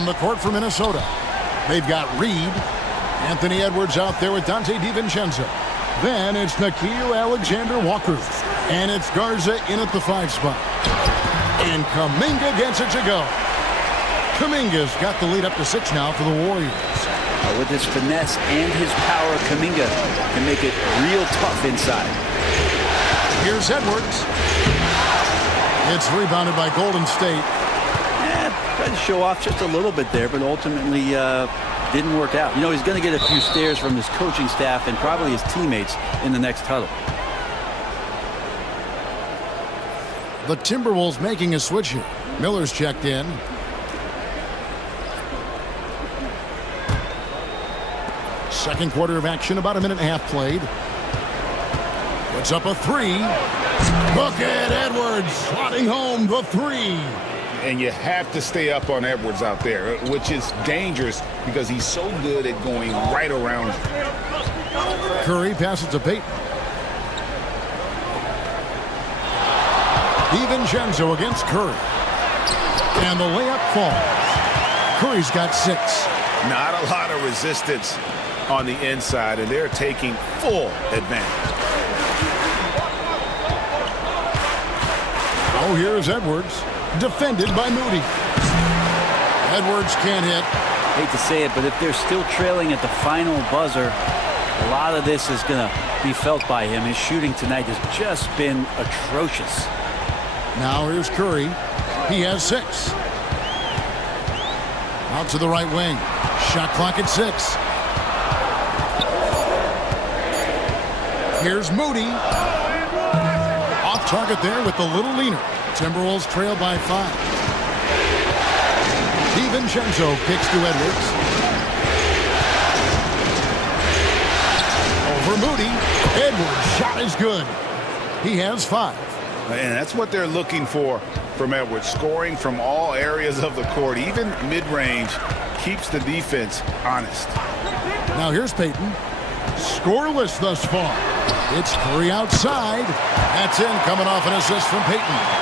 On the court for Minnesota, they've got Reed. Anthony Edwards out there with Dante DiVincenzo. Then it's Nickeil Alexander-Walker. And it's Garza in at the 5 spot. And Kuminga gets it to go. Kuminga's got the lead up to 6 now for the Warriors. With his finesse and his power, Kuminga can make it real tough inside. Here's Edwards. It's rebounded by Golden State. Tried to show off just a little bit there, but ultimately didn't work out. You know, he's going to get a few stares from his coaching staff and probably his teammates in the next huddle. The Timberwolves making a switch here. Miller's checked in. Second quarter of action, about a minute and a half played. Puts up a 3. Look at Edwards slotting home the 3. And you have to stay up on Edwards out there, which is dangerous because he's so good at going right around you. Curry passes to Payton. DiVincenzo against Curry. And the layup falls. Curry's got 6. Not a lot of resistance on the inside, and they're taking full advantage. Oh, here's Edwards. Defended by Moody. Edwards can't hit. Hate to say it, but if they're still trailing at the final buzzer, a lot of this is going to be felt by him. His shooting tonight has just been atrocious. Now here's Curry. He has 6. Out to the right wing. Shot clock at 6. Here's Moody. Off target there with the little leaner. Timberwolves trail by 5. DiVincenzo kicks to Edwards. Over Moody. Edwards' shot is good. He has 5. And that's what they're looking for from Edwards. Scoring from all areas of the court, even mid-range, keeps the defense honest. Now here's Payton. Scoreless thus far. It's Curry outside. That's in, coming off an assist from Payton.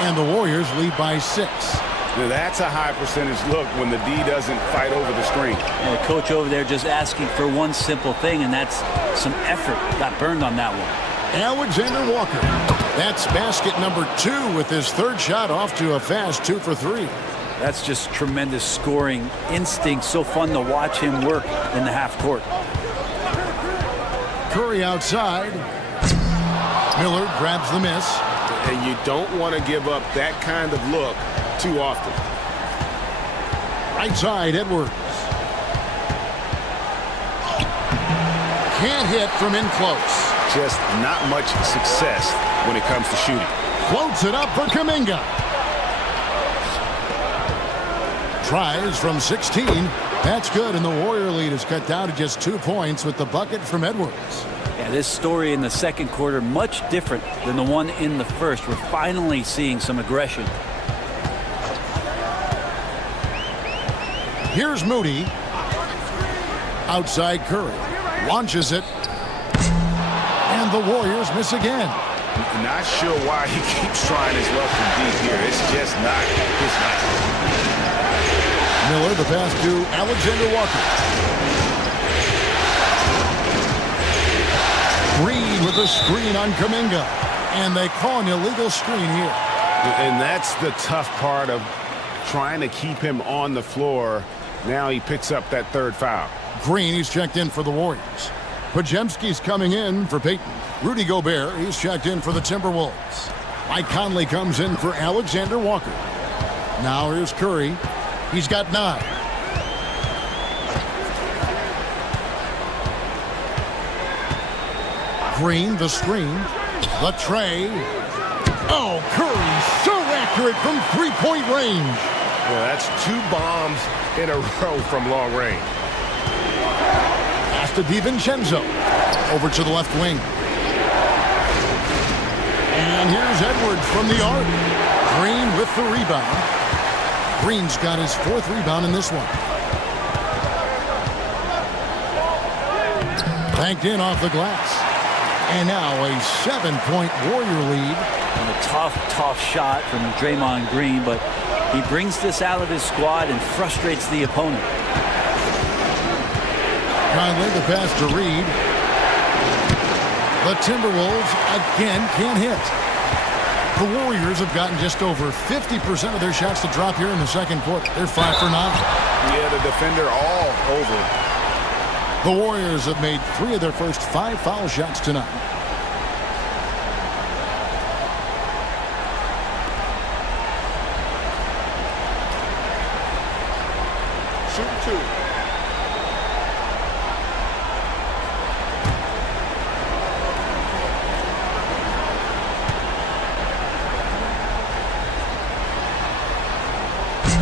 And the Warriors lead by 6. That's a high percentage look when the D doesn't fight over the screen. And the coach over there just asking for one simple thing, and that's some effort. Got burned on that one. Alexander Walker. That's basket number 2 with his 3rd shot off to a fast 2 for 3. That's just tremendous scoring instinct. So fun to watch him work in the half court. Curry outside. Miller grabs the miss. And you don't want to give up that kind of look too often. Right side, Edwards. Can't hit from in close. Just not much success when it comes to shooting. Floats it up for Kuminga. Tries from 16. That's good, and the Warrior lead is cut down to just 2 points with the bucket from Edwards. Yeah, this story in the second quarter, much different than the one in the first. We're finally seeing some aggression. Here's Moody. Outside Curry. Launches it. And the Warriors miss again. Not sure why he keeps trying his luck from deep here. It's just not his night. Miller, the pass to Alexander Walker. Reed with a screen on Kuminga. And they call an illegal screen here. And that's the tough part of trying to keep him on the floor. Now he picks up that 3rd foul. Green, he's checked in for the Warriors. Pajemski's coming in for Payton. Rudy Gobert, he's checked in for the Timberwolves. Mike Conley comes in for Alexander Walker. Now here's Curry. He's got 9. Green, the screen. The tray. Oh, Curry, so accurate from 3-point range. Well, that's 2 bombs in a row from long range. Pass to DiVincenzo. Over to the left wing. And here's Edwards from the arc. Green with the rebound. Green's got his 4th rebound in this one. Banked in off the glass. And now a 7-point Warrior lead. And a tough shot from Draymond Green, but He brings this out of his squad and frustrates the opponent. Conley, the pass to Reed. The Timberwolves again can't hit. The Warriors have gotten just over 50% of their shots to drop here in the second quarter. They're 5 for 9. Yeah, the defender all over. The Warriors have made 3 of their first 5 foul shots tonight. Shoot 2.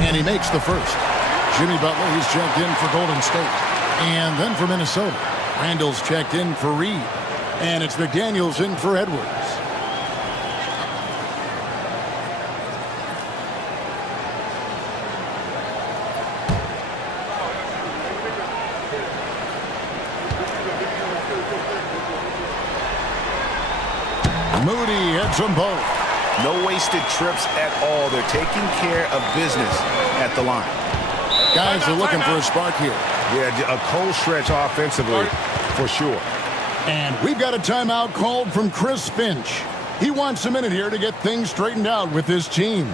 And he makes the first. Jimmy Butler, he's checked in for Golden State. And then for Minnesota, Randall's checked in for Reed. And it's McDaniels in for Edwards. Moody hits them both. No wasted trips at all. They're taking care of business at the line. Guys are looking for a spark here. Yeah, a cold stretch offensively for sure. And we've got a timeout called from Chris Finch. He wants a minute here to get things straightened out with his team.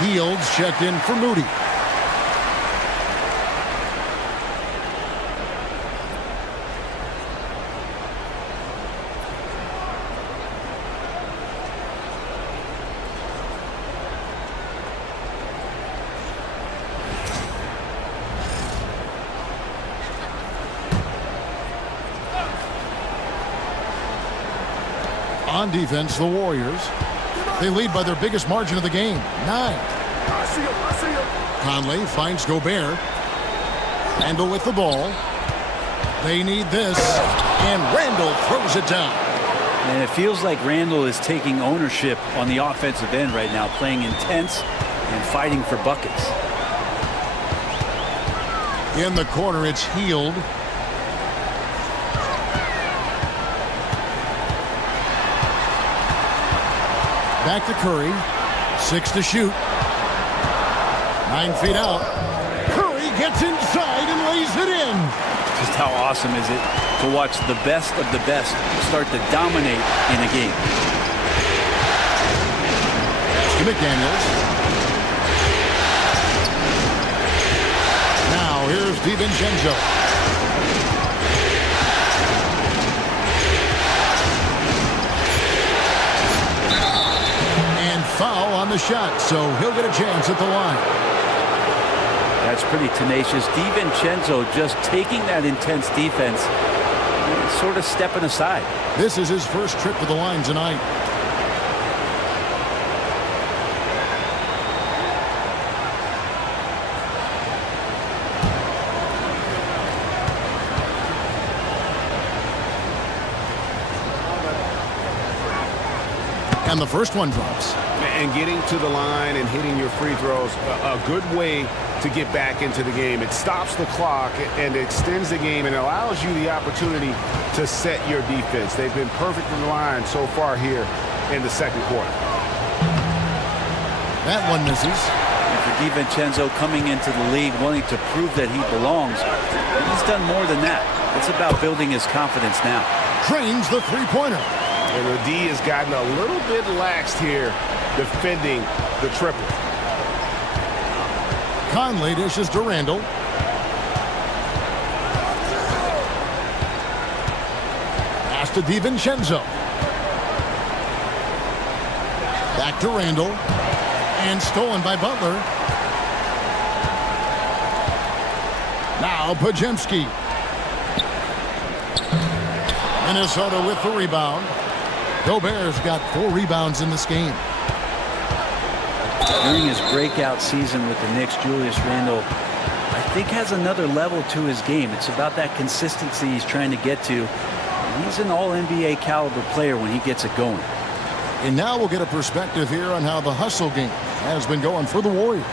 Fields checked in for Moody. On defense, the Warriors. They lead by their biggest margin of the game, 9. Conley finds Gobert. Randall with the ball. They need this. And Randall throws it down. And it feels like Randall is taking ownership on the offensive end right now, playing intense and fighting for buckets. In the corner, it's Hield. Back to Curry. 6 to shoot. 9 feet out. Curry gets inside and lays it in. Just how awesome is it to watch the best of the best start to dominate in a game. That's to McDaniels. Now here's DiVincenzo. And foul on the shot, so he'll get a chance at the line. That's pretty tenacious. DiVincenzo just taking that intense defense and sort of stepping aside. This is his first trip to the line tonight. And the first one drops. And getting to the line and hitting your free throws, a good way to get back into the game. It stops the clock and extends the game and allows you the opportunity to set your defense. They've been perfect in the line so far here in the second quarter. That one misses. And for DiVincenzo coming into the league wanting to prove that he belongs, he's done more than that. It's about building his confidence now. Drains the three-pointer. And the D has gotten a little bit laxed here defending the triple. Conley dishes to Randall. Pass to DiVincenzo. Back to Randall. And stolen by Butler. Now Podziemski. Minnesota with the rebound. Gobert's got 4 rebounds in this game. During his breakout season with the Knicks, Julius Randle, I think, has another level to his game. It's about that consistency he's trying to get to. He's an all-NBA caliber player when he gets it going. And now we'll get a perspective here on how the hustle game has been going for the Warriors.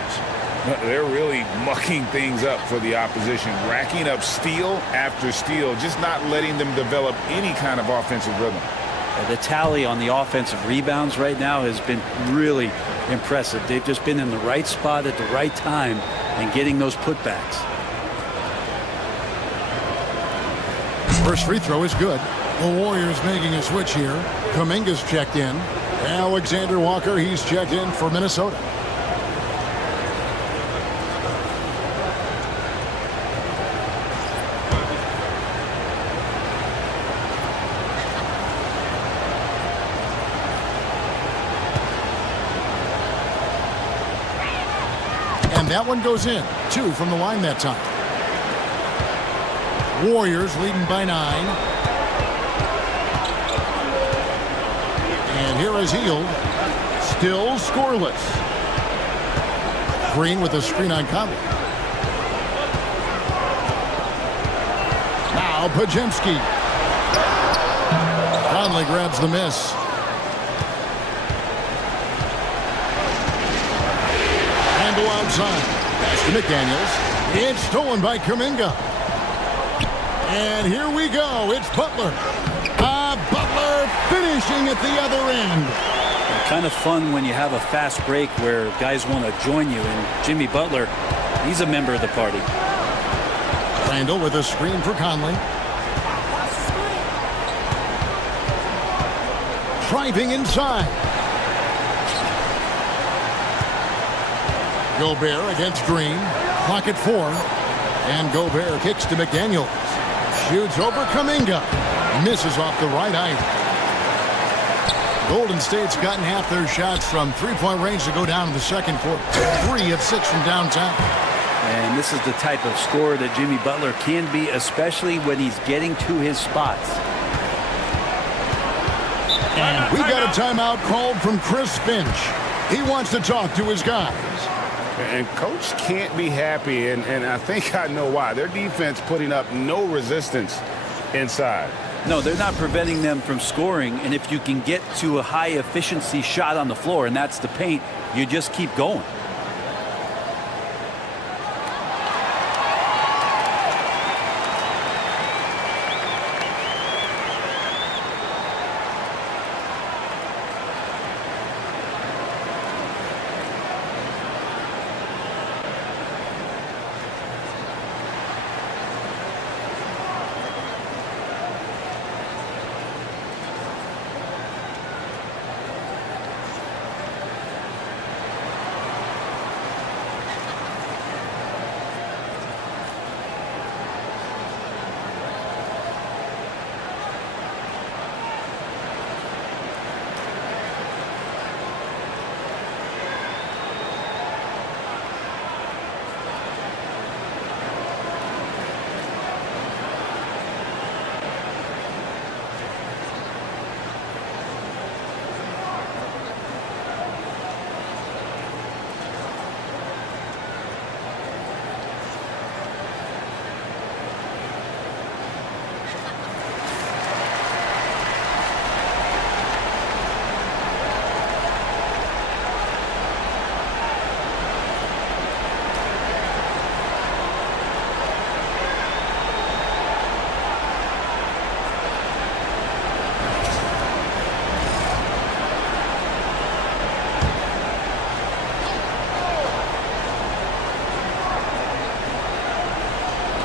They're really mucking things up for the opposition, racking up steal after steal, just not letting them develop any kind of offensive rhythm. The tally on the offensive rebounds right now has been really impressive. They've just been in the right spot at the right time and getting those putbacks. First free throw is good. The Warriors making a switch here. Kuminga's checked in. Alexander Walker, he's checked in for Minnesota. And that one goes in. 2 from the line that time. Warriors leading by 9. And here is Hield. Still scoreless. Green with a screen on Conley. Now Pajemski. Conley grabs the miss. Handle outside. Pass to McDaniels. It's stolen by Kuminga. And here we go. It's Butler. Butler finishing at the other end. Kind of fun when you have a fast break where guys want to join you. And Jimmy Butler, he's a member of the party. Randall with a screen for Conley. Driving inside. Gobert against Green. Clock at 4. And Gobert kicks to McDaniels. Shoots over Kuminga. Misses off the right eye. Golden State's gotten half their shots from three-point range to go down in the second quarter. 3 of 6 from downtown. And this is the type of scorer that Jimmy Butler can be, especially when he's getting to his spots. And we got a timeout called from Chris Finch. He wants to talk to his guys. And Coach can't be happy, and I think I know why. Their defense putting up no resistance inside. No, they're not preventing them from scoring, and if you can get to a high-efficiency shot on the floor, and that's the paint, you just keep going.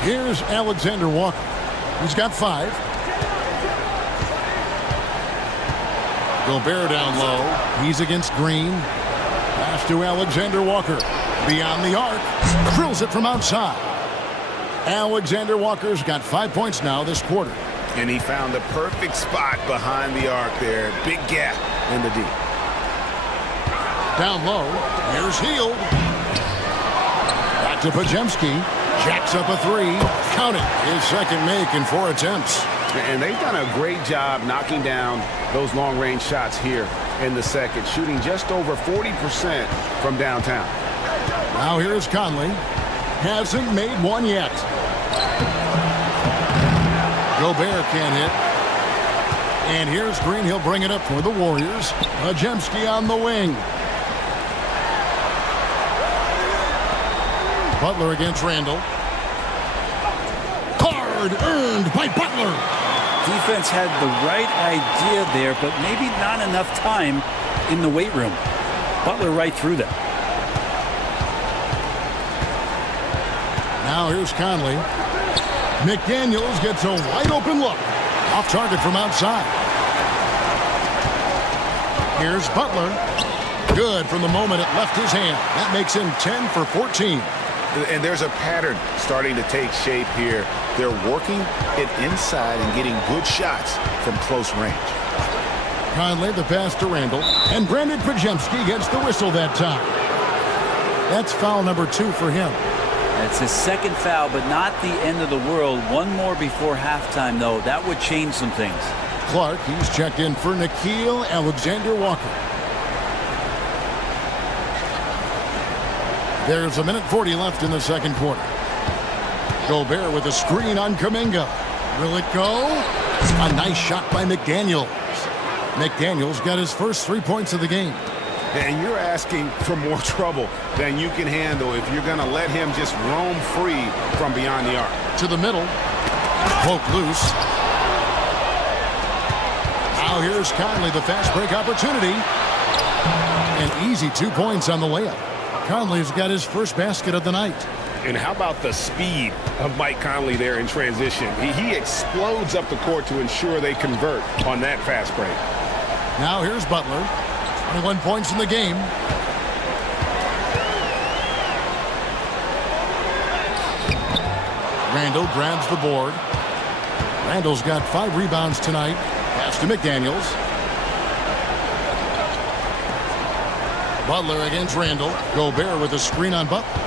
Here's Alexander Walker. He's got 5. Gobert down low. He's against Green. Pass to Alexander Walker. Beyond the arc. Drills it from outside. Alexander Walker's got 5 points now this quarter. And he found the perfect spot behind the arc there. Big gap in the D. Down low. Here's Hield. Back to Pajemski. Jacks up a 3. Count it. His second make in 4 attempts. And they've done a great job knocking down those long-range shots here in the second, shooting just over 40% from downtown. Now here's Conley. Hasn't made one yet. Gobert can't hit. And here's Green. He'll bring it up for the Warriors. Majemski on the wing. Butler against Randall. Hard earned by Butler. Defense had the right idea there, but maybe not enough time in the weight room. Butler right through them. Now here's Conley. McDaniels gets a wide open look. Off target from outside. Here's Butler. Good from the moment it left his hand. That makes him 10 for 14. And there's a pattern starting to take shape here. They're working it inside and getting good shots from close range. Conley, the pass to Randall. And Brandon Majemski gets the whistle that time. That's foul number 2 for him. That's his second foul, but not the end of the world. One more before halftime, though. That would change some things. Clark, he's checked in for Nickeil Alexander-Walker. There's a minute 40 left in the second quarter. Gobert with a screen on Kuminga. Will it go? A nice shot by McDaniels. McDaniels got his first 3 points of the game. And you're asking for more trouble than you can handle if you're going to let him just roam free from beyond the arc. To the middle. Poke loose. Now here's Conley, the fast break opportunity. An easy 2 points on the layup. Conley's got his first basket of the night. And how about the speed of Mike Conley there in transition? He explodes up the court to ensure they convert on that fast break. Now here's Butler. 21 points in the game. Randall grabs the board. Randall's got 5 rebounds tonight. Pass to McDaniels. Butler against Randall. Gobert with a screen on Butler.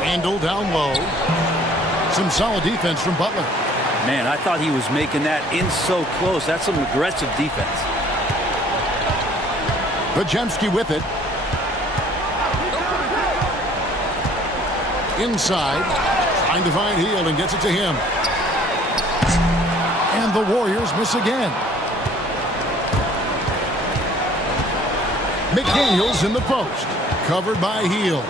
Randall down low. Some solid defense from Butler. Man, I thought he was making that in so close. That's some aggressive defense. Majemski with it. Inside. Trying to find Hield and gets it to him. And the Warriors miss again. McDaniels in the post. Covered by Hield.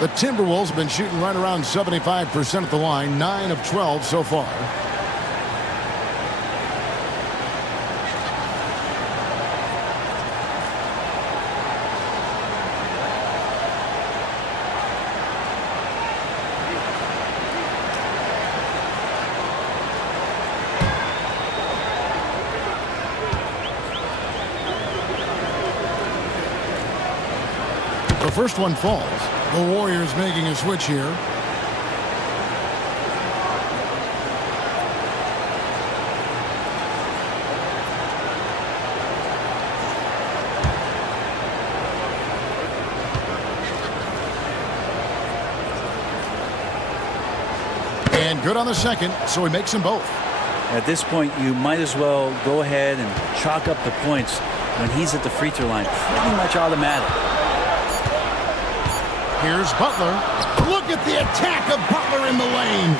The Timberwolves have been shooting right around 75% at the line. 9 of 12 so far. The first one falls. The Warriors making a switch here. And good on the second, so he makes them both. At this point, you might as well go ahead and chalk up the points when he's at the free throw line. Pretty much automatic. Here's Butler. Look at the attack of Butler in the lane.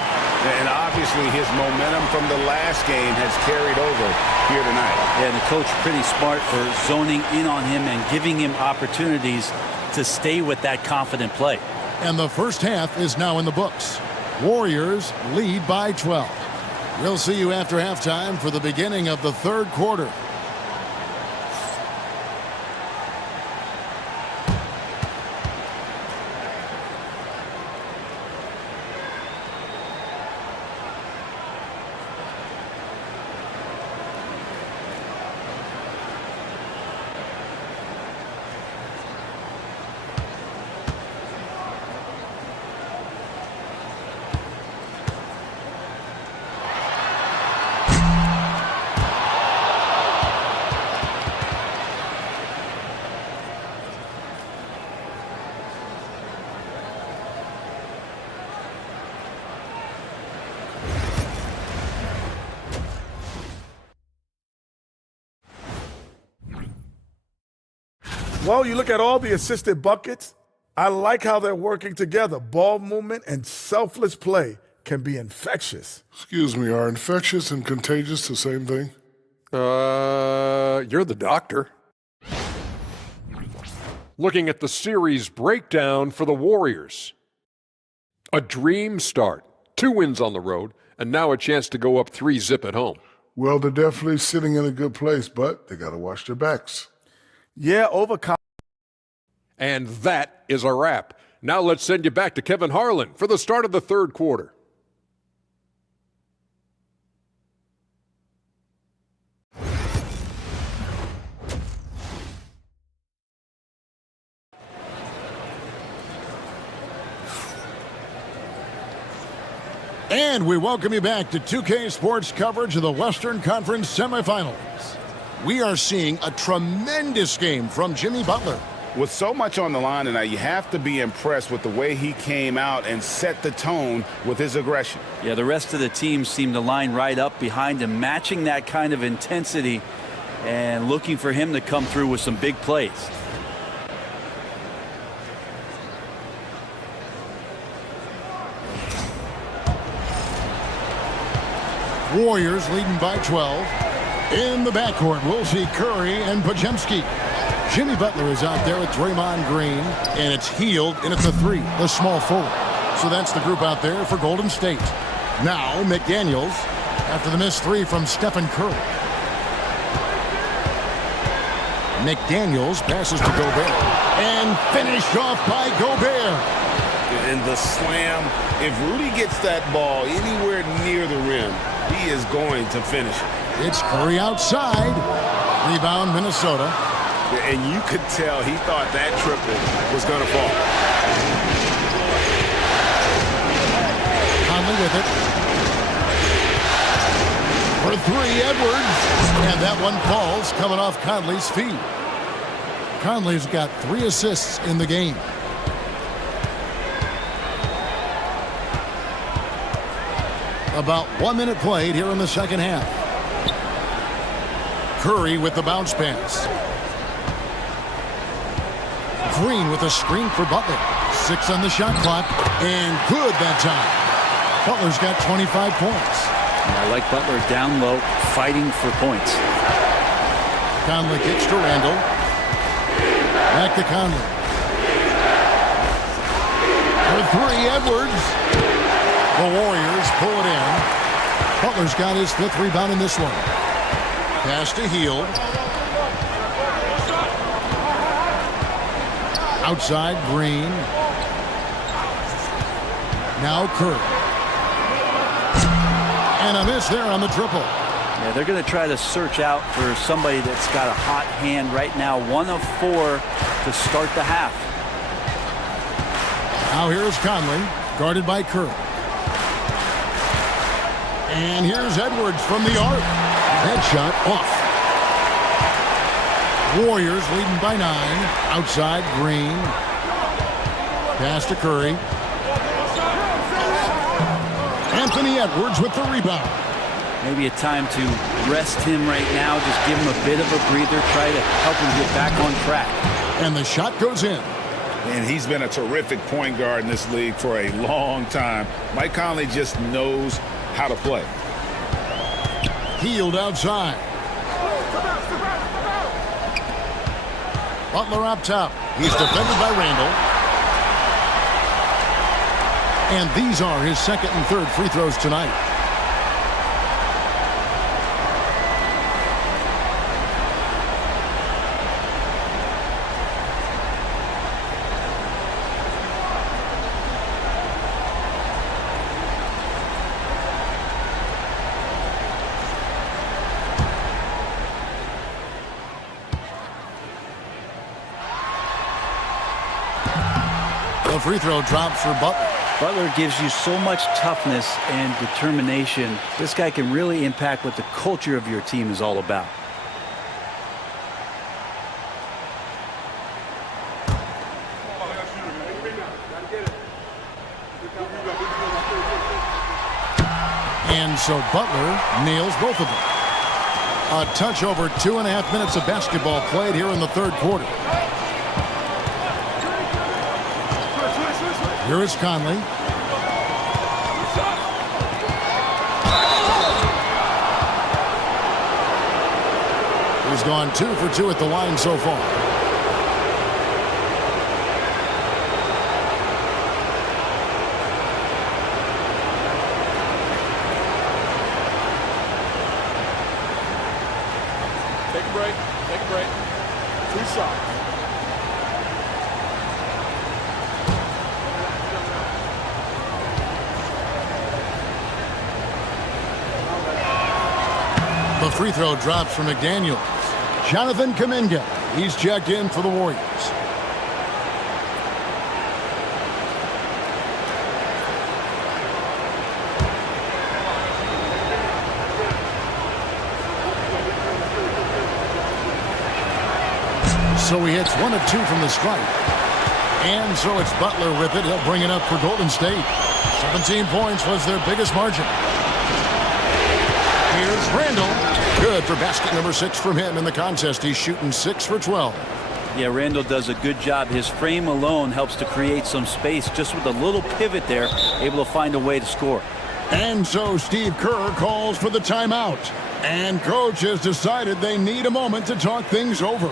And obviously his momentum from the last game has carried over here tonight. Yeah, and the coach pretty smart for zoning in on him and giving him opportunities to stay with that confident play. And the first half is now in the books. Warriors lead by 12. We'll see you after halftime for the beginning of the third quarter. Well, you look at all the assisted buckets, I like how they're working together. Ball movement and selfless play can be infectious. Excuse me, are infectious and contagious the same thing? You're the doctor. Looking at the series breakdown for the Warriors. A dream start. 2 wins on the road, and now a chance to go up 3-zip at home. Well, they're definitely sitting in a good place, but they got to watch their backs. Yeah, And that is a wrap. Now let's send you back to Kevin Harlan for the start of the third quarter. And we welcome you back to 2K Sports coverage of the Western Conference semifinals. We are seeing a tremendous game from Jimmy Butler. With so much on the line tonight, you have to be impressed with the way he came out and set the tone with his aggression. Yeah, the rest of the team seemed to line right up behind him, matching that kind of intensity and looking for him to come through with some big plays. Warriors leading by 12. In the backcourt, we'll see Curry and Podziemski. Jimmy Butler is out there with Draymond Green, and it's Hield in at the 3, the small forward. So that's the group out there for Golden State. Now McDaniels after the missed 3 from Stephen Curry. McDaniels passes to Gobert and finished off by Gobert. And the slam, if Rudy gets that ball anywhere near the rim, he is going to finish it. It's Curry outside. Rebound Minnesota. And you could tell he thought that triple was going to fall. Conley with it. For 3, Edwards. And that one falls coming off Conley's feet. Conley's got 3 assists in the game. About 1 minute played here in the second half. Curry with the bounce pass. Green with a screen for Butler. 6 on the shot clock, and good that time. Butler's got 25 points. I like Butler down low, fighting for points. Conley kicks to Randall. Back to Conley. For 3, Edwards. The Warriors pull it in. Butler's got his 5th rebound in this one. Pass to Hield. Outside, Green. Now Curry. And a miss there on the triple. Yeah, they're going to try to search out for somebody that's got a hot hand right now. 1 of 4 to start the half. Now here's Conley, guarded by Curry. And here's Edwards from the arc. Headshot off. Warriors leading by 9. Outside, Green. Pass to Curry. Anthony Edwards with the rebound. Maybe a time to rest him right now. Just give him a bit of a breather. Try to help him get back on track. And the shot goes in. And he's been a terrific point guard in this league for a long time. Mike Conley just knows how to play. Hield outside. Butler up top. He's defended by Randall. And these are his 2nd and 3rd free throws tonight. The free throw drops for Butler. Butler gives you so much toughness and determination. This guy can really impact what the culture of your team is all about. And so Butler nails both of them. A touch over 2.5 minutes of basketball played here in the third quarter. Here is Conley. He's gone 2 for 2 at the line so far. Take a break. Take a break. 2 shots. The free throw drops for McDaniels. Jonathan Kuminga. He's checked in for the Warriors. So he hits 1 of 2 from the stripe. And so it's Butler with it. He'll bring it up for Golden State. 17 points was their biggest margin. Here's Randall. Good for basket number 6 from him in the contest. He's shooting 6 for 12. Yeah, Randall does a good job. His frame alone helps to create some space. Just with a little pivot there, able to find a way to score. And so Steve Kerr calls for the timeout. And coach has decided they need a moment to talk things over.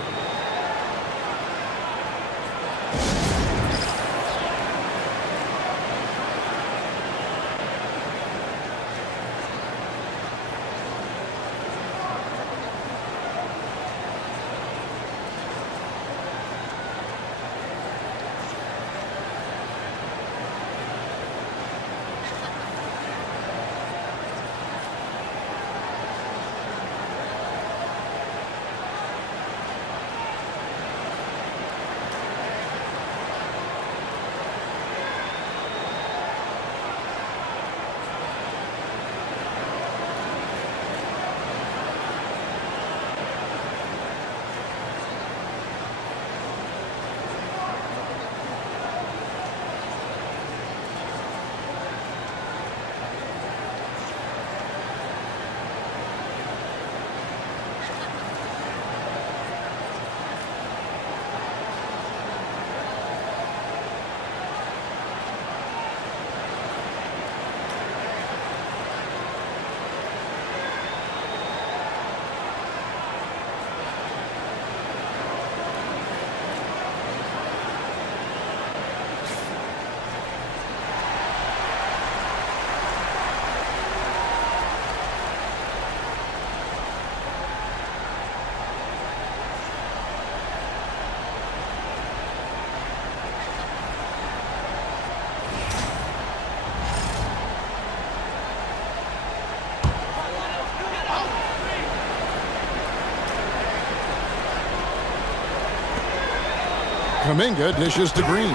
Kuminga dishes to Green.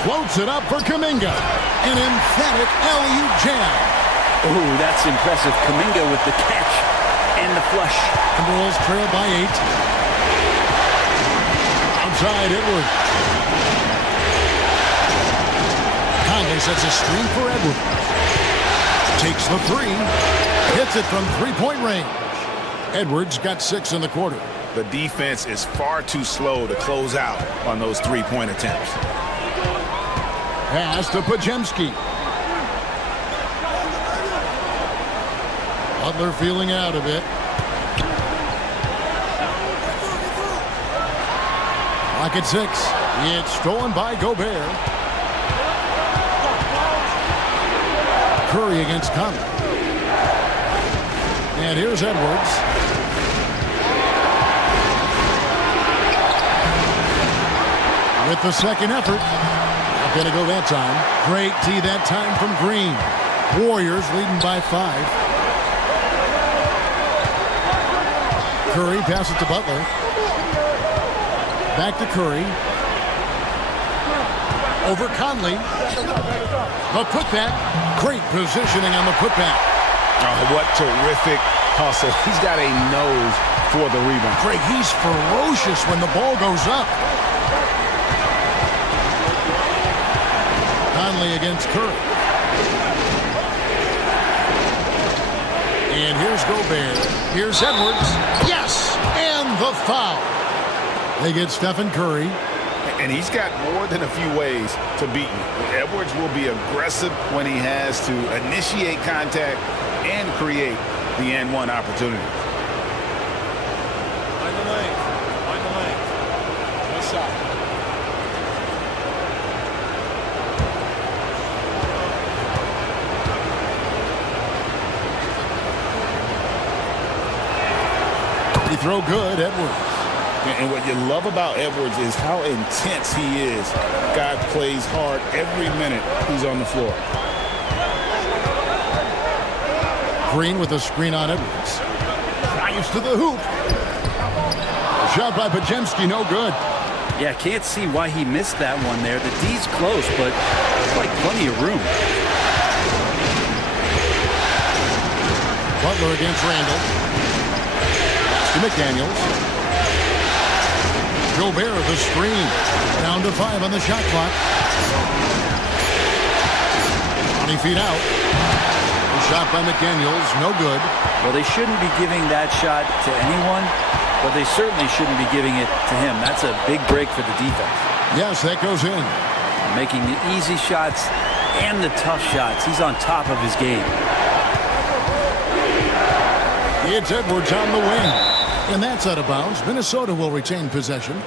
Floats it up for Kuminga. An emphatic alley-oop jam. Oh, that's impressive. Kuminga with the catch and the flush. Timberwolves trail by 8. Outside Edwards. Conley sets a screen for Edwards. Takes the 3. Hits it from three-point range. Edwards got 6 in the quarter. The defense is far too slow to close out on those three-point attempts. Pass to Pajemski. Butler feeling out a bit. Clock at 6. It's stolen by Gobert. Curry against Conley. And here's Edwards. With the second effort. Not going to go that time. Great tee that time from Green. Warriors leading by 5. Curry passes to Butler. Back to Curry. Over Conley. The putback. Great positioning on the putback. Oh, what terrific hustle. He's got a nose for the rebound. Greg, he's ferocious when the ball goes up. Conley against Curry. And here's Gobert. Here's Edwards. Yes! And the foul. They get Stephen Curry. And he's got more than a few ways to beat you. Edwards will be aggressive when he has to initiate contact and create the and-one opportunity. Find the lane. Nice shot. He throw good, Edwards. And what you love about Edwards is how intense he is. God plays hard every minute he's on the floor. Green with a screen on Edwards. Drives to the hoop. Shot by Pajemski, no good. Yeah, can't see why he missed that one there. The D's close, but like plenty of room. Butler against Randall. To McDaniels. Gobert the screen. Down to 5 on the shot clock. 20 feet out. Shot by McDaniels, no good. Well, they shouldn't be giving that shot to anyone, but they certainly shouldn't be giving it to him. That's a big break for the defense. Yes, that goes in. Making the easy shots and the tough shots. He's on top of his game. It's Edwards on the wing. And that's out of bounds. Minnesota will retain possession.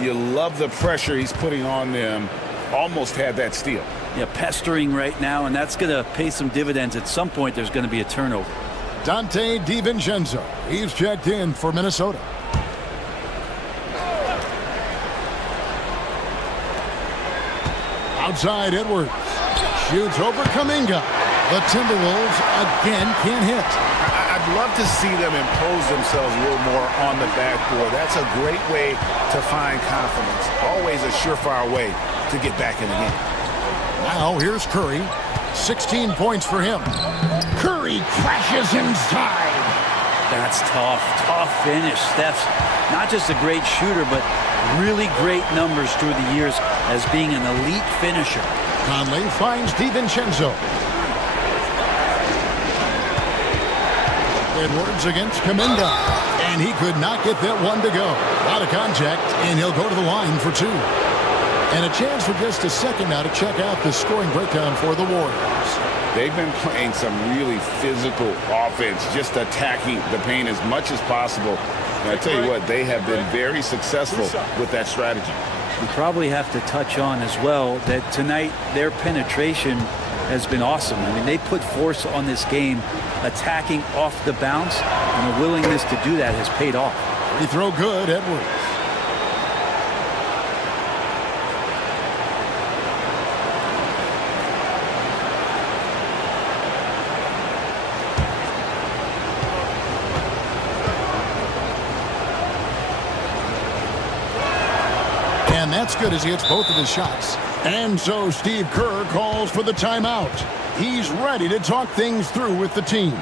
You love the pressure he's putting on them. Almost had that steal. Yeah, pestering right now, and that's going to pay some dividends. At some point, there's going to be a turnover. Dante DiVincenzo. He's checked in for Minnesota. Outside, Edwards. Shoots over Kuminga. The Timberwolves again can't hit. I'd love to see them impose themselves a little more on the backboard. That's a great way to find confidence. Always a surefire way to get back in the game. Now here's Curry. 16 points for him. Curry crashes inside. That's tough. Tough finish. Steph's not just a great shooter, but really great numbers through the years as being an elite finisher. Conley finds DiVincenzo. Edwards against Kuminga. And he could not get that one to go. Out of contact, and he'll go to the line for 2. And a chance for just a second now to check out the scoring breakdown for the Warriors. They've been playing some really physical offense, just attacking the paint as much as possible. And I tell you what, they have been very successful with that strategy. We probably have to touch on as well that tonight their penetration has been awesome. I mean, they put force on this game, attacking off the bounce, and the willingness to do that has paid off. He throw good, Edwards. And that's good as he hits both of his shots. And so Steve Kerr calls for the timeout. He's ready to talk things through with the team.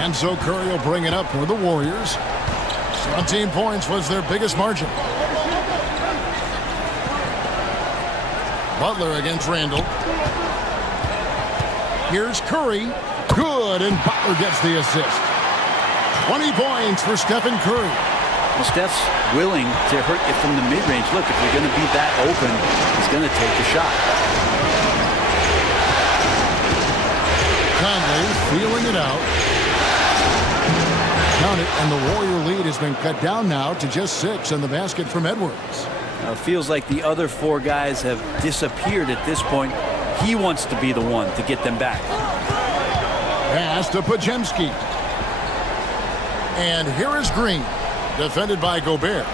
And so Curry will bring it up for the Warriors. 17 points was their biggest margin. Butler against Randall. Here's Curry. Good, and Butler gets the assist. 20 points for Stephen Curry. Well, Steph's willing to hurt you from the mid-range. Look, if you're going to be that open, he's going to take the shot. Conley feeling it out. Count it, and the Warrior lead has been cut down now to just 6 in the basket from Edwards. It feels like the other 4 guys have disappeared at this point. He wants to be the one to get them back. Pass to Podziemski. And here is Green, defended by Gobert.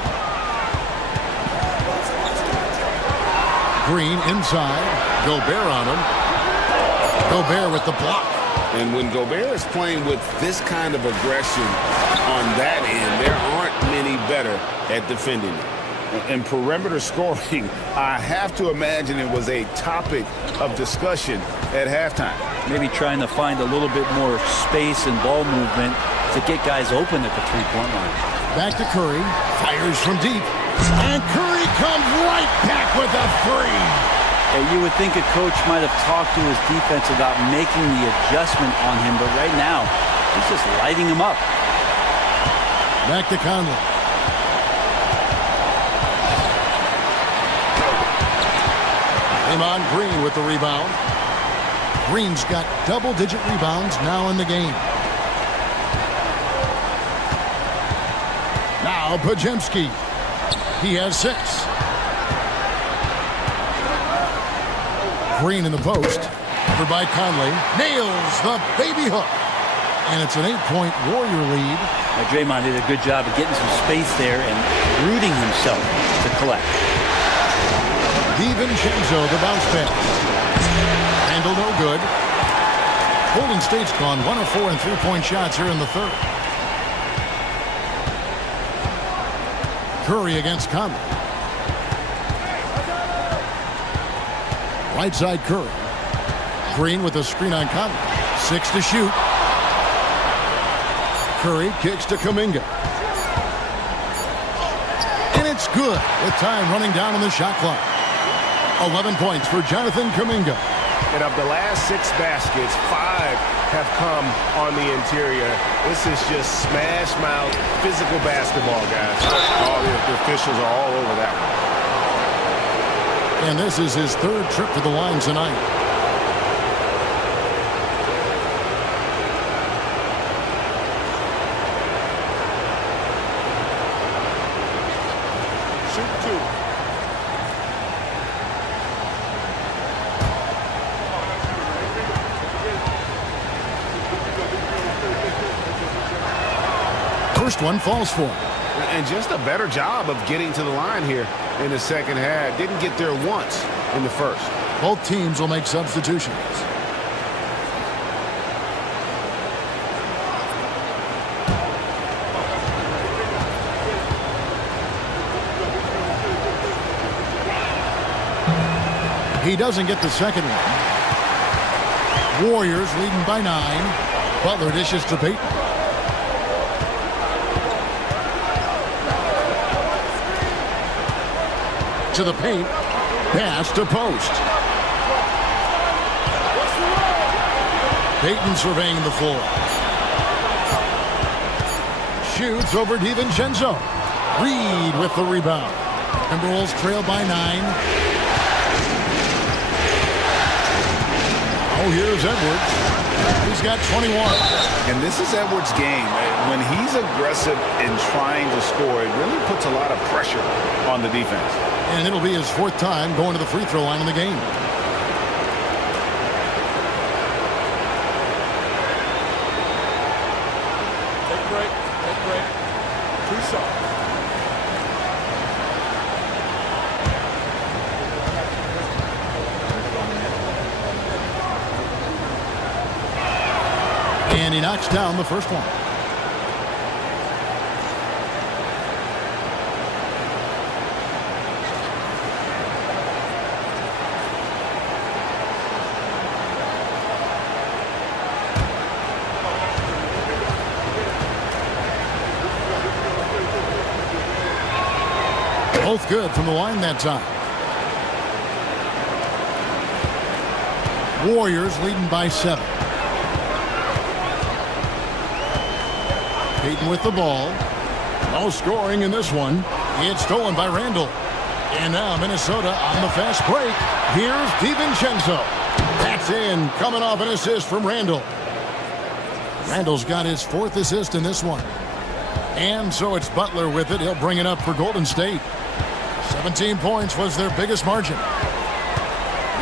Green inside. Gobert on him. Gobert with the block. And when Gobert is playing with this kind of aggression on that end, there aren't many better at defending it. And perimeter scoring, I have to imagine it was a topic of discussion at halftime. Maybe trying to find a little bit more space and ball movement to get guys open at the three-point line. Back to Curry. Fires from deep. And Curry comes right back with a three. And you would think a coach might have talked to his defense about making the adjustment on him, but right now, he's just lighting him up. Back to Conley. Draymond Green with the rebound. Green's got double-digit rebounds now in the game. Now Podziemski. He has 6. Green in the post. Covered by Conley. Nails the baby hook. And it's an 8-point Warrior lead. Now, Draymond did a good job of getting some space there and rooting himself to collect. DiVincenzo, the bounce pass. Handle no good. Golden State's gone 1 of 4 in three-point shots here in the third. Curry against Conley. Right side Curry. Green with a screen on Conley. 6 to shoot. Curry kicks to Kuminga. And it's good with time running down on the shot clock. 11 points for Jonathan Kuminga. And of the last 6 baskets, 5 have come on the interior. This is just smash mouth physical basketball, guys. All the officials are all over that one. And this is his 3rd trip to the line tonight. Shoot 2. First one falls for him. And just a better job of getting to the line here in the second half. Didn't get there once in the first. Both teams will make substitutions. He doesn't get the second one. Warriors leading by 9. Butler dishes to Payton. To the paint. Pass to post. Payton surveying the floor. Shoots over DiVincenzo. Reed with the rebound. Timberwolves trail by 9. Oh, here's Edwards. He's got 21. And this is Edwards' game. When he's aggressive in trying to score, it really puts a lot of pressure on the defense. And it'll be his 4th time going to the free throw line in the game. Take break. Take break. 2 shots. And he knocks down the first one. Both good from the line that time. Warriors leading by 7. Payton with the ball. No scoring in this one. It's stolen by Randall. And now Minnesota on the fast break. Here's DiVincenzo. That's in, coming off an assist from Randall. Randall's got his 4th assist in this one. And so it's Butler with it. He'll bring it up for Golden State. 17 points was their biggest margin.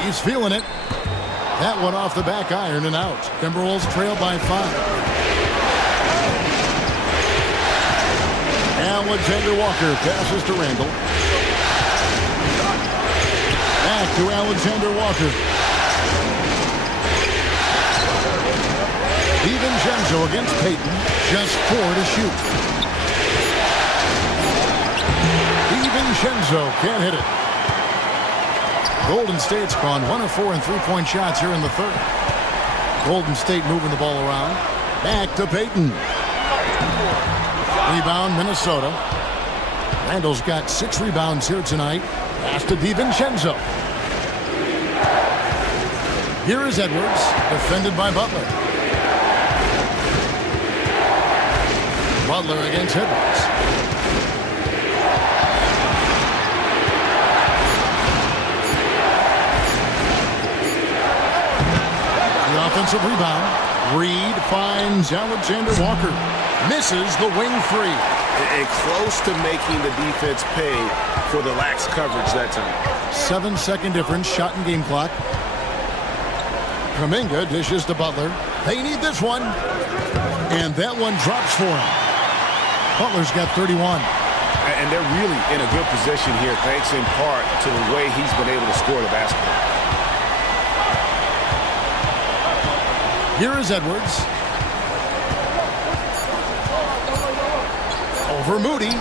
He's feeling it. That one off the back iron and out. Timberwolves trail by 5. Alexander Walker passes to Randall. Back to Alexander Walker. DiVincenzo against Payton. Just 4 to shoot. DiVincenzo can't hit it. Golden State's gone 1 of 4 in three-point shots here in the 3rd. Golden State moving the ball around. Back to Payton. Rebound, Minnesota. Randall's got 6 rebounds here tonight. Pass to DiVincenzo. Here is Edwards, defended by Butler. Butler against Edwards. The offensive rebound. Reed finds Alexander Walker. Misses the wing 3. And close to making the defense pay for the lax coverage that time. 7-second difference, shot and game clock. Kuminga dishes to Butler. They need this one. And that one drops for him. Butler's got 31. And they're really in a good position here, thanks in part to the way he's been able to score the basketball. Here is Edwards. Over Moody.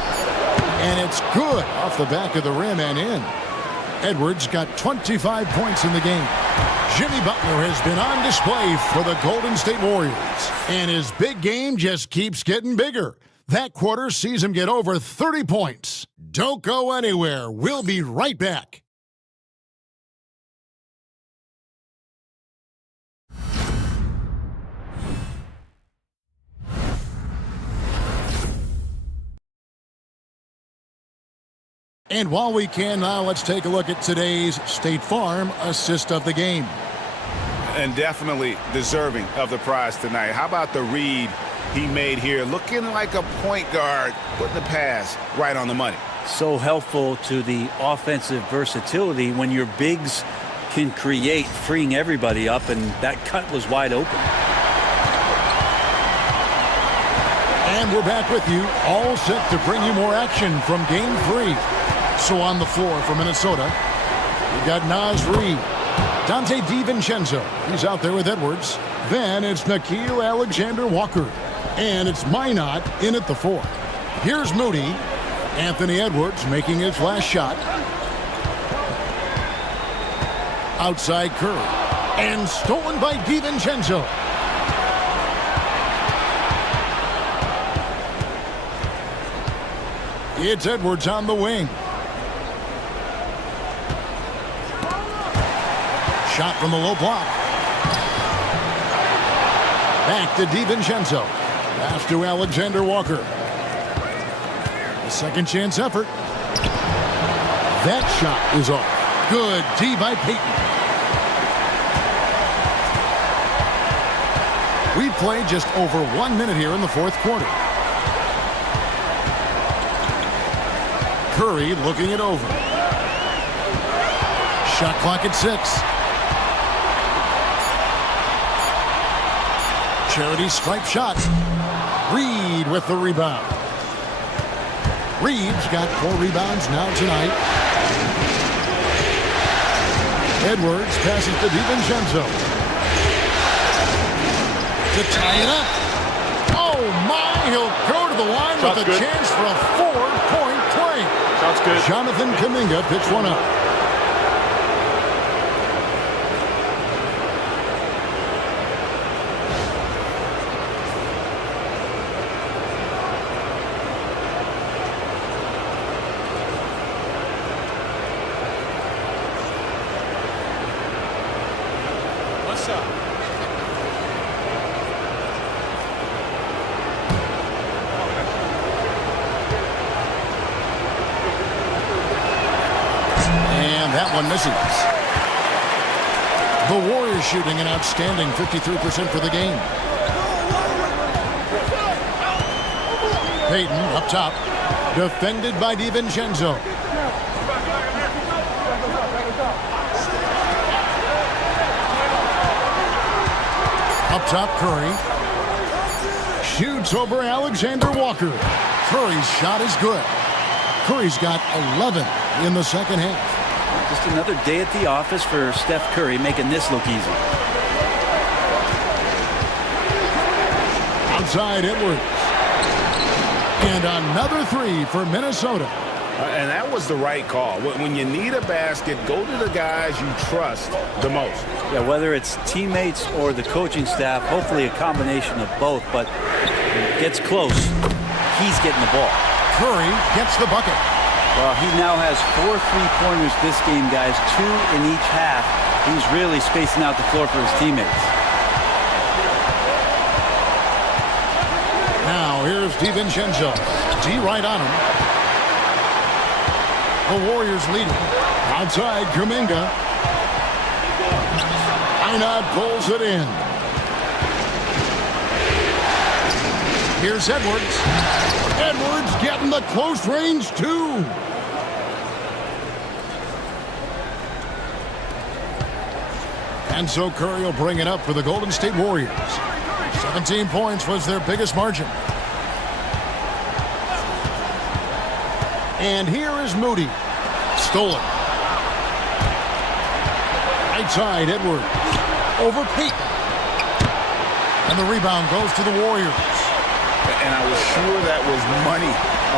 And it's good off the back of the rim and in. Edwards got 25 points in the game. Jimmy Butler has been on display for the Golden State Warriors. And his big game just keeps getting bigger. That quarter sees him get over 30 points. Don't go anywhere. We'll be right back. And while we can now, let's take a look at today's State Farm assist of the game. And definitely deserving of the prize tonight. How about the read he made here? Looking like a point guard, putting the pass right on the money. So helpful to the offensive versatility when your bigs can create, freeing everybody up, and that cut was wide open. And we're back with you, all set to bring you more action from Game 3. So on the floor for Minnesota, we got Naz Reid, Dante DiVincenzo. He's out there with Edwards. Then it's Nickeil Alexander Walker. And it's Minot in at the 4. Here's Moody. Anthony Edwards making his last shot. Outside Curry. And stolen by DiVincenzo. It's Edwards on the wing. Shot from the low block. Back to DiVincenzo. Pass to Alexander Walker. A second chance effort. That shot is off. Good D by Payton. We've played just over 1 minute here in the 4th quarter. Curry looking it over. Shot clock at 6. Charity stripe shot. Reed with the rebound. Reed's got 4 rebounds now tonight. Edwards passes to DiVincenzo. To tie it up. Oh my, he'll go to the line with a chance for a 4-point play. Sounds good. Jonathan Kuminga picks one up. one misses. The Warriors shooting an outstanding 53% for the game. Payton up top. Defended by DiVincenzo. Up top, Curry. Shoots over Alexander Walker. Curry's shot is good. Curry's got 11 in the second half. Just another day at the office for Steph Curry, making this look easy. Outside Edwards. And another three for Minnesota. And that was the right call. When you need a basket, go to the guys you trust the most. Yeah, whether it's teammates or the coaching staff, hopefully a combination of both, but when it gets close, he's getting the ball. Curry gets the bucket. Well, he now has 4 3-pointers this game, guys, 2 in each half. He's really spacing out the floor for his teammates. Now here's DiVincenzo. D right on him. The Warriors leading. Outside Kuminga. Einat pulls it in. Here's Edwards. Edwards getting the close range too. And so Curry will bring it up for the Golden State Warriors. 17 points was their biggest margin. And here is Moody. Stolen. Right side, Edwards. Over Payton. And the rebound goes to the Warriors. And I was sure that was money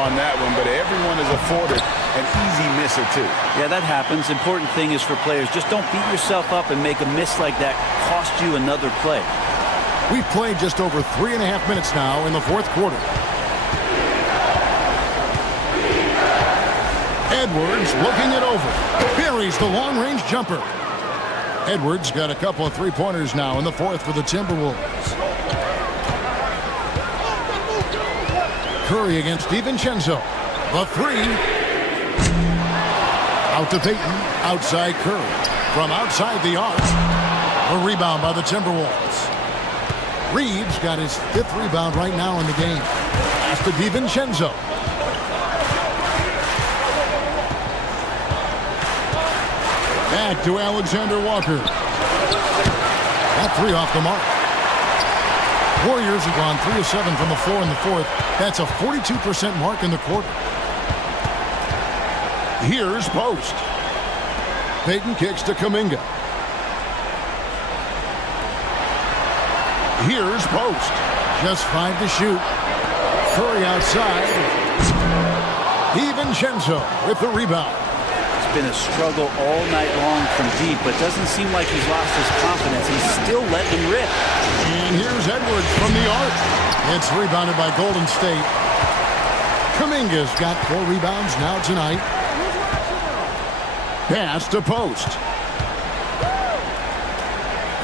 on that one, but everyone is afforded an easy miss or two. Yeah, that happens. Important thing is for players, just don't beat yourself up and make a miss like that cost you another play. We've played just over 3.5 minutes now in the fourth quarter. Edwards looking it over. Buries the long-range jumper. Edwards got a couple of three-pointers now in the fourth for the Timberwolves. Curry against DiVincenzo. The three. Out to Payton. Outside Curry. From outside the arc. A rebound by the Timberwolves. Reeves got his 5th rebound right now in the game. Pass to DiVincenzo. Back to Alexander Walker. That three off the mark. Warriors have gone 3 of 7 from the floor in the fourth. That's a 42% mark in the quarter. Here's Post. Payton kicks to Kuminga. Here's Post. Just 5 to shoot. Curry outside. DiVincenzo with the rebound. It's been a struggle all night long from deep, but doesn't seem like he's lost his confidence. He's still letting him rip. And here's Edwards from the arc. It's rebounded by Golden State. Kuminga's got 4 rebounds now tonight. Pass to Post.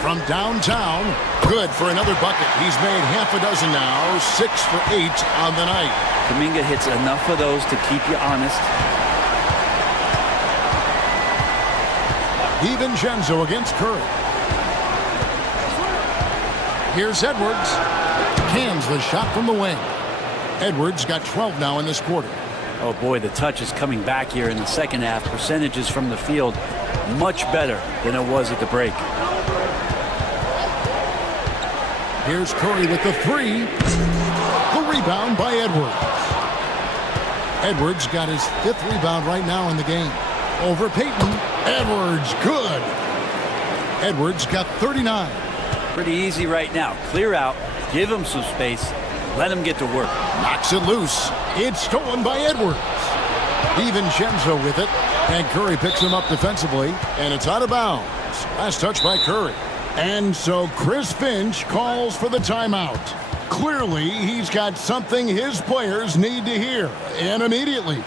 From downtown, good for another bucket. He's made half a dozen now, 6 for 8 on the night. Kuminga hits enough of those to keep you honest. DiVincenzo against Curry. Here's Edwards. Cans the shot from the wing. Edwards got 12 now in this quarter. Oh boy, the touch is coming back here in the second half. Percentages from the field much better than it was at the break. Here's Curry with the three. The rebound by Edwards. Edwards got his 5th rebound right now in the game. Over Payton. Edwards, good. Edwards got 39. Pretty easy right now. Clear out, give him some space, let him get to work. Knocks it loose. It's stolen by Edwards. DiVincenzo with it. And Curry picks him up defensively. And it's out of bounds. Last touch by Curry. And so Chris Finch calls for the timeout. Clearly, he's got something his players need to hear. And immediately.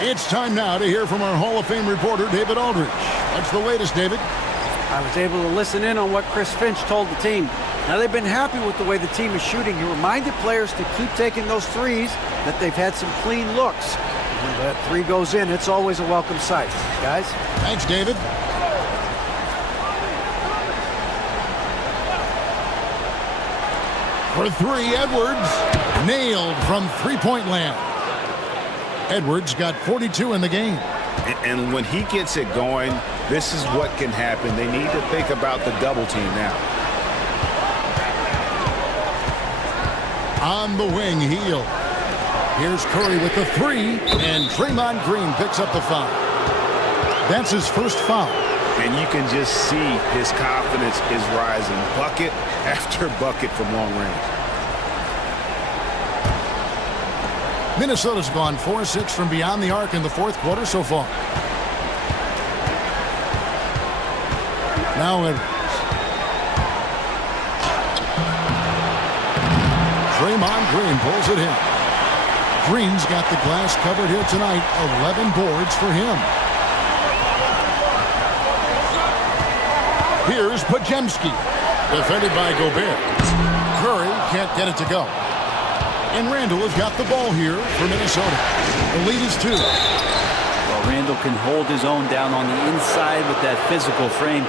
It's time now to hear from our Hall of Fame reporter, David Aldridge. What's the latest, David? I was able to listen in on what Chris Finch told the team. Now, they've been happy with the way the team is shooting. He reminded players to keep taking those threes, that they've had some clean looks. When that three goes in, it's always a welcome sight. Guys? Thanks, David. For three, Edwards nailed from three-point land. Edwards got 42 in the game. And when he gets it going, this is what can happen. They need to think about the double team now. On the wing, Hield. Here's Curry with the three, and Draymond Green picks up the foul. That's his first foul. And you can just see his confidence is rising. Bucket after bucket from long range. Minnesota's gone 4-6 from beyond the arc in the fourth quarter so far. Now Edwards. Draymond Green pulls it in. Green's got the glass covered here tonight. 11 boards for him. Here's Podziemski. Defended by Gobert. Curry can't get it to go. And Randall has got the ball here for Minnesota. The lead is 2. Well, Randall can hold his own down on the inside with that physical frame.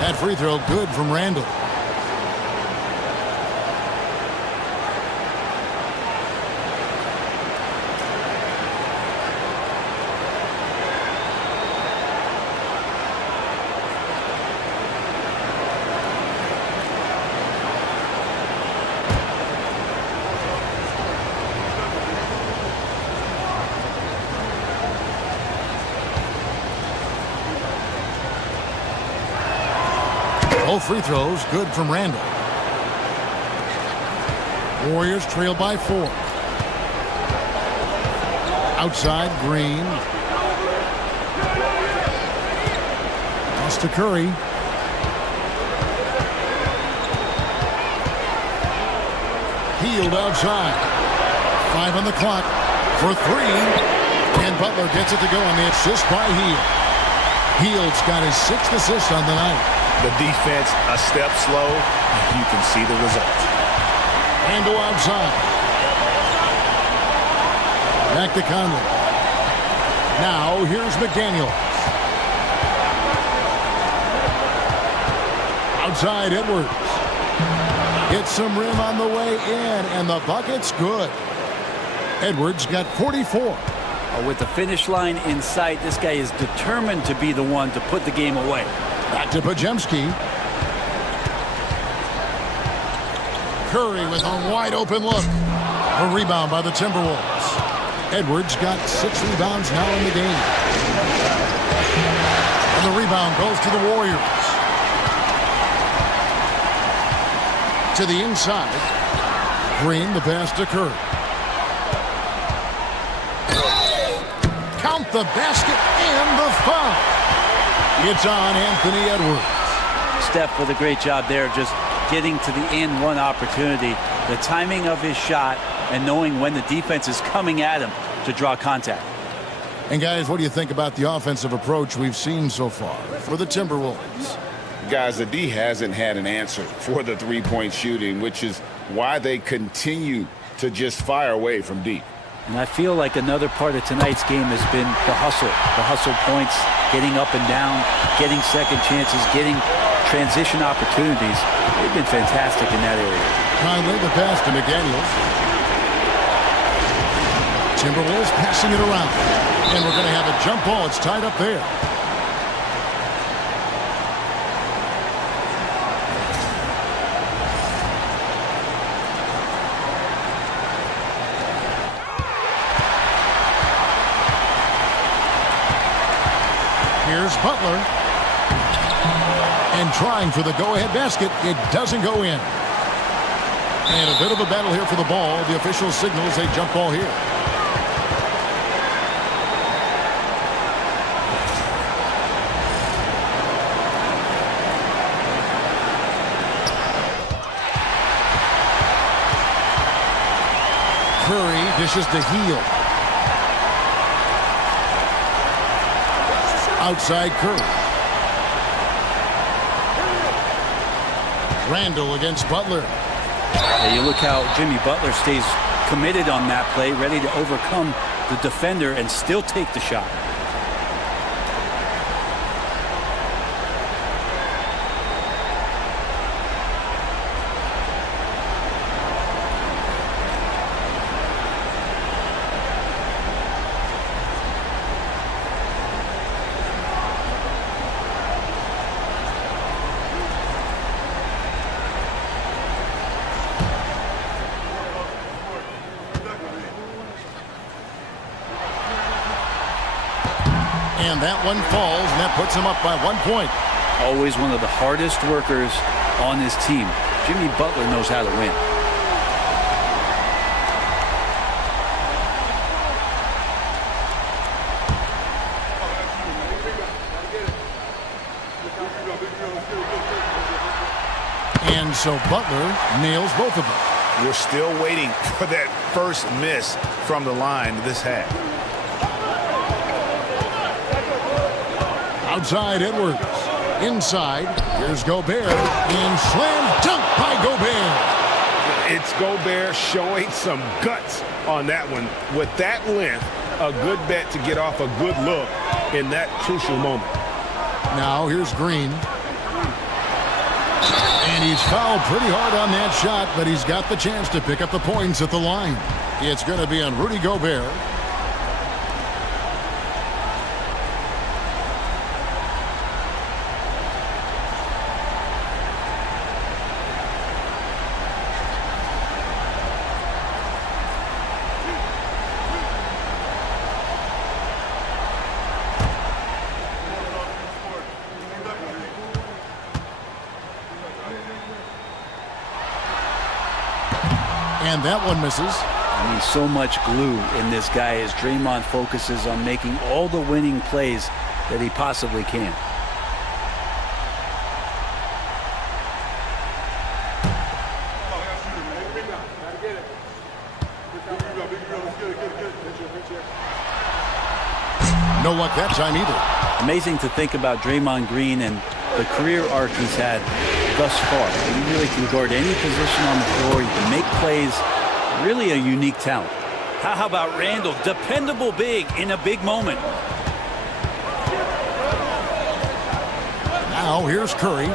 That free throw good from Randall. Both free throws good from Randall. Warriors trail by 4. Outside, Green. Pass to Curry. Hield outside. 5 on the clock for 3. And Butler gets it to go on the assist by Hield. Hield's got his 6th assist on the night. The defense a step slow, you can see the results. Randall outside. Back to Conley. Now here's McDaniels. Outside Edwards. Hits some rim on the way in, and the bucket's good. Edwards got 44. With the finish line in sight, this guy is determined to be the one to put the game away. Back to Podziemski. Curry with a wide open look. A rebound by the Timberwolves. Edwards got 6 rebounds now in the game. And the rebound goes to the Warriors. To the inside. Green, the pass to Curry. Count the basket and the foul. It's on Anthony Edwards. Steph with a great job there, just getting to the and one opportunity. The timing of his shot and knowing when the defense is coming at him to draw contact. And guys, what do you think about the offensive approach we've seen so far for the Timberwolves? Guys, the D hasn't had an answer for the three-point shooting, which is why they continue to just fire away from deep. And I feel like another part of tonight's game has been the hustle points, getting up and down, getting second chances, getting transition opportunities. They've been fantastic in that area. Conley, the pass to McDaniels. Timberwolves passing it around. And we're going to have a jump ball. It's tied up there. Here's Butler. And trying for the go-ahead basket. It doesn't go in. And a bit of a battle here for the ball. The official signals a jump ball here. Curry dishes to Heel. Outside Curry. Randall against Butler. Yeah, you look how Jimmy Butler stays committed on that play, ready to overcome the defender and still take the shot. And that one falls, and that puts him up by 1 point. Always one of the hardest workers on this team. Jimmy Butler knows how to win. And so Butler nails both of them. We're still waiting for that first miss from the line this half. Outside Edwards. Inside. Here's Gobert. And slam dunk by Gobert. It's Gobert showing some guts on that one. With that length, a good bet to get off a good look in that crucial moment. Now here's Green. And he's fouled pretty hard on that shot, but he's got the chance to pick up the points at the line. It's going to be on Rudy Gobert. And that one misses. I mean, so much glue in this guy as Draymond focuses on making all the winning plays that he possibly can. No luck that time either. Amazing to think about Draymond Green and the career arc he's had thus far. He really can guard any position on the floor. He can make plays. Really a unique talent. How about Randall? Dependable big in a big moment. Now here's Curry.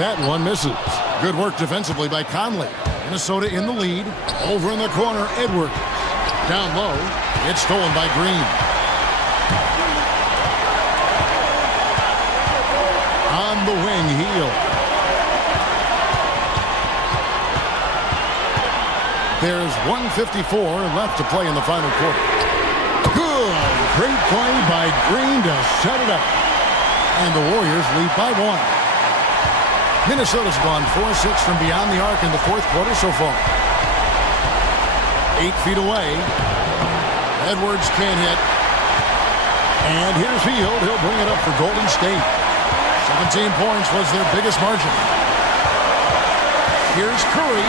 That one misses. Good work defensively by Conley. Minnesota in the lead. Over in the corner, Edwards. Down low. It's stolen by Green. On the wing, Heel. There's 1:54 left to play in the final quarter. Good. Great play by Green to set it up. And the Warriors lead by 1. Minnesota's gone 4-6 from beyond the arc in the fourth quarter so far. 8 feet away. Edwards can't hit. And here's Field. He'll bring it up for Golden State. 17 points was their biggest margin. Here's Curry.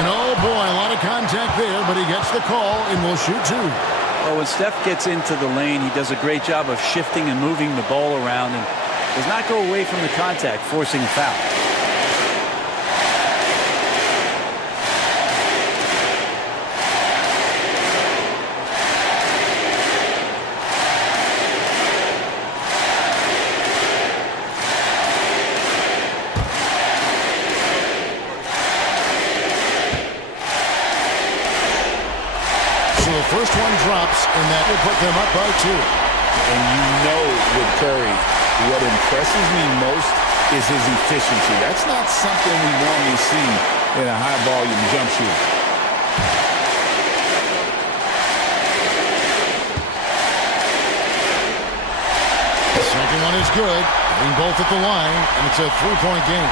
And oh boy, a lot of contact there, but he gets the call and will shoot 2. Well, when Steph gets into the lane, he does a great job of shifting and moving the ball around and does not go away from the contact, forcing a foul. So the first one drops, and that will put them up by 2. And you know with Curry, what impresses me most is his efficiency. That's not something we normally see in a high-volume jump shooter. The second one is good. Hitting both at the line, and it's a three-point game.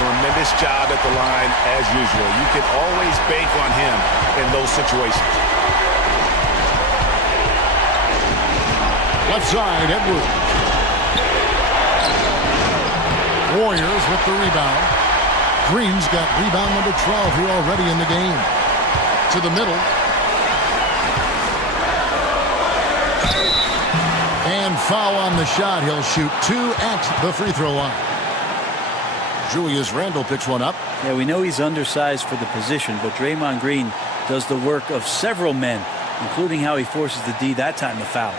Tremendous job at the line as usual. You can always bank on him in those situations. Left side, Edwards. Warriors with the rebound. Green's got rebound number 12 here already in the game. To the middle. And foul on the shot. He'll shoot 2 at the free throw line. Julius Randle picks one up. Yeah, we know he's undersized for the position, but Draymond Green does the work of several men, including how he forces the D that time to foul.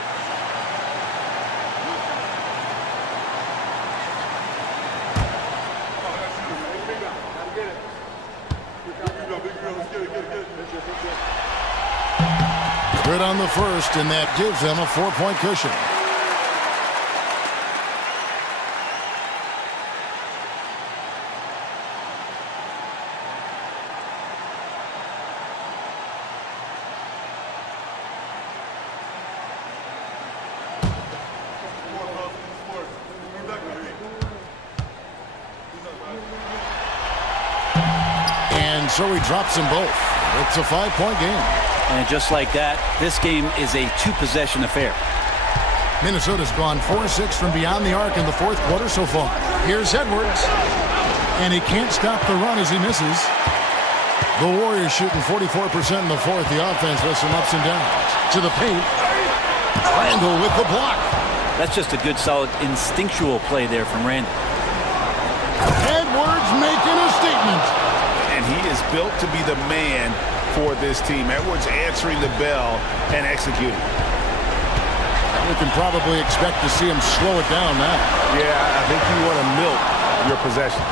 Good on the first, and that gives them a 4-point cushion. And so he drops them both. It's a 5-point game. And just like that, this game is a 2-possession affair. Minnesota's gone 4-6 from beyond the arc in the fourth quarter so far. Here's Edwards. And he can't stop the run as he misses. The Warriors shooting 44% in the fourth. The offense has some ups and downs. To the paint. Randle with the block. That's just a good, solid, instinctual play there from Randle. Edwards making a statement. And he is built to be the man for this team. Edwards answering the bell and executing. We can probably expect to see him slow it down now. Yeah, I think you want to milk your possessions.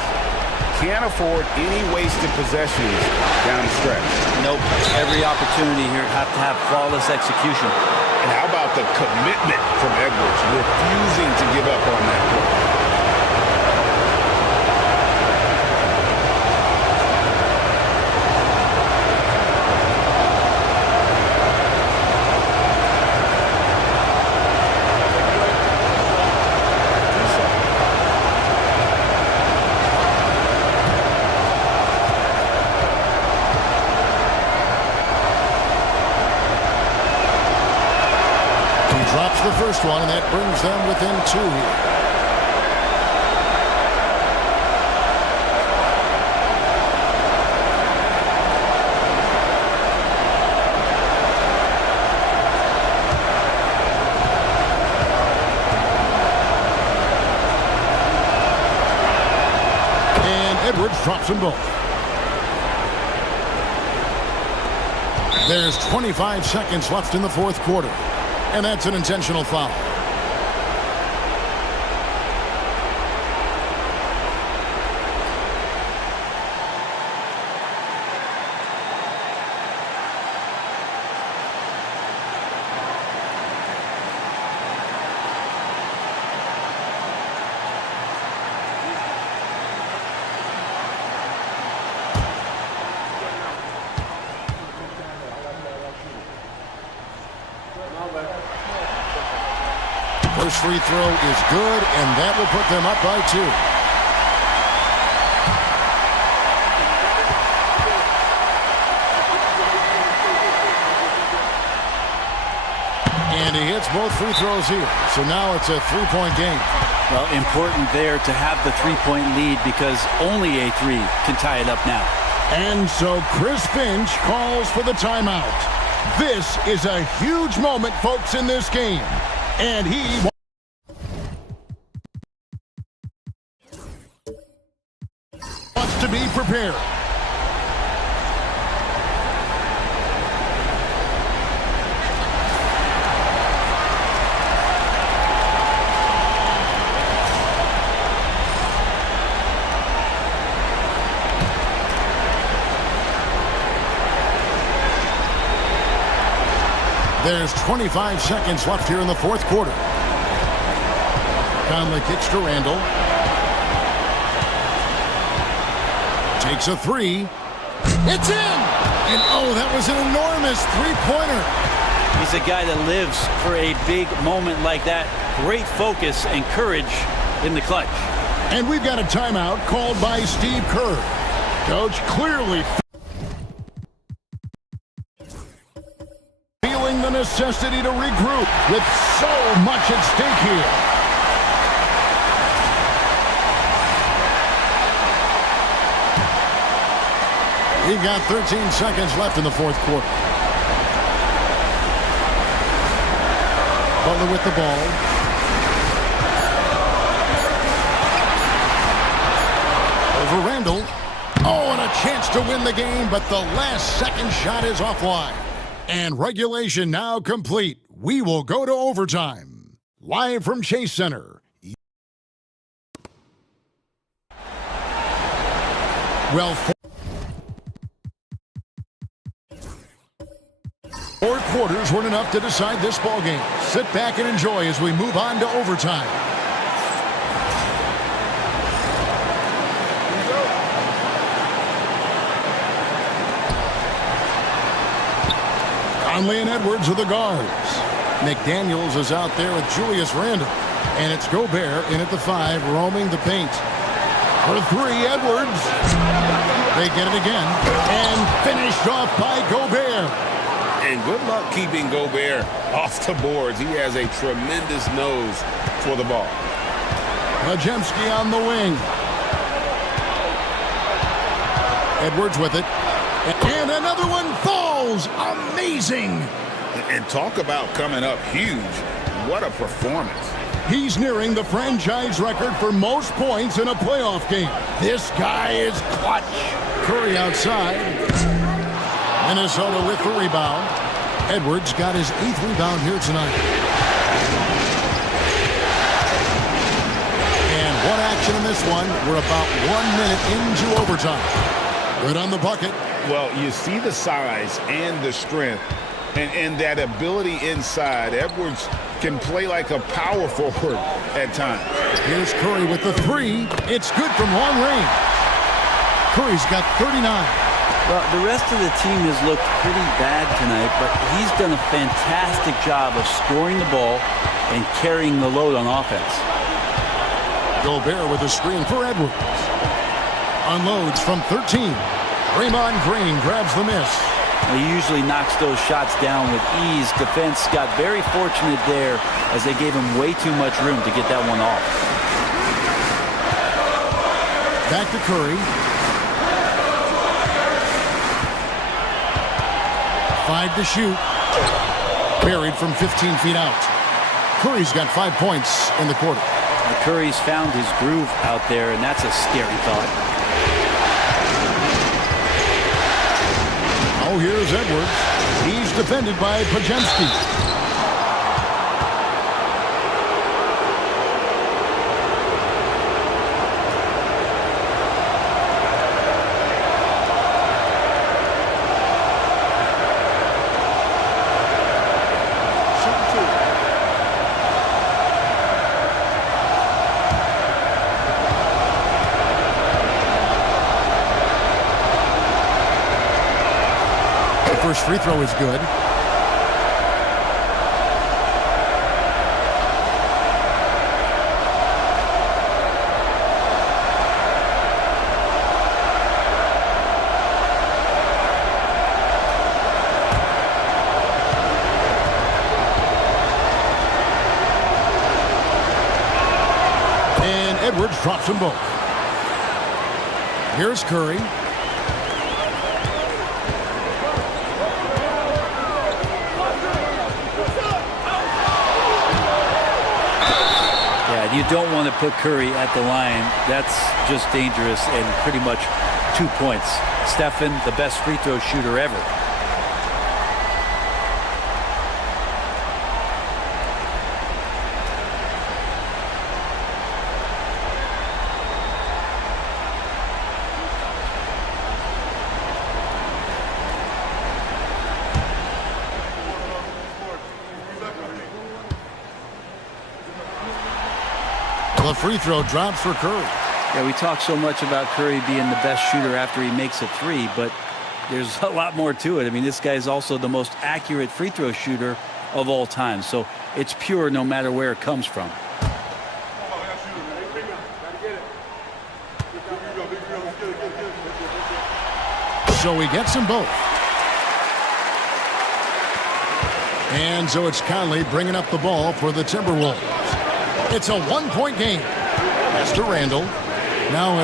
Can't afford any wasted possessions down the stretch. Nope. Every opportunity here have to have flawless execution. And how about the commitment from Edwards, refusing to give up on that play? Drops the first one, and that brings them within 2 here. And Edwards drops them both. There's 25 seconds left in the fourth quarter. And that's an intentional foul. First free throw is good, and that will put them up by 2. And he hits both free throws here. So now it's a 3-point game. Well, important there to have the 3-point lead because only a 3 can tie it up now. And so Chris Finch calls for the timeout. This is a huge moment, folks, in this game. And he wants to be prepared. There's 25 seconds left here in the fourth quarter. Conley kicks to Randle. Takes a 3. It's in! And oh, that was an enormous three-pointer. He's a guy that lives for a big moment like that. Great focus and courage in the clutch. And we've got a timeout called by Steve Kerr. Coach clearly feeling the necessity to regroup with so much at stake here. He got 13 seconds left in the fourth quarter. Butler with the ball. Over Randall. Oh, and a chance to win the game, but the last second shot is offline. And regulation now complete. We will go to overtime. Live from Chase Center. Well, four quarters weren't enough to decide this ball game. Sit back and enjoy as we move on to overtime. Conley and Edwards are the guards. McDaniels is out there with Julius Randle. And it's Gobert in at the 5, roaming the paint. For 3, Edwards. They get it again. And finished off by Gobert. And good luck keeping Gobert off the boards. He has a tremendous nose for the ball. Majemski on the wing. Edwards with it. And another one falls. Amazing. And talk about coming up huge. What a performance. He's nearing the franchise record for most points in a playoff game. This guy is clutch. Curry outside. Minnesota with the rebound. Edwards got his 8th rebound here tonight. And what action in this one? We're about 1 minute into overtime. Good on the bucket. Well, you see the size and the strength and that ability inside. Edwards can play like a power forward at times. Here's Curry with the 3. It's good from long range. Curry's got 39. Well, the rest of the team has looked pretty bad tonight, but he's done a fantastic job of scoring the ball and carrying the load on offense. Gobert with a screen for Edwards. Unloads from 13. Draymond Green grabs the miss. He usually knocks those shots down with ease. Defense got very fortunate there as they gave him way too much room to get that one off. Back to Curry. 5 to shoot. Buried from 15 feet out. Curry's got 5 points in the quarter. Curry's found his groove out there, and that's a scary thought. Oh, here's Edwards. He's defended by Majemski. First free throw is good. And Edwards drops them both. Here's Curry. You don't want to put Curry at the line. That's just dangerous and pretty much 2 points. Stephen, the best free throw shooter ever. The free throw drops for Curry. Yeah, we talk so much about Curry being the best shooter after he makes a three, but there's a lot more to it. I mean, this guy is also the most accurate free throw shooter of all time. So it's pure no matter where it comes from. So he gets them both. And so it's Conley bringing up the ball for the Timberwolves. It's a one-point game. Pass to Randall. Now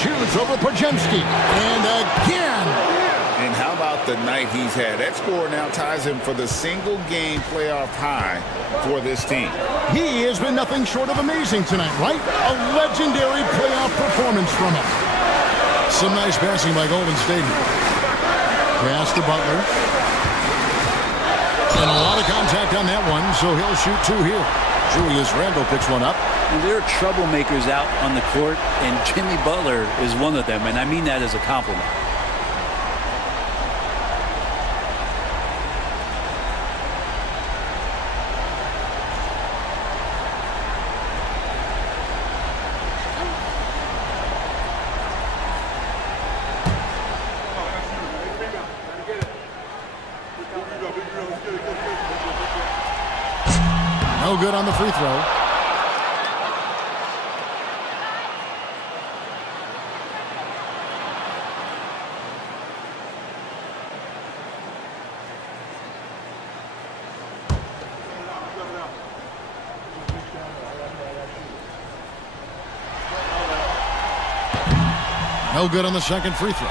shoots over Pajemski. And again. And how about the night he's had? That score now ties him for the single-game playoff high for this team. He has been nothing short of amazing tonight, right? A legendary playoff performance from him. Some nice passing by Golden State. Pass to Butler. And a lot of contact on that one, so he'll shoot two here. Julius Randle picks one up. And there are troublemakers out on the court, and Jimmy Butler is one of them, and I mean that as a compliment. No good on the free throw. No good on the second free throw.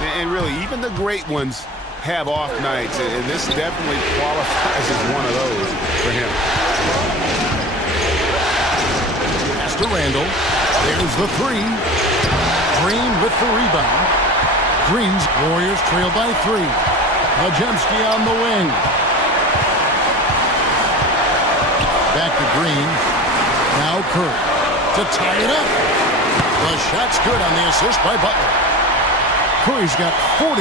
And really, even the great ones have off nights, and this definitely qualifies as one of those for him. Pass to Randall. There's the three. Green with the rebound. Green's Warriors trail by three. Pajemski on the wing. Back to Green. Now Curry to tie it up. The shot's good on the assist by Butler. Curry's got 46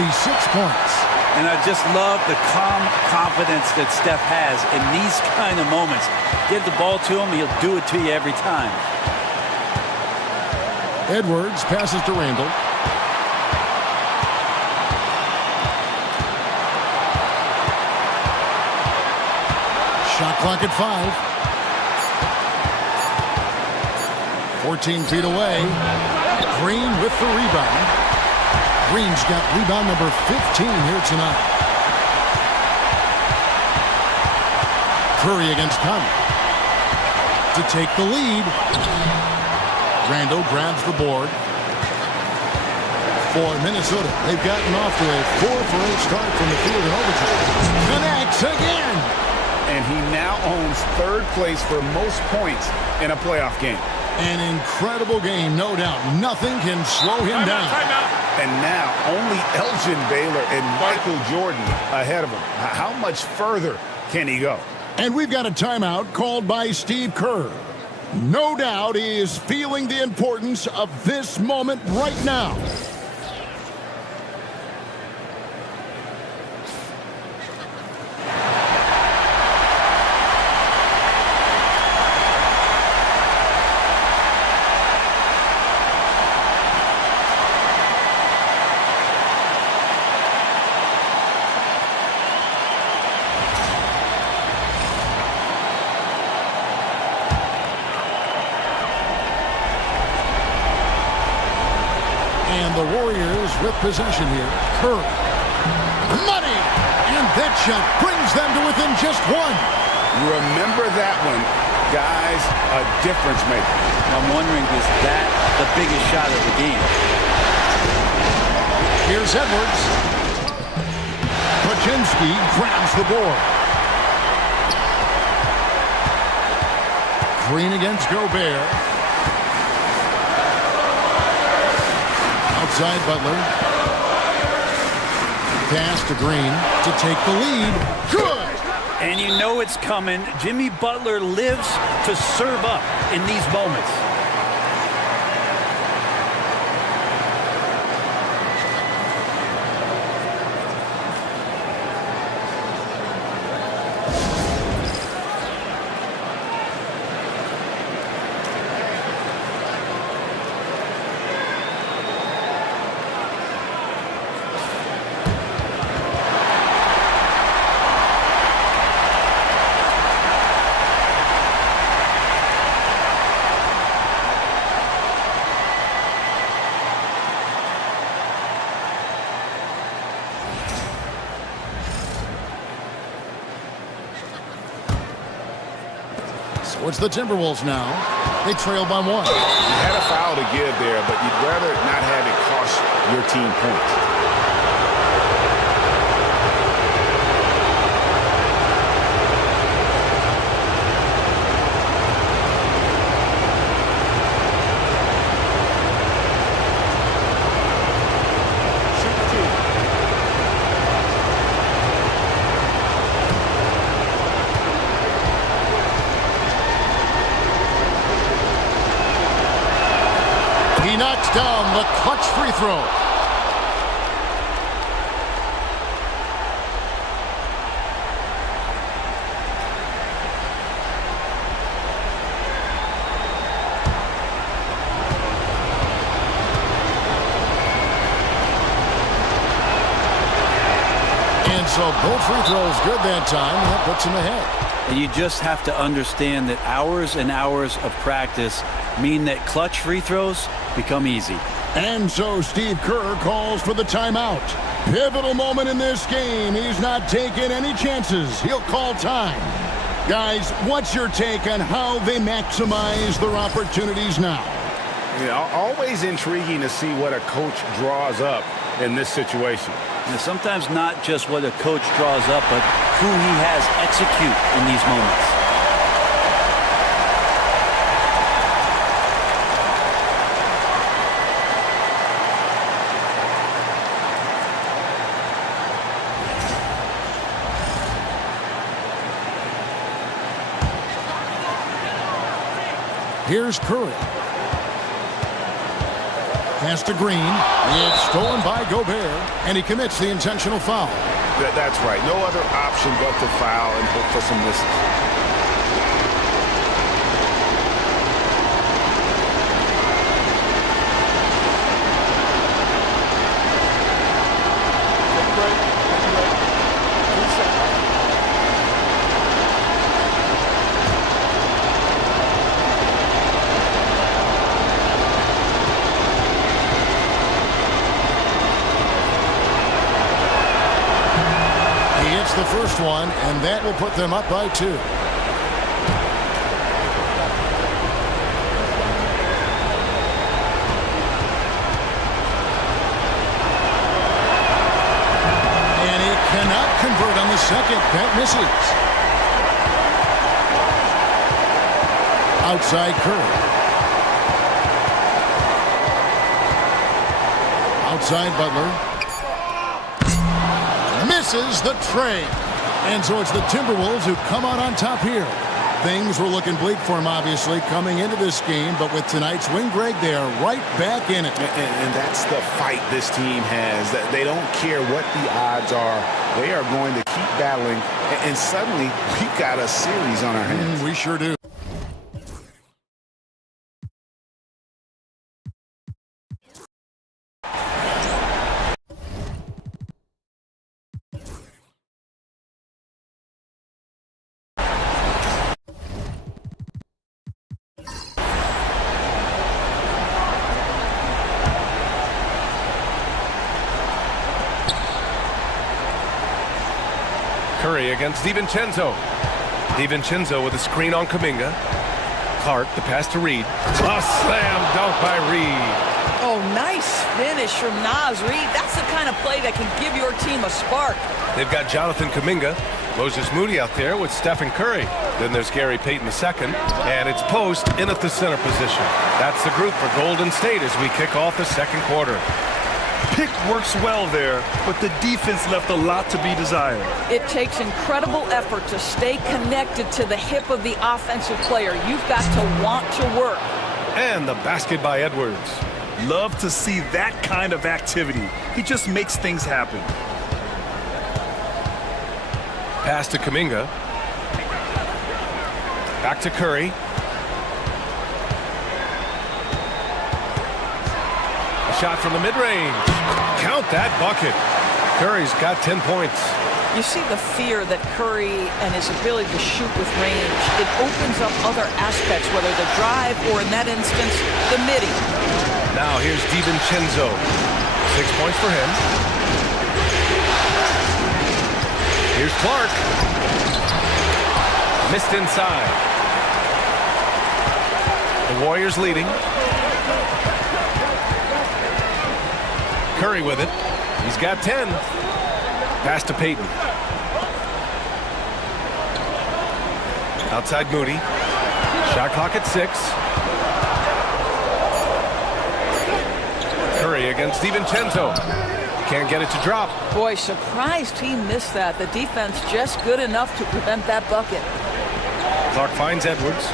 points. And I just love the calm confidence that Steph has in these kind of moments. Give the ball to him, he'll do it to you every time. Edwards passes to Randall. Shot clock at 5. 14 feet away. Green with the rebound. Green's got rebound number 15 here tonight. Curry against Conley to take the lead. Randall grabs the board. For Minnesota, they've gotten off to a 4-for-8 start from the field in overtime. Connects again. And he now owns third place for most points in a playoff game. An incredible game, no doubt. Nothing can slow him down. And now only Elgin Baylor and Michael Jordan ahead of him. How much further can he go? And we've got a timeout called by Steve Kerr. No doubt he is feeling the importance of this moment right now. And the Warriors with possession here. Curry. Money! And that shot brings them to within just one. Remember that one, guys, a difference maker. I'm wondering, is that the biggest shot of the game? Here's Edwards. Pajemski grabs the board. Green against Gobert. Outside Butler. Pass to Green to take the lead. Good! And you know it's coming. Jimmy Butler lives to serve up in these moments. So it's the Timberwolves now. They trail by 1. You had a foul to give there, but you'd rather not have it cost your team points. He knocks down the clutch free throw. And so both free throws good that time, and that puts him ahead. And you just have to understand that hours and hours of practice mean that clutch free throws become easy. And so Steve Kerr calls for the timeout. Pivotal moment in this game. He's not taking any chances. He'll call time. Guys, what's your take on how they maximize their opportunities now? Yeah, always intriguing to see what a coach draws up in this situation. And sometimes not just what a coach draws up, but who he has execute in these moments. Here's Curry. Pass to Green. It's stolen by Gobert, and he commits the intentional foul. That's right. No other option but to foul and hope for some misses. The first one, and that will put them up by 2. And he cannot convert on the second. That misses. Outside Curry. Outside Butler. Misses the tray. And so it's the Timberwolves who come out on top here. Things were looking bleak for them, obviously, coming into this game. But with tonight's win, Greg, they are right back in it. And that's the fight this team has. That they don't care what the odds are. They are going to keep battling. And suddenly, we've got a series on our hands. We sure do. Curry against DiVincenzo. DiVincenzo with a screen on Kuminga. Clark, the pass to Reed. A slam dunk by Reed. Oh, nice finish from Naz Reid. That's the kind of play that can give your team a spark. They've got Jonathan Kuminga, Moses Moody out there with Stephen Curry. Then there's Gary Payton II, and it's Post in at the center position. That's the group for Golden State as we kick off the second quarter. Pick works well there, but the defense left a lot to be desired. It takes incredible effort to stay connected to the hip of the offensive player. You've got to want to work. And the basket by Edwards. Love to see that kind of activity. He just makes things happen. Pass to Kuminga. Back to Curry. A shot from the mid-range. Count that bucket. Curry's got 10 points. You see the fear that Curry and his ability to shoot with range. It opens up other aspects, whether the drive or, in that instance, the midi. Now here's DiVincenzo. 6 points for him. Here's Clark. Missed inside. The Warriors leading. Curry with it. He's got 10. Pass to Payton. Outside Moody. Shot clock at 6. Curry against DiVincenzo. Can't get it to drop. Boy, surprised he missed that. The defense just good enough to prevent that bucket. Clark finds Edwards.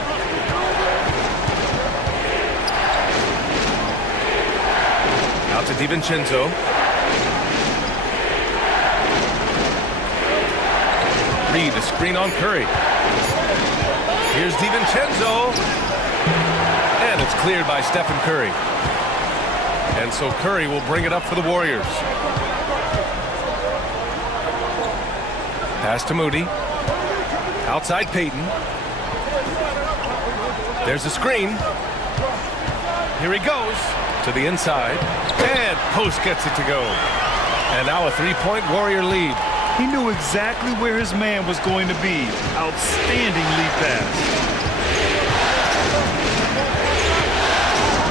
Out to DiVincenzo. Reed, a screen on Curry. Here's DiVincenzo. And it's cleared by Stephen Curry. And so Curry will bring it up for the Warriors. Pass to Moody. Outside Payton. There's a screen. Here he goes to the inside. And Post gets it to go. And now a three-point Warrior lead. He knew exactly where his man was going to be. Outstanding lead pass.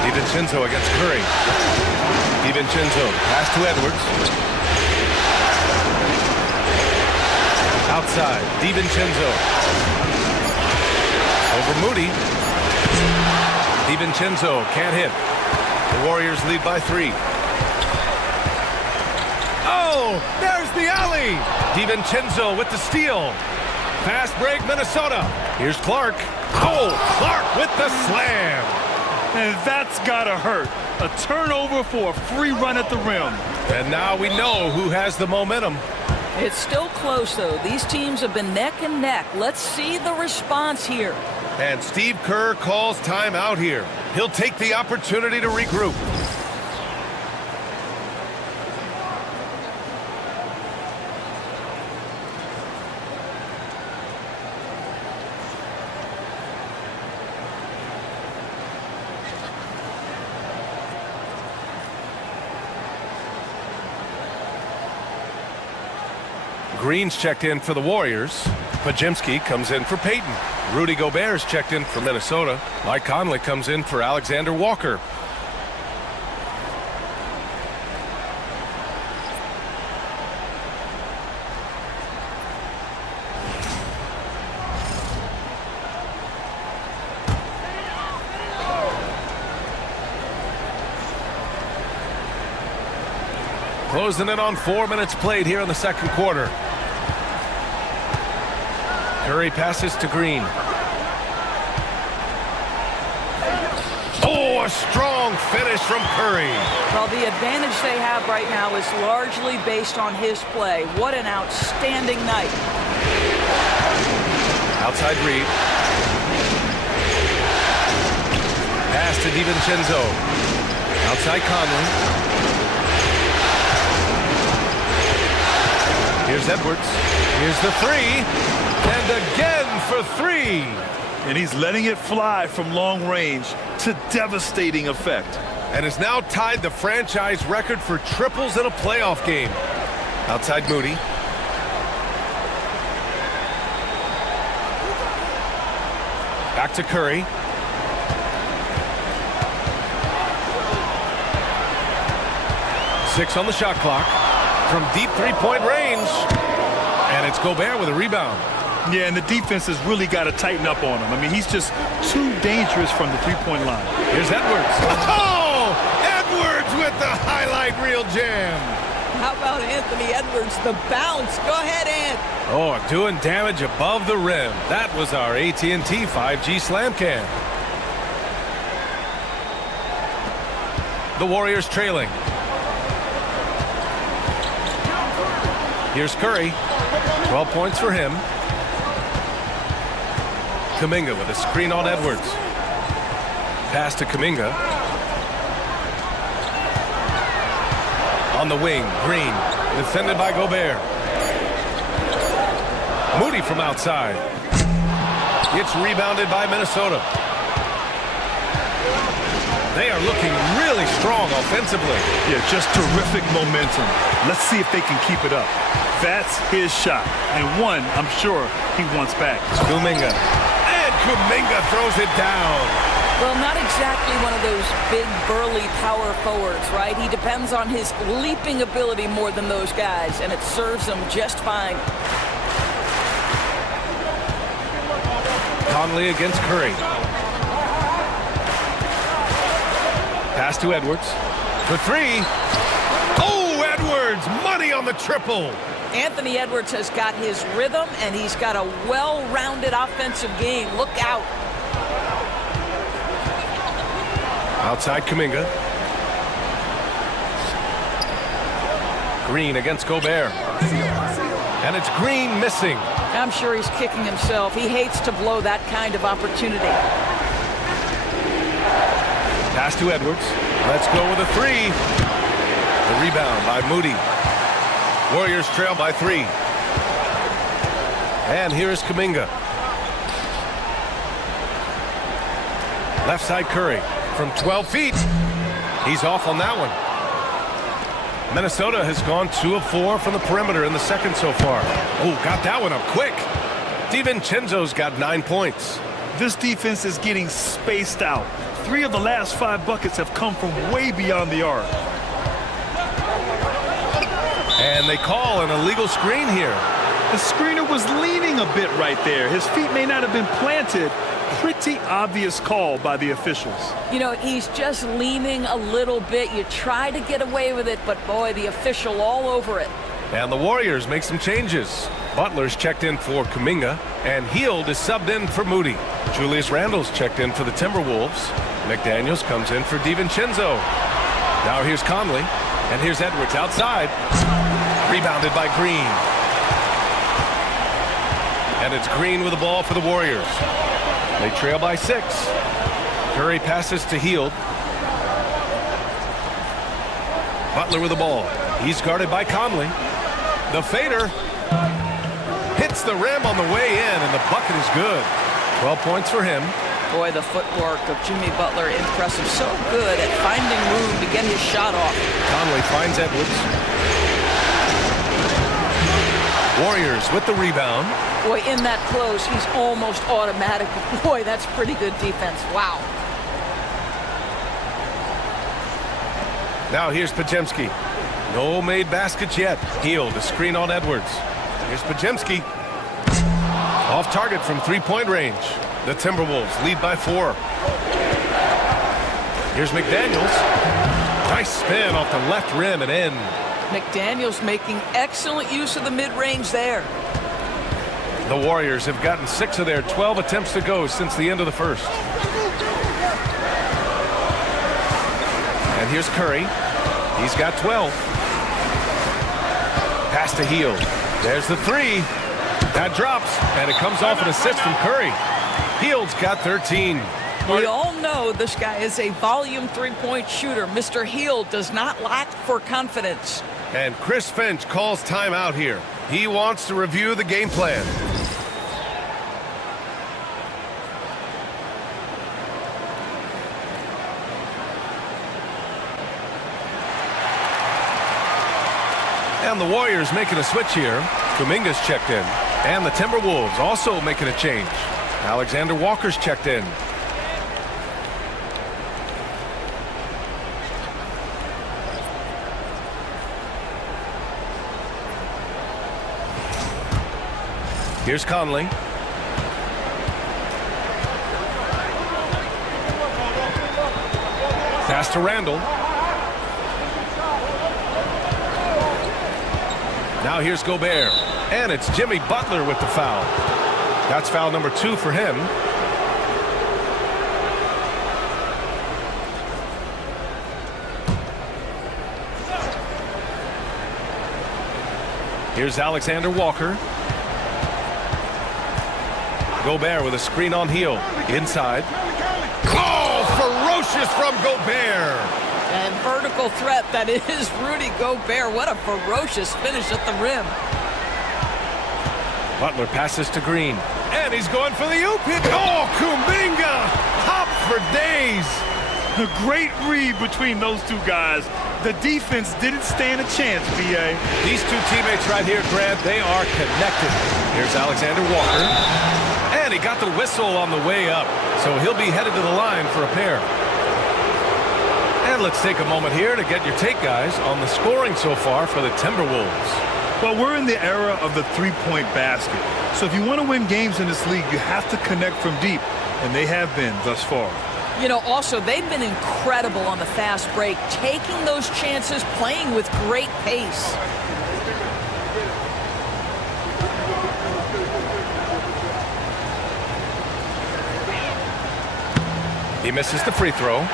DiVincenzo against Curry. DiVincenzo, pass to Edwards. Outside, DiVincenzo. Over Moody. DiVincenzo can't hit. The Warriors lead by 3. Oh, there's the alley. DiVincenzo with the steal. Fast break, Minnesota. Here's Clark. Oh, Clark with the slam. And that's gotta hurt. A turnover for a free run at the rim. And now we know who has the momentum. It's still close, though. These teams have been neck and neck. Let's see the response here. And Steve Kerr calls timeout here. He'll take the opportunity to regroup. Green's checked in for the Warriors. Pajimski comes in for Payton. Rudy Gobert's checked in for Minnesota. Mike Conley comes in for Alexander Walker. Closing in on 4 minutes played here in the second quarter. Curry passes to Green. Oh, a strong finish from Curry. Well, the advantage they have right now is largely based on his play. What an outstanding night. Outside Reed. Pass to DiVincenzo. Outside Conley. Here's Edwards. Here's the three. And again for 3. And he's letting it fly from long range to devastating effect. And has now tied the franchise record for triples in a playoff game. Outside Moody. Back to Curry. Six on the shot clock. From deep three-point range. And it's Gobert with a rebound. Yeah, and the defense has really got to tighten up on him. I mean, he's just too dangerous from the three-point line. Here's Edwards. Oh! Edwards with the highlight reel jam. How about Anthony Edwards, the bounce? Go ahead, Ant. Oh, doing damage above the rim. That was our AT&T 5G slam cam. The Warriors trailing. Here's Curry. 12 points for him. Kuminga with a screen on Edwards. Pass to Kuminga. On the wing, Green. Defended by Gobert. Moody from outside. It's rebounded by Minnesota. They are looking really strong offensively. Yeah, just terrific momentum. Let's see if they can keep it up. That's his shot, and one I'm sure he wants back. Kuminga. And Kuminga throws it down. Well, not exactly one of those big, burly power forwards, right? He depends on his leaping ability more than those guys, and it serves him just fine. Conley against Curry. Pass to Edwards. For three. Oh, Edwards! Money on the triple! Anthony Edwards has got his rhythm, and he's got a well-rounded offensive game. Look out. Outside Kuminga. Green against Gobert. And it's Green missing. I'm sure he's kicking himself. He hates to blow that kind of opportunity. Pass to Edwards. Let's go with a three. The rebound by Moody. Warriors trail by 3. And here's Kuminga. Left side Curry from 12 feet. He's off on that one. Minnesota has gone 2 of 4 from the perimeter in the second so far. Oh, got that one up quick. DiVincenzo's got 9 points. This defense is getting spaced out. 3 of the last 5 buckets have come from way beyond the arc. And they call an illegal screen here. The screener was leaning a bit right there. His feet may not have been planted. Pretty obvious call by the officials. You know, he's just leaning a little bit. You try to get away with it, but boy, the official all over it. And the Warriors make some changes. Butler's checked in for Kuminga, and Hield is subbed in for Moody. Julius Randle's checked in for the Timberwolves. McDaniels comes in for DiVincenzo. Now here's Conley, and here's Edwards outside. Rebounded by Green. And it's Green with the ball for the Warriors. They trail by 6. Curry passes to Hield. Butler with the ball. He's guarded by Conley. The fader hits the rim on the way in, and the bucket is good. 12 points for him. Boy, the footwork of Jimmy Butler, impressive. So good at finding room to get his shot off. Conley finds Edwards. Warriors with the rebound. Boy, in that close, he's almost automatic. Boy, that's pretty good defense. Wow. Now here's Podziemski. No made baskets yet. Hield, a screen on Edwards. Here's Podziemski. Off target from 3-point range. The Timberwolves lead by 4. Here's McDaniels. Nice spin off the left rim and in. McDaniels making excellent use of the mid-range there. The Warriors have gotten 6 of their 12 attempts to go since the end of the first. And here's Curry. He's got 12. Pass to Hield. There's the 3. That drops, and it comes off an assist from Curry. Hield's got 13. We all know this guy is a volume 3-point shooter. Mr. Hield does not lack for confidence. And Chris Finch calls timeout here. He wants to review the game plan. And the Warriors making a switch here. Kuminga's checked in. And the Timberwolves also making a change. Alexander Walker's checked in. Here's Conley. Pass to Randle. Now here's Gobert. And it's Jimmy Butler with the foul. That's foul number 2 for him. Here's Alexander Walker. Gobert with a screen on Hield. Inside. Oh, ferocious from Gobert. And vertical threat, that is Rudy Gobert. What a ferocious finish at the rim. Butler passes to Green. And he's going for the oop. Oh, Kuminga! Hop for days. A great read between those two guys. The defense didn't stand a chance, B.A. These two teammates right here, Grant, they are connected. Here's Alexander Walker. And And he got the whistle on the way up, so he'll be headed to the line for a pair. And let's take a moment here to get your take, guys, on the scoring so far for the Timberwolves. Well, we're in the era of the three-point basket. So if you want to win games in this league, you have to connect from deep, and they have been thus far. You know, also, they've been incredible on the fast break, taking those chances, playing with great pace. He misses the free throw.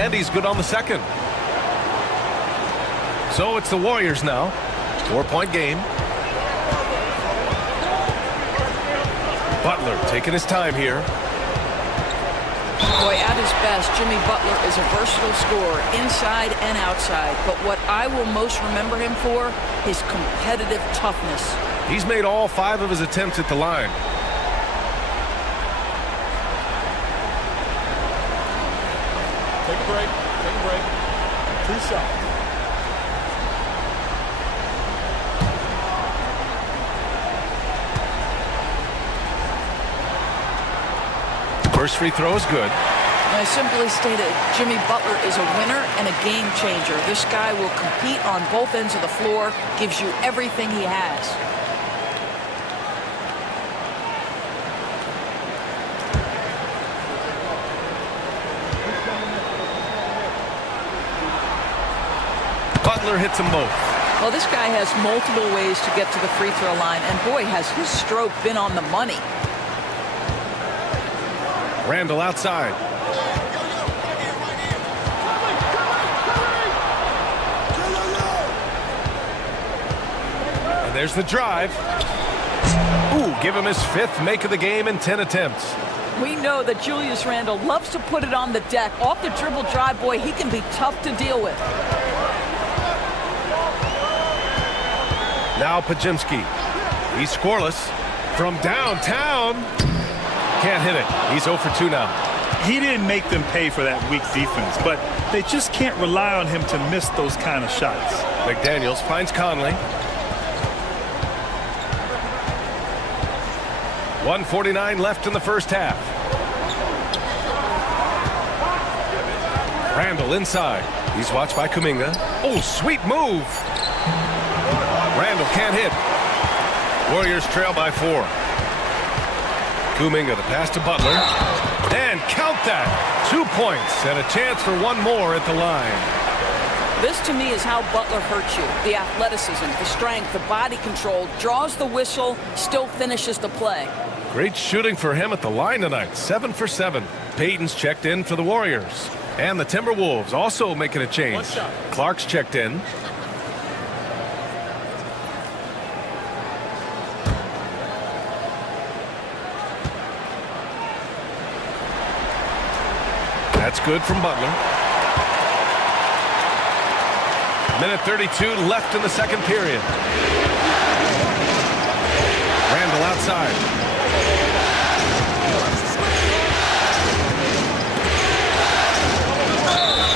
And he's good on the second. So it's the Warriors now. 4-point game. Butler taking his time here. Boy, at his best, Jimmy Butler is a versatile scorer inside and outside. But what I will most remember him for, his competitive toughness. He's made all 5 of his attempts at the line. Take a break. Take a break. 2 shots. First free throw is good. I simply stated, Jimmy Butler is a winner and a game changer. This guy will compete on both ends of the floor, gives you everything he has. Butler hits them both. Well, this guy has multiple ways to get to the free throw line, and boy, has his stroke been on the money. Randall outside. And there's the drive. Ooh, give him his 5th make of the game in 10 attempts. We know that Julius Randle loves to put it on the deck. Off the dribble drive, boy, he can be tough to deal with. Now Pajimski. He's scoreless. From downtown. Can't hit it. He's 0 for 2 now. He didn't make them pay for that weak defense, but they just can't rely on him to miss those kind of shots. McDaniels finds Conley. 1:49 left in the first half. Randall inside. He's watched by Kuminga. Oh, sweet move. Randall can't hit. Warriors trail by 4. Kuminga, the pass to Butler. And count that. 2 points and a chance for one more at the line. This, to me, is how Butler hurts you. The athleticism, the strength, the body control, draws the whistle, still finishes the play. Great shooting for him at the line tonight. 7 for 7. Payton's checked in for the Warriors. And the Timberwolves also making a change. Clark's checked in. That's good from Butler. Minute 32 left in the second period. Randall outside.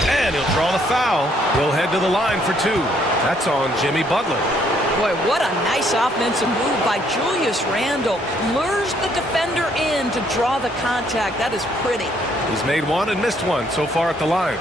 And he'll draw the foul. He'll head to the line for 2. That's on Jimmy Butler. Boy, what a nice offensive move by Julius Randle. Lures the defender in to draw the contact. That is pretty. He's made 1 and missed 1 so far at the line.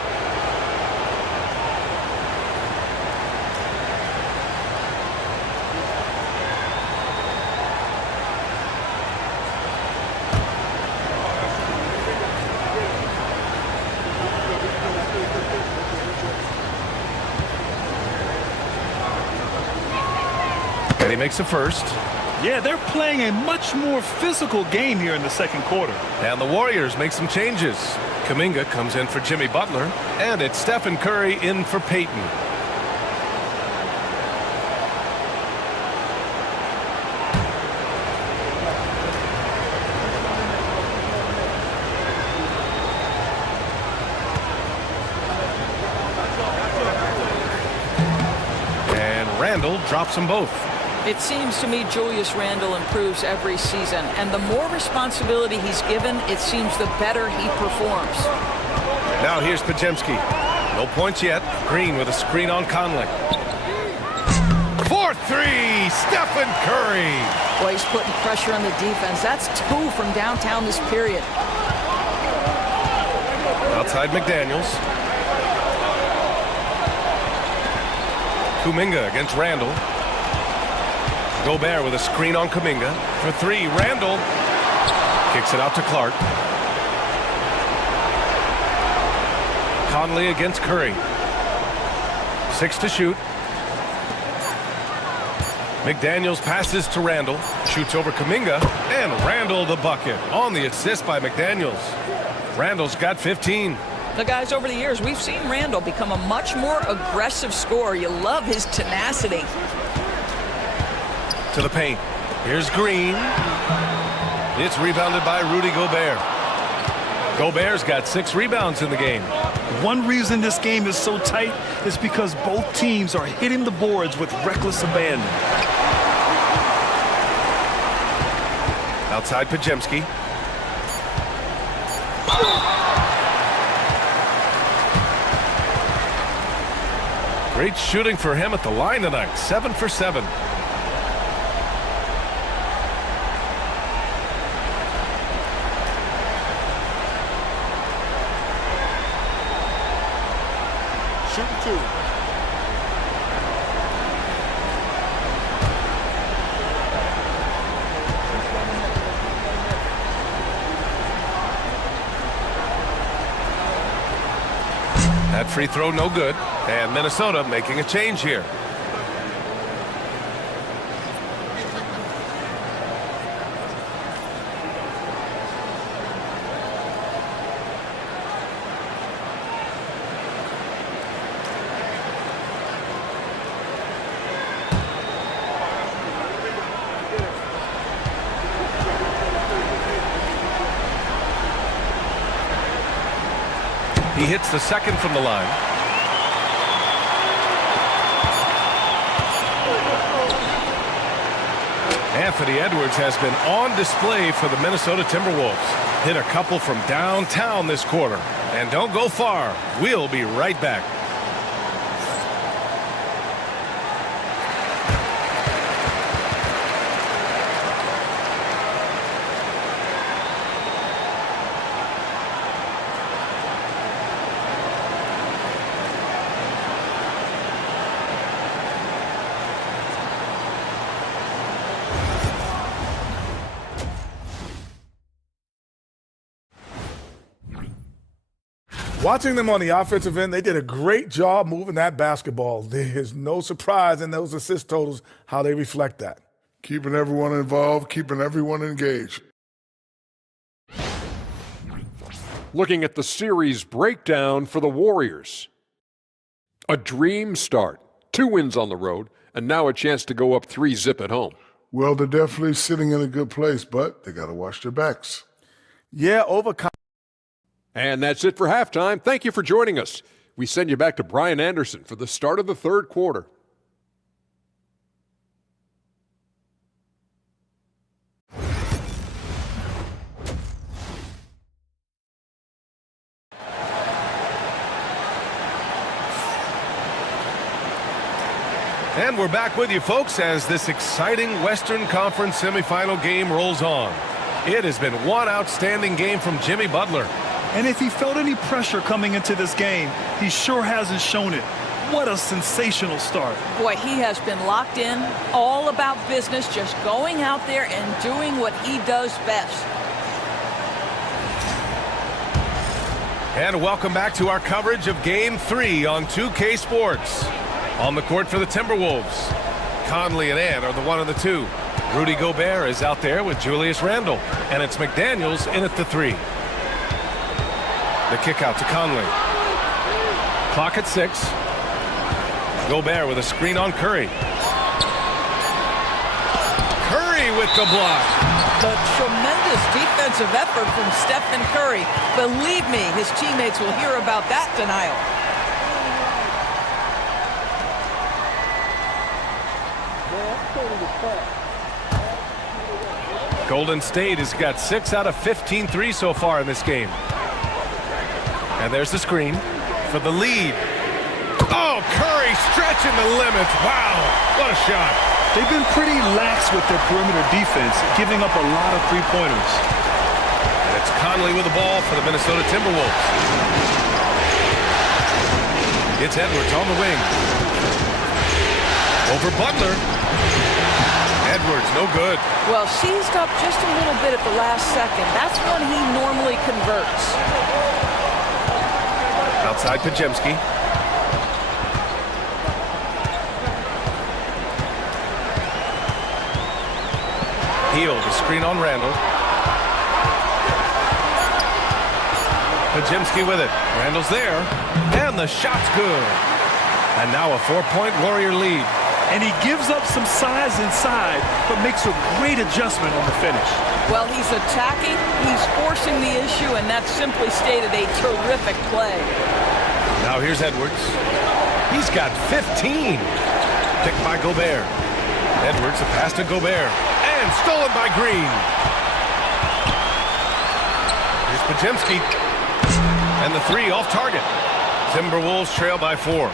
And he makes the first. Yeah, they're playing a much more physical game here in the second quarter. And the Warriors make some changes. Kuminga comes in for Jimmy Butler. And it's Stephen Curry in for Payton. Randle drops them both. It seems to me Julius Randle improves every season, and the more responsibility he's given, it seems the better he performs. Now here's Pajemski. No points yet. Green with a screen on Conley. 4-3, Stephen Curry. Boy, he's putting pressure on the defense. That's 2 from downtown this period. Outside McDaniels. Kuminga against Randle. Gobert with a screen on Kuminga. For 3, Randle kicks it out to Clark. Conley against Curry. 6 to shoot. McDaniels passes to Randle. Shoots over Kuminga. And Randle the bucket on the assist by McDaniels. Randle's got 15. The guys, over the years, we've seen Randle become a much more aggressive scorer. You love his tenacity. To the paint. Here's Green. It's rebounded by Rudy Gobert. Gobert's got 6 rebounds in the game. One reason this game is so tight is because both teams are hitting the boards with reckless abandon. Outside Pajemski. Great shooting for him at the line tonight. 7 for 7. Shooting 2. That free throw no good. And Minnesota making a change here. He hits the second from the line. Anthony Edwards has been on display for the Minnesota Timberwolves. Hit a couple from downtown this quarter. And don't go far. We'll be right back. Watching them on the offensive end, they did a great job moving that basketball. There's no surprise in those assist totals how they reflect that. Keeping everyone involved, keeping everyone engaged. Looking at the series breakdown for the Warriors. A dream start. 2 wins on the road, and now a chance to go up 3-zip at home. Well, they're definitely sitting in a good place, but they got to watch their backs. Yeah, And that's it for halftime. Thank you for joining us. We send you back to Brian Anderson for the start of the third quarter. And we're back with you, folks, as this exciting Western Conference semifinal game rolls on. It has been one outstanding game from Jimmy Butler. And if he felt any pressure coming into this game, he sure hasn't shown it. What a sensational start. Boy, he has been locked in, all about business, just going out there and doing what he does best. And welcome back to our coverage of Game 3 on 2K Sports. On the court for the Timberwolves, Conley and Ant are the 1 and the 2. Rudy Gobert is out there with Julius Randle, and it's McDaniels in at the 3. The kick out to Conley. Clock at 6. Gobert with a screen on Curry. Curry with the block. The tremendous defensive effort from Stephen Curry. Believe me, his teammates will hear about that tonight. Golden State has got 6 out of 15 threes so far in this game. And there's the screen for the lead. Oh, Curry stretching the limits. Wow, what a shot. They've been pretty lax with their perimeter defense, giving up a lot of three-pointers. And it's Conley with the ball for the Minnesota Timberwolves. It's Edwards on the wing. Over Butler. Edwards, no good. Well, seized up just a little bit at the last second. That's when he normally converts. Outside Pajemski. Heel, the screen on Randall. Pajemski with it. Randall's there. And the shot's good. And now a 4-point Warrior lead. And he gives up some size inside, but makes a great adjustment on the finish. Well, he's attacking, he's forcing the issue, and that's simply stated a terrific play. Now here's Edwards. He's got 15. Picked by Gobert. Edwards, a pass to Gobert. And stolen by Green. Here's Pajemski. And the 3 off target. Timberwolves trail by 4.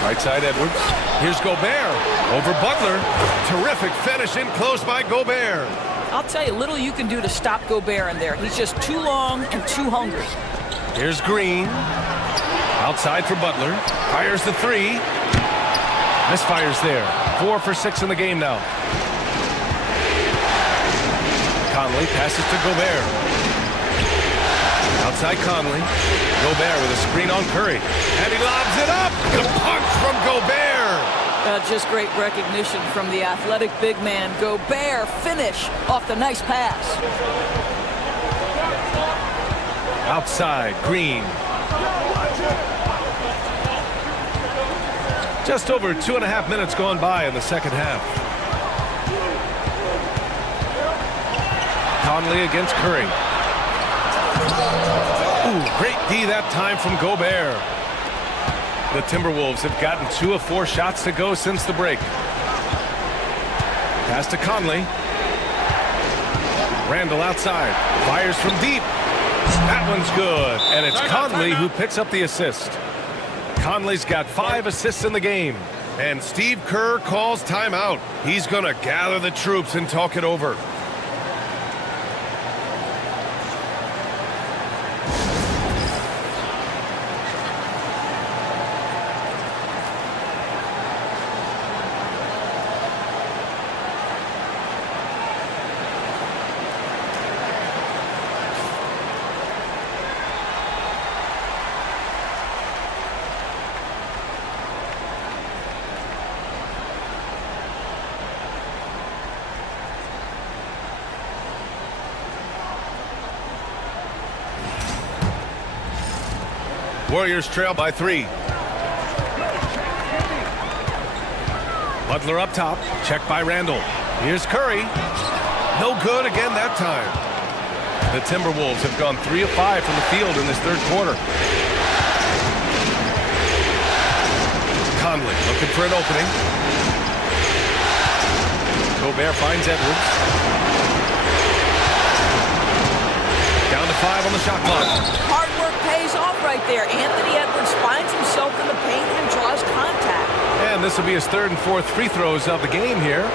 Right side Edwards. Here's Gobert. Over Butler. Terrific finish in close by Gobert. I'll tell you, little you can do to stop Gobert in there. He's just too long and too hungry. Here's Green. Outside for Butler. Fires the 3. Misfires there. 4 for 6 in the game now. Conley passes to Gobert. Outside Conley. Gobert with a screen on Curry. And he lobs it up. The punch from Gobert. Just great recognition from the athletic big man. Gobert finish off the nice pass. Outside Green. Just over 2.5 minutes gone by in the second half. Conley against Curry. Ooh, great D that time from Gobert. The Timberwolves have gotten 2 of 4 shots to go since the break. Pass to Conley. Randall outside. Fires from deep. That one's good. And it's Conley who picks up the assist. Conley's got 5 assists in the game. And Steve Kerr calls timeout. He's going to gather the troops and talk it over. Warriors trail by 3. Butler up top. Checked by Randall. Here's Curry. No good again that time. The Timberwolves have gone 3 of 5 from the field in this third quarter. Conley looking for an opening. Gobert finds Edwards. Down to 5 on the shot clock. Hard work pays off right there. Anthony Edwards finds himself in the paint and draws contact. And this will be his 3rd and 4th free throws of the game here.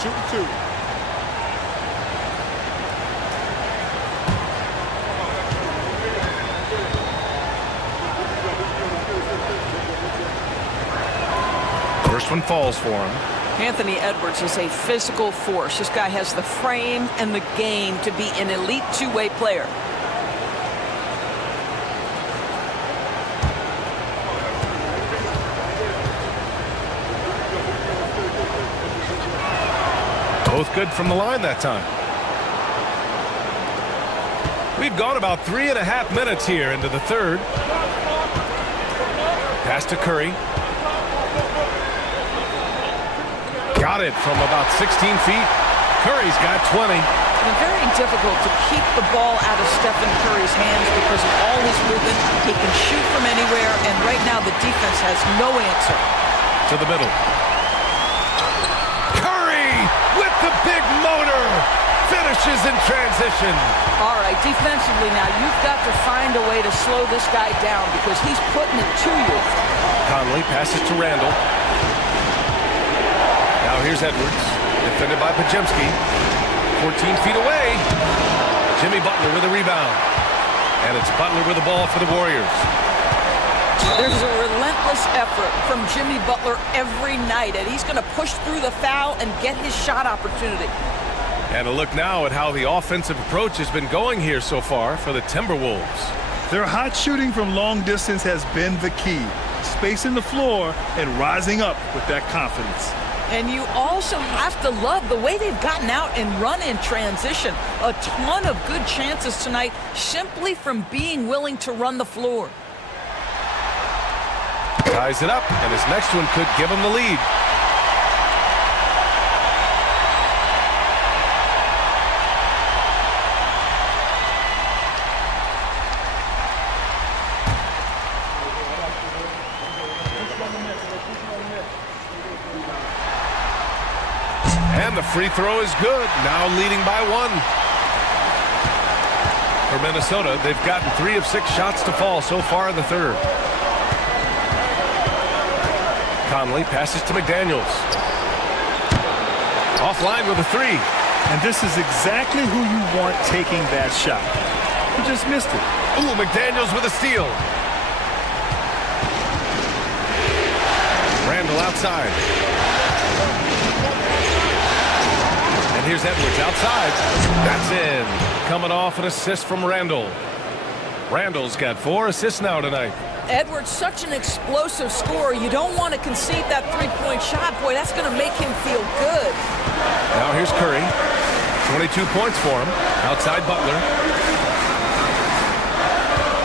Shooting 2. First one falls for him. Anthony Edwards is a physical force. This guy has the frame and the game to be an elite two-way player. Both good from the line that time. We've gone about 3.5 minutes here into the third. Pass to Curry. Got it from about 16 feet. Curry's got 20. And very difficult to keep the ball out of Stephen Curry's hands because of all his movement. He can shoot from anywhere, and right now the defense has no answer. To the middle. Curry with the big motor. Finishes in transition. All right, defensively now, you've got to find a way to slow this guy down because he's putting it to you. Conley passes to Randall. Now here's Edwards. Defended by Pajemski. 14 feet away. Jimmy Butler with a rebound. And it's Butler with the ball for the Warriors. There's a relentless effort from Jimmy Butler every night, and he's going to push through the foul and get his shot opportunity. And a look now at how the offensive approach has been going here so far for the Timberwolves. Their hot shooting from long distance has been the key. Spacing the floor and rising up with that confidence. And you also have to love the way they've gotten out and run in transition. A ton of good chances tonight simply from being willing to run the floor. Ties it up, and his next one could give him the lead. And the free throw is good, now leading by 1. For Minnesota, they've gotten 3 of 6 shots to fall so far in the third. Conley passes to McDaniels. Offline with a 3. And this is exactly who you want taking that shot. He just missed it. Ooh, McDaniels with a steal. Randall outside. And here's Edwards outside. That's in. Coming off an assist from Randall. Randall's got 4 assists now tonight. Edwards, such an explosive scorer. You don't want to concede that three-point shot. Boy, that's going to make him feel good. Now here's Curry. 22 points for him. Outside Butler.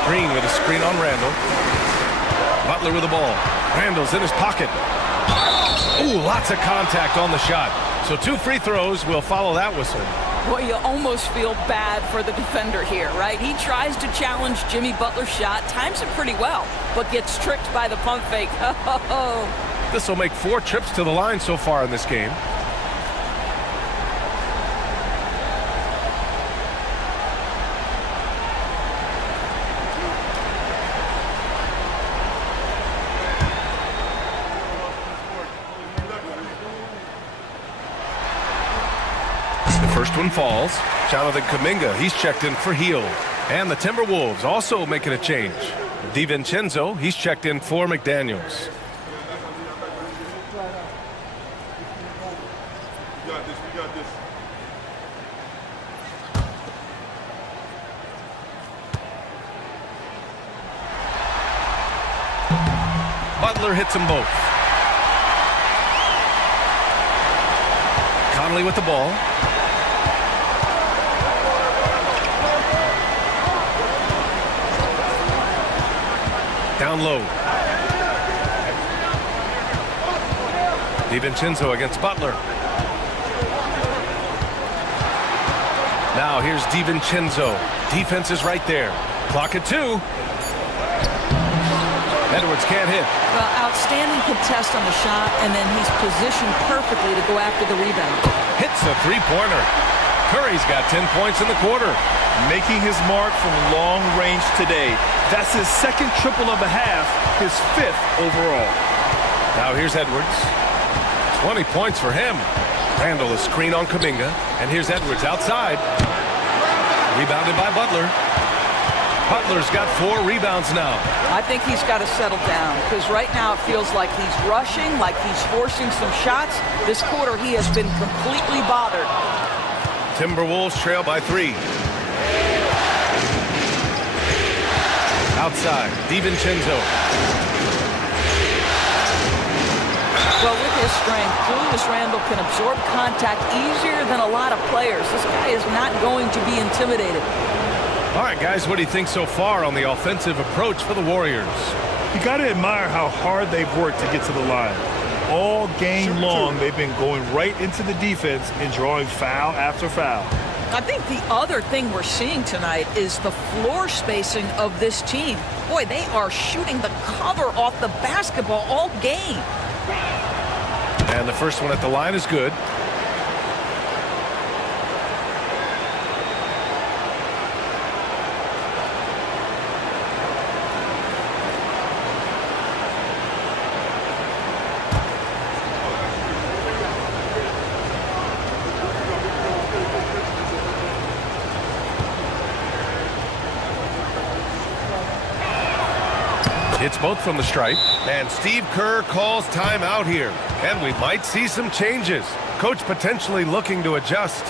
Green with a screen on Randall. Butler with the ball. Randall's in his pocket. Ooh, lots of contact on the shot. So 2 free throws will follow that whistle. Boy, you almost feel bad for the defender here, right? He tries to challenge Jimmy Butler's shot, times it pretty well, but gets tricked by the pump fake. This will make 4 trips to the line so far in this game. First one falls. Jonathan Kuminga, he's checked in for Heel. And the Timberwolves also making a change. DiVincenzo, he's checked in for McDaniels. Butler hits them both. Conley with the ball. Down low. DiVincenzo against Butler. Now here's DiVincenzo. Defense is right there. Clock at 2. Edwards can't hit. Well, outstanding contest on the shot, and then he's positioned perfectly to go after the rebound. Hits a three-pointer. Curry's got 10 points in the quarter. Making his mark from long range today. That's his 2nd triple of the half, his 5th overall. Now here's Edwards. 20 points for him. Randall is screen on Kuminga. And here's Edwards outside. Rebounded by Butler. Butler's got 4 rebounds now. I think he's got to settle down because right now it feels like he's rushing, like he's forcing some shots. This quarter he has been completely bothered. Timberwolves trail by 3. Outside, DiVincenzo. Well, with his strength, Julius Randle can absorb contact easier than a lot of players. This guy is not going to be intimidated. All right, guys, what do you think so far on the offensive approach for the Warriors? You got to admire how hard they've worked to get to the line. All game long, they've been going right into the defense and drawing foul after foul. I think the other thing we're seeing tonight is the floor spacing of this team. Boy, they are shooting the cover off the basketball all game. And the first one at the line is good. It's both from the stripe, and Steve Kerr calls timeout here. And we might see some changes. Coach potentially looking to adjust.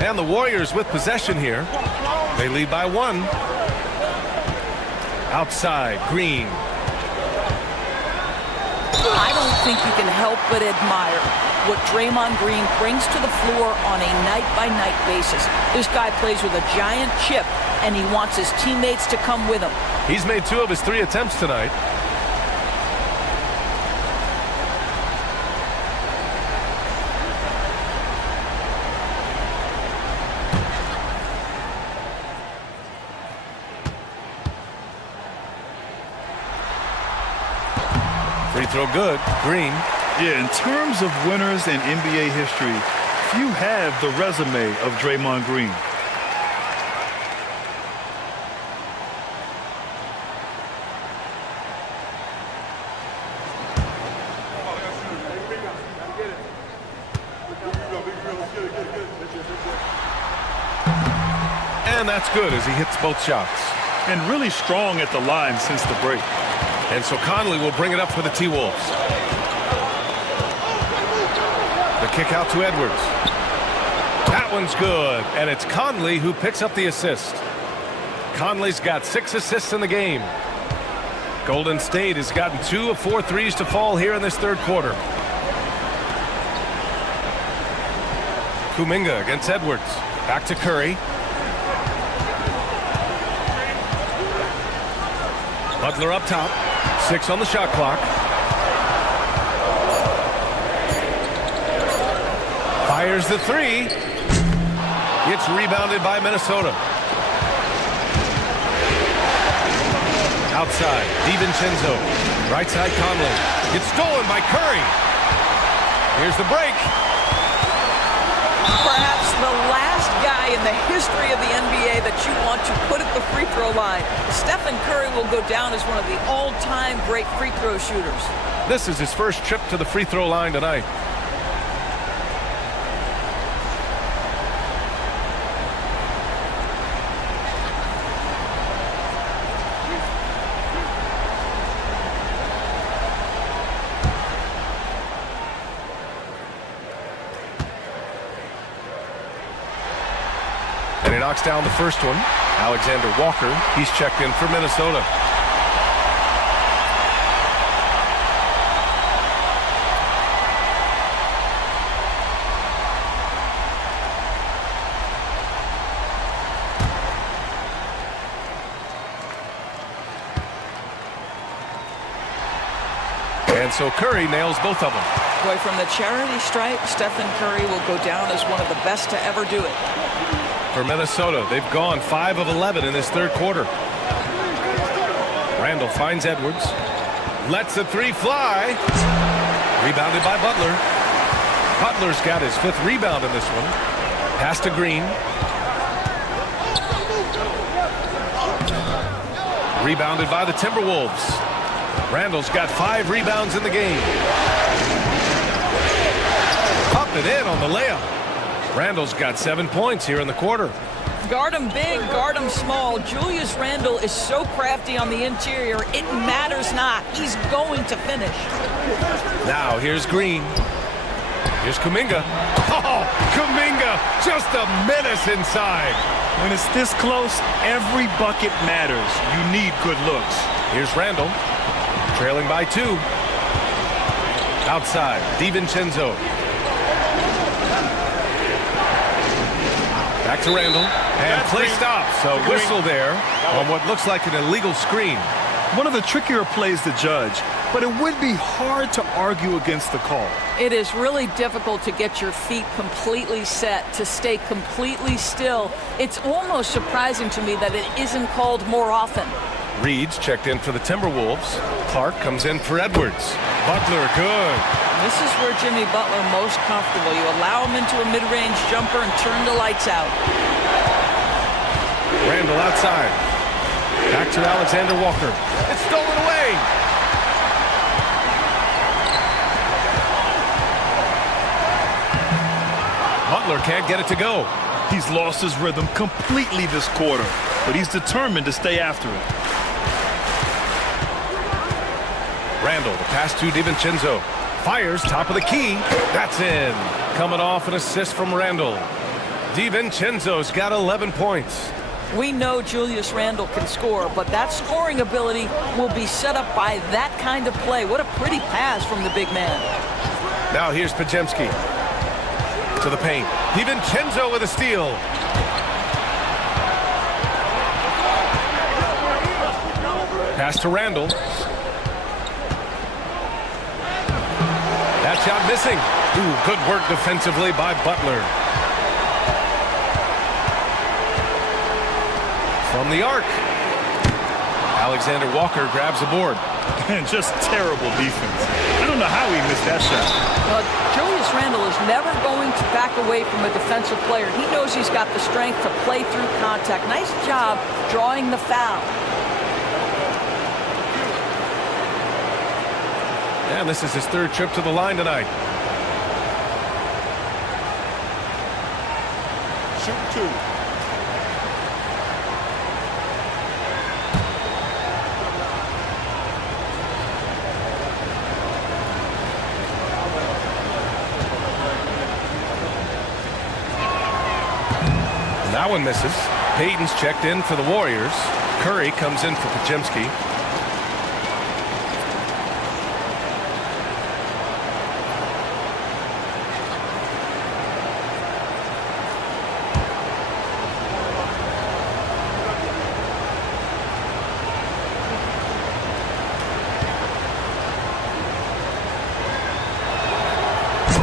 And the Warriors with possession here. They lead by 1. Outside, Green. I don't think you can help but admire what Draymond Green brings to the floor on a night-by-night basis. This guy plays with a giant chip, and he wants his teammates to come with him. He's made 2 of his 3 attempts tonight. Free throw good. Green. Yeah, in terms of winners in NBA history, few have the resume of Draymond Green. And that's good as he hits both shots. And really strong at the line since the break. And so Conley will bring it up for the T-Wolves. The kick out to Edwards. That one's good. And it's Conley who picks up the assist. Conley's got 6 assists in the game. Golden State has gotten 2 of 4 threes to fall here in this third quarter. Kuminga against Edwards. Back to Curry. Butler up top. 6 on the shot clock. Fires the 3. It's rebounded by Minnesota. Outside, DiVincenzo. Right side, Conley. It's stolen by Curry. Here's the break. Perhaps the last guy in the history of the NBA that you want to put at the free throw line. Stephen Curry will go down as one of the all-time great free throw shooters. This is his first trip to the free throw line tonight. And he knocks down the first one. Alexander Walker, he's checked in for Minnesota. And so Curry nails both of them. Boy, from the charity stripe, Stephen Curry will go down as one of the best to ever do it. for Minnesota. They've gone 5 of 11 in this third quarter. Randall finds Edwards. Lets the three fly. Rebounded by Butler. Butler's got his 5th rebound in this one. Pass to Green. Rebounded by the Timberwolves. Randall's got 5 rebounds in the game. Up and in on the layup. Randall's got 7 points here in the quarter. Guard him big, guard him small. Julius Randle is so crafty on the interior, it matters not. He's going to finish. Now here's Green. Here's Kuminga. Oh, Kuminga, just a menace inside. When it's this close, every bucket matters. You need good looks. Here's Randall, trailing by 2. Outside, DiVincenzo. Back to Randall, and play stops. A whistle there on what looks like an illegal screen. One of the trickier plays to judge, but it would be hard to argue against the call. It is really difficult to get your feet completely set, to stay completely still. It's almost surprising to me that it isn't called more often. Reed's checked in for the Timberwolves. Clark comes in for Edwards. Butler, good. This is where Jimmy Butler most comfortable. You allow him into a mid-range jumper and turn the lights out. Randall outside. Back to Alexander Walker. It's stolen away. Butler can't get it to go. He's lost his rhythm completely this quarter, but he's determined to stay after it. Randall, the pass to DiVincenzo. Fires, top of the key. That's in. Coming off an assist from Randall. DiVincenzo's got 11 points. We know Julius Randle can score, but that scoring ability will be set up by that kind of play. What a pretty pass from the big man. Now here's Podziemski. To the paint. DiVincenzo with a steal. Pass to Randall. That shot missing. Ooh, good work defensively by Butler. From the arc. Alexander Walker grabs the board. And just terrible defense. I don't know how he missed that shot. Well, Julius Randle is never going to back away from a defensive player. He knows he's got the strength to play through contact. Nice job drawing the foul. And this is his 3rd trip to the line tonight. Shoot 2. That one misses. Payton's checked in for the Warriors. Curry comes in for Podziemski.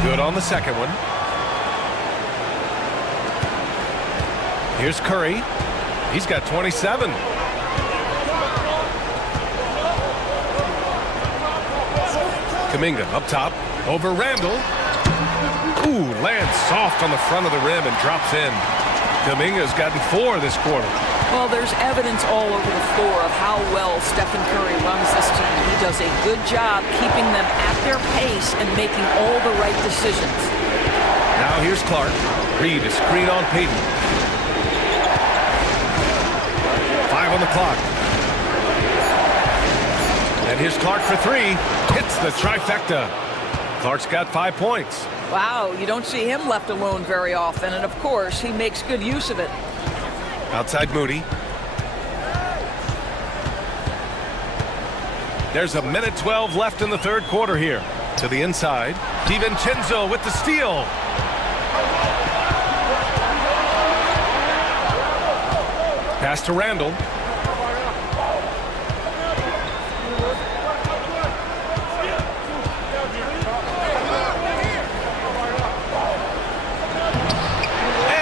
Good on the second one. Here's Curry. He's got 27. Kuminga up top. Over Randall. Ooh, lands soft on the front of the rim and drops in. Kuminga's gotten 4 this quarter. Well, there's evidence all over the floor of how well Stephen Curry runs this team. He does a good job keeping them at their pace and making all the right decisions. Now here's Clark. Reed is screen on Payton. 5 on the clock. And here's Clark for 3. Hits the trifecta. Clark's got 5 points. Wow, you don't see him left alone very often, and of course, he makes good use of it. Outside Moody. There's a minute 12 left in the third quarter here. To the inside. DiVincenzo with the steal. Pass to Randall.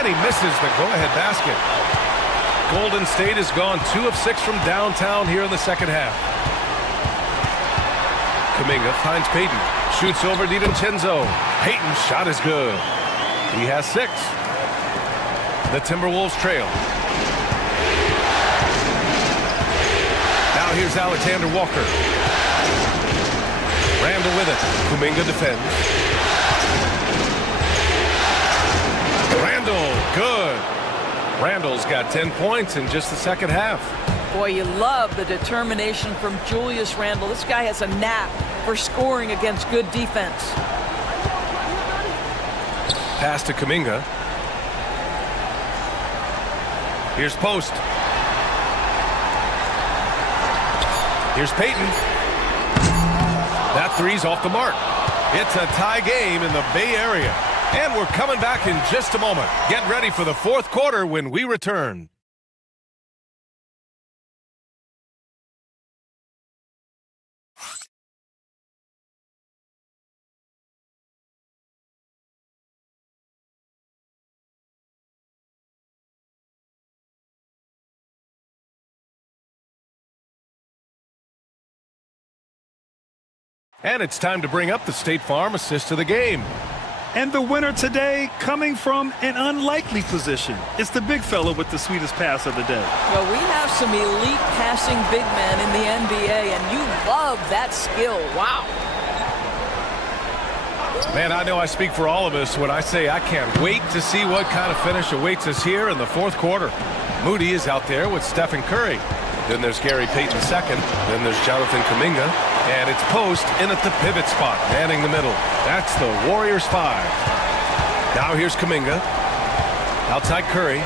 and he misses the go-ahead basket. Golden State has gone 2 of 6 from downtown here in the second half. Kuminga finds Payton. Shoots over DiVincenzo. Payton's shot is good. He has 6. The Timberwolves trail. Now here's Alexander Walker. Randall with it. Kuminga defends. Randall, good. Randall's got 10 points in just the second half. Boy, you love the determination from Julius Randle. This guy has a knack for scoring against good defense. Pass to Kuminga. Here's Post. Here's Payton. That three's off the mark. It's a tie game in the Bay Area. And we're coming back in just a moment. Get ready for the fourth quarter when we return. And it's time to bring up the State Farm assist of the game. And the winner today coming from an unlikely position. It's the big fella with the sweetest pass of the day. Well, we have some elite passing big men in the NBA, and you love that skill. Wow. Man, I know I speak for all of us when I say I can't wait to see what kind of finish awaits us here in the fourth quarter. Moody is out there with Stephen Curry. Then there's Gary Payton II. Then there's Jonathan Kuminga. And it's Post in at the pivot spot, manning the middle. That's the Warriors 5. Now here's Kuminga. Outside Curry.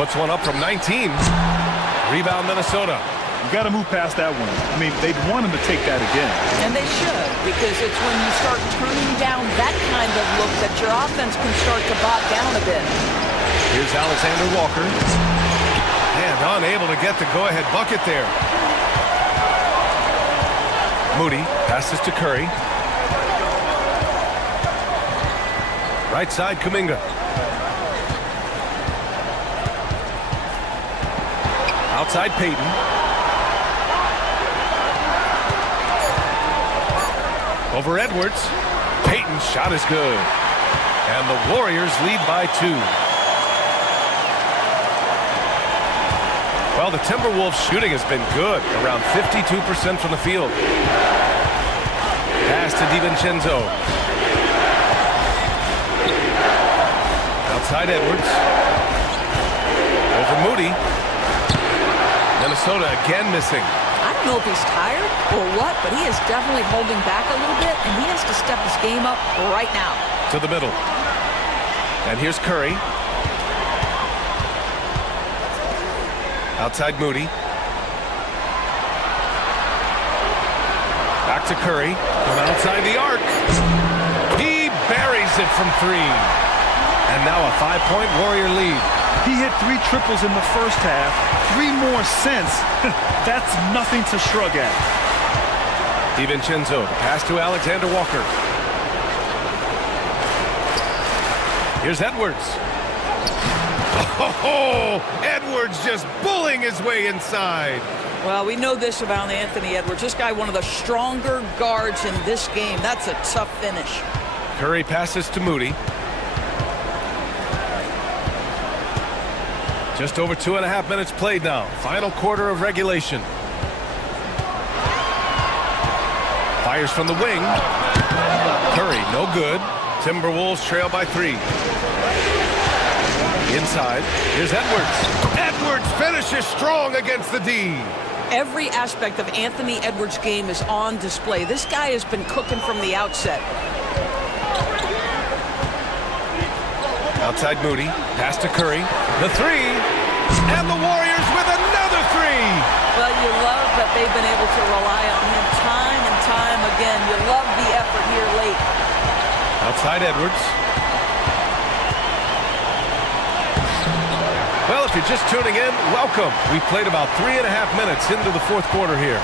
Puts one up from 19. Rebound Minnesota. You got to move past that one. I mean, they'd want him to take that again. And they should, because it's when you start turning down that kind of look that your offense can start to bog down a bit. Here's Alexander Walker. And unable to get the go-ahead bucket there. Moody passes to Curry. Right side, Kuminga. Outside Payton. Over Edwards. Payton's shot is good. And the Warriors lead by 2. Well, the Timberwolves shooting has been good, around 52% from the field. Pass to DiVincenzo. Outside Edwards. Over Moody. Minnesota again missing. I don't know if he's tired or what, but he is definitely holding back a little bit, and he has to step his game up right now. To the middle. And here's Curry. Outside Moody. Back to Curry. From outside the arc. He buries it from 3. And now a 5-point Warrior lead. He hit 3 triples in the first half. 3 more since. That's nothing to shrug at. DiVincenzo. The pass to Alexander Walker. Here's Edwards. Oh, Edwards just bullying his way inside. Well, we know this about Anthony Edwards. This guy, one of the stronger guards in this game. That's a tough finish. Curry passes to Moody. Just over 2.5 minutes played now. Final quarter of regulation. Fires from the wing. Curry, no good. Timberwolves trail by 3. Inside, here's Edwards. Edwards finishes strong against the D. Every aspect of Anthony Edwards' game is on display. This guy has been cooking from the outset. Outside Moody, pass to Curry. The 3, and the Warriors with another 3. Well, you love that they've been able to rely on him time and time again. You love the effort here late. Outside Edwards. Well, if you're just tuning in, welcome. We've played about 3.5 minutes into the fourth quarter here.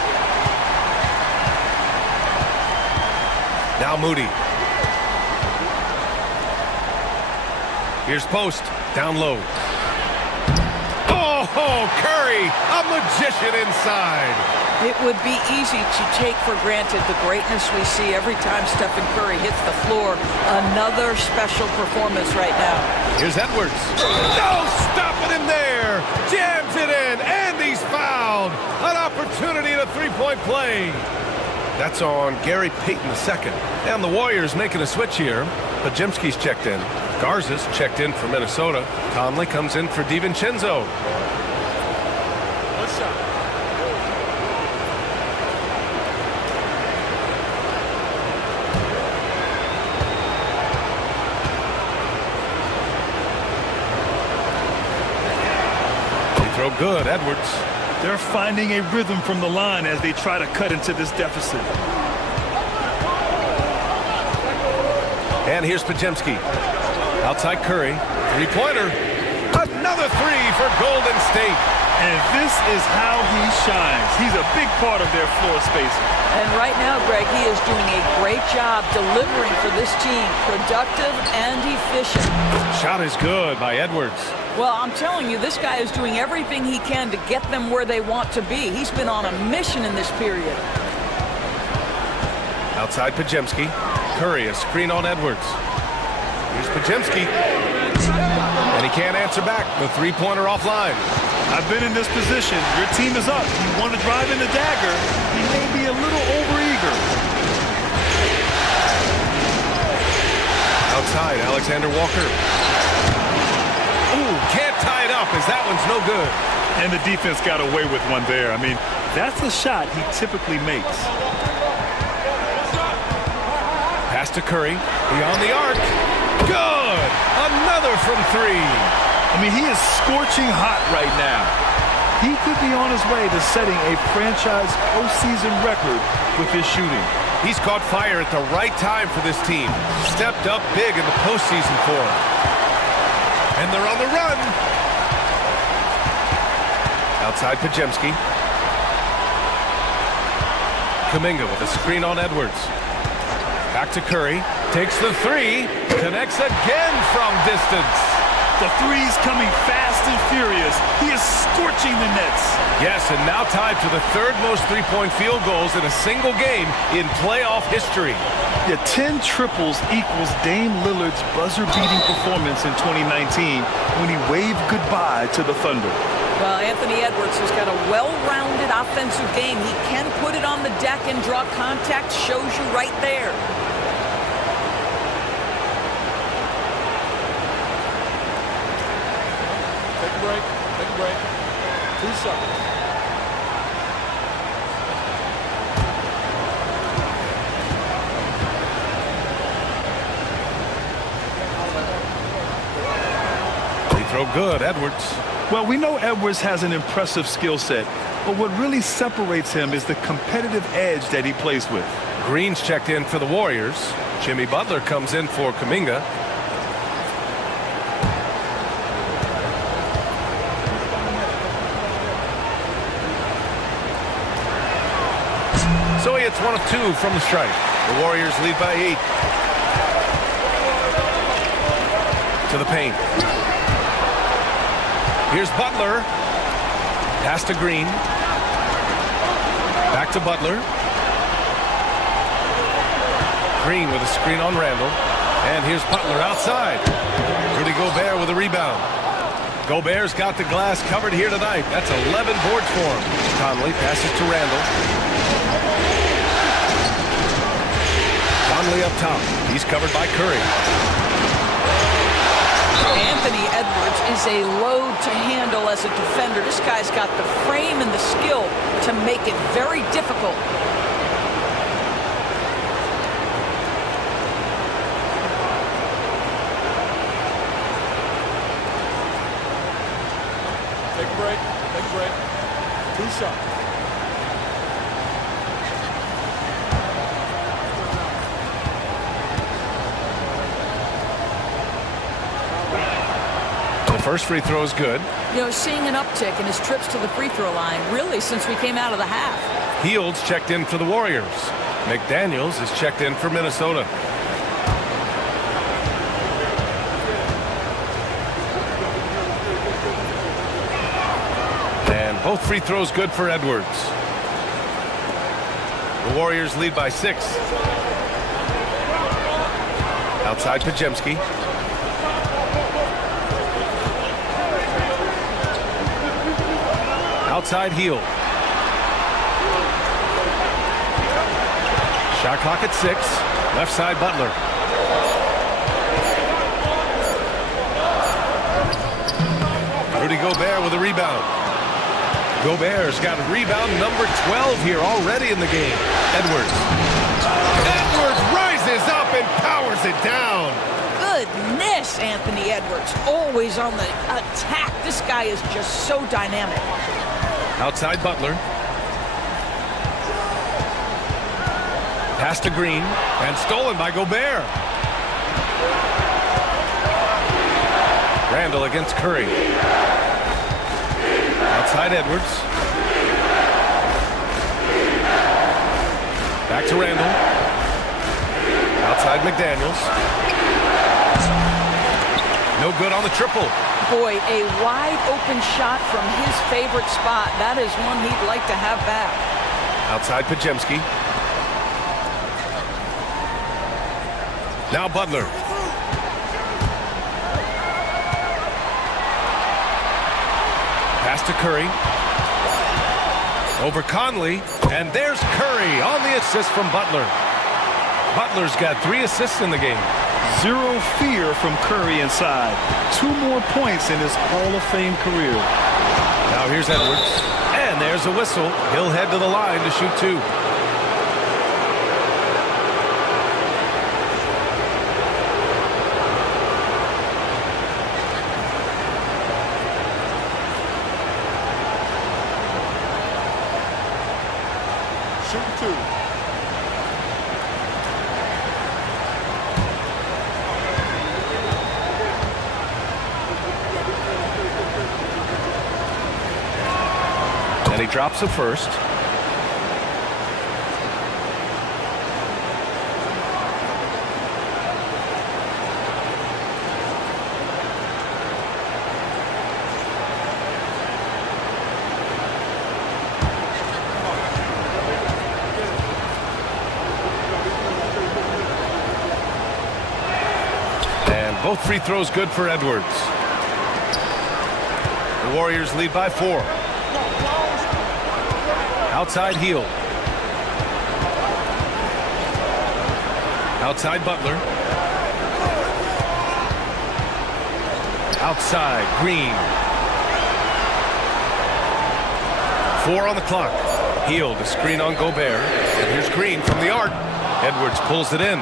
Now Moody. Here's Post. Down low. Oh, Curry, a magician inside. It would be easy to take for granted the greatness we see every time Stephen Curry hits the floor. Another special performance right now. Here's Edwards. No stopping him there. Jams it in, and he's fouled. An opportunity in a three-point play. That's on Gary Payton II. And the Warriors making a switch here. Podziemski's checked in. Garza's checked in for Minnesota. Conley comes in for DiVincenzo. What's up? Throw good, Edwards. They're finding a rhythm from the line as they try to cut into this deficit. And here's Podziemski. Outside Curry. Three-pointer. Another three for Golden State. And this is how he shines. He's a big part of their floor spacing. And right now, Greg, he is doing a great job delivering for this team. Productive and efficient. Shot is good by Edwards. Well, I'm telling you, this guy is doing everything he can to get them where they want to be. He's been on a mission in this period. Outside Podziemski. Curry, a screen on Edwards. Here's Podziemski. And he can't answer back. The three-pointer offline. I've been in this position. Your team is up. You want to drive in the dagger. He may be a little overeager. Outside, Alexander Walker. Ooh, can't tie it up as that one's no good. And the defense got away with one there. I mean, that's a shot he typically makes. Pass to Curry. Beyond the arc. Good! Another from three. I mean, he is scorching hot right now. He could be on his way to setting a franchise postseason record with his shooting. He's caught fire at the right time for this team. Stepped up big in the postseason for him. And they're on the run. Outside Podziemski. Kuminga with a screen on Edwards. Back to Curry. Takes the three. Connects again from distance. The three's coming fast and furious. He is scorching the nets. Yes, and now tied to the third most three-point field goals in a single game in playoff history. Yeah, 10 triples equals Dame Lillard's buzzer-beating performance in 2019 when he waved goodbye to the Thunder. Well, Anthony Edwards has got a well-rounded offensive game. He can put it on the deck and draw contact. Shows you right there. Take a break. 2 seconds. They throw good, Edwards. Well, we know Edwards has an impressive skill set, but what really separates him is the competitive edge that he plays with. Green's checked in for the Warriors. Jimmy Butler comes in for Kuminga. So he hits 1 of 2 from the strike. The Warriors lead by 8. To the paint. Here's Butler. Pass to Green. Back to Butler. Green with a screen on Randall. And here's Butler outside. Rudy Gobert with a rebound. Gobert's got the glass covered here tonight. That's 11 boards for him. Conley passes to Randall. Conley up top. He's covered by Curry. Anthony Edwards is a load to handle as a defender. This guy's got the frame and the skill to make it very difficult. Take a break. 2 seconds. First free throw is good. You know, seeing an uptick in his trips to the free throw line, really, since we came out of the half. Heald's checked in for the Warriors. McDaniels is checked in for Minnesota. And both free throws good for Edwards. The Warriors lead by 6. Outside Pajemski. Outside Heel. Shot clock at 6. Left side Butler. Rudy Gobert with a rebound. Gobert's got a rebound number 12 here already in the game. Edwards. Edwards rises up and powers it down. Goodness, Anthony Edwards, always on the attack. This guy is just so dynamic. Outside Butler. Pass to Green and stolen by Gobert. Randall against Curry. Outside Edwards. Back to Randall. Outside McDaniels. No good on the triple. Boy, a wide open shot from his favorite spot. That is one he'd like to have back. Outside Pajemski. Now Butler. Pass to Curry. Over Conley. And there's Curry on the assist from Butler. Butler's got 3 assists in the game. Zero fear from Curry inside. 2 more points in his Hall of Fame career. Now here's Edwards. And there's a whistle. He'll head to the line to shoot 2. Shoot 2. And he drops the first. And both free throws good for Edwards. The Warriors lead by 4. Outside Heel. Outside Butler. Outside Green. 4 on the clock. Heel to screen on Gobert. And here's Green from the arc. Edwards pulls it in.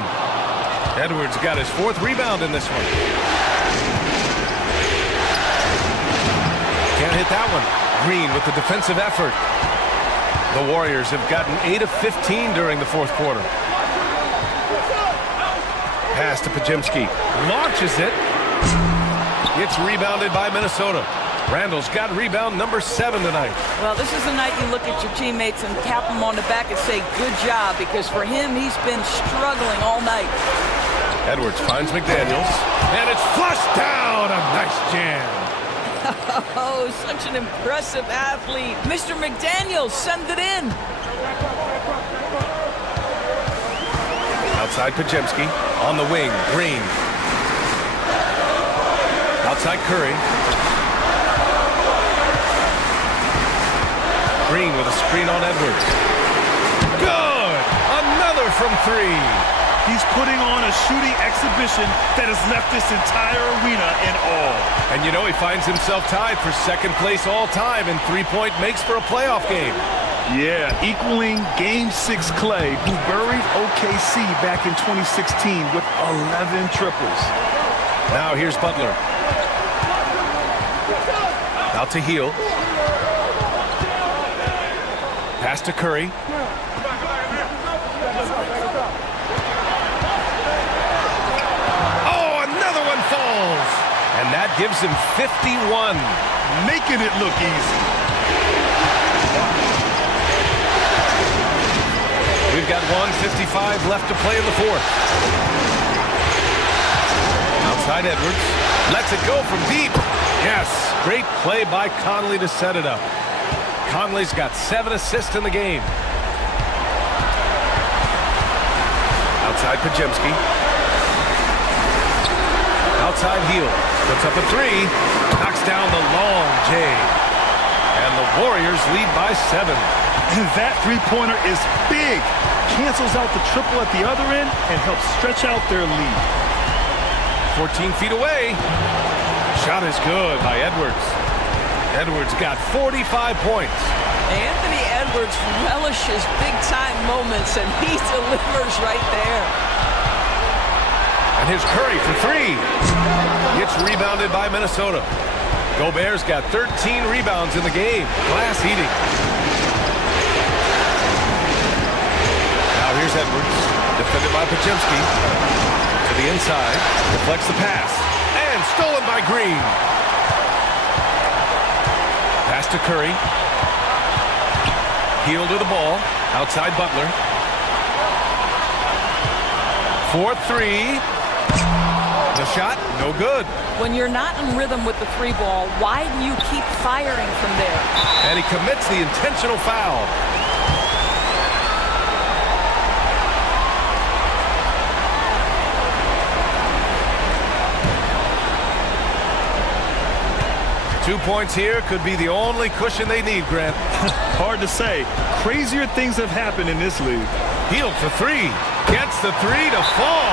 Edwards got his 4th rebound in this one. Can't hit that one. Green with the defensive effort. The Warriors have gotten 8 of 15 during the 4th quarter. Pass to Pajemski. Launches it. It's rebounded by Minnesota. Randall's got rebound number 7 tonight. Well, this is the night you look at your teammates and tap them on the back and say, good job, because for him, he's been struggling all night. Edwards finds McDaniels. And it's flushed down. A nice jam. Oh, such an impressive athlete. Mr. McDaniels, send it in. Outside Pajemski. On the wing, Green. Outside Curry. Green with a screen on Edwards. Good! Another from 3. He's putting on a shooting exhibition that has left this entire arena in awe. And you know he finds himself tied for 2nd place all time in 3-point makes for a playoff game. Yeah, equaling Game 6 Clay, who buried OKC back in 2016 with 11 triples. Now here's Butler. Out to Heel. Pass to Curry. And that gives him 51. Making it look easy. We've got 1:55 left to play in the fourth. Outside Edwards. Lets it go from deep. Yes, great play by Conley to set it up. Conley's got 7 assists in the game. Outside Pajemski. Outside Heel. Puts up a 3. Knocks down the long J. And the Warriors lead by 7. That three-pointer is big. Cancels out the triple at the other end and helps stretch out their lead. 14 feet away. Shot is good by Edwards. Edwards got 45 points. Anthony Edwards relishes big-time moments, and he delivers right there. And here's Curry for 3. Gets rebounded by Minnesota. Gobert's got 13 rebounds in the game. Glass eating. Now here's Edwards. Defended by Pajemski. To the inside. Deflects the pass. And stolen by Green. Pass to Curry. Heel to the ball. Outside Butler. 4-3. The shot, no good. When you're not in rhythm with the 3-ball, why do you keep firing from there? And he commits the intentional foul. Two points here could be the only cushion they need, Grant. Hard to say. Crazier things have happened in this league. Heel for 3. Gets the 3 to fall.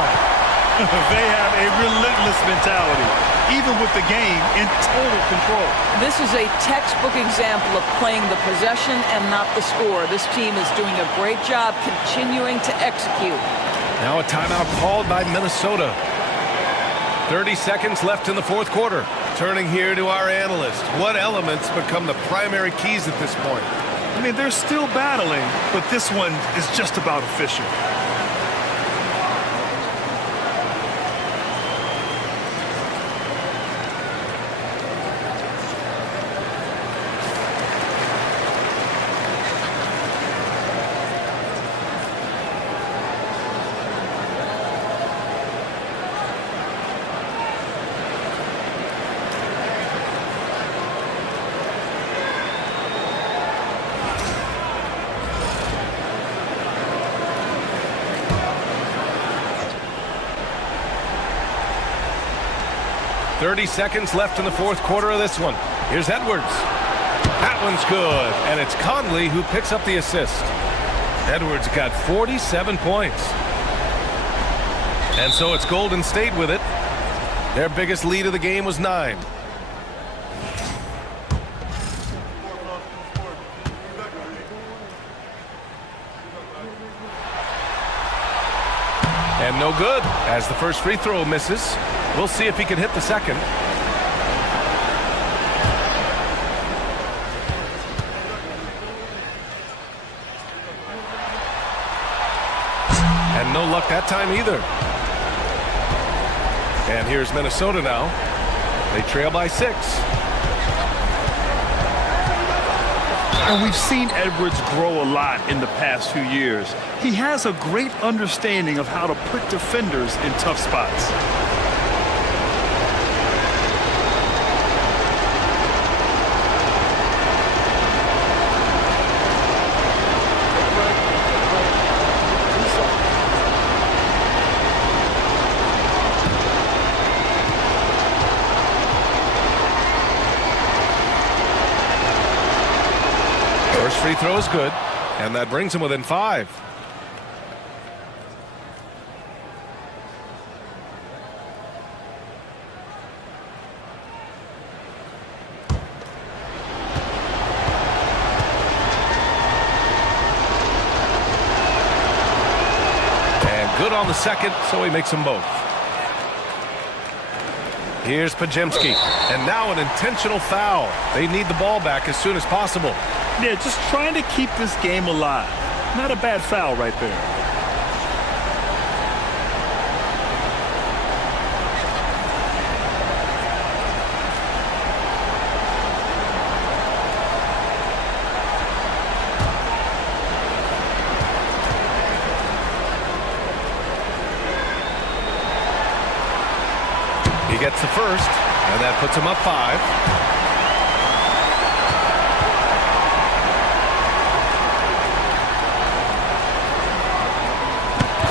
They have a relentless mentality, even with the game in total control. This is a textbook example of playing the possession and not the score. This team is doing a great job continuing to execute. Now a timeout called by Minnesota. 30 seconds left in the fourth quarter. Turning here to our analyst. What elements become the primary keys at this point? I mean, they're still battling, but this one is just about official. .30 seconds left in the fourth quarter of this one. Here's Edwards. That one's good, and it's Conley who picks up the assist. Edwards got 47 points. And so it's Golden State with it. Their biggest lead of the game was 9. And no good as the first free throw misses. We'll see if he can hit the second. And no luck that time either. And here's Minnesota now. They trail by 6. And we've seen Edwards grow a lot in the past few years. He has a great understanding of how to put defenders in tough spots. First free throw is good, and that brings him within 5. And good on the second, so he makes them both. Here's Pajemski, and now an intentional foul. They need the ball back as soon as possible. Yeah, just trying to keep this game alive. Not a bad foul right there. He gets the first, and that puts him up 5.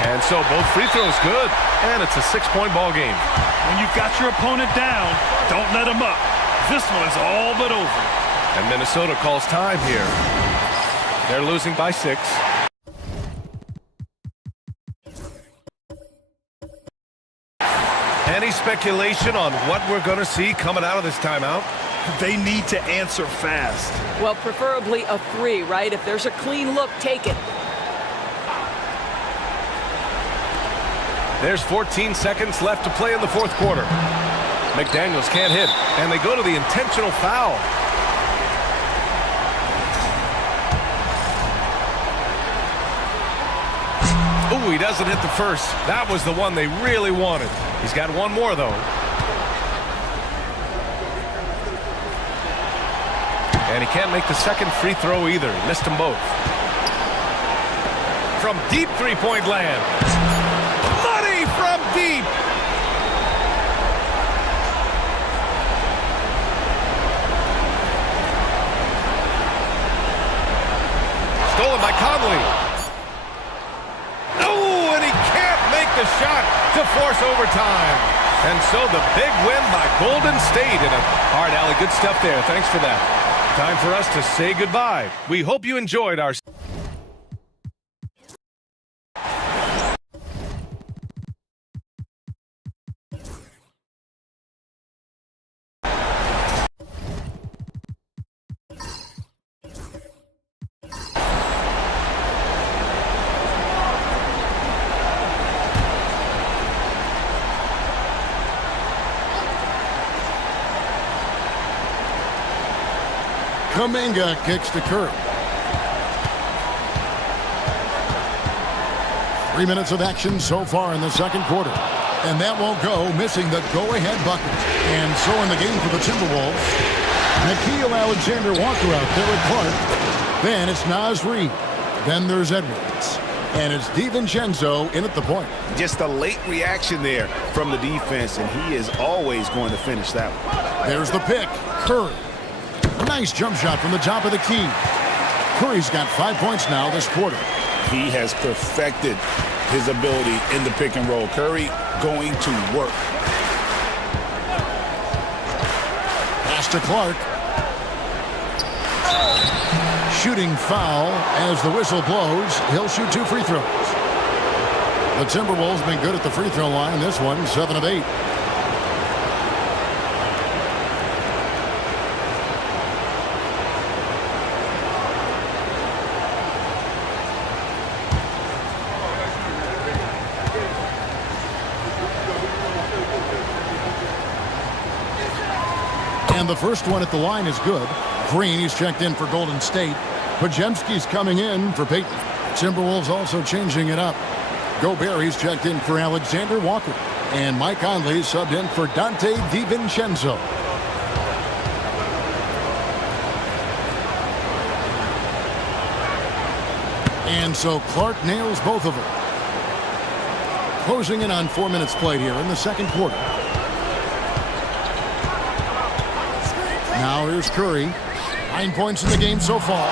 And so both free throws good, and it's a 6-point ball game. When you've got your opponent down, don't let him up. This one's all but over. And Minnesota calls time here. They're losing by 6. Any speculation on what we're going to see coming out of this timeout? They need to answer fast. Well, preferably a 3, right? If there's a clean look, take it. There's 14 seconds left to play in the fourth quarter. McDaniels can't hit, and they go to the intentional foul. Ooh, he doesn't hit the first. That was the one they really wanted. He's got one more, though. And he can't make the second free throw either. Missed them both. From deep three-point land. Money from deep. Stolen by Conley. Oh, and he can't make the shot to force overtime. And so the big win by Golden State. And all right, Allie, good stuff there. Thanks for that. Time for us to say goodbye. We hope you enjoyed our... Kuminga kicks to Curry. 3 minutes of action so far in the second quarter. And that won't go, missing the go-ahead bucket. And so in the game for the Timberwolves, Nickeil Alexander-Walker out there with Clark. Then it's Naz Reid. Then there's Edwards. And it's DiVincenzo in at the point. Just a late reaction there from the defense, and he is always going to finish that one. There's the pick. Curry. Nice jump shot from the top of the key. Curry's got 5 points now this quarter. He has perfected his ability in the pick and roll. Curry going to work. Pass to Clark. Shooting foul as the whistle blows. He'll shoot 2 free throws. The Timberwolves been good at the free throw line. This one, 7 of 8. And the first one at the line is good. Green, he's checked in for Golden State. Podziemski's coming in for Peyton. Timberwolves also changing it up. Gobert, he's checked in for Alexander Walker. And Mike Conley subbed in for Dante DiVincenzo. And so Clark nails both of them. Closing in on 4 minutes played here in the second quarter. Now here's Curry. 9 points in the game so far.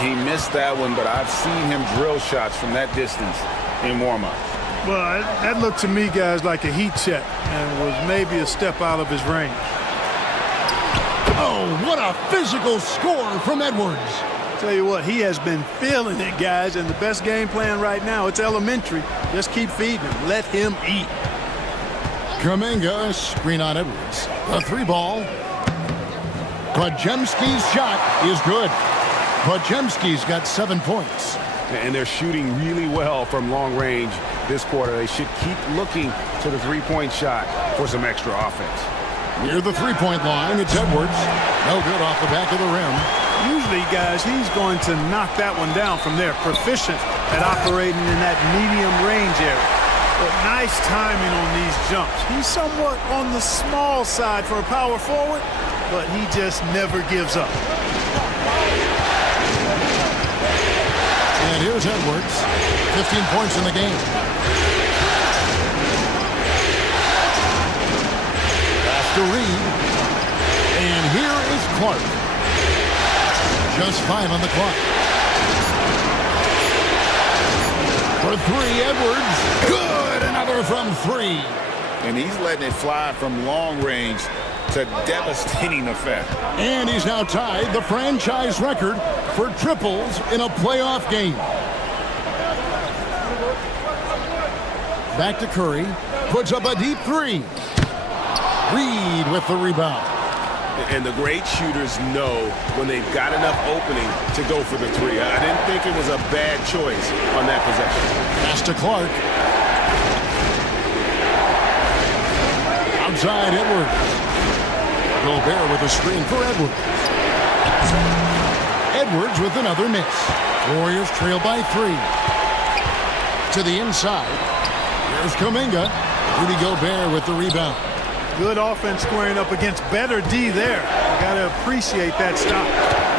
He missed that one, but I've seen him drill shots from that distance in warm-up. Well, that looked to me, guys, like a heat check and was maybe a step out of his range. Oh, what a physical score from Edwards. Tell you what, he has been feeling it, guys, and the best game plan right now, it's elementary. Just keep feeding him. Let him eat. Kuminga, screen on Edwards. A 3-ball. Podziemski's shot is good. Podziemski's got 7 points. And they're shooting really well from long range this quarter. They should keep looking to the three-point shot for some extra offense. Near the three-point line, it's Edwards. No good off the back of the rim. Usually, guys, he's going to knock that one down from there. Proficient at operating in that medium range area. But nice timing on these jumps. He's somewhat on the small side for a power forward, but he just never gives up. And here's Edwards. 15 points in the game. to Reed. And here is Clark. Just 5 on the clock. For 3, Edwards. Good! Another from 3. And he's letting it fly from long range to devastating effect. And he's now tied the franchise record for triples in a playoff game. Back to Curry. Puts up a deep 3. Reed with the rebound. And the great shooters know when they've got enough opening to go for the 3. I didn't think it was a bad choice on that possession. Pass to Clark. Outside Edwards. Gobert with a screen for Edwards. Edwards with another miss. Warriors trail by 3. To the inside. Here's Kuminga. Rudy Gobert with the rebound. Good offense squaring up against better D there. You got to appreciate that stop.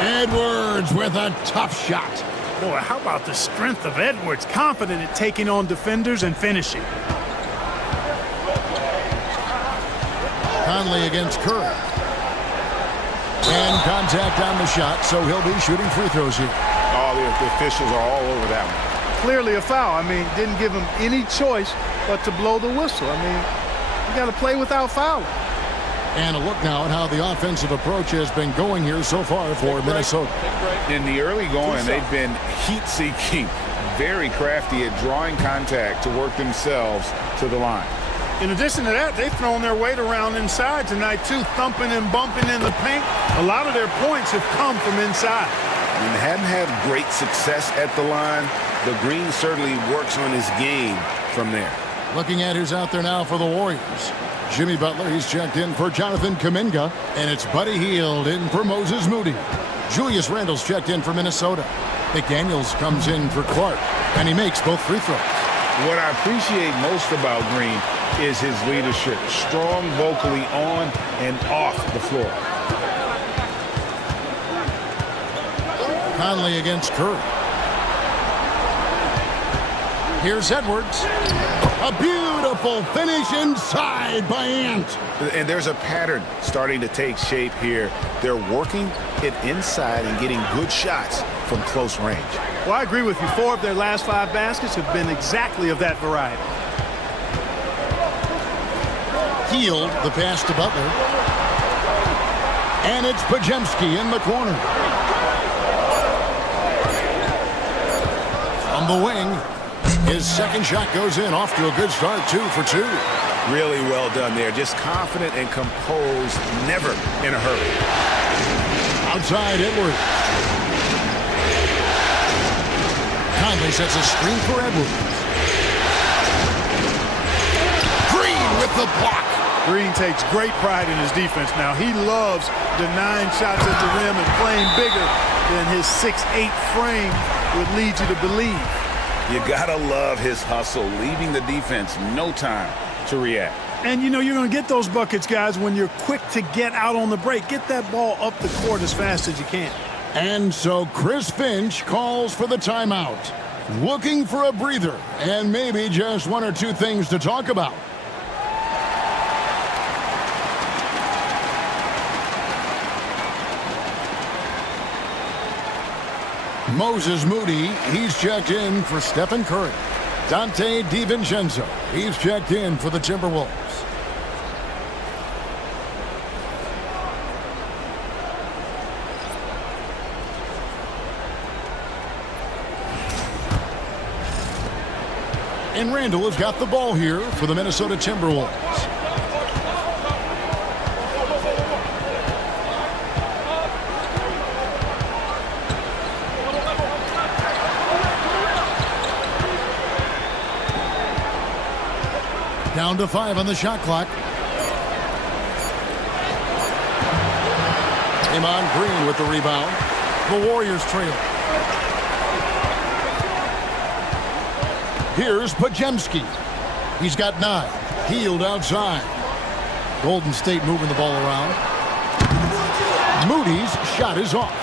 Edwards with a tough shot. Boy, how about the strength of Edwards? Confident at taking on defenders and finishing. Conley against Curry. And contact on the shot, so he'll be shooting free throws here. Oh, the officials are all over that one. Clearly a foul. I mean, didn't give him any choice but to blow the whistle. I mean, you got to play without fouling. And a look now at how the offensive approach has been going here so far for Minnesota. In the early going, they've been heat-seeking, very crafty at drawing contact to work themselves to the line. In addition to that, they've thrown their weight around inside tonight, too, thumping and bumping in the paint. A lot of their points have come from inside. And hadn't had great success at the line, but Green certainly works on his game from there. Looking at who's out there now for the Warriors. Jimmy Butler, he's checked in for Jonathan Kuminga, and it's Buddy Hield in for Moses Moody. Julius Randle's checked in for Minnesota. McDaniels comes in for Clark, and he makes both free throws. What I appreciate most about Green is his leadership, strong vocally on and off the floor. Conley against Curry. Here's Edwards. A beautiful finish inside by Ant. And there's a pattern starting to take shape here. They're working it inside and getting good shots from close range. Well, I agree with you. 4 of their last 5 baskets have been exactly of that variety. Hield, the pass to Butler. And it's Podziemski in the corner. From the wing, his second shot goes in, off to a good start, 2 for 2. Really well done there. Just confident and composed, never in a hurry. Outside Edwards. Conley sets a screen for Edwards. Green with the block. Green takes great pride in his defense now. He loves denying shots at the rim and playing bigger than his 6'8" frame would lead you to believe. You gotta love his hustle, leaving the defense no time to react. And you know you're going to get those buckets, guys, when you're quick to get out on the break. Get that ball up the court as fast as you can. And so Chris Finch calls for the timeout. Looking for a breather and maybe just 1 or 2 things to talk about. Moses Moody, he's checked in for Stephen Curry. Dante DiVincenzo, he's checked in for the Timberwolves. And Randle has got the ball here for the Minnesota Timberwolves. Down to 5 on the shot clock. Draymond Green with the rebound. The Warriors trail. Here's Podziemski. He's got 9. Hield outside. Golden State moving the ball around. Moody's shot is off.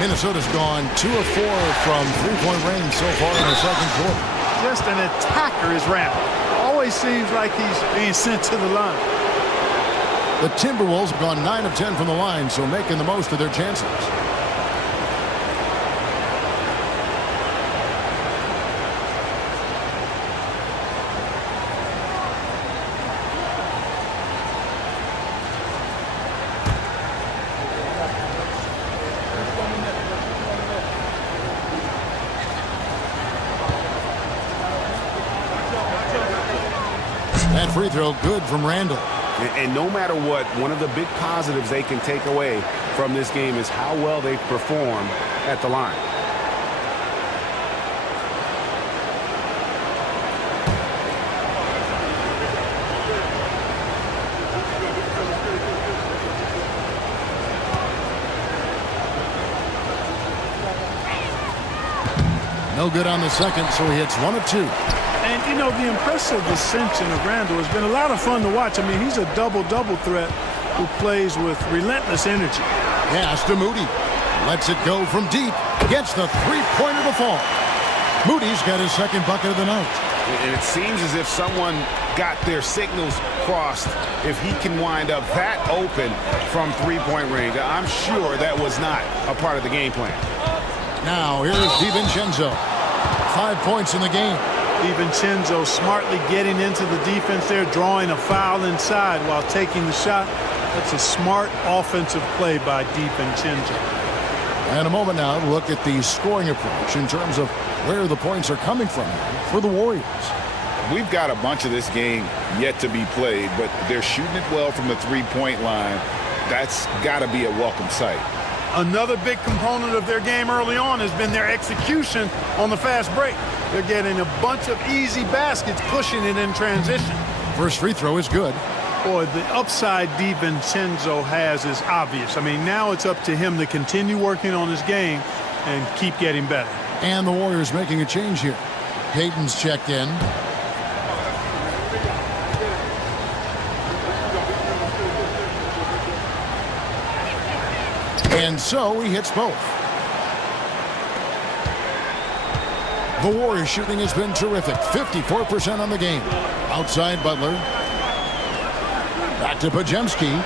Minnesota's gone 2 of 4 from three-point range so far in the second quarter. Just an attacker is rampant. Always seems like he's being sent to the line. The Timberwolves have gone 9 of 10 from the line, so making the most of their chances. That free throw good from Randall. And no matter what, one of the big positives they can take away from this game is how well they perform at the line. No good on the second, so he hits 1 of 2. And, you know, the impressive ascension of Randall has been a lot of fun to watch. I mean, he's a double-double threat who plays with relentless energy. Pass to Moody. Lets it go from deep. Gets the three-pointer to fall. Moody's got his second bucket of the night. And it seems as if someone got their signals crossed if he can wind up that open from three-point range. I'm sure that was not a part of the game plan. Now, here's DiVincenzo. 5 points in the game. DiVincenzo smartly getting into the defense there, drawing a foul inside while taking the shot. That's a smart offensive play by DiVincenzo. And a moment now to look at the scoring approach in terms of where the points are coming from for the Warriors. We've got a bunch of this game yet to be played, but they're shooting it well from the three-point line. That's got to be a welcome sight. Another big component of their game early on has been their execution on the fast break. They're getting a bunch of easy baskets, pushing it in transition. First free throw is good. Boy, the upside DiVincenzo has is obvious. I mean, now it's up to him to continue working on his game and keep getting better. And the Warriors making a change here. Payton's checked in. And so he hits both. The Warriors shooting has been terrific. 54% on the game. Outside Butler. Back to Podziemski.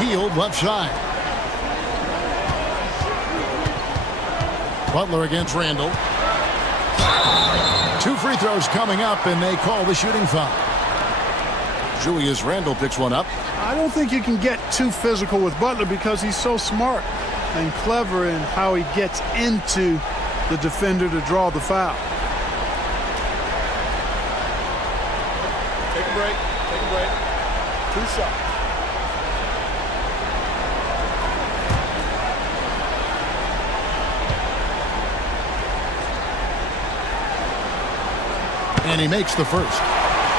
Healed left side. Butler against Randall. 2 free throws coming up, and they call the shooting foul. Julius Randle picks one up. I don't think you can get too physical with Butler because he's so smart and clever in how he gets into the defender to draw the foul. Take a break. Take a break. 2 shots. And he makes the first.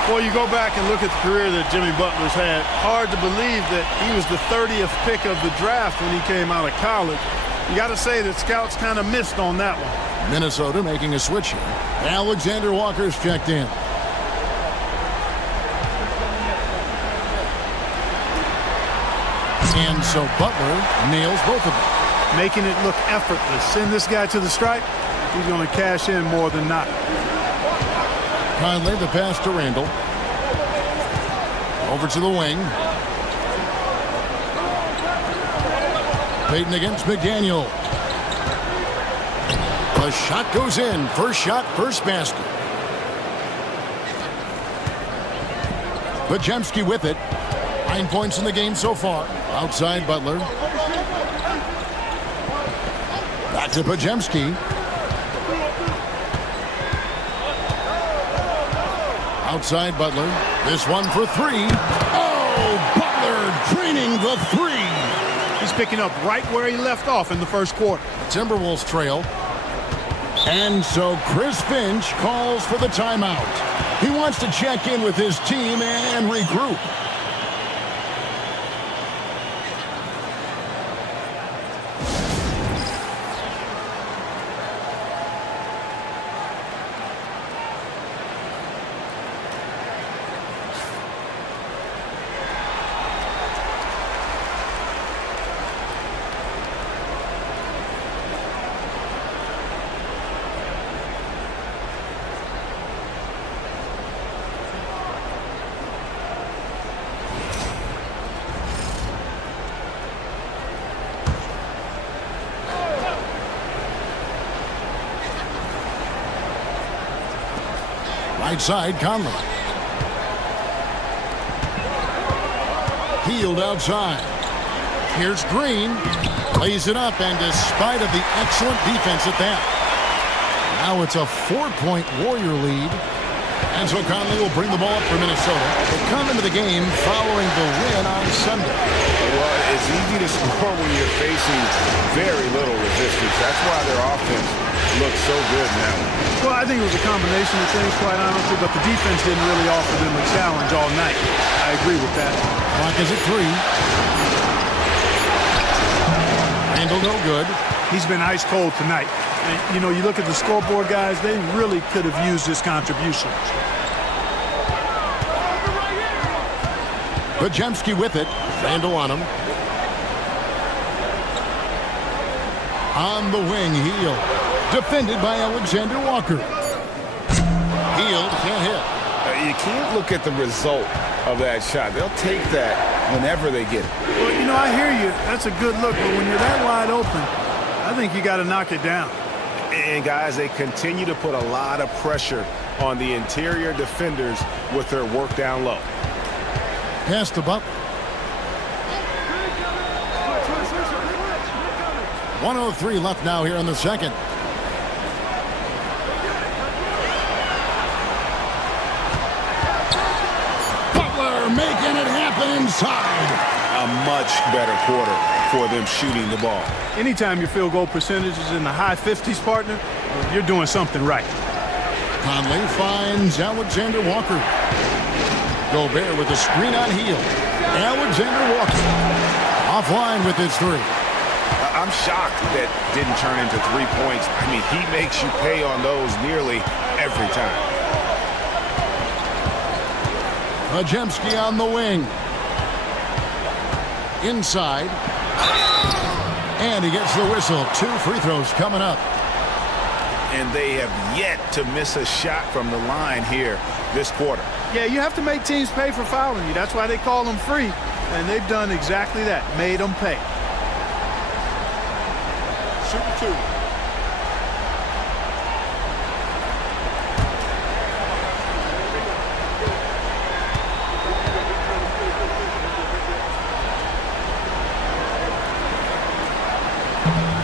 Well, you go back and look at the career that Jimmy Butler's had. Hard to believe that he was the 30th pick of the draft when he came out of college. You got to say that scouts kind of missed on that one. Minnesota making a switch here. Alexander Walker's checked in. And so Butler nails both of them. Making it look effortless. Send this guy to the stripe. He's going to cash in more than not. Conley, the pass to Randall. Over to the wing. Payton against McDaniel. The shot goes in. First shot, first basket. Podziemski with it. 9 points in the game so far. Outside Butler. Back to Podziemski. Outside Butler. This one for 3. Oh, Butler draining the 3. He's picking up right where he left off in the first quarter. Timberwolves trail. And so Chris Finch calls for the timeout. He wants to check in with his team and regroup. Right side, Conley. Healed outside. Here's Green. Lays it up, and despite of the excellent defense at that, now it's a 4-point Warrior lead. And so Conley will bring the ball up for Minnesota. They come into the game following the win on Sunday. Well, it's easy to score when you're facing very little resistance. That's why their offense looks so good now. Well, I think it was a combination of things, quite honestly, but the defense didn't really offer them a challenge all night. I agree with that. Clock is at 3. Handle no good. He's been ice cold tonight. And, you know, you look at the scoreboard, guys, they really could have used his contribution. Podziemski with it. Randall on him. On the wing, Heel. Defended by Alexander Walker. Healed, can't hit. You can't look at the result of that shot. They'll take that whenever they get it. Well, you know, I hear you. That's a good look, but when you're that wide open, I think you got to knock it down. And, guys, they continue to put a lot of pressure on the interior defenders with their work down low. Pass to Butler. 1:03 left now here in the second. Butler making it happen inside. A much better quarter for them shooting the ball. Anytime your field goal percentage is in the high 50s, partner, you're doing something right. Conley finds Alexander Walker. Gobert with a screen on Heel. Alexander Walker offline with his 3. I'm shocked that didn't turn into 3 points. I mean, he makes you pay on those nearly every time. Podziemski on the wing. Inside. And he gets the whistle. 2 free throws coming up. And they have yet to miss a shot from the line here this quarter. Yeah, you have to make teams pay for fouling you. That's why they call them free. And they've done exactly that. Made them pay. Super 2.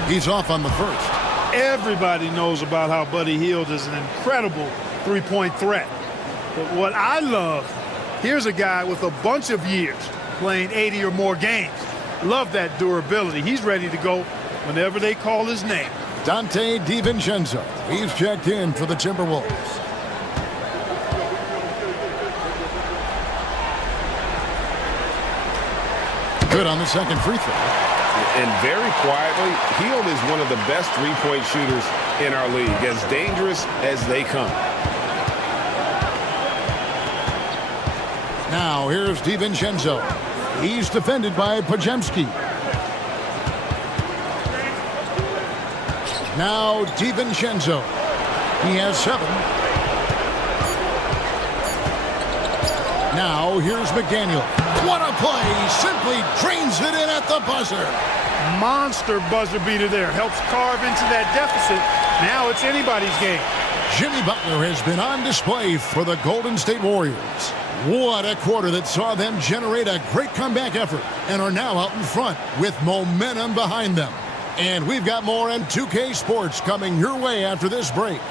He's off on the first. Everybody knows about how Buddy Hield is an incredible three-point threat. But what I love, here's a guy with a bunch of years playing 80 or more games. Love that durability. He's ready to go whenever they call his name. Dante DiVincenzo. He's checked in for the Timberwolves. Good on the second free throw. And very quietly, Hield is one of the best three-point shooters in our league, as dangerous as they come. Now here's DiVincenzo. He's defended by Podziemski. Now DiVincenzo. He has 7. Now here's McDaniel. What a play! Simply drains it in at the buzzer. Monster buzzer beater there. Helps carve into that deficit. Now it's anybody's game. Jimmy Butler has been on display for the Golden State Warriors. What a quarter that saw them generate a great comeback effort and are now out in front with momentum behind them. And we've got more M2K Sports coming your way after this break.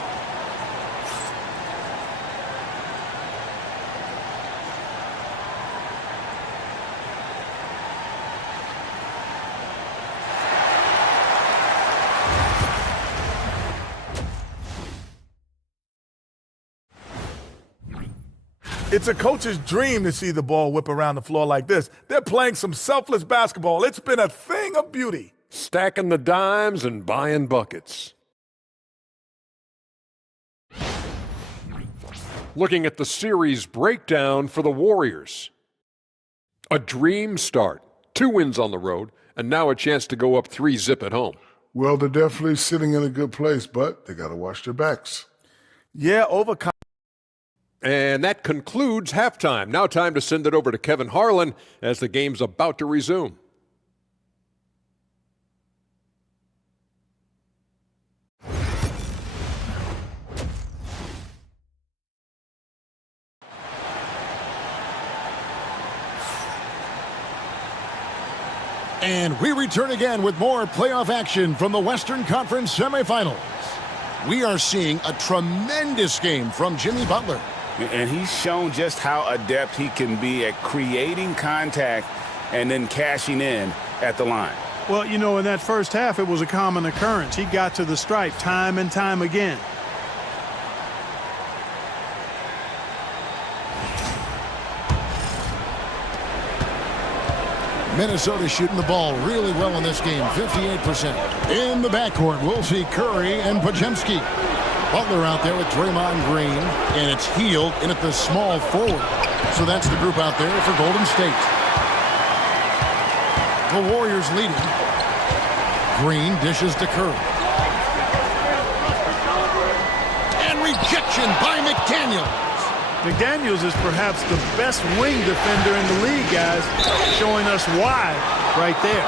It's a coach's dream to see the ball whip around the floor like this. They're playing some selfless basketball. It's been a thing of beauty. Stacking the dimes and buying buckets. Looking at the series breakdown for the Warriors. A dream start. 2 wins on the road, and now a chance to go up 3-zip at home. Well, they're definitely sitting in a good place, but they got to watch their backs. Yeah, And that concludes halftime. Now time to send it over to Kevin Harlan as the game's about to resume. And we return again with more playoff action from the Western Conference semifinals. We are seeing a tremendous game from Jimmy Butler. And he's shown just how adept he can be at creating contact and then cashing in at the line. Well, you know, in that first half, it was a common occurrence. He got to the stripe time and time again. Minnesota shooting the ball really well in this game, 58%. In the backcourt, we'll see Curry and Podziemski. Butler out there with Draymond Green, and it's Hield in at the small forward. So that's the group out there for Golden State. The Warriors leading. Green dishes to Curry. And rejection by McDaniels. McDaniels is perhaps the best wing defender in the league, guys, showing us why right there.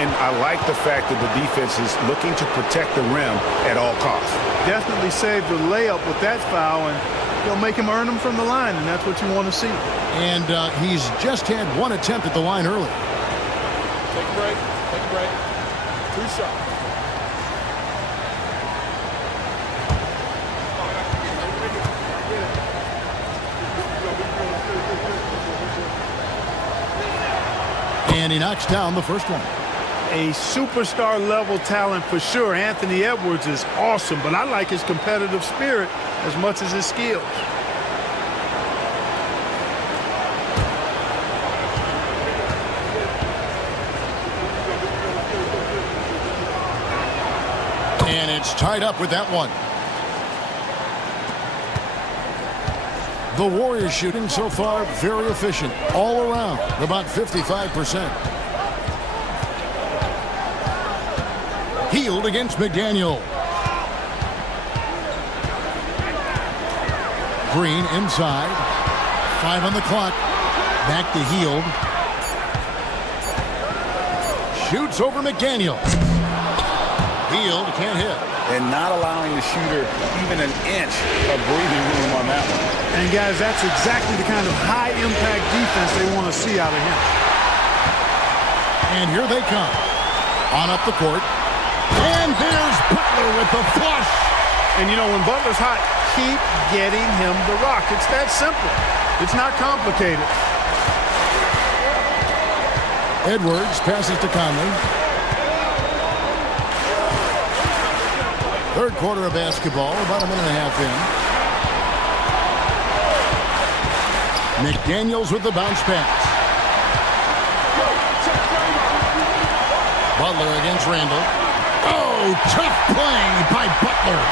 And I like the fact that the defense is looking to protect the rim at all costs. Definitely saved the layup with that foul, and he'll make him earn them from the line, and that's what you want to see. And he's just had one attempt at the line early. Take a break. Take a break. 2 shots. And he knocks down the first one. A superstar level talent for sure. Anthony Edwards is awesome, but I like his competitive spirit as much as his skills. And it's tied up with that one. The Warriors shooting so far very efficient all around, about 55%. Hield against McDaniel. Green inside. 5 on the clock. Back to Hield. Shoots over McDaniel. Hield can't hit. And not allowing the shooter even an inch of breathing room on that one. And, guys, that's exactly the kind of high-impact defense they want to see out of him. And here they come. On up the court. And there's Butler with the flush. And, you know, when Butler's hot, keep getting him the rock. It's that simple. It's not complicated. Edwards passes to Conley. Third quarter of basketball, about a minute and a half in. McDaniels with the bounce pass. Butler against Randall. Oh, tough play by Butler.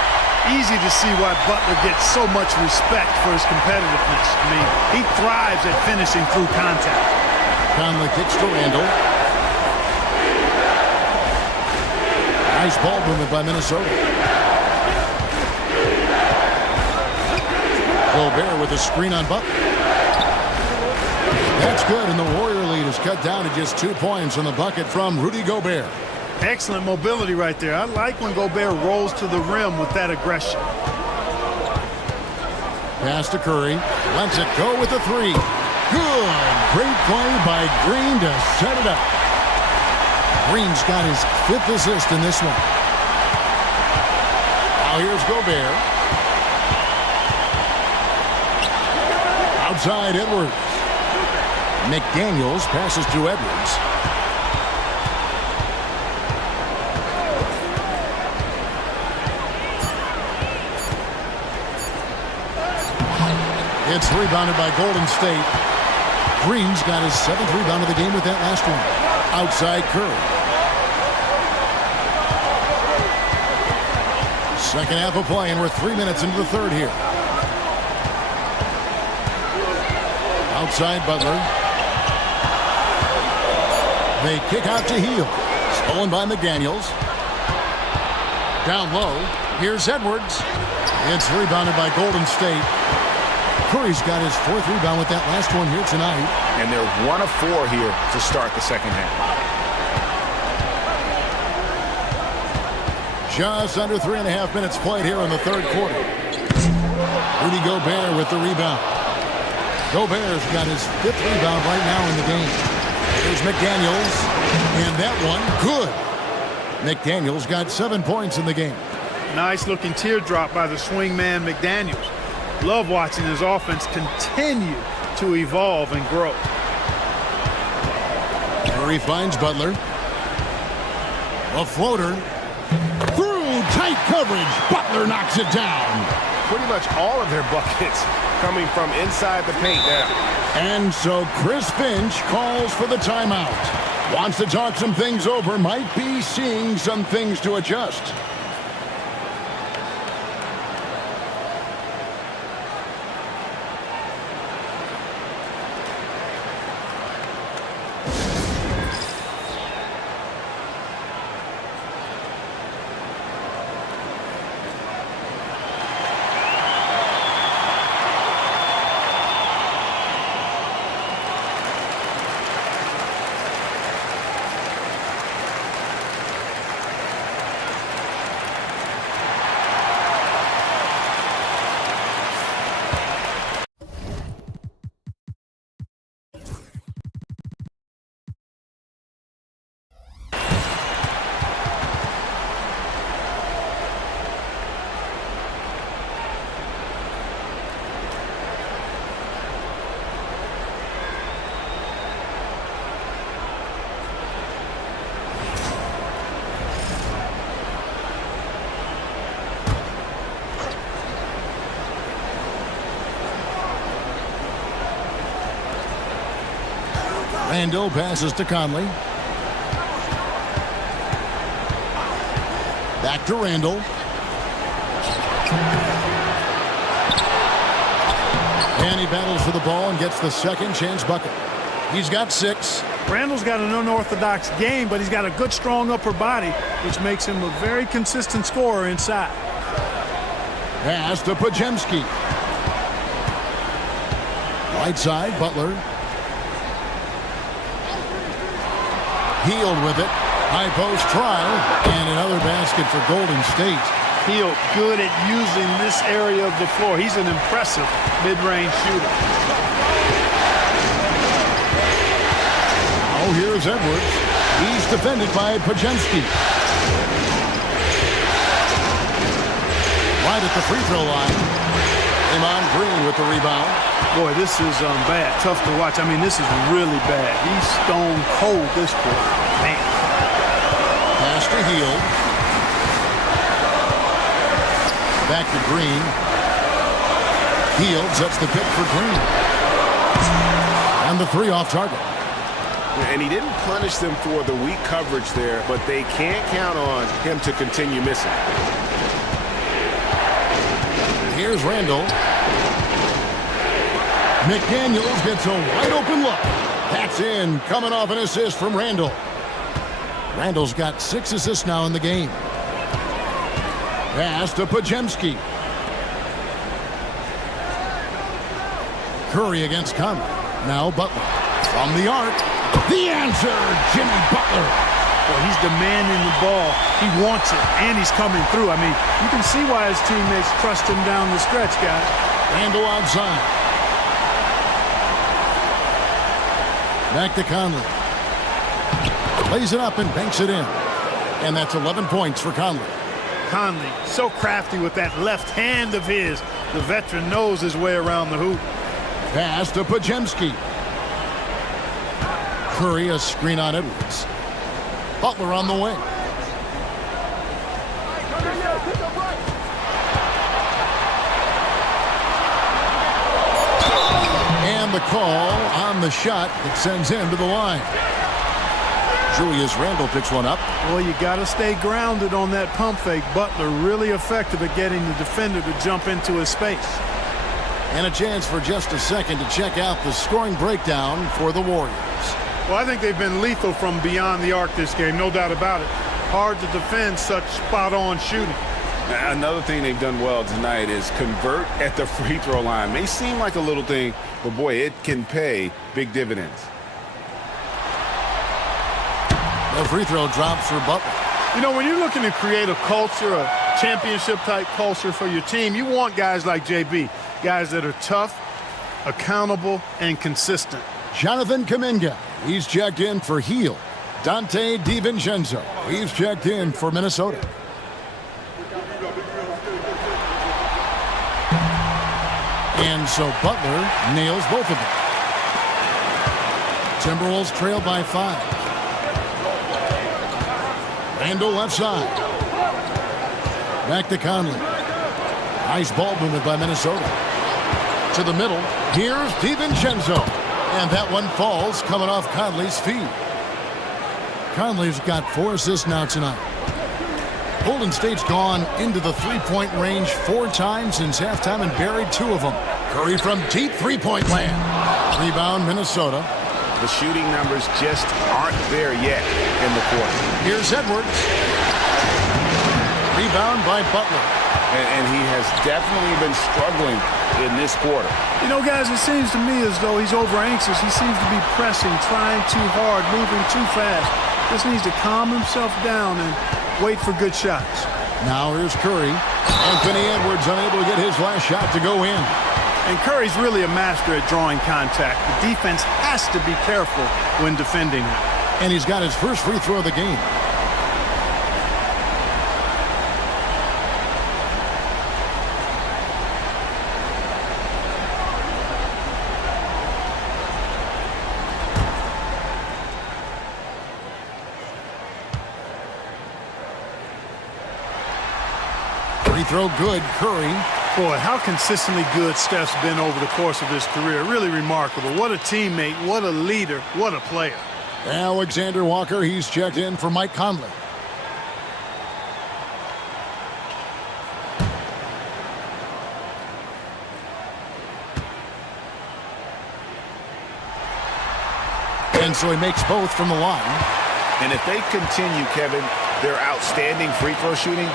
Easy to see why Butler gets so much respect for his competitiveness. I mean, he thrives at finishing through contact. Conley kicks to Randall. Nice ball movement by Minnesota. Gobert with a screen on Butler. That's good, and the Warrior lead is cut down to just 2 points on the bucket from Rudy Gobert. Excellent mobility right there. I like when Gobert rolls to the rim with that aggression. Pass to Curry. Lets it go with the 3. Good. Great play by Green to set it up. Green's got his 5th assist in this one. Now here's Gobert. Outside Edwards. McDaniels passes to Edwards. It's rebounded by Golden State. Green's got his 7th rebound of the game with that last one. Outside Curry. Second half of play, and we're 3 minutes into the third here. Outside Butler. They kick out to Hield. Stolen by McDaniels. Down low. Here's Edwards. It's rebounded by Golden State. Curry's got his 4th rebound with that last one here tonight. And they're 1 of 4 here to start the second half. Just under 3.5 minutes played here in the third quarter. Rudy Gobert with the rebound. Gobert's got his 5th rebound right now in the game. Here's McDaniels. And that one, good. McDaniels got 7 points in the game. Nice looking teardrop by the swing man McDaniels. Love watching his offense continue to evolve and grow. Curry finds Butler. A floater. Through tight coverage. Butler knocks it down. Pretty much all of their buckets coming from inside the paint now. And so Chris Finch calls for the timeout. Wants to talk some things over. Might be seeing some things to adjust. Randall passes to Conley. Back to Randall. And he battles for the ball and gets the second chance bucket. He's got 6. Randall's got an unorthodox game, but he's got a good, strong upper body, which makes him a very consistent scorer inside. Pass to Podziemski. Right side, Butler. Healed with it. High post try. And another basket for Golden State. Healed good at using this area of the floor. He's an impressive mid-range shooter. Oh, here's Edwards. He's defended by Podziemski. Right at the free throw line. Draymond Green with the rebound. Boy, this is bad. Tough to watch. I mean, this is really bad. He's stone cold this quarter. Man. Pass to Hield. Back to Green. Hield sets the pick for Green. And the 3 off target. And he didn't punish them for the weak coverage there, but they can't count on him to continue missing. Here's Randall. McDaniels gets a wide open look. That's in, coming off an assist from Randall. Randall's got 6 assists now in the game. Pass to Podziemski. Curry against Conley. Now Butler. From the arc. The answer, Jimmy Butler. Well, he's demanding the ball. He wants it, and he's coming through. I mean, you can see why his teammates trust him down the stretch, guys. Randall outside. Back to Conley. Lays it up and banks it in. And that's 11 points for Conley. Conley, so crafty with that left hand of his. The veteran knows his way around the hoop. Pass to Podziemski. Curry, a screen on Edwards. Butler on the wing. And the call on the shot that sends him to the line. Julius Randle picks one up. Well, you got to stay grounded on that pump fake. Butler really effective at getting the defender to jump into his space. And a chance for just a second to check out the scoring breakdown for the Warriors. Well, I think they've been lethal from beyond the arc this game, no doubt about it. Hard to defend such spot-on shooting. Another thing they've done well tonight is convert at the free throw line. May seem like a little thing, but boy, it can pay big dividends. The free throw drops for Butler. You know, when you're looking to create a culture, a championship-type culture for your team, you want guys like JB, guys that are tough, accountable, and consistent. Jonathan Kuminga He's checked in for Heel. Dante DiVincenzo. He's checked in for Minnesota. And so Butler nails both of them. Timberwolves trail by 5. Randall left side. Back to Conley. Nice ball movement by Minnesota. To the middle. Here's DiVincenzo. And that one falls coming off Conley's feet. Conley's got 4 assists now tonight. Golden State's gone into the three-point range 4 times since halftime and buried 2 of them. Curry from deep three-point land. Rebound Minnesota. The shooting numbers just aren't there yet in the quarter. Here's Edwards. Rebound by Butler. And he has definitely been struggling in this quarter. You know, guys, it seems to me as though he's over anxious. He seems to be pressing, trying too hard, moving too fast. Just needs to calm himself down and wait for good shots. Now here's Curry. Anthony Edwards unable to get his last shot to go in. And Curry's really a master at drawing contact. The defense has to be careful when defending him. And he's got his first free throw of the game. Free throw good, Curry. Boy, how consistently good Steph's been over the course of his career. Really remarkable. What a teammate, what a leader, what a player. Alexander Walker, he's checked in for Mike Conley. And so he makes both from the line. And if they continue, Kevin, their outstanding free throw shooting,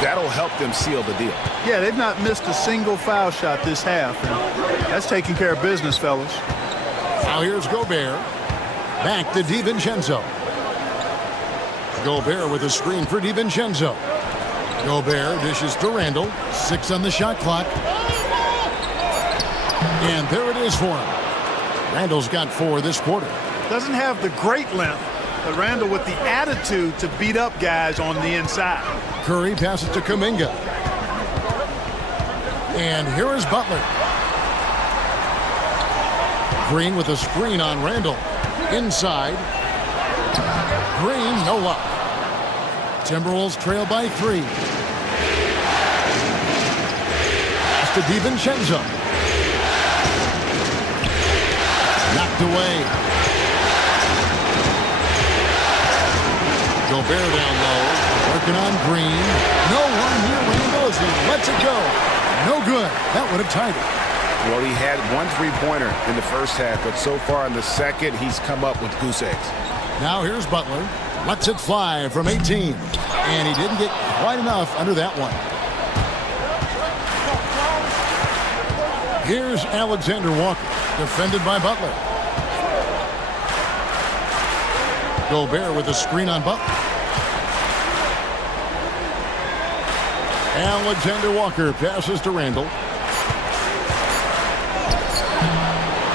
that'll help them seal the deal. Yeah, they've not missed a single foul shot this half. And that's taking care of business, fellas. Now here's Gobert. Back to DiVincenzo. Gobert with a screen for DiVincenzo. Gobert dishes to Randall. 6 on the shot clock. And there it is for him. Randall's got 4 this quarter. Doesn't have the great length, but Randall with the attitude to beat up guys on the inside. Curry passes to Kuminga. And here is Butler. Green with a screen on Randall. Inside. Green, no luck. Timberwolves trail by 3. Pass to DiVincenzo. Knocked away. Gobert down low, working on Green. No one near Randall as he lets it go. No good. That would have tied it. Well, he had 1 3-pointer in the first half, but so far in the second, he's come up with goose eggs. Now here's Butler. Lets it fly from 18. And he didn't get quite enough under that one. Here's Alexander Walker, defended by Butler. Gobert with a screen on Butler. Alexander Walker passes to Randall.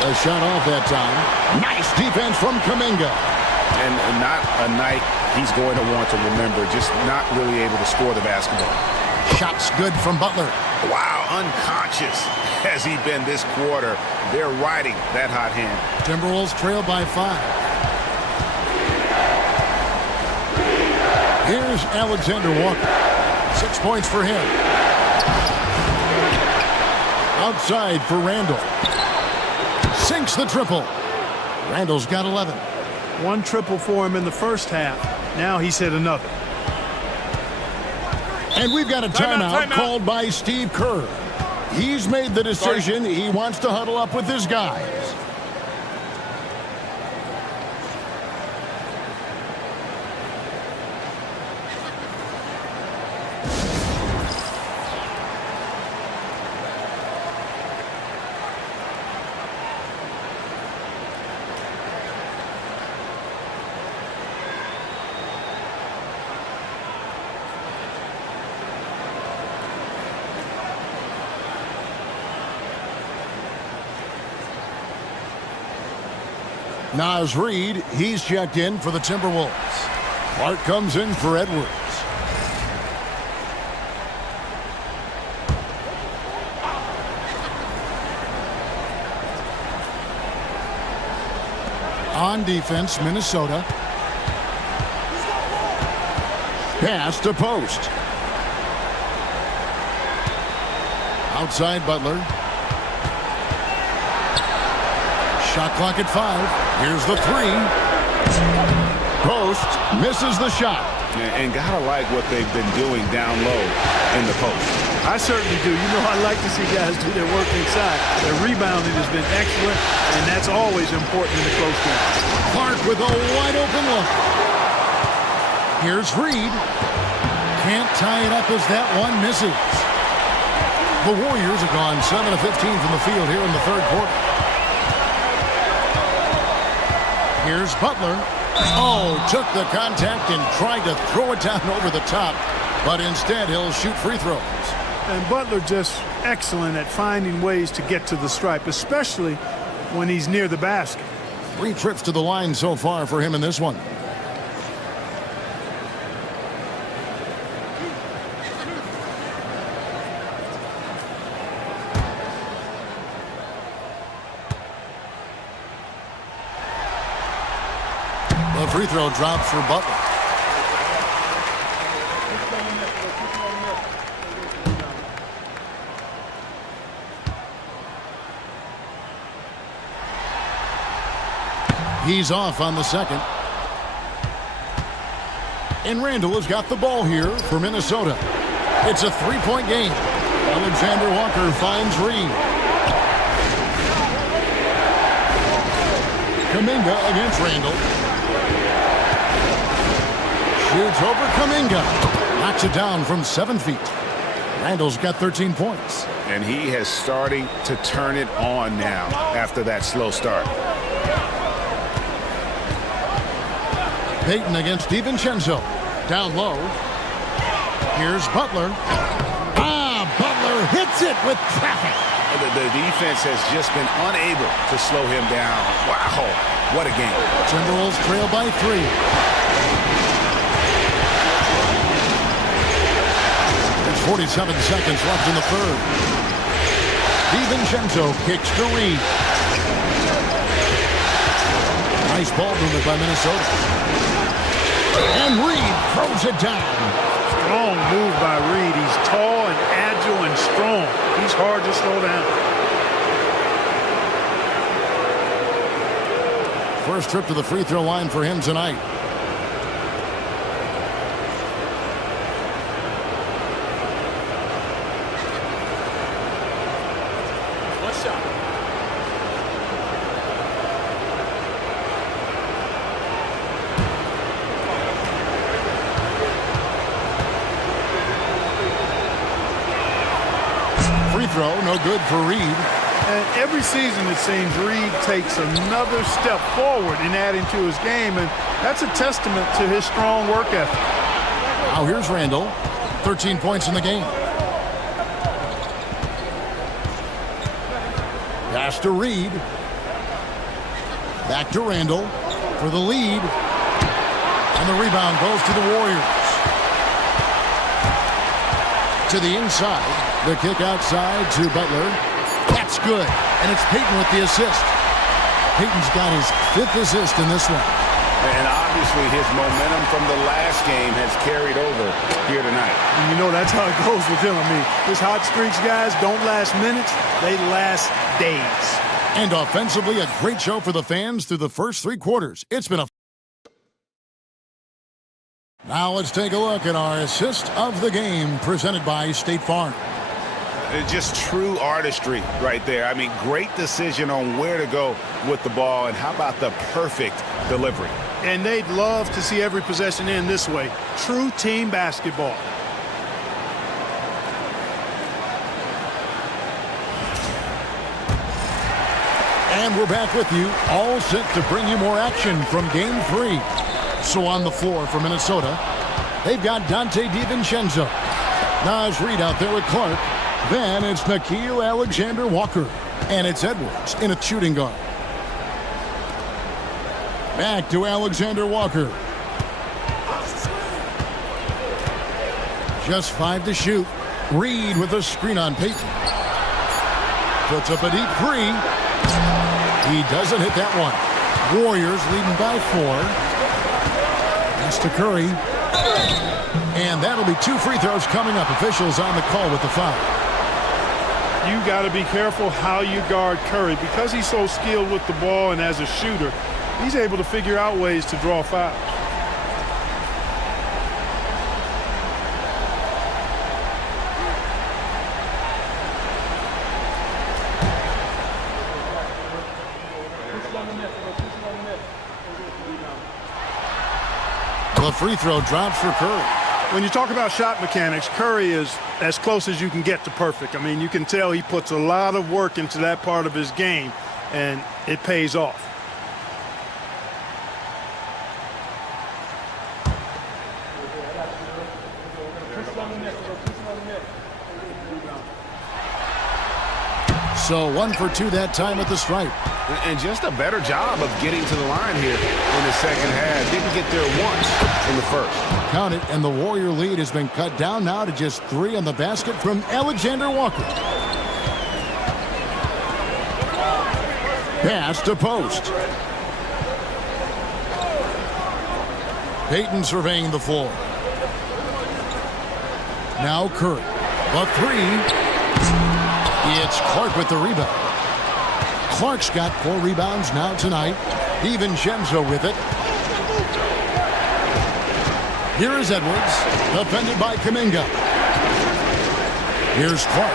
A shot off that time. Nice defense from Kuminga. And not a night he's going to want to remember, just not really able to score the basketball. Shots good from Butler. Wow, unconscious has he been this quarter. They're riding that hot hand. Timberwolves trail by 5. Here's Alexander Walker. 6 points for him. Outside for Randall. Sinks the triple. Randall's got 11. 1 triple for him in the first half. Now he's hit another. And we've got a timeout called by Steve Kerr. He's made the decision. He wants to huddle up with his guys. Naz Reid, he's checked in for the Timberwolves. Clark comes in for Edwards. On defense, Minnesota. Pass to post. Outside Butler. Shot clock at 5. Here's the 3. Post misses the shot. And gotta like what they've been doing down low in the post. I certainly do. You know, I like to see guys do their work inside. Their rebounding has been excellent, and that's always important in the close game. Clark with a wide open look. Here's Reid. Can't tie it up as that one misses. The Warriors have gone 7 of 15 from the field here in the third quarter. Here's Butler. Oh, took the contact and tried to throw it down over the top, but instead he'll shoot free throws. And Butler just excellent at finding ways to get to the stripe, especially when he's near the basket. 3 trips to the line so far for him in this one. The free throw drops for Butler. He's off on the second. And Randall has got the ball here for Minnesota. It's a 3-point game. Alexander Walker finds Reid. Kuminga against Randall. Shoots over Kuminga. Knocks it down from 7 feet. Randall's got 13 points. And he has starting to turn it on now after that slow start. Payton against DiVincenzo. Down low. Here's Butler. Butler hits it with traffic. The defense has just been unable to slow him down. Wow, what a game. Timberwolves trail by 3. There's 47 seconds left in the third. DiVincenzo kicks to Reid. Nice ball movement by Minnesota. And Reid throws it down. Strong move by Reid. He's tall and agile and strong. He's hard to slow down. First trip to the free throw line for him tonight. Free throw, no good for Reid. And every season, it seems, Reid takes another step forward in adding to his game, and that's a testament to his strong work ethic. Now here's Randall, 13 points in the game. Pass to Reid. Back to Randall for the lead. And the rebound goes to the Warriors. To the inside. The kick outside to Butler. That's good. And it's Payton with the assist. Payton's got his 5th assist in this one. And obviously his momentum from the last game has carried over here tonight. And you know, that's how it goes with him. I mean, his hot streaks, guys, don't last minutes. They last days. And offensively, a great show for the fans through the first 3 quarters. It's been a... Now let's take a look at our assist of the game presented by State Farm. Just true artistry right there. I mean, great decision on where to go with the ball, and how about the perfect delivery? And they'd love to see every possession end this way. True team basketball. And we're back with you, all set to bring you more action from Game 3. So on the floor for Minnesota, they've got Dante DiVincenzo. Naz Reid out there with Clark. Then it's Nickeil Alexander Walker. And it's Edwards in a shooting guard. Back to Alexander Walker. Just 5 to shoot. Reed with a screen on Payton. Puts up a deep three. He doesn't hit that one. Warriors leading by 4. Pass to Curry. And that'll be 2 free throws coming up. Officials on the call with the foul. You got to be careful how you guard Curry. Because he's so skilled with the ball and as a shooter, he's able to figure out ways to draw fouls. The free throw drops for Curry. When you talk about shot mechanics, Curry is as close as you can get to perfect. I mean, you can tell he puts a lot of work into that part of his game, and it pays off. So 1 for 2 that time at the stripe. And just a better job of getting to the line here in the second half. Didn't get there once in the first. Count it, and the Warrior lead has been cut down now to just 3 on the basket from Alexander Walker. Pass to post. Payton surveying the floor. Now Curry. A 3. It's Clark with the rebound. Clark's got 4 rebounds now tonight. DiVincenzo with it. Here is Edwards, defended by Kuminga. Here's Clark.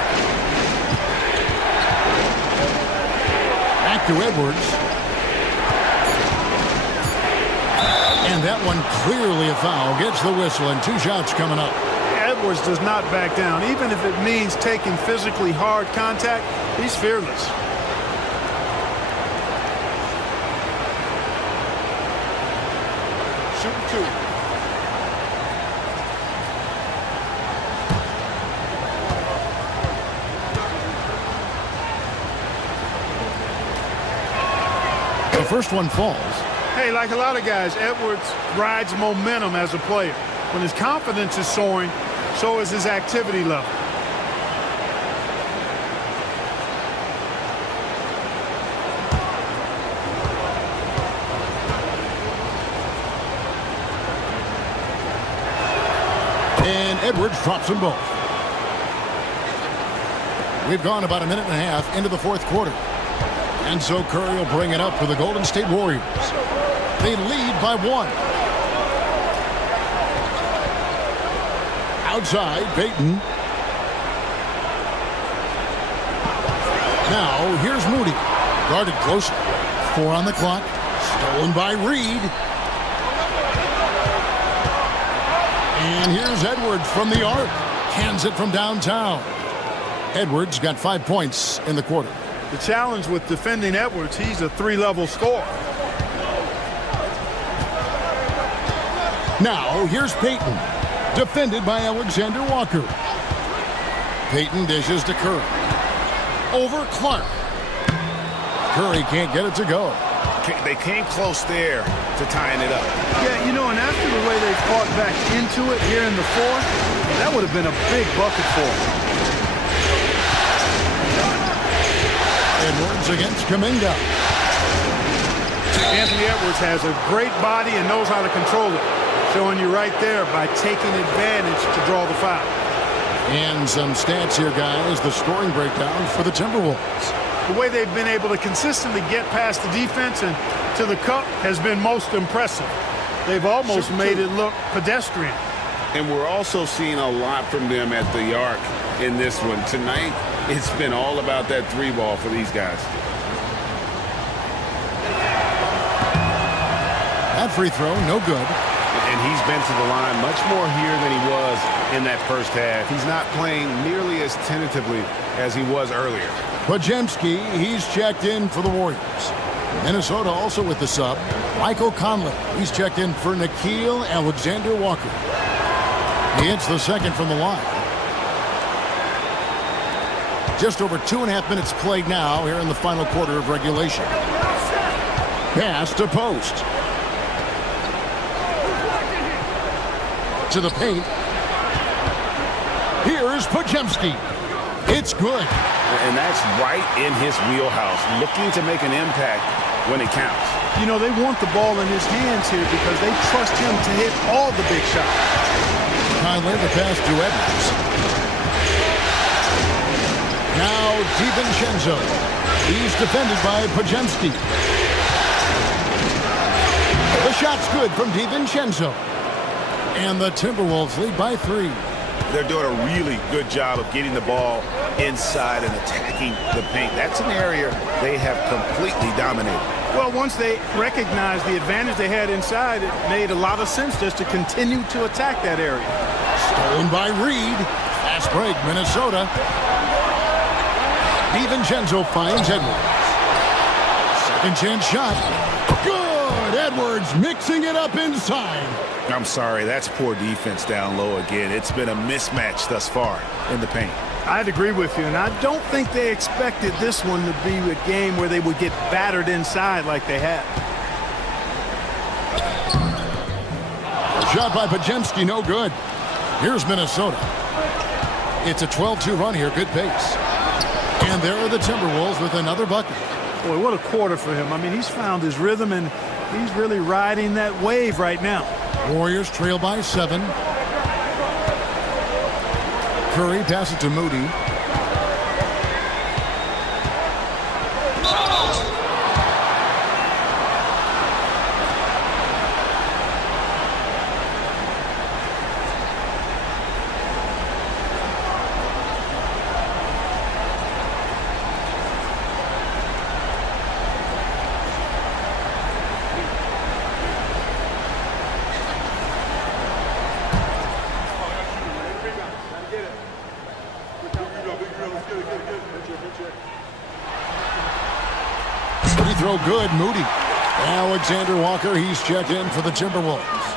Back to Edwards. And that one clearly a foul. Gets the whistle, and 2 shots coming up. Edwards does not back down. Even if it means taking physically hard contact, he's fearless. Shooting 2. The first one falls. Hey, like a lot of guys, Edwards rides momentum as a player. When his confidence is soaring, so is his activity level. And Edwards drops them both. We've gone about a minute and a half into the 4th quarter. And so Curry will bring it up for the Golden State Warriors. They lead by 1. Outside, Payton. Now, here's Moody. Guarded closely. 4 on the clock. Stolen by Reed. And here's Edwards from the arc. Hands it from downtown. Edwards got 5 points in the quarter. The challenge with defending Edwards, he's a 3-level scorer. Now, here's Payton. Defended by Alexander Walker. Payton dishes to Curry. Over Clark. Curry can't get it to go. They came close there to tying it up. Yeah, you know, and after the way they fought back into it here in the 4th, that would have been a big bucket for them. Edwards against Kuminga. Anthony Edwards has a great body and knows how to control it. Showing you right there by taking advantage to draw the foul. And some stats here, guys. The scoring breakdown for the Timberwolves. The way they've been able to consistently get past the defense and to the cup has been most impressive. They've almost made it look pedestrian. And we're also seeing a lot from them at the arc in this one. Tonight, it's been all about that 3 ball for these guys. That free throw, no good. And he's been to the line much more here than he was in that first half. He's not playing nearly as tentatively as he was earlier. Podziemski, he's checked in for the Warriors. Minnesota also with the sub. Michael Conley, he's checked in for Nickeil Alexander Walker. He hits the second from the line. Just over 2.5 minutes played now here in the final quarter of regulation. Pass to post. To the paint. Here's Podziemski. It's good. And that's right in his wheelhouse, looking to make an impact when it counts. You know, they want the ball in his hands here because they trust him to hit all the big shots. Conley, the pass to Edwards. Now DiVincenzo. He's defended by Podziemski. The shot's good from DiVincenzo. And the Timberwolves lead by 3. They're doing a really good job of getting the ball inside and attacking the paint. That's an area they have completely dominated. Well, once they recognized the advantage they had inside, it made a lot of sense just to continue to attack that area. Stolen by Reed. Fast break, Minnesota. DiVincenzo finds Edwards. Second chance shot. Good! Edwards mixing it up inside. I'm sorry, that's poor defense down low again. It's been a mismatch thus far in the paint. I'd agree with you, and I don't think they expected this one to be a game where they would get battered inside like they had. Shot by Podziemski, no good. Here's Minnesota. It's a 12-2 run here, good pace. And there are the Timberwolves with another bucket. Boy, what a quarter for him. I mean, he's found his rhythm, and he's really riding that wave right now. Warriors trail by 7. Curry passes it to Moody. Free throw good, Moody. Alexander Walker, he's checked in for the Timberwolves.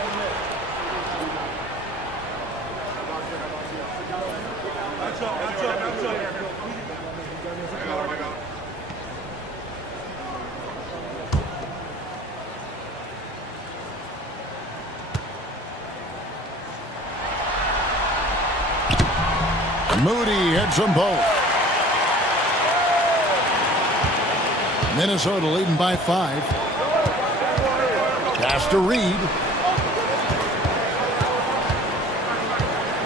Moody hits them both. Minnesota leading by 5. Pass to Reed.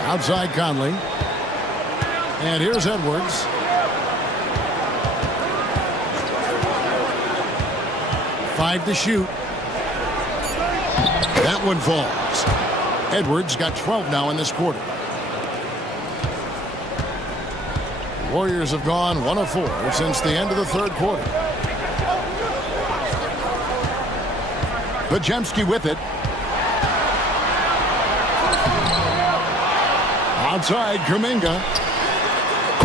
Outside Conley. And here's Edwards. Five to shoot. That one falls. Edwards got 12 now in this quarter. Warriors have gone 1 of 4 since the end of the third quarter. Podziemski with it. Outside Kuminga.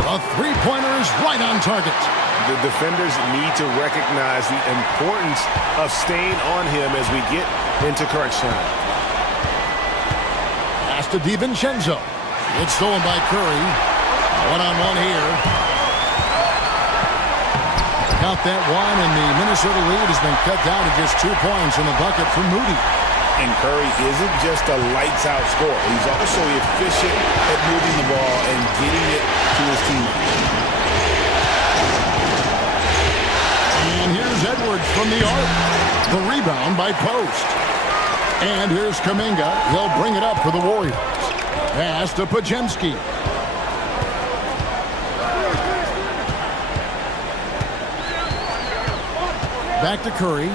A three-pointer is right on target. The defenders need to recognize the importance of staying on him as we get into crunch time. Pass to DiVincenzo. It's stolen by Curry. One-on-one here. Count that one, and the Minnesota lead has been cut down to just 2 points in the bucket for Moody. And Curry isn't just a lights-out scorer. He's also efficient at moving the ball and getting it to his teammates. And here's Edwards from the arc. The rebound by Post. And here's Kuminga. He'll bring it up for the Warriors. Pass to Podziemski. Back to Curry.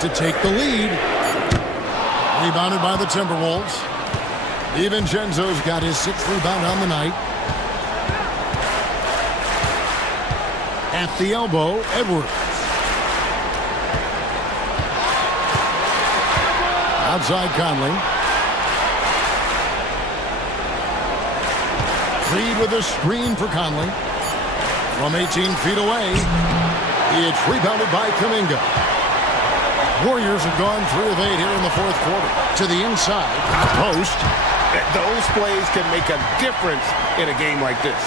To take the lead. Rebounded by the Timberwolves. DiVincenzo's got his 6th rebound on the night. At the elbow, Edwards. Outside Conley. Reed with a screen for Conley. From 18 feet away. It's rebounded by Kuminga. Warriors have gone 3 of 8 here in the fourth quarter. To the inside. Post. Those plays can make a difference in a game like this.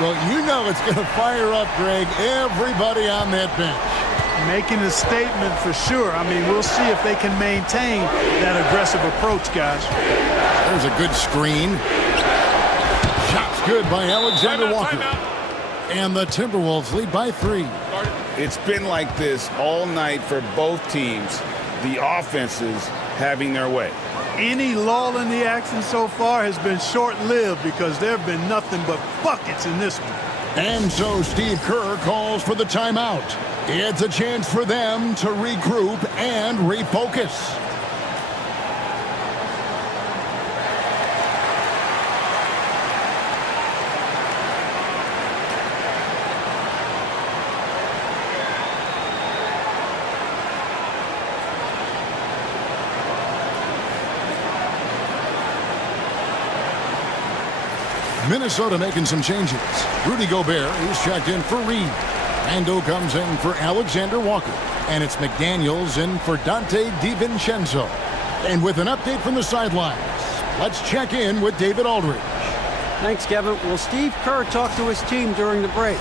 Well, you know it's going to fire up, Greg, everybody on that bench. Making a statement for sure. I mean, we'll see if they can maintain that aggressive approach, guys. There's a good screen. Shot's good by Alexander Walker. And the Timberwolves lead by 3. It's been like this all night for both teams. The offenses having their way. Any lull in the action so far has been short-lived because there have been nothing but buckets in this one. And so Steve Kerr calls for the timeout. It's a chance for them to regroup and refocus. Minnesota making some changes. Rudy Gobert is checked in for Reed. Randle comes in for Alexander Walker. And it's McDaniels in for Dante DiVincenzo. And with an update from the sidelines, let's check in with David Aldridge. Thanks, Kevin. Well, Steve Kerr talked to his team during the break.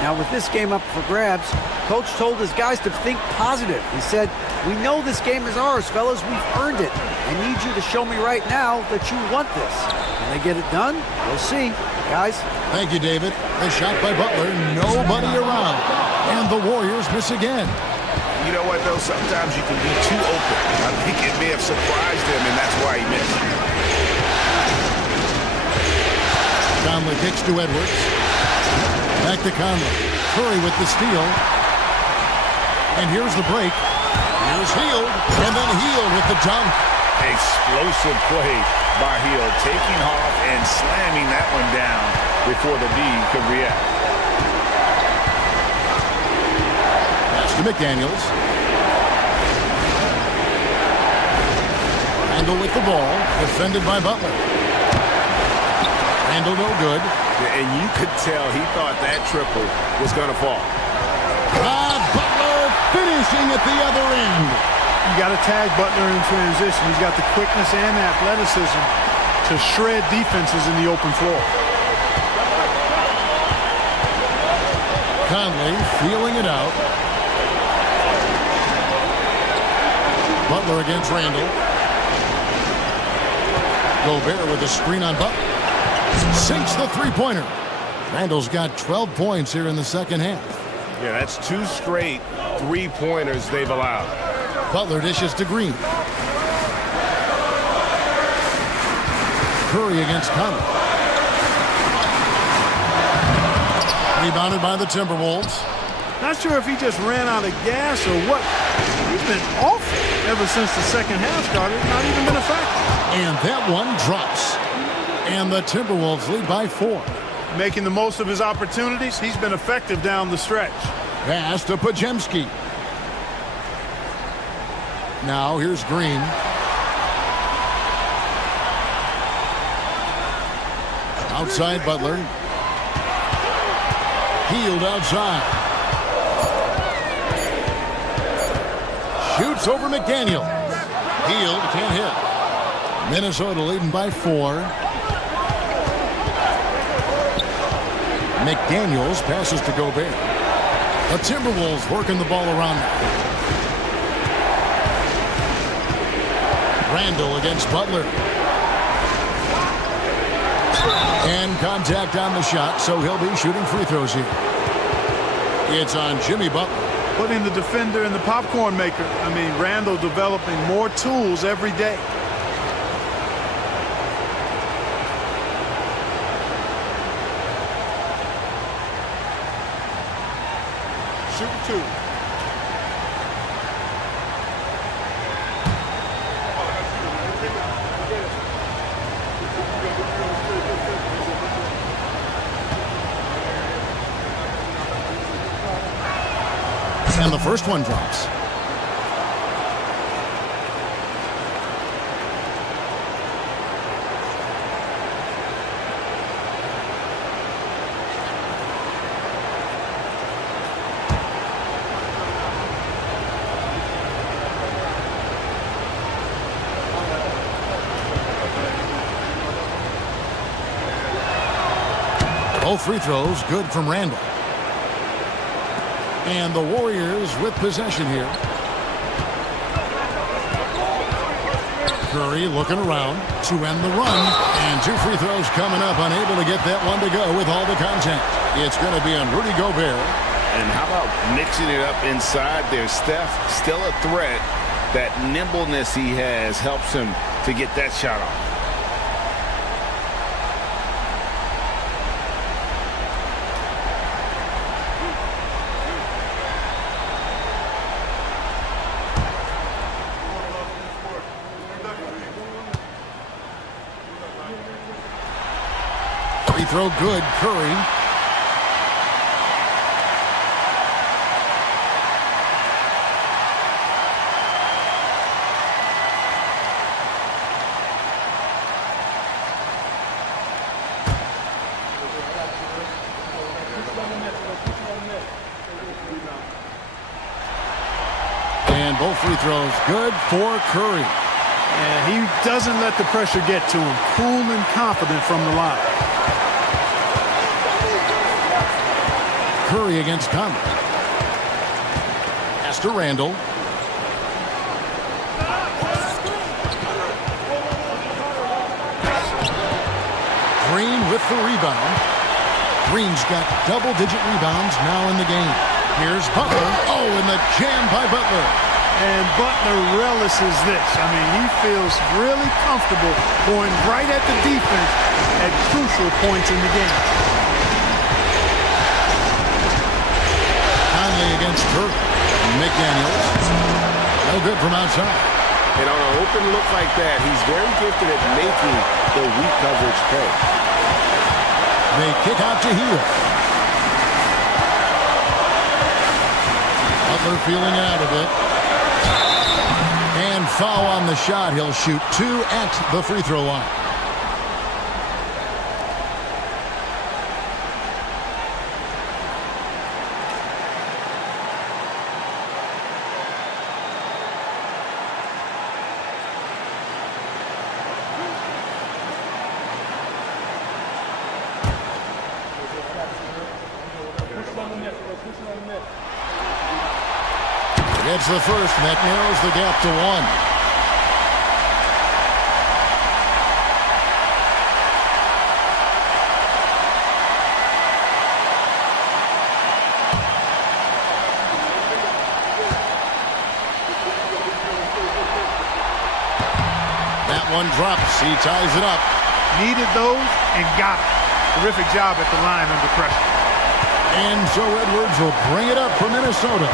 Now, with this game up for grabs, Coach told his guys to think positive. He said, "We know this game is ours, fellas. We've earned it. I need you to show me right now that you want this. Can they get it done? We'll see. Guys." Thank you, David. The shot by Butler, nobody around. And the Warriors miss again. You know what, though? Sometimes you can be too open. I think it may have surprised him, and that's why he missed. Conley kicks to Edwards. Back to Conley. Curry with the steal. And here's the break. Here's Hield. And then Hield with the dunk. Explosive play by Hield, taking off and slamming that one down before the D could react. Pass to McDaniels. Randle with the ball, defended by Butler. Randle no good. And you could tell he thought that triple was going to fall. Butler finishing at the other end. You got to tag Butler in transition. He's got the quickness and athleticism to shred defenses in the open floor. Conley feeling it out. Butler against Randle. Gobert with a screen on Butler. Sinks the three-pointer. Randle's got 12 points here in the second half. Yeah, that's 2 straight three-pointers they've allowed. Butler dishes to Green. Curry against Conley. Rebounded by the Timberwolves. Not sure if he just ran out of gas or what. He's been awful ever since the second half started. Not even been a factor. And that one drops. And the Timberwolves lead by 4. Making the most of his opportunities. He's been effective down the stretch. Pass to Podziemski. Now here's Green. Outside Butler. Hield outside. Shoots over McDaniel. Hield can't hit. Minnesota leading by 4. McDaniels passes to Gobert. The Timberwolves working the ball around. Randle against Butler. And contact on the shot, so he'll be shooting free throws here. It's on Jimmy Butler. Putting the defender in the popcorn maker. I mean, Randle developing more tools every day. Shoot 2. And the first one drops. Both free throws good from Randall. And the Warriors with possession here. Curry looking around to end the run. And 2 free throws coming up, unable to get that one to go with all the contact. It's going to be on Rudy Gobert. And how about mixing it up inside there? Steph, still a threat. That nimbleness he has helps him to get that shot off. Free throw good, Curry. And both free throws good for Curry. And he doesn't let the pressure get to him. Cool and confident from the line. Curry against Conley. Pass to Randall. Green with the rebound. Green's got double-digit rebounds now in the game. Here's Butler. Oh, and the jam by Butler. And Butler relishes this. I mean, he feels really comfortable going right at the defense at crucial points in the game. Conley against Curry. McDaniels. No good from outside. And on an open look like that, he's very gifted at making the weak coverage pay. They kick out to Hill. Butler feeling it out a bit. And foul on the shot. He'll shoot 2 at the free throw line. Gets the first, and that narrows the gap to 1. That one drops. He ties it up. Needed those and got it. Terrific job at the line under pressure. And so Edwards will bring it up for Minnesota.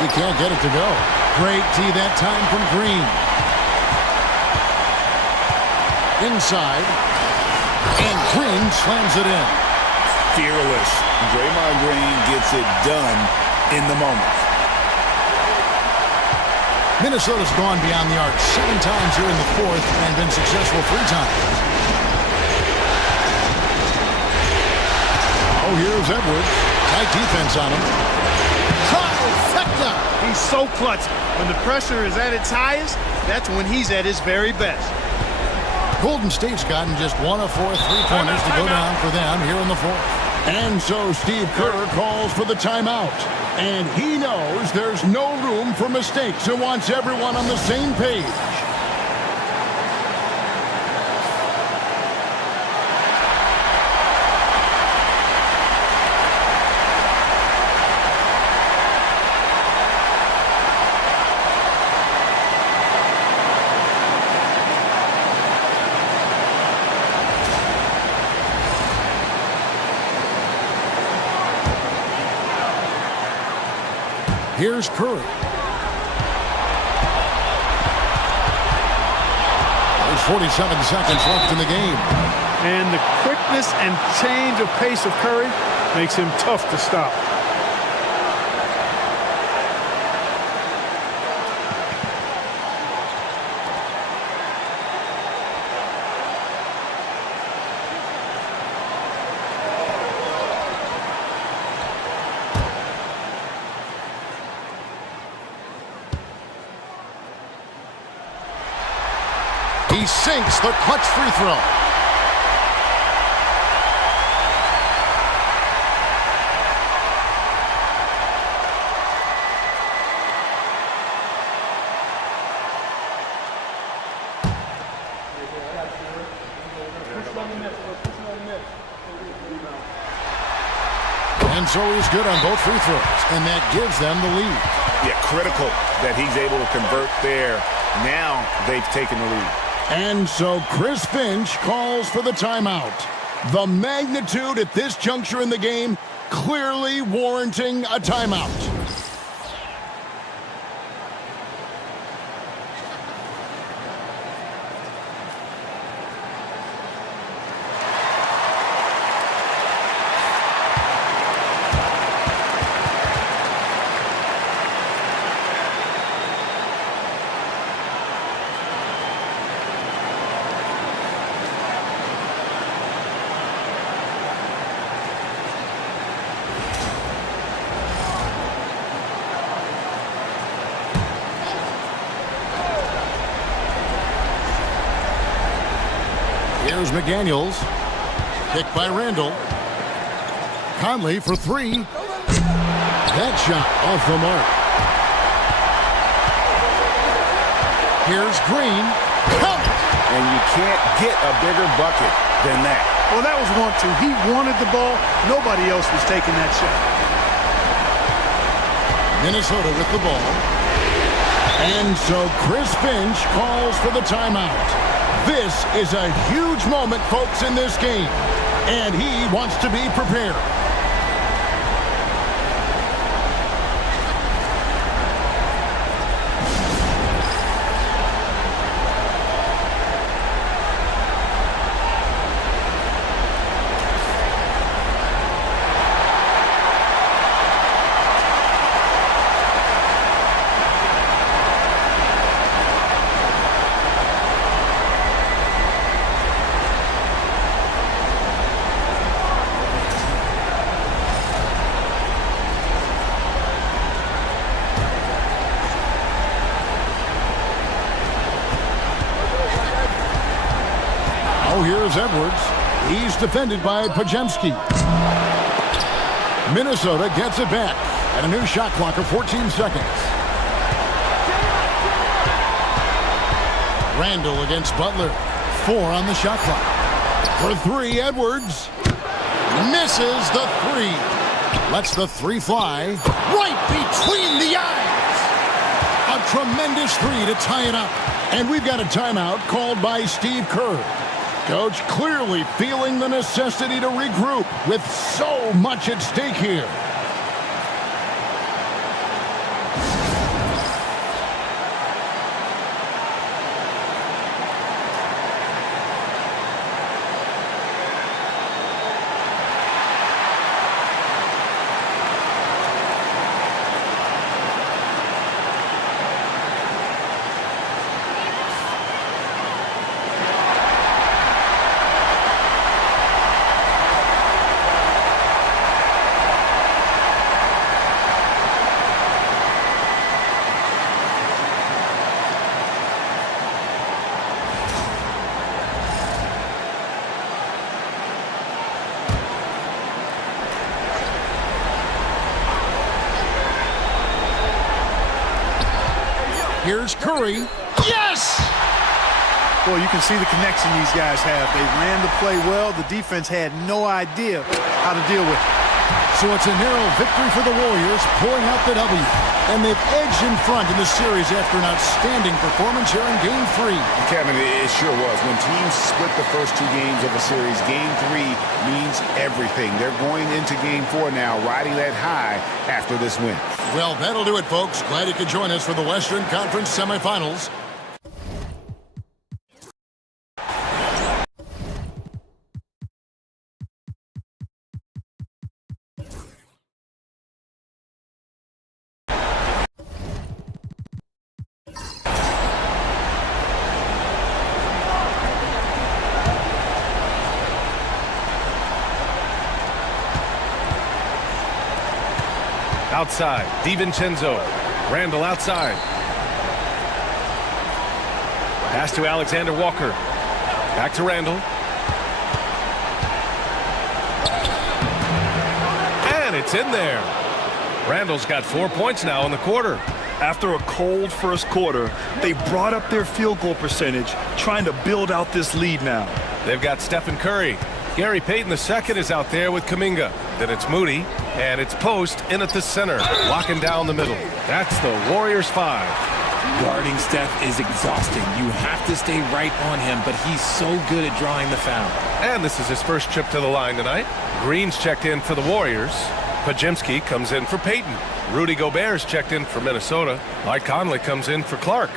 He can't get it to go. Great tee that time from Green. Inside. And Green slams it in. Fearless. Draymond Green gets it done in the moment. Minnesota's gone beyond the arc 7 times here in the 4th and been successful 3 times. Oh, here's Edwards. Tight defense on him. Trifecta! He's so clutch. When the pressure is at its highest, that's when he's at his very best. Golden State's gotten just 1 of 4 3-pointers to go down for them here in the 4th. And so Steve Kerr calls for the timeout. And he knows there's no room for mistakes and wants everyone on the same page. Here's Curry. There's 47 seconds left in the game. And the quickness and change of pace of Curry makes him tough to stop. He sinks the clutch free throw. And so he's good on both free throws, and that gives them the lead. Yeah, critical that he's able to convert there. Now they've taken the lead. And so Chris Finch calls for the timeout. The magnitude at this juncture in the game clearly warranting a timeout. Here's McDaniels. Picked by Randall. Conley for three. That shot off the mark. Here's Green. Count it! And you can't get a bigger bucket than that. Well, that was 1-2. He wanted the ball. Nobody else was taking that shot. Minnesota with the ball. And so Chris Finch calls for the timeout. This is a huge moment, folks, in this game. And he wants to be prepared. Here's Edwards. He's defended by Pajemski. Minnesota gets it back at a new shot clock of 14 seconds. Randall against Butler. 4 on the shot clock. For three, Edwards. Misses the three. Lets the three fly. Right between the eyes. A tremendous three to tie it up. And we've got a timeout called by Steve Kerr. Coach clearly feeling the necessity to regroup with so much at stake here. Here's Curry. Yes! Boy, you can see the connection these guys have. They ran the play well. The defense had no idea how to deal with it. So it's a narrow victory for the Warriors, pulling out the W. And they've edged in front in the series after an outstanding performance here in Game 3. Kevin, it sure was. When teams split the first 2 games of a series, Game 3 means everything. They're going into Game 4 now, riding that high after this win. Well, that'll do it, folks. Glad you could join us for the Western Conference semifinals. Outside, DiVincenzo. Randall outside. Pass to Alexander Walker. Back to Randall. And it's in there. Randall's got 4 points now in the quarter. After a cold first quarter, they brought up their field goal percentage, trying to build out this lead now. They've got Stephen Curry. Gary Payton II is out there with Kuminga. Then it's Moody, and it's Post in at the center, locking down the middle. That's the Warriors 5. Guarding Steph is exhausting. You have to stay right on him, but he's so good at drawing the foul. And this is his first trip to the line tonight. Green's checked in for the Warriors. Podziemski comes in for Payton. Rudy Gobert's checked in for Minnesota. Mike Conley comes in for Clark.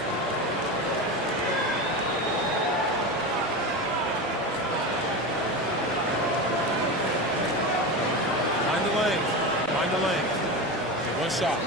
Find the lane. Find the lane. One shot.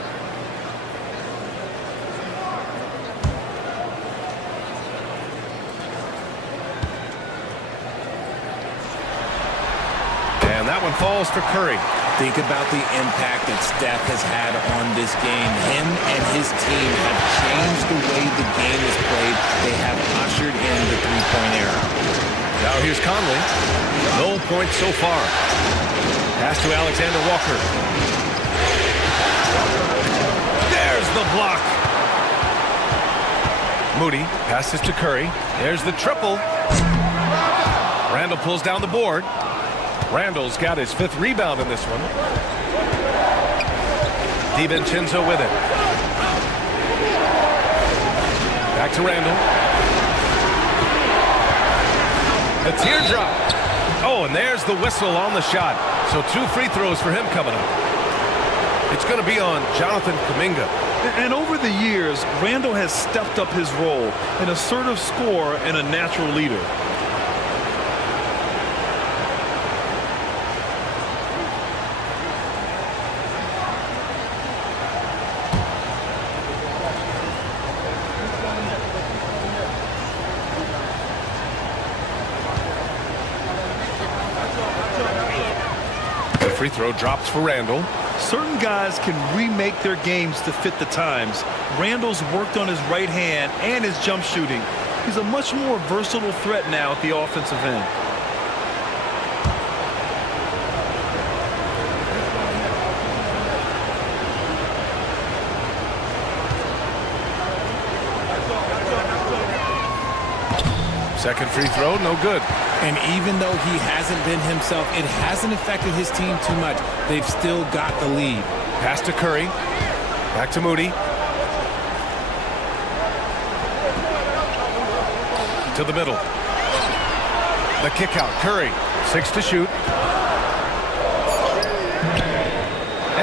And that one falls for Curry. Think about the impact that Steph has had on this game. Him and his team have changed the way the game is played. They have ushered in the three-point era. Now here's Conley. No points so far. Pass to Alexander Walker. There's the block. Moody passes to Curry. There's the triple. Randall pulls down the board. Randall's got his 5th rebound in this one. DiVincenzo with it. Back to Randall. The teardrop. Oh, and there's the whistle on the shot. So 2 free throws for him coming up. It's going to be on Jonathan Kuminga. And over the years, Randall has stepped up his role, an assertive scorer and a natural leader. Free throw drops for Randall. Certain guys can remake their games to fit the times. Randall's worked on his right hand and his jump shooting. He's a much more versatile threat now at the offensive end. Second free throw, no good. And even though he hasn't been himself, it hasn't affected his team too much. They've still got the lead. Pass to Curry. Back to Moody. To the middle. The kick out. Curry. 6 to shoot.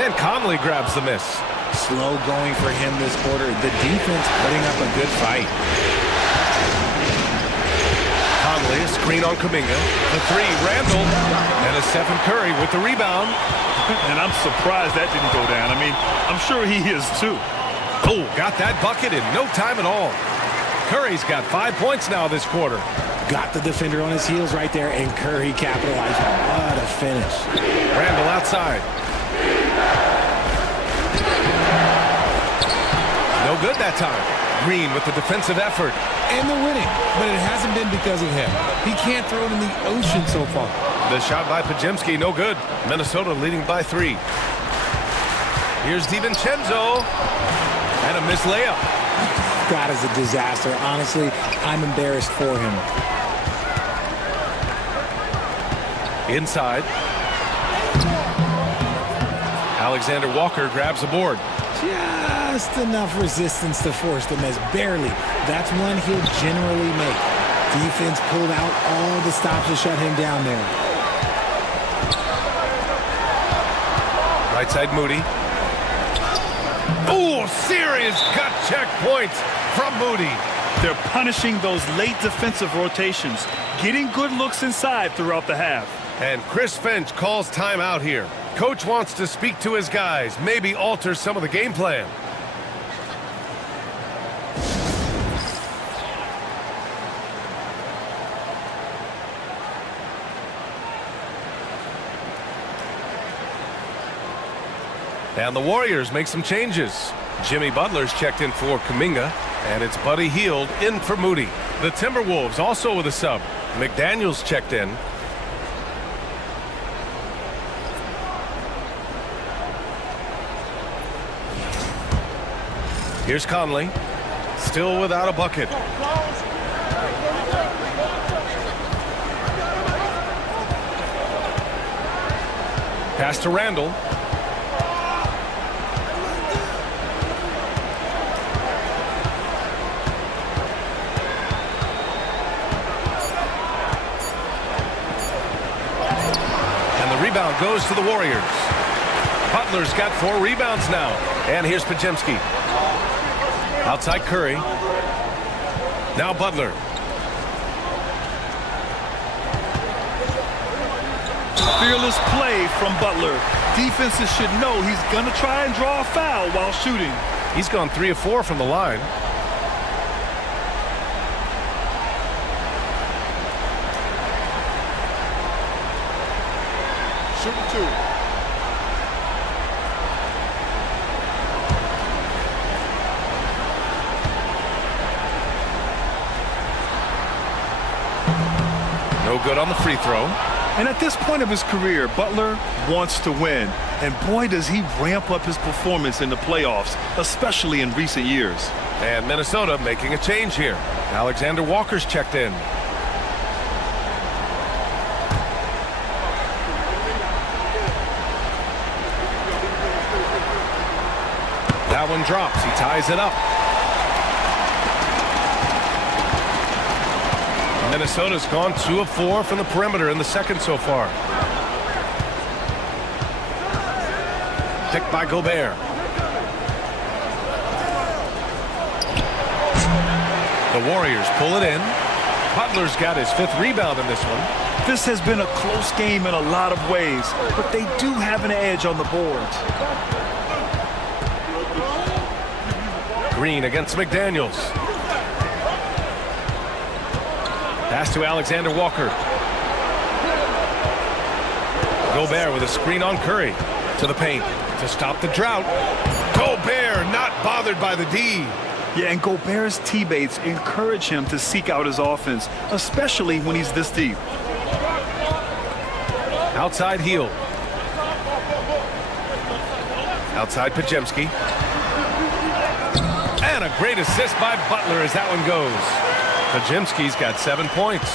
And Conley grabs the miss. Slow going for him this quarter. The defense putting up a good fight. Conley, a screen on Kuminga. The 3, Randall. And a Stephen Curry with the rebound. And I'm surprised that didn't go down. I mean, I'm sure he is too. Oh, got that bucket in no time at all. Curry's got 5 points now this quarter. Got the defender on his heels right there, and Curry capitalized. What a finish. Randall outside. No good that time. Green with the defensive effort. And the winning, but it hasn't been because of him. He can't throw it in the ocean so far. The shot by Podziemski, no good. Minnesota leading by 3. Here's DiVincenzo. And a missed layup. God is a disaster. Honestly, I'm embarrassed for him. Inside. Alexander Walker grabs a board. Just enough resistance to force the miss. Barely. That's one he'll generally make. Defense pulled out all the stops to shut him down there. Right side Moody. Oh, serious gut check points from Moody. They're punishing those late defensive rotations, getting good looks inside throughout the half. And Chris Finch calls timeout here. Coach wants to speak to his guys, maybe alter some of the game plan. And the Warriors make some changes. Jimmy Butler's checked in for Kuminga. And it's Buddy Hield in for Moody. The Timberwolves also with a sub. McDaniels checked in. Here's Conley. Still without a bucket. Pass to Randall. Rebound goes to the Warriors. Butler's got 4 rebounds now. And here's Podziemski. Outside Curry. Now Butler. Fearless play from Butler. Defenses should know he's going to try and draw a foul while shooting. He's gone 3 of 4 from the line. Shooting 2. No good on the free throw. And at this point of his career, Butler wants to win. And boy, does he ramp up his performance in the playoffs, especially in recent years. And Minnesota making a change here. Alexander Walker's checked in. That one drops. He ties it up. Minnesota's gone 2 of 4 from the perimeter in the second so far. Picked by Gobert. The Warriors pull it in. Butler's got his 5th rebound in this one. This has been a close game in a lot of ways, but they do have an edge on the boards. Green against McDaniels. Pass to Alexander Walker. Gobert with a screen on Curry. To the paint to stop the drought. Gobert not bothered by the D. Yeah, and Gobert's teammates encourage him to seek out his offense, especially when he's this deep. Outside Hield. Outside Podziemski. And a great assist by Butler as that one goes. Podziemski's got 7 points.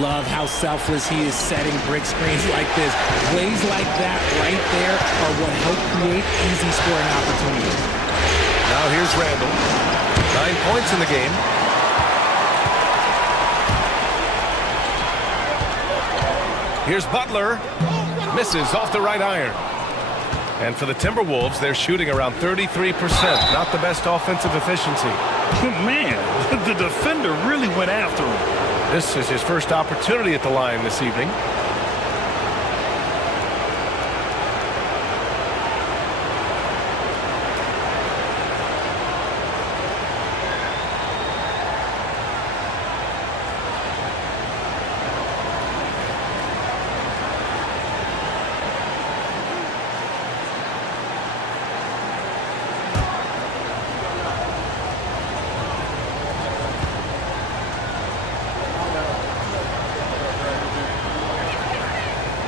Love how selfless he is setting brick screens like this. Plays like that right there are what help create easy scoring opportunities. Now here's Randall. 9 points in the game. Here's Butler. Misses off the right iron. And for the Timberwolves, they're shooting around 33%. Not the best offensive efficiency. Man, the defender really went after him. This is his first opportunity at the line this evening.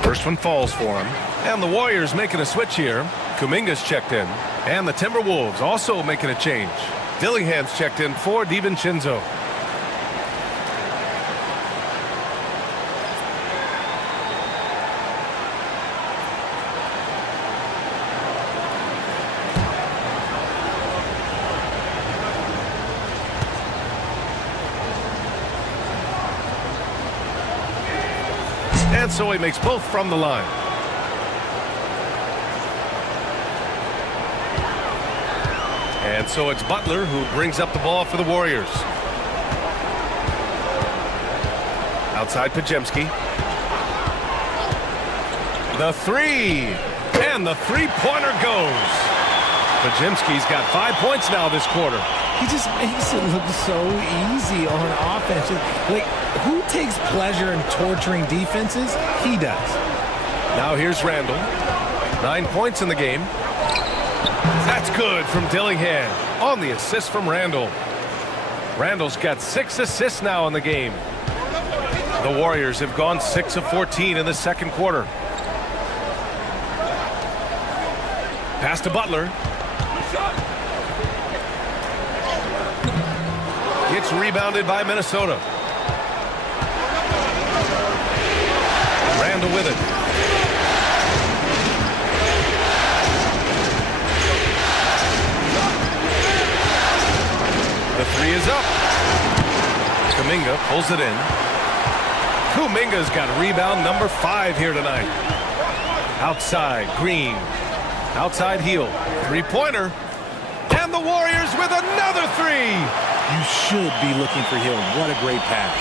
First one falls for him. And the Warriors making a switch here. Kuminga's checked in. And the Timberwolves also making a change. Dillingham's checked in for DiVincenzo. And so he makes both from the line. And so it's Butler who brings up the ball for the Warriors. Outside Podziemski. The 3. And the 3-pointer goes. Podziemski's got 5 points now this quarter. He just makes it look so easy on offense. Like, who takes pleasure in torturing defenses? He does. Now here's Randall. 9 points in the game. That's good from Dillingham on the assist from Randall. Randall's got 6 assists now in the game. The Warriors have gone 6 of 14 in the second quarter. Pass to Butler. It's rebounded by Minnesota. Randall with it. The three is up. Kuminga pulls it in. Kuminga's got rebound number 5 here tonight. Outside, Green. Outside heel. Three-pointer. And the Warriors with another three. You should be looking for Hill. What a great pass.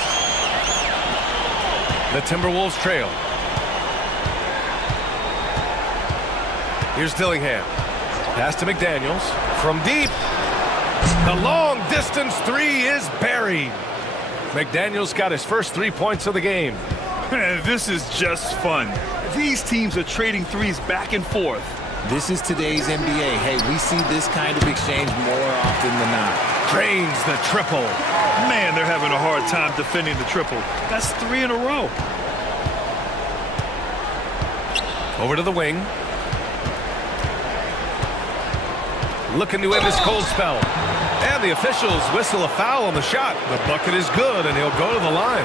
The Timberwolves trail. Here's Dillingham. Pass to McDaniels. From deep. The long distance three is buried. McDaniels got his first 3 points of the game. This is just fun. These teams are trading threes back and forth. This is today's NBA. Hey, we see this kind of exchange more often than not. Drains the triple. Man, they're having a hard time defending the triple. That's 3 in a row. Over to the wing. Looking to end this cold spell. And the officials whistle a foul on the shot. The bucket is good, and he'll go to the line.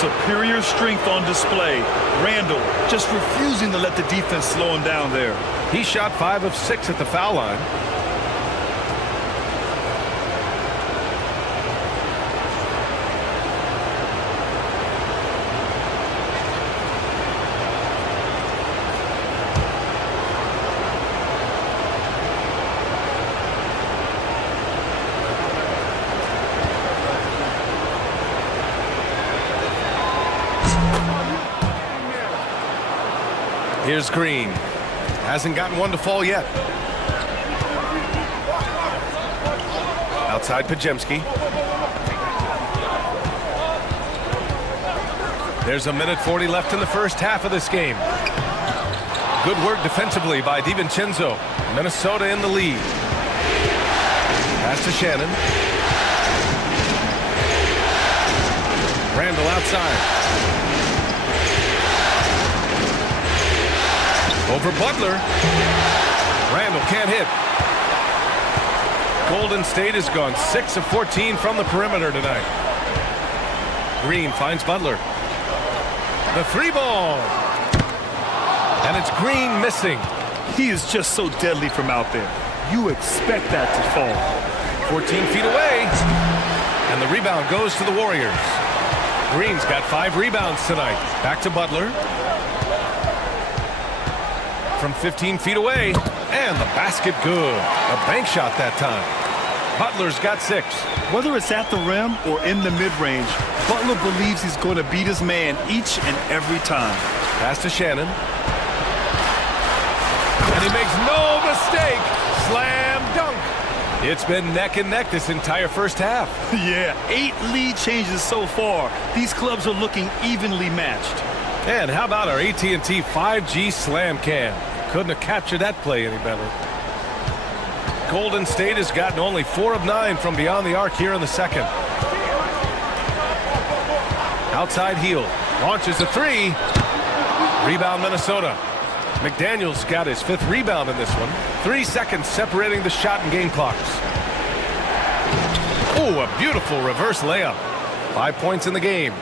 Superior strength on display. Randall just refusing to let the defense slow him down there. He shot 5 of 6 at the foul line. Here's Green. Hasn't gotten one to fall yet. Outside Pajemski. There's a minute 40 left in the first half of this game. Good work defensively by DiVincenzo. Minnesota in the lead. Pass to Shannon. Randall outside. Over Butler. Randall can't hit. Golden State has gone 6 of 14 from the perimeter tonight. Green finds Butler. The 3-ball. And it's Green missing. He is just so deadly from out there. You expect that to fall. 14 feet away. And the rebound goes to the Warriors. Green's got 5 rebounds tonight. Back to Butler. From 15 feet away, and the basket good. A bank shot that time. Butler's got 6. Whether it's at the rim or in the mid-range, Butler believes he's going to beat his man each and every time. Pass to Shannon. And he makes no mistake. Slam dunk. It's been neck and neck this entire first half. Yeah, 8 lead changes so far. These clubs are looking evenly matched. And how about our AT&T 5G Slam Cam? Couldn't have captured that play any better. Golden State has gotten only 4 of 9 from beyond the arc here in the second. Outside heel. Launches a 3. Rebound Minnesota. McDaniels got his 5th rebound in this one. 3 seconds separating the shot and game clocks. Oh, a beautiful reverse layup. 5 points in the game.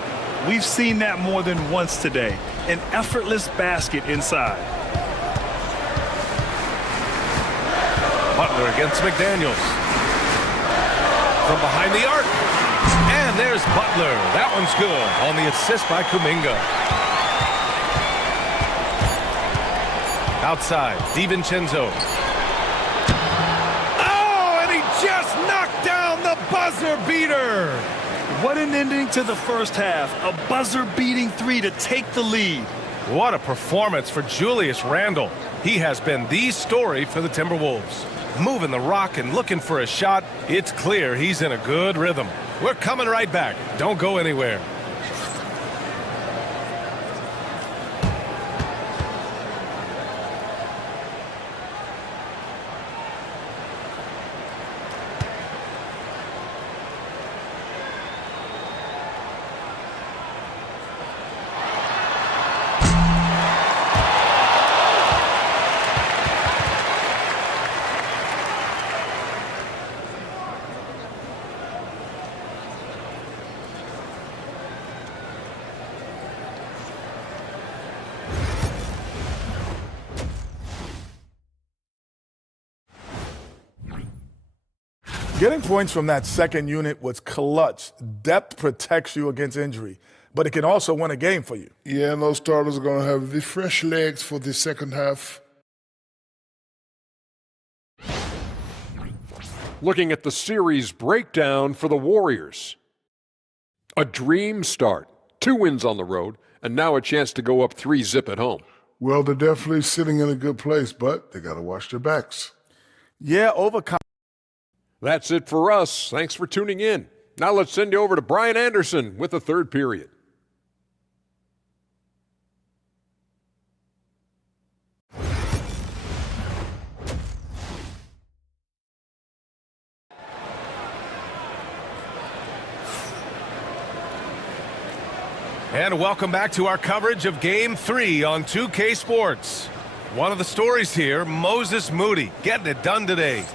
We've seen that more than once today. An effortless basket inside. Butler against McDaniels. From behind the arc. And there's Butler. That one's good on the assist by Kuminga. Outside, DiVincenzo. Oh, and he just knocked down the buzzer beater. What an ending to the first half. A buzzer-beating 3 to take the lead. What a performance for Julius Randle. He has been the story for the Timberwolves. Moving the rock and looking for a shot. It's clear he's in a good rhythm. We're coming right back. Don't go anywhere. Getting points from that second unit was clutch. Depth protects you against injury, but it can also win a game for you. Yeah, and those starters are going to have the fresh legs for the second half. Looking at the series breakdown for the Warriors. A dream start. 2 wins on the road, and now a chance to go up 3-zip at home. Well, they're definitely sitting in a good place, but they got to watch their backs. Yeah, That's it for us. Thanks for tuning in. Now let's send you over to Brian Anderson with the third period. And welcome back to our coverage of Game 3 on 2K Sports. One of the stories here, Moses Moody, getting it done today.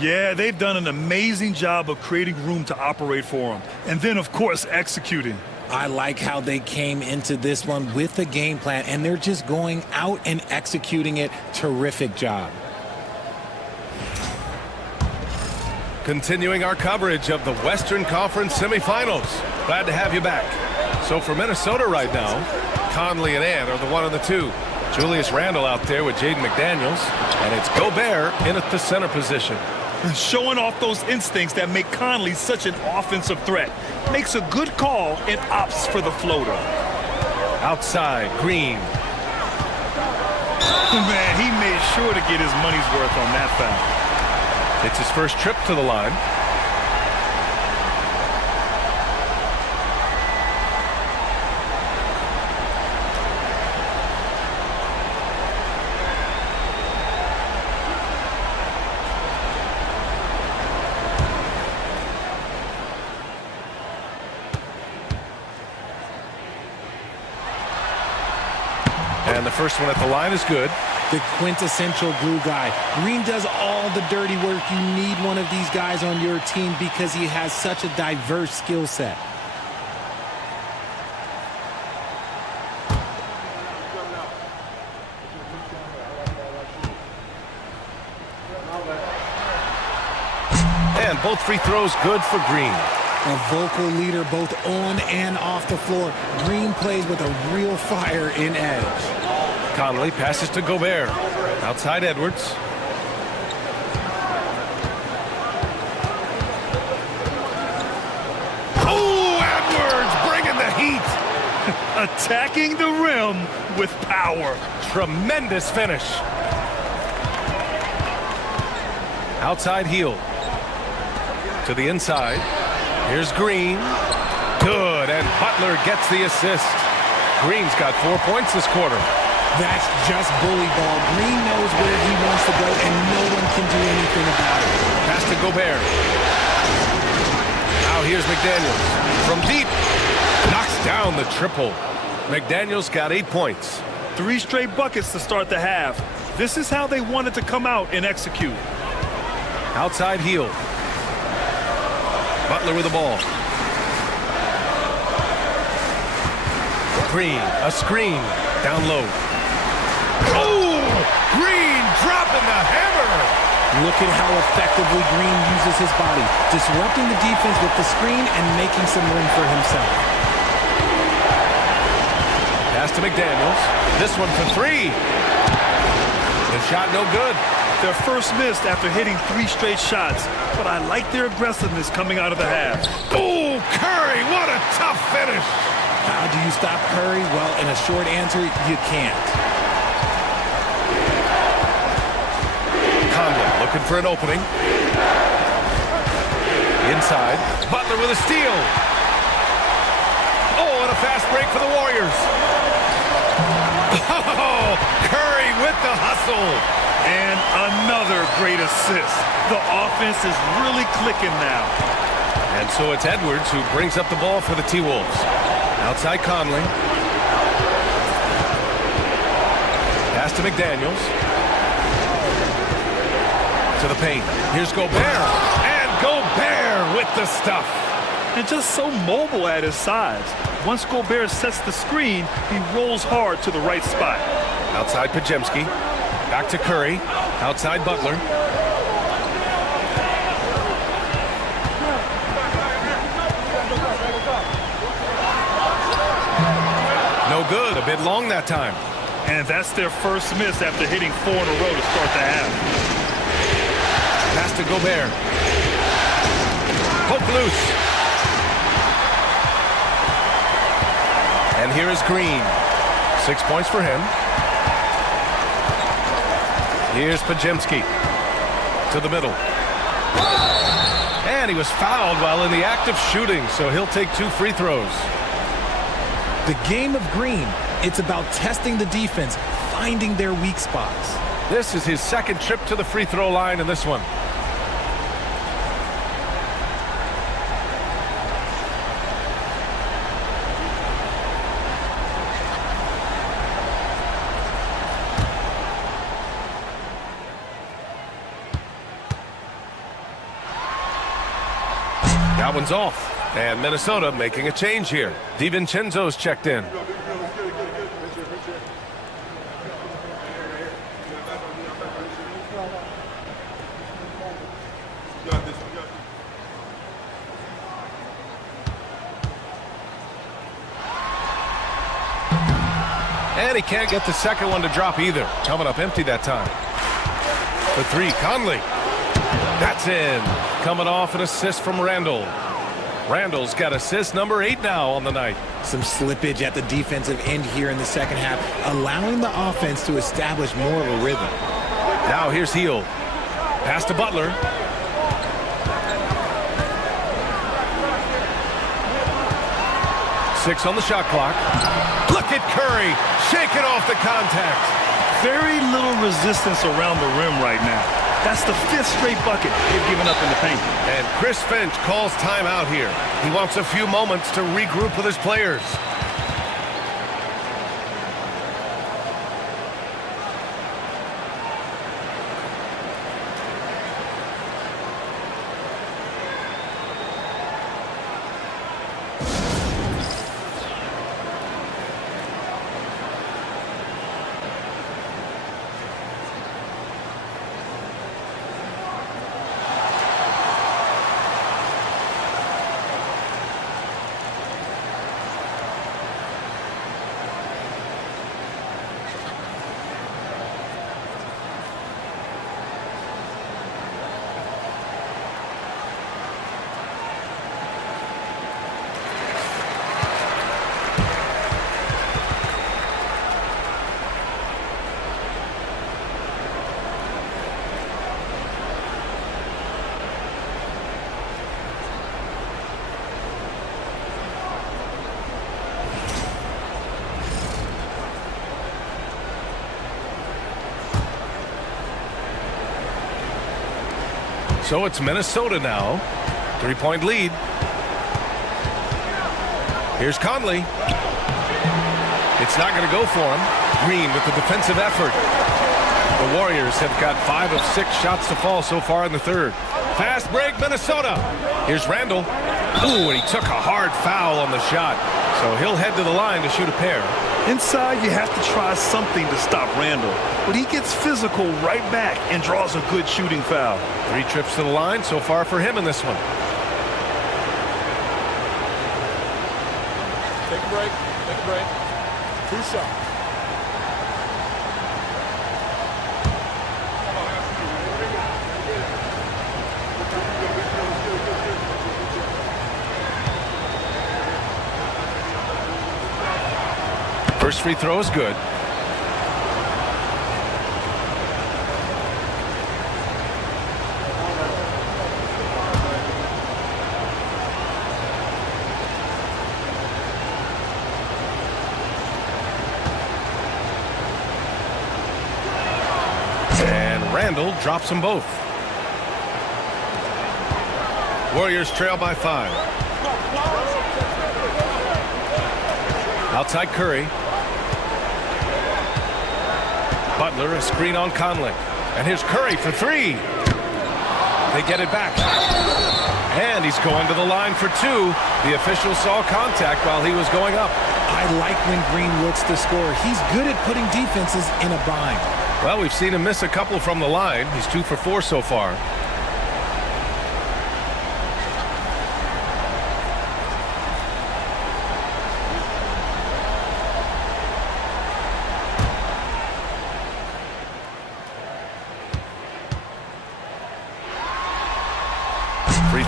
Yeah, they've done an amazing job of creating room to operate for him. And then, of course, executing. I like how they came into this one with a game plan, and they're just going out and executing it. Terrific job. Continuing our coverage of the Western Conference semifinals. Glad to have you back. So for Minnesota right now, Conley and Ant are the 1 and the 2. Julius Randle out there with Jaden McDaniels, and it's Gobert in at the center position. Showing off those instincts that make Conley such an offensive threat. Makes a good call and opts for the floater. Outside, Green. Man, he made sure to get his money's worth on that foul. It's his first trip to the line. And the first one at the line is good. The quintessential glue guy. Green does all the dirty work. You need one of these guys on your team because he has such a diverse skill set. And both free throws good for Green. A vocal leader both on and off the floor. Green plays with a real fire in edge. Conley passes to Gobert. Outside Edwards. Oh, Edwards bringing the heat. Attacking the rim with power. Tremendous finish. Outside heel. To the inside. Here's Green. Good, and Butler gets the assist. Green's got 4 points this quarter. That's just bully ball. Green knows where he wants to go, and no one can do anything about it. Pass to Gobert. Now here's McDaniels. From deep. Knocks down the triple. McDaniels got 8 points. 3 straight buckets to start the half. This is how they wanted to come out and execute. Outside heel. Butler with the ball. Green, a screen, down low. Oh! Green dropping the hammer! Look at how effectively Green uses his body, disrupting the defense with the screen and making some room for himself. Pass to McDaniels. This one for 3. The shot no good. Their first missed after hitting 3 straight shots, but I like their aggressiveness coming out of the half. Oh, Curry, what a tough finish. How do you stop Curry? Well, in a short answer, you can't. Conley looking for an opening. Inside, Butler with a steal. Oh, and a fast break for the Warriors. Oh, Curry with the hustle. And another great assist. The offense is really clicking now. And so it's Edwards who brings up the ball for the T-Wolves. Outside Conley. Pass to McDaniels. To the paint. Here's Gobert. And Gobert with the stuff. And just so mobile at his size. Once Gobert sets the screen, he rolls hard to the right spot. Outside Pajemski. Back to Curry. Outside Butler. No good. A bit long that time. And that's their first miss after hitting 4 in a row to start the half. Pass to Gobert. Poke loose. And here is Green. 6 points for him. Here's Pajemski to the middle. And he was fouled while in the act of shooting, so he'll take 2 free throws. The game of Green, it's about testing the defense, finding their weak spots. This is his second trip to the free throw line in this one. That one's off. And Minnesota making a change here. DiVincenzo's checked in. And he can't get the second one to drop either. Coming up empty that time. For 3, Conley. That's in. Coming off an assist from Randall. Randall's got assist number 8 now on the night. Some slippage at the defensive end here in the second half, allowing the offense to establish more of a rhythm. Now here's Heel. Pass to Butler. Six on the shot clock. Look at Curry. Shaking off the contact. Very little resistance around the rim right now. That's the 5th straight bucket they've given up in the paint. And Chris Finch calls timeout here. He wants a few moments to regroup with his players. So it's Minnesota now. 3-point lead. Here's Conley. It's not going to go for him. Green with the defensive effort. The Warriors have got 5 of 6 shots to fall so far in the third. Fast break, Minnesota. Here's Randall. Ooh, and he took a hard foul on the shot. So he'll head to the line to shoot a pair. Inside, you have to try something to stop Randall. But he gets physical right back and draws a good shooting foul. 3 trips to the line so far for him in this one. Take a break. Take a break. 2 shots. First free throw is good. And Randall drops them both. Warriors trail by 5. Outside Curry. Butler, a screen on Conley. And here's Curry for 3. They get it back. And he's going to the line for 2. The official saw contact while he was going up. I like when Green looks to score. He's good at putting defenses in a bind. Well, we've seen him miss a couple from the line. He's 2 for 4 so far.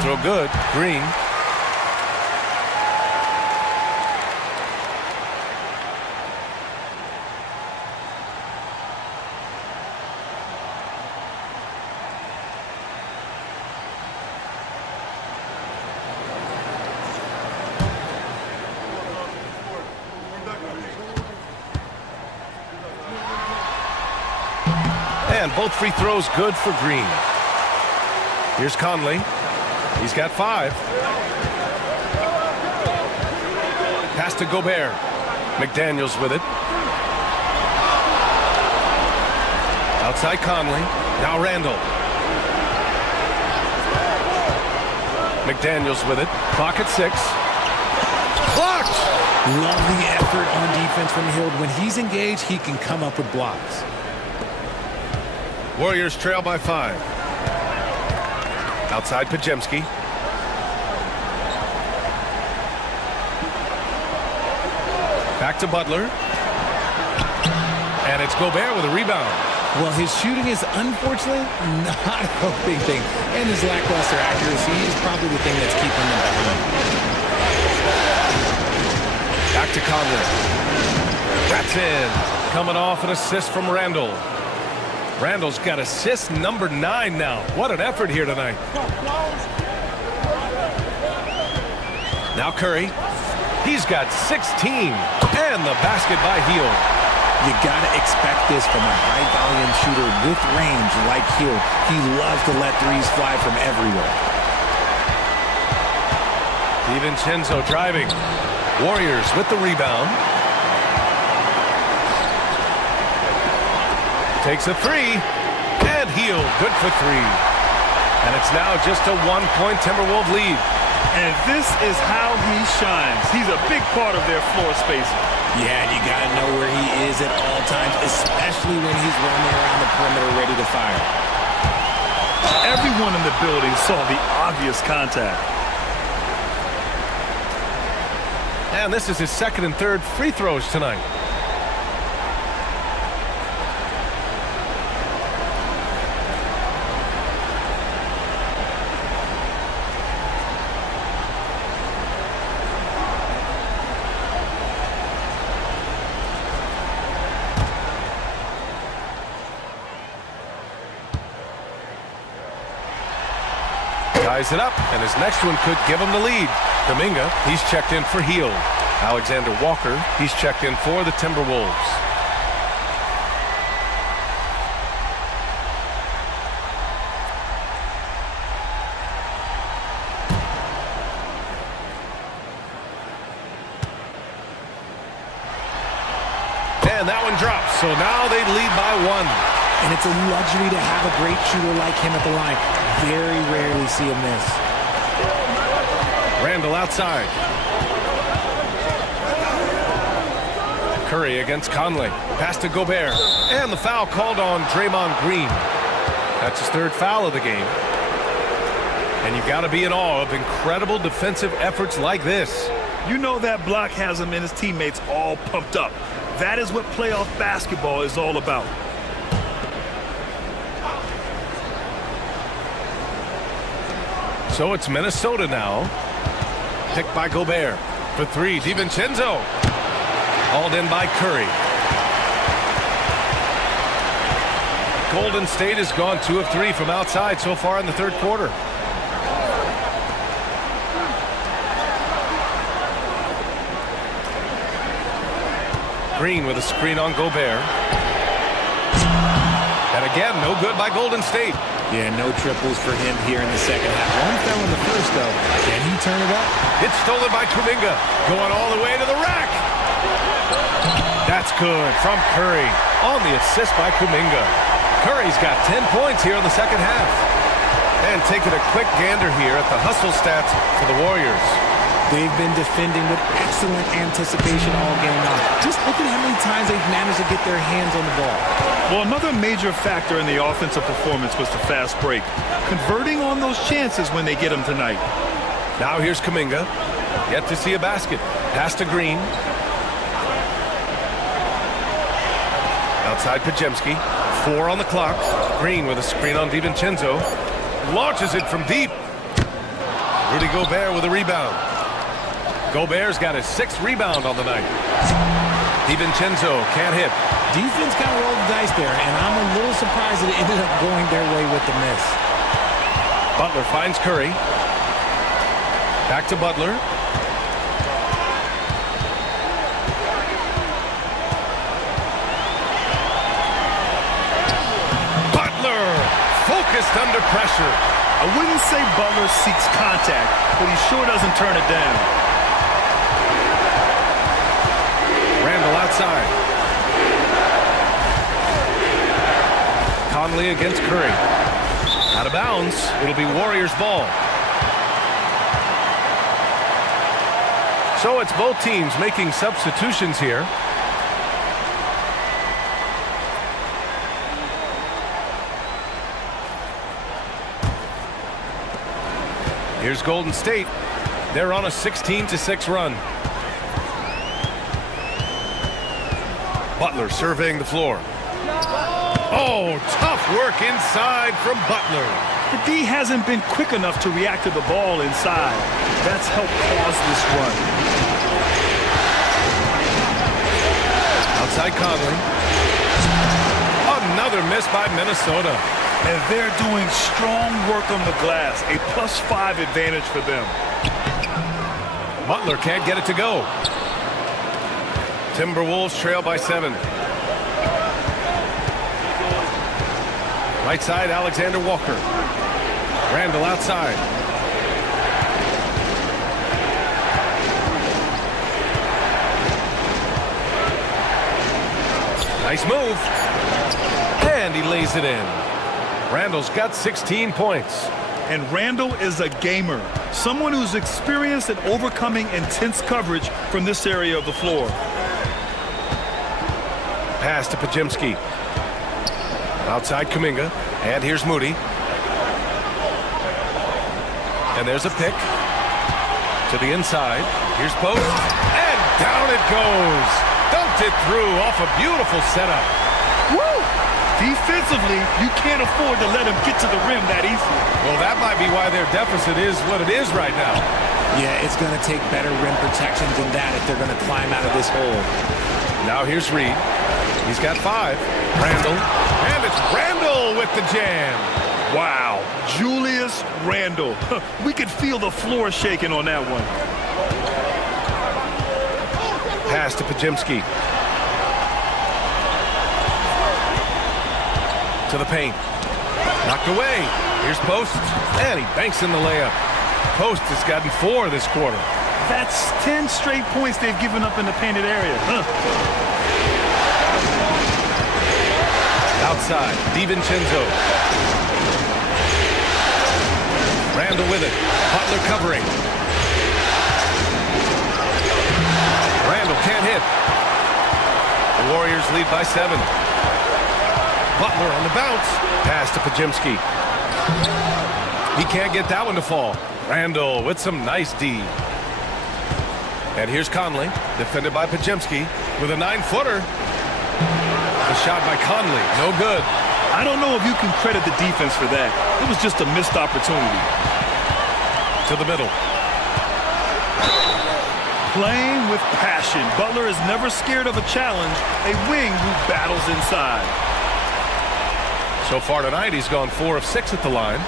throw good. Green. And both free throws good for Green. Here's Conley. He's got 5. Pass to Gobert. McDaniels with it. Outside Conley. Now Randall. McDaniels with it. Clock at 6. Blocked! Love the effort on defense from Hill. When he's engaged, he can come up with blocks. Warriors trail by 5. Outside Pajemski. Back to Butler. And it's Gobert with a rebound. Well, his shooting is unfortunately not a big thing. And his lackluster accuracy is probably the thing that's keeping him behind. Back to Conley. That's in. Coming off an assist from Randall. Randall's got assist number 9 now. What an effort here tonight. Now Curry. He's got 16. And the basket by Hill. You got to expect this from a high-volume shooter with range like Hill. He loves to let threes fly from everywhere. DiVincenzo driving. Warriors with the rebound. Takes a 3. And Hill good for 3. And it's now just a 1-point Timberwolves lead. And this is how he shines. He's a big part of their floor spacing. Yeah, you got to know where he is at all times, especially when he's roaming around the perimeter ready to fire. Everyone in the building saw the obvious contact. And this is his second and third free throws tonight. Ties it up, and his next one could give him the lead. Kuminga, he's checked in for Hill. Alexander Walker, he's checked in for the Timberwolves. And that one drops, so now they lead by 1. And it's a luxury to have a great shooter like him at the line. Very rarely see him miss. Randall outside. Curry against Conley. Pass to Gobert. And the foul called on Draymond Green. That's his third foul of the game. And you've got to be in awe of incredible defensive efforts like this. You know that block has him and his teammates all pumped up. That is what playoff basketball is all about. So it's Minnesota now. Picked by Gobert. For 3, DiVincenzo. Hauled in by Curry. Golden State has gone 2 of 3 from outside so far in the third quarter. Green with a screen on Gobert. And again, no good by Golden State. Yeah, no triples for him here in the second half. One fell in the first, though. Can he turn it up? It's stolen by Kuminga. Going all the way to the rack. That's good from Curry on the assist by Kuminga. Curry's got 10 points here in the second half. And taking a quick gander here at the hustle stats for the Warriors. They've been defending with excellent anticipation all game long. Just look at how many times they've managed to get their hands on the ball. Well, another major factor in the offensive performance was the fast break. Converting on those chances when they get them tonight. Now here's Kuminga. Yet to see a basket. Pass to Green. Outside Pajemski. 4 on the clock. Green with a screen on DiVincenzo. Launches it from deep. Rudy Gobert with a rebound. Gobert's got his 6th rebound on the night. DiVincenzo can't hit. Defense kind of rolled the dice there, and I'm a little surprised that it ended up going their way with the miss. Butler finds Curry. Back to Butler. Butler focused under pressure. I wouldn't say Butler seeks contact, but he sure doesn't turn it down. Randall outside. Conley against Curry. Out of bounds. It'll be Warriors ball. So it's both teams making substitutions here. Here's Golden State. They're on a 16-6 run. Butler surveying the floor. Oh, tough work inside from Butler. The D hasn't been quick enough to react to the ball inside. That's helped cause this run. Outside Conley. Another miss by Minnesota. And they're doing strong work on the glass. A +5 advantage for them. Butler can't get it to go. Timberwolves trail by 7. Right side, Alexander Walker. Randall outside. Nice move. And he lays it in. Randall's got 16 points. And Randall is a gamer. Someone who's experienced at overcoming intense coverage from this area of the floor. Pass to Podziemski. Outside Kuminga. And here's Moody. And there's a pick. To the inside. Here's Post. And down it goes. Dumped it through off a beautiful setup. Woo! Defensively, you can't afford to let him get to the rim that easily. Well, that might be why their deficit is what it is right now. Yeah, it's going to take better rim protection than that if they're going to climb out of this hole. Now here's Reed. He's got 5. Randall. And it's Randall with the jam. Wow. Julius Randall. We could feel the floor shaking on that one. Pass to Podziemski. To the paint. Knocked away. Here's Post. And he banks in the layup. Post has gotten 4 this quarter. That's 10 straight points they've given up in the painted area. Outside, DiVincenzo. Randall with it. Butler covering. Randall can't hit. The Warriors lead by 7. Butler on the bounce. Pass to Podziemski. He can't get that one to fall. Randall with some nice D. And here's Conley, defended by Podziemski with a 9-footer. The shot by Conley, no good. I don't know if you can credit the defense for that. It was just a missed opportunity. To the middle. Playing with passion. Butler is never scared of a challenge. A wing who battles inside. So far tonight, he's gone 4 of 6 at the line.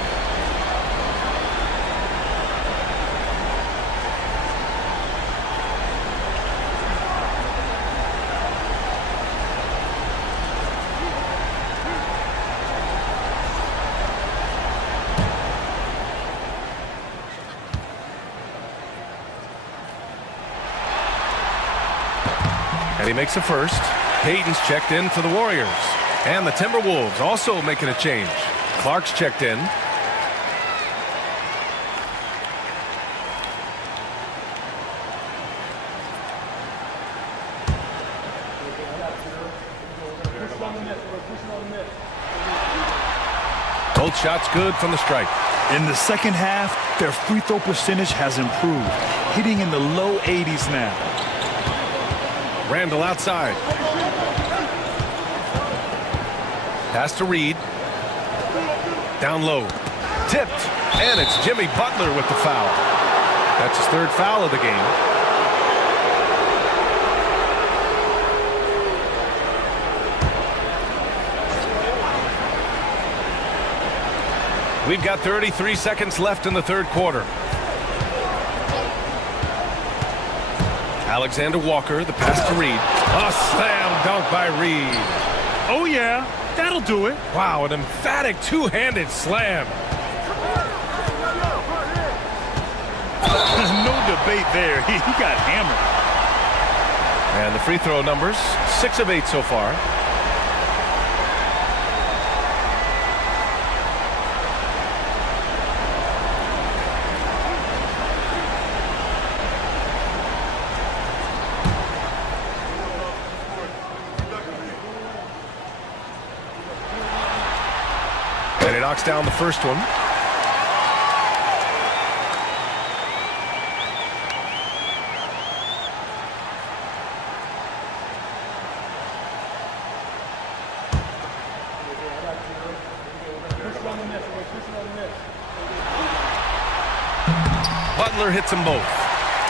And he makes a first. Payton's checked in for the Warriors. And the Timberwolves also making a change. Clark's checked in. Both shots good from the stripe. In the second half, their free throw percentage has improved, hitting in the low 80s now. Randall outside. Pass to Reed. Down low. Tipped. And it's Jimmy Butler with the foul. That's his third foul of the game. We've got 33 seconds left in the third quarter. Alexander Walker, the pass to Reed. A slam dunk by Reed. Oh, yeah, that'll do it. Wow, an emphatic two-handed slam. There's no debate there. He got hammered. And the free throw numbers, 6 of 8 so far. And he knocks down the first one. Butler hits them both.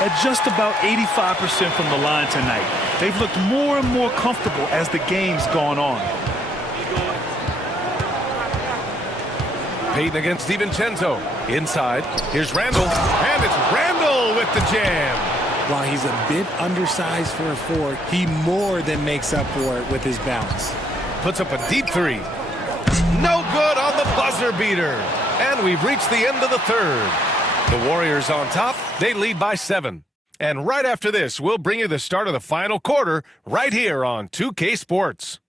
At just about 85% from the line tonight. They've looked more and more comfortable as the game's gone on. Payton against DiVincenzo. Inside. Here's Randall. And it's Randall with the jam. While he's a bit undersized for a 4, he more than makes up for it with his bounce. Puts up a deep 3. No good on the buzzer beater. And we've reached the end of the third. The Warriors on top. They lead by 7. And right after this, we'll bring you the start of the final quarter right here on 2K Sports.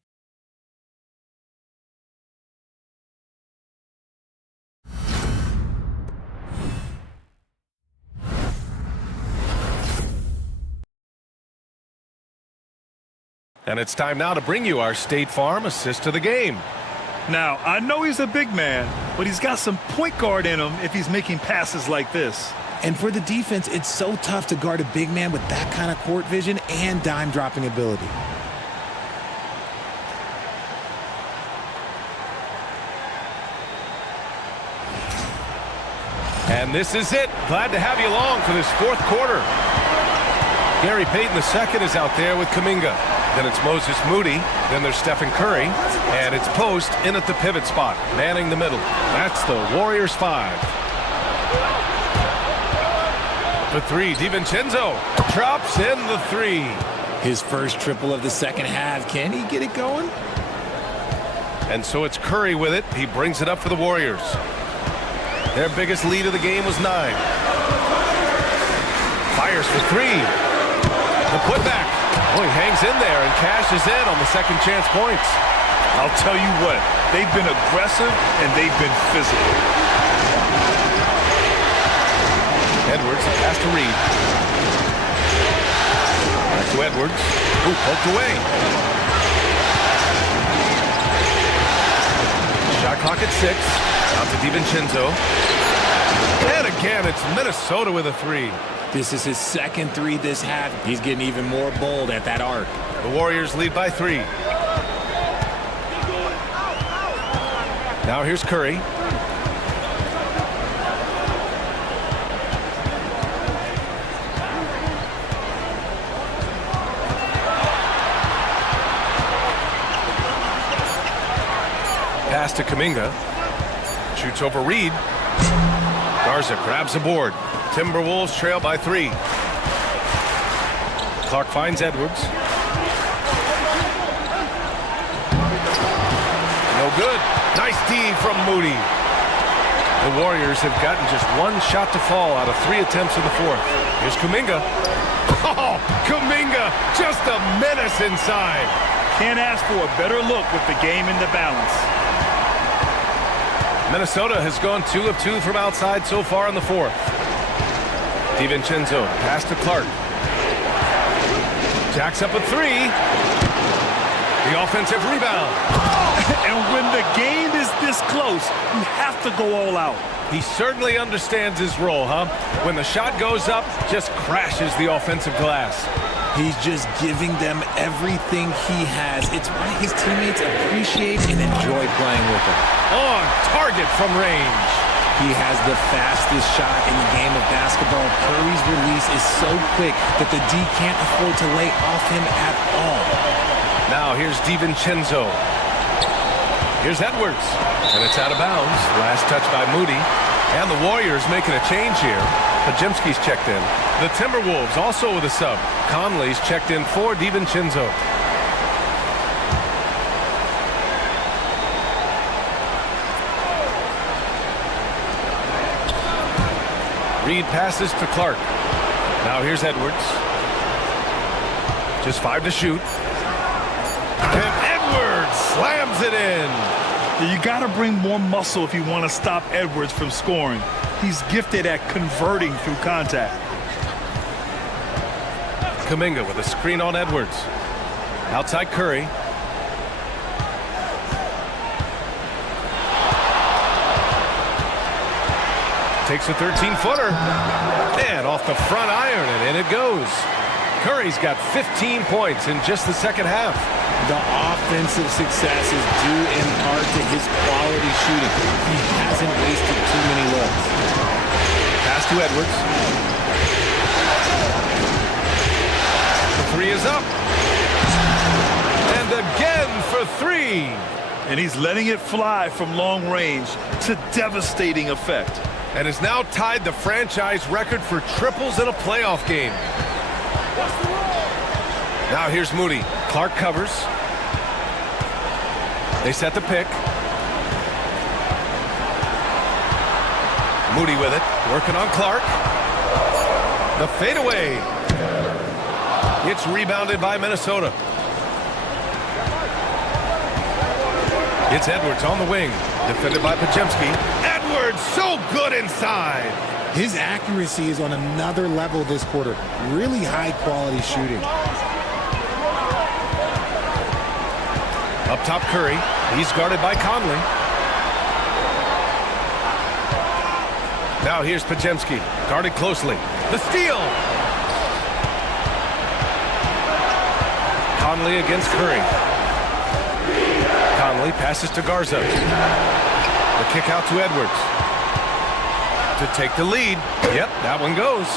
And it's time now to bring you our State Farm assist to the game. Now, I know he's a big man, but he's got some point guard in him if he's making passes like this. And for the defense, it's so tough to guard a big man with that kind of court vision and dime-dropping ability. And this is it. Glad to have you along for this fourth quarter. Gary Payton II is out there with Kuminga. Then it's Moses Moody. Then there's Stephen Curry. And it's Post in at the pivot spot, manning the middle. That's the Warriors 5. For 3, DiVincenzo drops in the 3. His first triple of the second half. Can he get it going? And so it's Curry with it. He brings it up for the Warriors. Their biggest lead of the game was 9. Fires for 3. The putback. Oh, he hangs in there and cashes in on the second chance points. I'll tell you what, they've been aggressive and they've been physical. Edwards, pass to Reed. Back to Edwards. Ooh, poked away. Shot clock at 6. Out to DiVincenzo. And again, it's Minnesota with a 3. This is his second 3 this half. He's getting even more bold at that arc. The Warriors lead by 3. Now here's Curry. Pass to Kuminga. Shoots over Reed. Garza grabs the board. Timberwolves trail by 3. Clark finds Edwards. No good. Nice D from Moody. The Warriors have gotten just 1 shot to fall out of 3 attempts in the fourth. Here's Kuminga. Oh, Kuminga, just a menace inside. Can't ask for a better look with the game in the balance. Minnesota has gone 2 of 2 from outside so far in the fourth. DiVincenzo, pass to Clark. Jacks up a 3. The offensive rebound. And when the game is this close, you have to go all out. He certainly understands his role, huh? When the shot goes up, just crashes the offensive glass. He's just giving them everything he has. It's why his teammates appreciate and enjoy playing with him. On target from range. He has the fastest shot in the game of basketball. Curry's release is so quick that the D can't afford to lay off him at all. Now here's DiVincenzo. Here's Edwards. And it's out of bounds. Last touch by Moody. And the Warriors making a change here. Pajemski's checked in. The Timberwolves also with a sub. Conley's checked in for DiVincenzo. Reed passes to Clark. Now here's Edwards. Just 5 to shoot. And Edwards slams it in. You got to bring more muscle if you want to stop Edwards from scoring. He's gifted at converting through contact. Kuminga with a screen on Edwards. Outside Curry. Takes a 13-footer. And off the front iron, and in it goes. Curry's got 15 points in just the second half. The offensive success is due in part to his quality shooting. He hasn't wasted too many looks. Pass to Edwards. The three is up. And again for three. And he's letting it fly from long range to devastating effect. And has now tied the franchise record for triples in a playoff game. Now here's Moody. Clark covers. They set the pick. Moody with it. Working on Clark. The fadeaway. It's rebounded by Minnesota. It's Edwards on the wing. Defended by Pajemski. Edwards so good inside. His accuracy is on another level this quarter. Really high quality shooting. Up top Curry. He's guarded by Conley. Now here's Pajemski. Guarded closely. The steal. Conley against Curry. Conley passes to Garza. The kick out to Edwards. To take the lead. Yep, that one goes.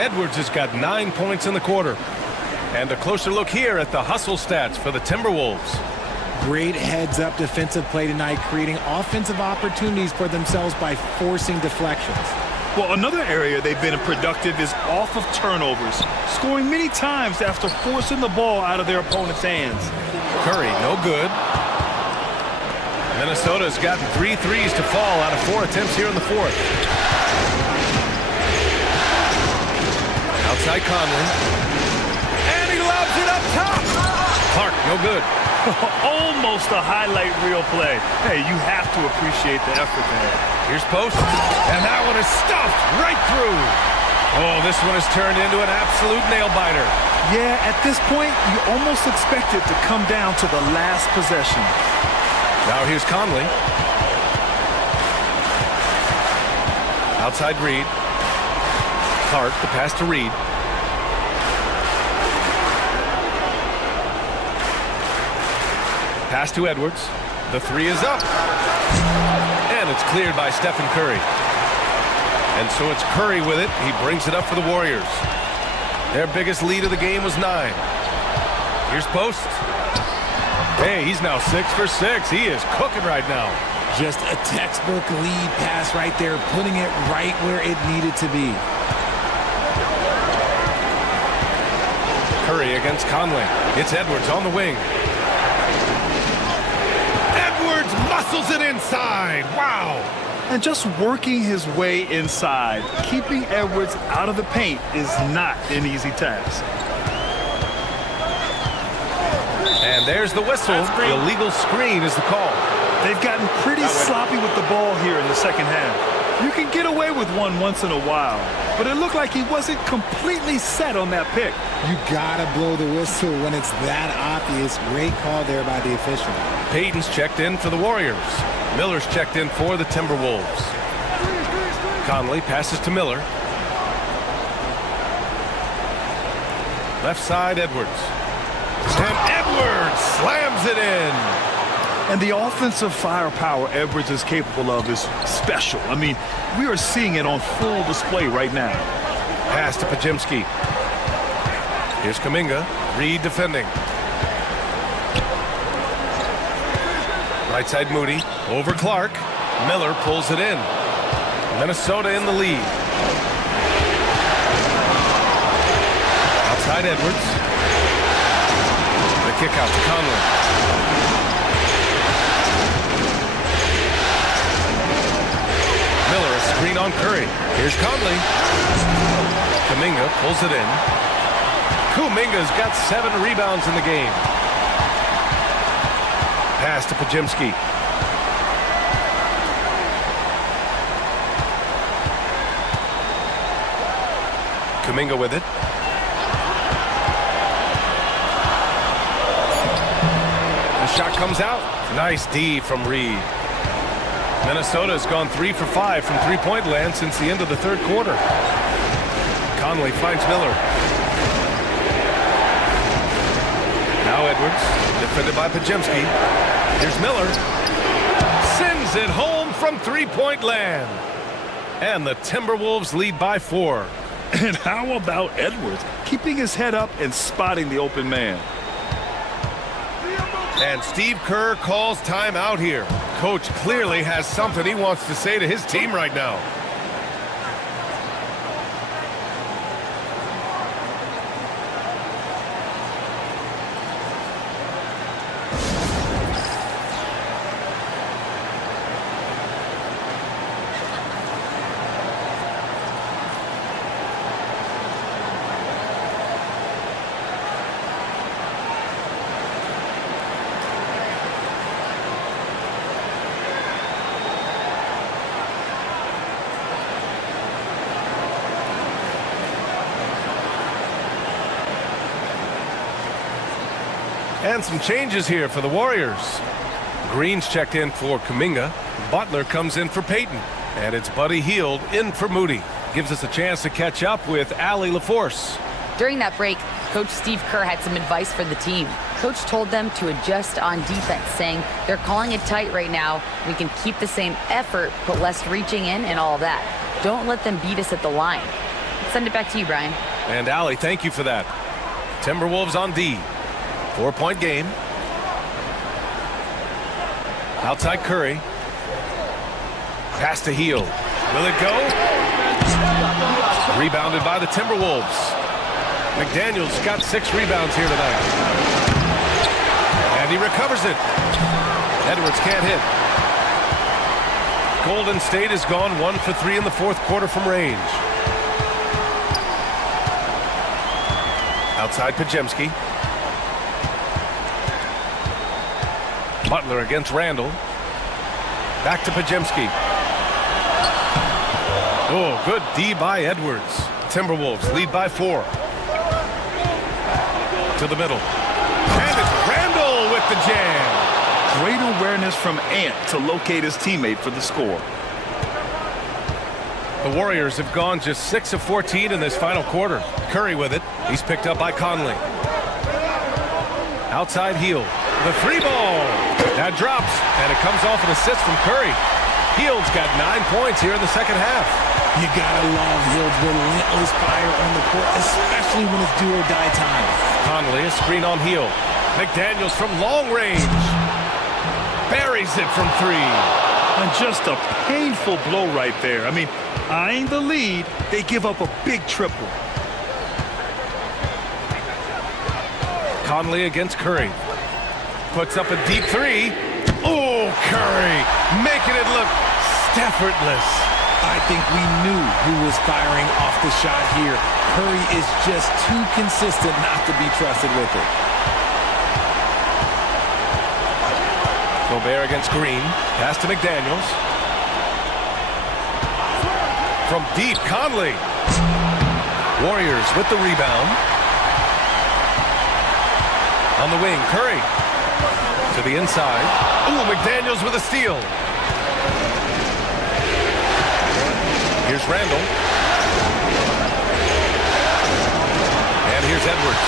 Edwards has got 9 points in the quarter. And a closer look here at the hustle stats for the Timberwolves. Great heads-up defensive play tonight, creating offensive opportunities for themselves by forcing deflections. Well, another area they've been productive is off of turnovers, scoring many times after forcing the ball out of their opponent's hands. Curry, no good. Minnesota's gotten 3 threes to fall out of 4 attempts here in the fourth. Outside Conley. And he lobs it up top. Clark, no good. Almost a highlight reel play. Hey, you have to appreciate the effort there. Here's post. And that one is stuffed right through. Oh, this one has turned into an absolute nail-biter. Yeah, at this point, you almost expect it to come down to the last possession. Now here's Conley. Outside Reed. Clark, the pass to Reed. Pass to Edwards. The three is up. And it's cleared by Stephen Curry. And so it's Curry with it. He brings it up for the Warriors. Their biggest lead of the game was 9. Here's post. Hey, he's now 6 for 6. He is cooking right now. Just a textbook lead pass right there, putting it right where it needed to be. Curry against Conley. It's Edwards on the wing. Edwards muscles it inside. Wow. And just working his way inside, keeping Edwards out of the paint is not an easy task. And there's the whistle. The illegal screen is the call. They've gotten pretty sloppy with the ball here in the second half. You can get away with one once in a while, but it looked like he wasn't completely set on that pick. You gotta blow the whistle when it's that obvious. Great call there by the official. Payton's checked in for the Warriors. Miller's checked in for the Timberwolves. Conley passes to Miller. Left side, Edwards. And Edwards slams it in. And the offensive firepower Edwards is capable of is special. I mean, we are seeing it on full display right now. Pass to Pajimski. Here's Kuminga. Reed defending. Right side Moody. Over Clark. Miller pulls it in. Minnesota in the lead. Outside Edwards. The kick out to Conley. Miller, a screen on Curry. Here's Conley. Kuminga pulls it in. Kuminga's got 7 rebounds in the game. Pass to Pajimski. Kuminga with it. The shot comes out. Nice D from Reed. Minnesota has gone 3 for 5 from three-point land since the end of the third quarter. Conley finds Miller. Now Edwards, defended by Pajimski. Here's Miller. Sends it home from three-point land. And the Timberwolves lead by 4. And how about Edwards keeping his head up and spotting the open man? And Steve Kerr calls timeout here. Coach clearly has something he wants to say to his team right now. And some changes here for the Warriors. Green's checked in for Kuminga. Butler comes in for Payton. And it's Buddy Hield in for Moody. Gives us a chance to catch up with Allie LaForce. During that break, Coach Steve Kerr had some advice for the team. Coach told them to adjust on defense, saying they're calling it tight right now. We can keep the same effort, but less reaching in and all that. Don't let them beat us at the line. Send it back to you, Brian. And Allie, thank you for that. Timberwolves on D. 4-point game. Outside Curry. Pass to Hield. Will it go? Rebounded by the Timberwolves. McDaniels got 6 rebounds here tonight. And he recovers it. Edwards can't hit. Golden State has gone 1 for 3 in the fourth quarter from range. Outside Pajimski. Butler against Randall. Back to Pajimski. Oh, good D by Edwards. Timberwolves lead by 4. To the middle. And it's Randall with the jam. Great awareness from Ant to locate his teammate for the score. The Warriors have gone just 6 of 14 in this final quarter. Curry with it. He's picked up by Conley. Outside Hield. The 3-ball. That drops, and it comes off an assist from Curry. Hield's got 9 points here in the second half. You gotta love Hield's relentless fire on the court, especially when it's do or die time. Conley, a screen on Hield. McDaniels from long range. Buries it from 3. And just a painful blow right there. I mean, eyeing the lead, they give up a big triple. Conley against Curry. Puts up a deep 3. Oh, Curry making it look effortless. I think we knew who was firing off the shot here. Curry is just too consistent not to be trusted with it. Gobert against Green. Pass to McDaniels. From deep, Conley. Warriors with the rebound. On the wing, Curry. To the inside. Ooh, McDaniels with a steal. Here's Randall. And here's Edwards.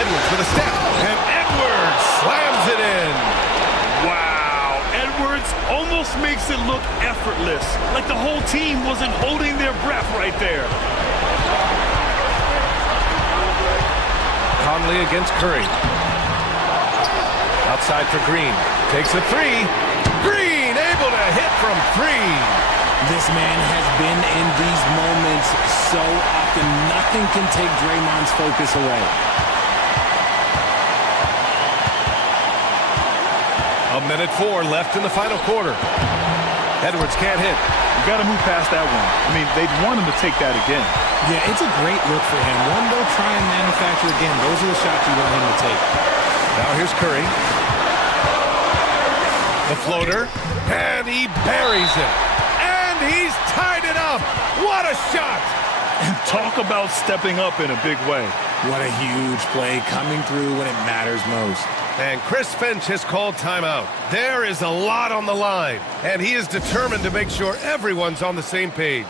Edwards with a step. And Edwards slams it in. Almost makes it look effortless, like the whole team wasn't holding their breath right there. Conley against Curry. Outside for Green. Takes a three. Green able to hit from three. This man has been in these moments so often. Nothing can take Draymond's focus away. A minute 4 left in the final quarter. Edwards can't hit. You got to move past that one. I mean, they'd want him to take that again. Yeah, it's a great look for him. One they'll try and manufacture again. Those are the shots you want him to take. Now here's Curry. The floater. And he buries it. And he's tied it up. What a shot. And talk about stepping up in a big way. What a huge play coming through when it matters most. And Chris Finch has called timeout. There is a lot on the line, and he is determined to make sure everyone's on the same page.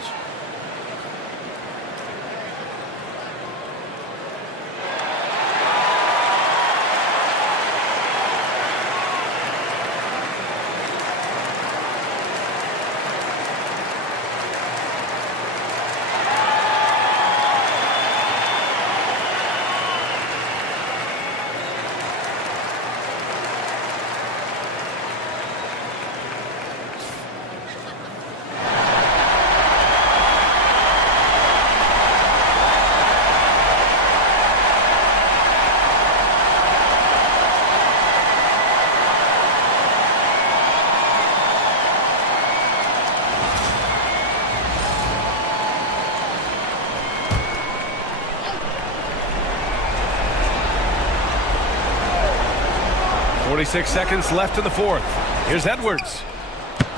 .46 seconds left in the fourth. Here's Edwards.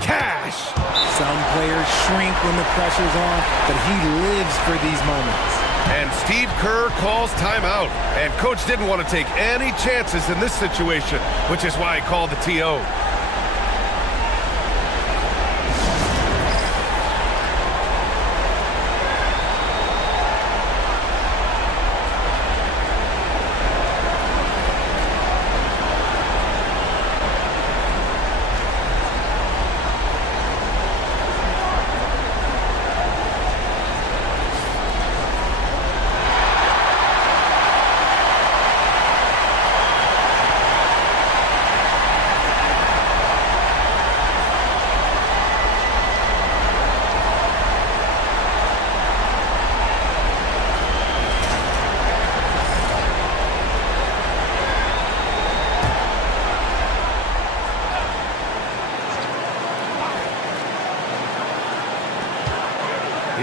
Cash! Some players shrink when the pressure's on, but he lives for these moments. And Steve Kerr calls timeout. And Coach didn't want to take any chances in this situation, which is why he called the TO.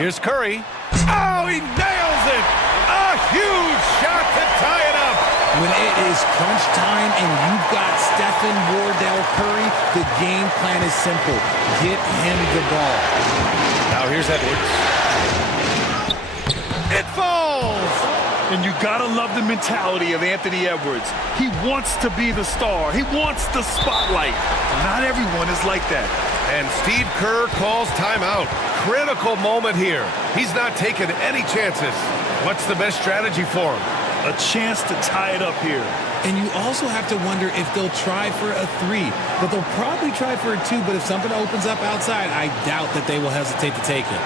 Here's Curry. Oh, he nails it! A huge shot to tie it up! When it is crunch time and you've got Stephen Wardell Curry, the game plan is simple. Get him the ball. Now here's Edwards. It falls! And you gotta love the mentality of Anthony Edwards. He wants to be the star. He wants the spotlight. Not everyone is like that. And Steve Kerr calls timeout. Critical moment here. He's not taking any chances. What's the best strategy for him? A chance to tie it up here. And you also have to wonder if they'll try for a three. But they'll probably try for a two, but if something opens up outside, I doubt that they will hesitate to take it.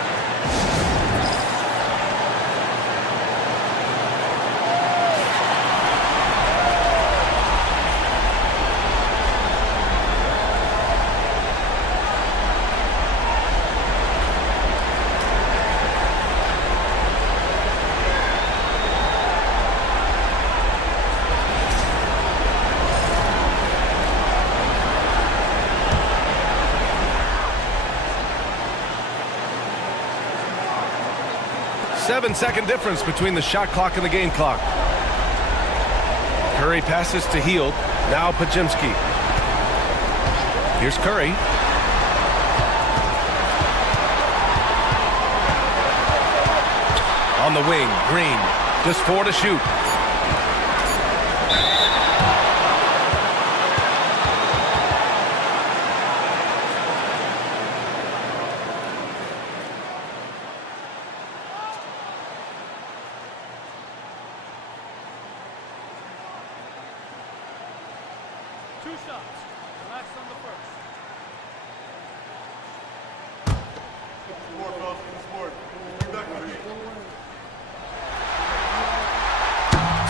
Seven-second difference between the shot clock and the game clock. Curry passes to Hield. Now Pajimski. Here's Curry. On the wing, Green. Just 4 to shoot. Two shots. Relax on the first.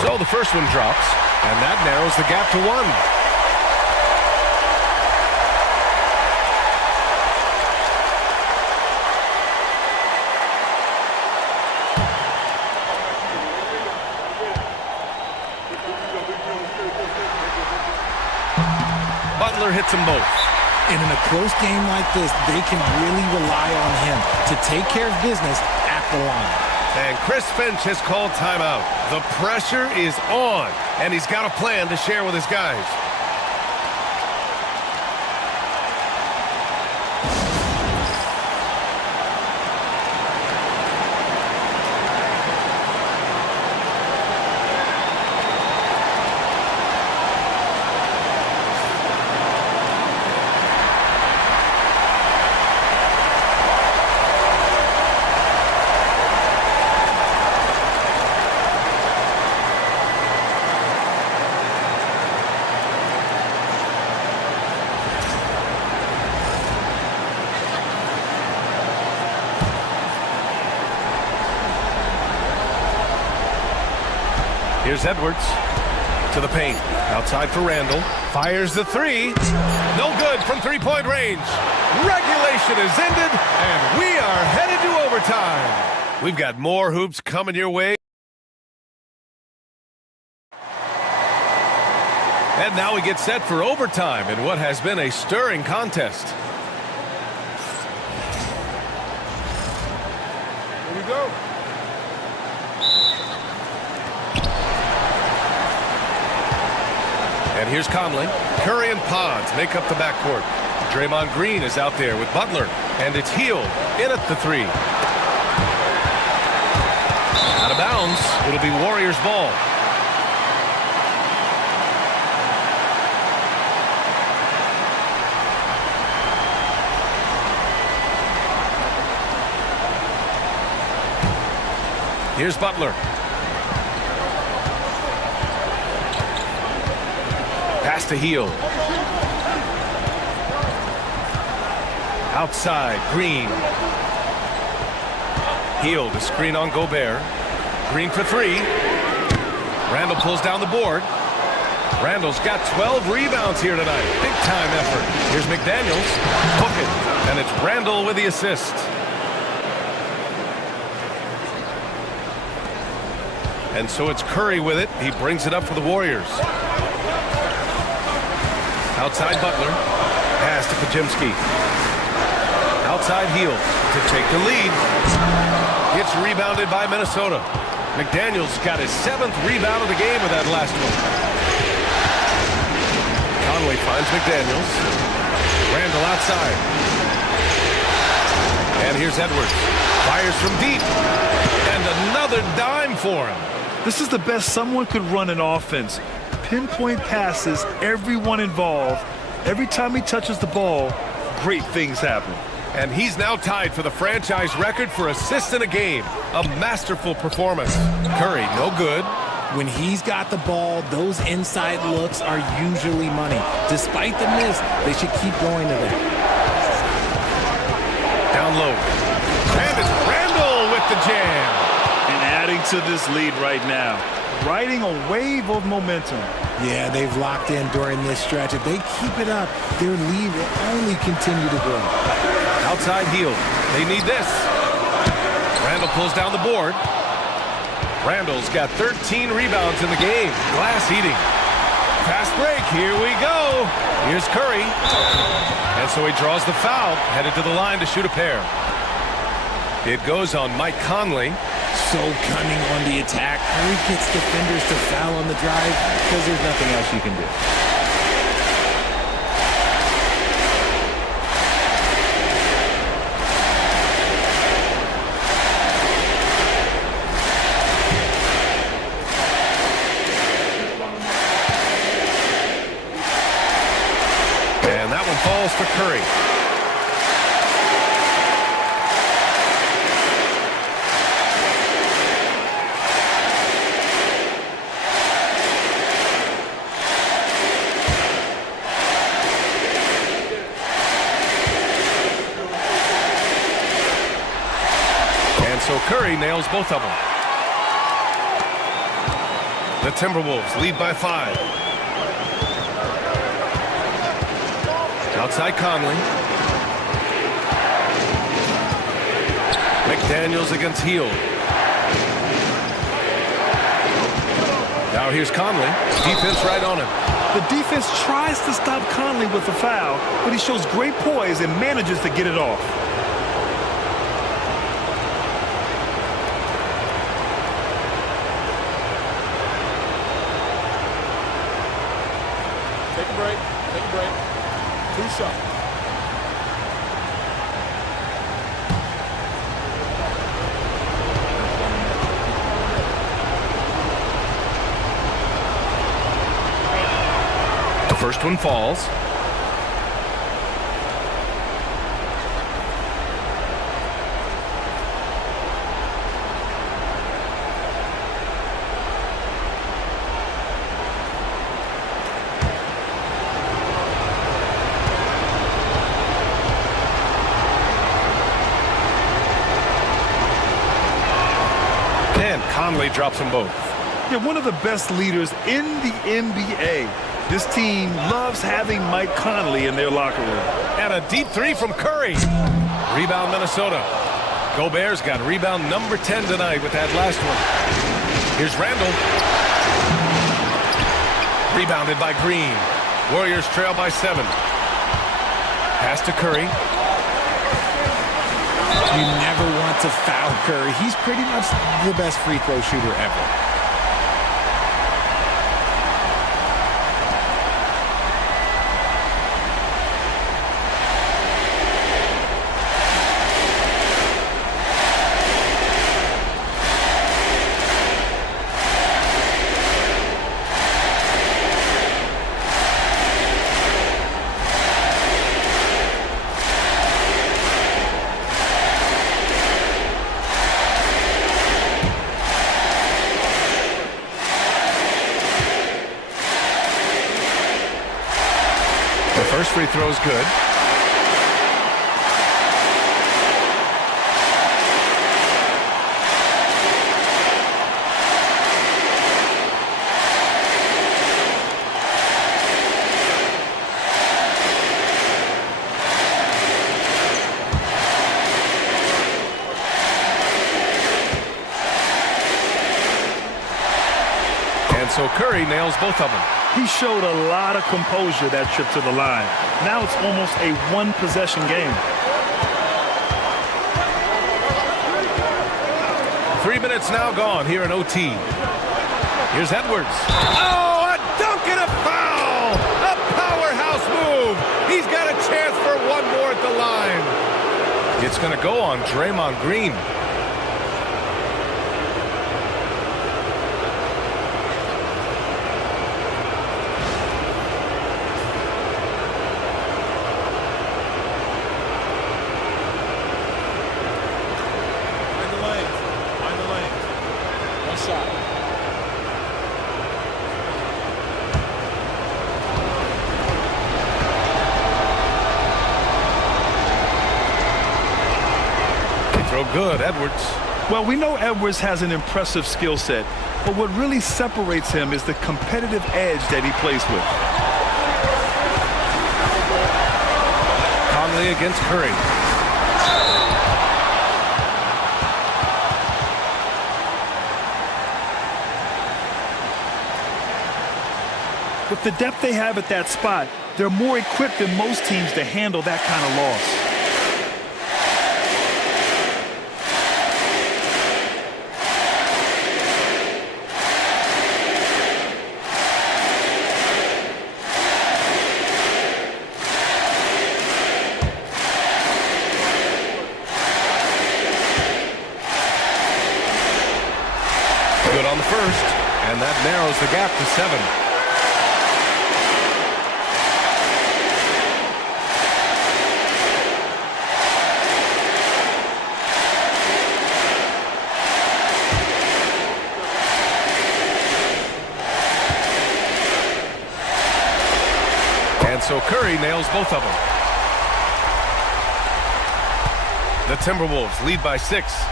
So the first one drops, and that narrows the gap to 1. Butler hits them both. And in a close game like this, they can really rely on him to take care of business at the line. And Chris Finch has called timeout. The pressure is on, and he's got a plan to share with his guys. Here's Edwards to the paint. Outside for Randall. Fires the three. No good from three-point range. Regulation is ended, and we are headed to overtime. We've got more hoops coming your way. And now we get set for overtime in what has been a stirring contest. Here we go. And here's Conley. Curry and Pons make up the backcourt. Draymond Green is out there with Butler. And it's Hield in at the three. Out of bounds. It'll be Warriors ball. Here's Butler. Pass to Hield. Outside, Green. Hield, a screen on Gobert. Green for three. Randall pulls down the board. Randall's got 12 rebounds here tonight. Big time effort. Here's McDaniels. Hook it. And it's Randall with the assist. And so it's Curry with it. He brings it up for the Warriors. Outside Butler. Pass to Podziemski. Outside Hield to take the lead. It's rebounded by Minnesota. McDaniels got his 7th rebound of the game with that last one. Conley finds McDaniels. Randall outside. And here's Edwards. Fires from deep. And another dime for him. This is the best someone could run an offense. Pinpoint passes, everyone involved. Every time he touches the ball, great things happen. And he's now tied for the franchise record for assists in a game. A masterful performance. Curry, no good. When he's got the ball, those inside looks are usually money. Despite the miss, they should keep going to that. Down low. And it's Randall with the jam. And adding to this lead right now. Riding a wave of momentum. Yeah, they've locked in during this stretch. If they keep it up, their lead will only continue to grow. Outside Hield. They need this. Randall pulls down the board. Randall's got 13 rebounds in the game. Glass eating. Fast break. Here we go. Here's Curry. And so he draws the foul. Headed to the line to shoot a pair. It goes on Mike Conley. So cunning on the attack. Curry gets defenders to foul on the drive because there's nothing else you can do. And that one falls for Curry. Curry nails both of them. The Timberwolves lead by 5. Outside Conley. McDaniels against Hield. Now here's Conley. Defense right on him. The defense tries to stop Conley with the foul, but he shows great poise and manages to get it off. Take a break. Take a break. 2 shots. The first one falls. And Conley drops them both. Yeah, one of the best leaders in the NBA. This team loves having Mike Conley in their locker room. And a deep 3 from Curry. Rebound Minnesota. Gobert's got rebound number 10 tonight with that last one. Here's Randall. Rebounded by Green. Warriors trail by 7. Pass to Curry. You never want to foul Curry. He's pretty much the best free throw shooter ever. First free throw is good. And so Curry nails both of them. He showed a lot of composure that trip to the line. Now it's almost a one-possession game. 3 minutes now gone here in OT. Here's Edwards. Oh, a dunk and a foul! A powerhouse move! He's got a chance for one more at the line. It's going to go on Draymond Green. Good, Edwards. Well, we know Edwards has an impressive skill set, but what really separates him is the competitive edge that he plays with. Conley against Curry. With the depth they have at that spot, they're more equipped than most teams to handle that kind of loss. Good on the first, and that narrows the gap to 7. And so Curry nails both of them. The Timberwolves lead by 6.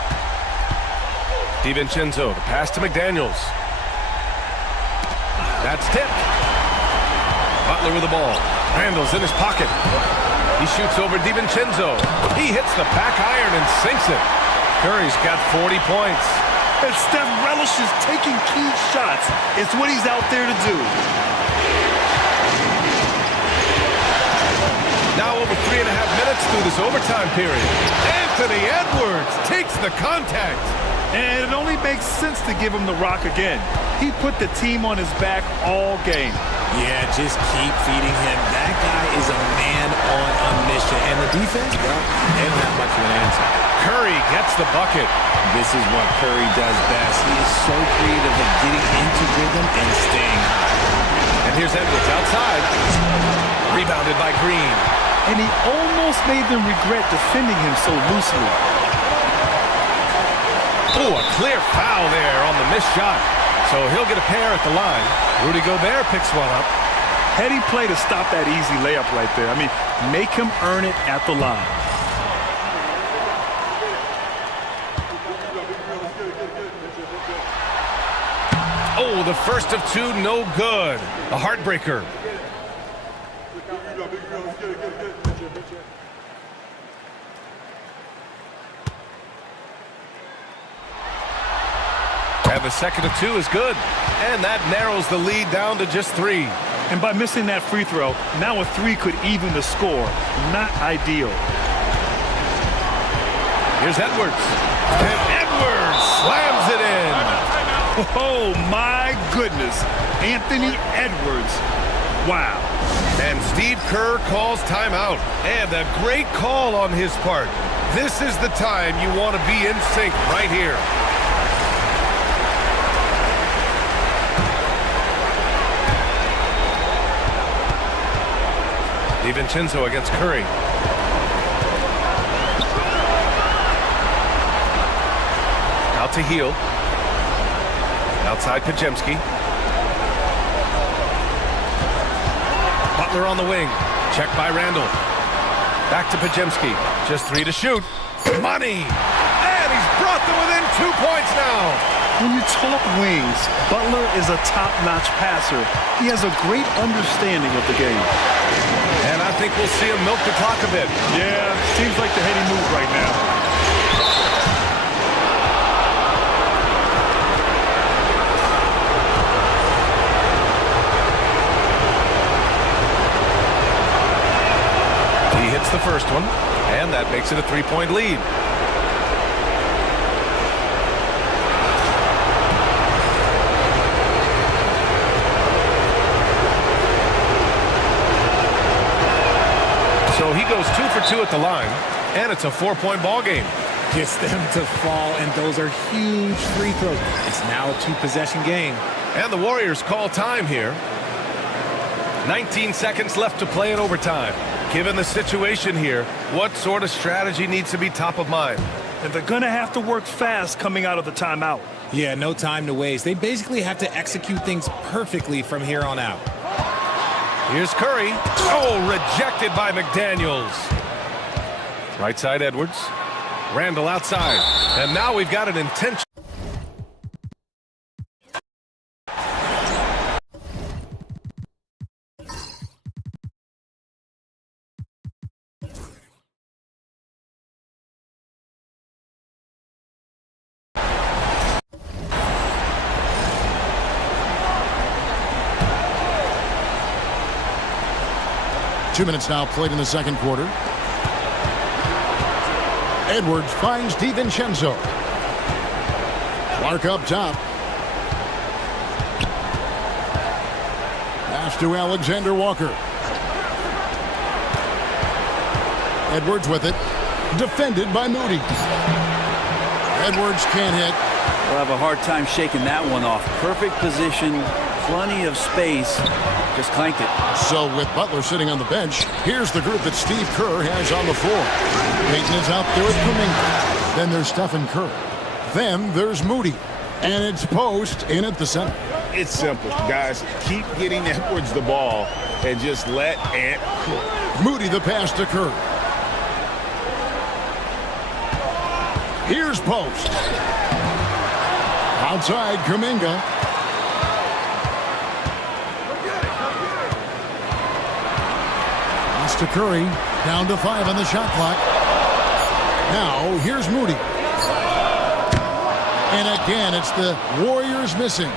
DiVincenzo, the pass to McDaniels. That's tipped. Butler with the ball. Randall's in his pocket. He shoots over DiVincenzo. He hits the back iron and sinks it. Curry's got 40 points. And Steph relishes taking key shots. It's what he's out there to do. Now over 3.5 minutes through this overtime period. Anthony Edwards takes the contact. And it only makes sense to give him the rock again. He put the team on his back all game. Yeah, just keep feeding him. That guy is a man on a mission. And the defense, well, they don't have much of an answer. Curry gets the bucket. This is what Curry does best. He is so creative at getting into rhythm and staying high. And here's Edwards outside. Rebounded by Green. And he almost made them regret defending him so loosely. Oh, a clear foul there on the missed shot. So he'll get a pair at the line. Rudy Gobert picks one up. Heady play to stop that easy layup right there. I mean, make him earn it at the line. Oh, the first of two, no good. A heartbreaker. And the second of two is good. And that narrows the lead down to just 3. And by missing that free throw, now a 3 could even the score. Not ideal. Here's Edwards. And Edwards slams it in. Oh, my goodness. Anthony Edwards. Wow. And Steve Kerr calls timeout. And a great call on his part. This is the time you want to be in sync right here. DiVincenzo against Curry. Out to Heel. Outside Pajemski. Butler on the wing. Check by Randall. Back to Pajemski. Just 3 to shoot. Money! And he's brought them within 2 points now. When you talk wings, Butler is a top-notch passer. He has a great understanding of the game. And I think we'll see him milk the clock a bit. Yeah, seems like the heady move right now. He hits the first one, and that makes it a 3-point lead. So he goes 2 for 2 at the line, and it's a 4-point ball game. Gets them to fall, and those are huge free throws. It's now a 2-possession game. And the Warriors call time here. 19 seconds left to play in overtime. Given the situation here, what sort of strategy needs to be top of mind? And they're going to have to work fast coming out of the timeout. Yeah, no time to waste. They basically have to execute things perfectly from here on out. Here's Curry. Oh, rejected by McDaniels. Right side Edwards. Randall outside. And now we've got an intention. Two minutes now played in the second quarter. Edwards finds DiVincenzo. Clark up top. Pass to Alexander Walker. Edwards with it. Defended by Moody. Edwards can't hit. We'll have a hard time shaking that one off. Perfect position, plenty of space. Just clanked it. So with Butler sitting on the bench, here's the group that Steve Kerr has on the floor. Payton is out there with Kuminga. Then there's Stephen Curry. Then there's Moody. And it's post in at the center. It's simple, guys. Keep getting Edwards the ball and just let Ant cook. Moody the pass to Curry. Here's post. Outside, Kuminga. Pass to Curry. Down to 5 on the shot clock. Now, here's Moody. And again, it's the Warriors missing.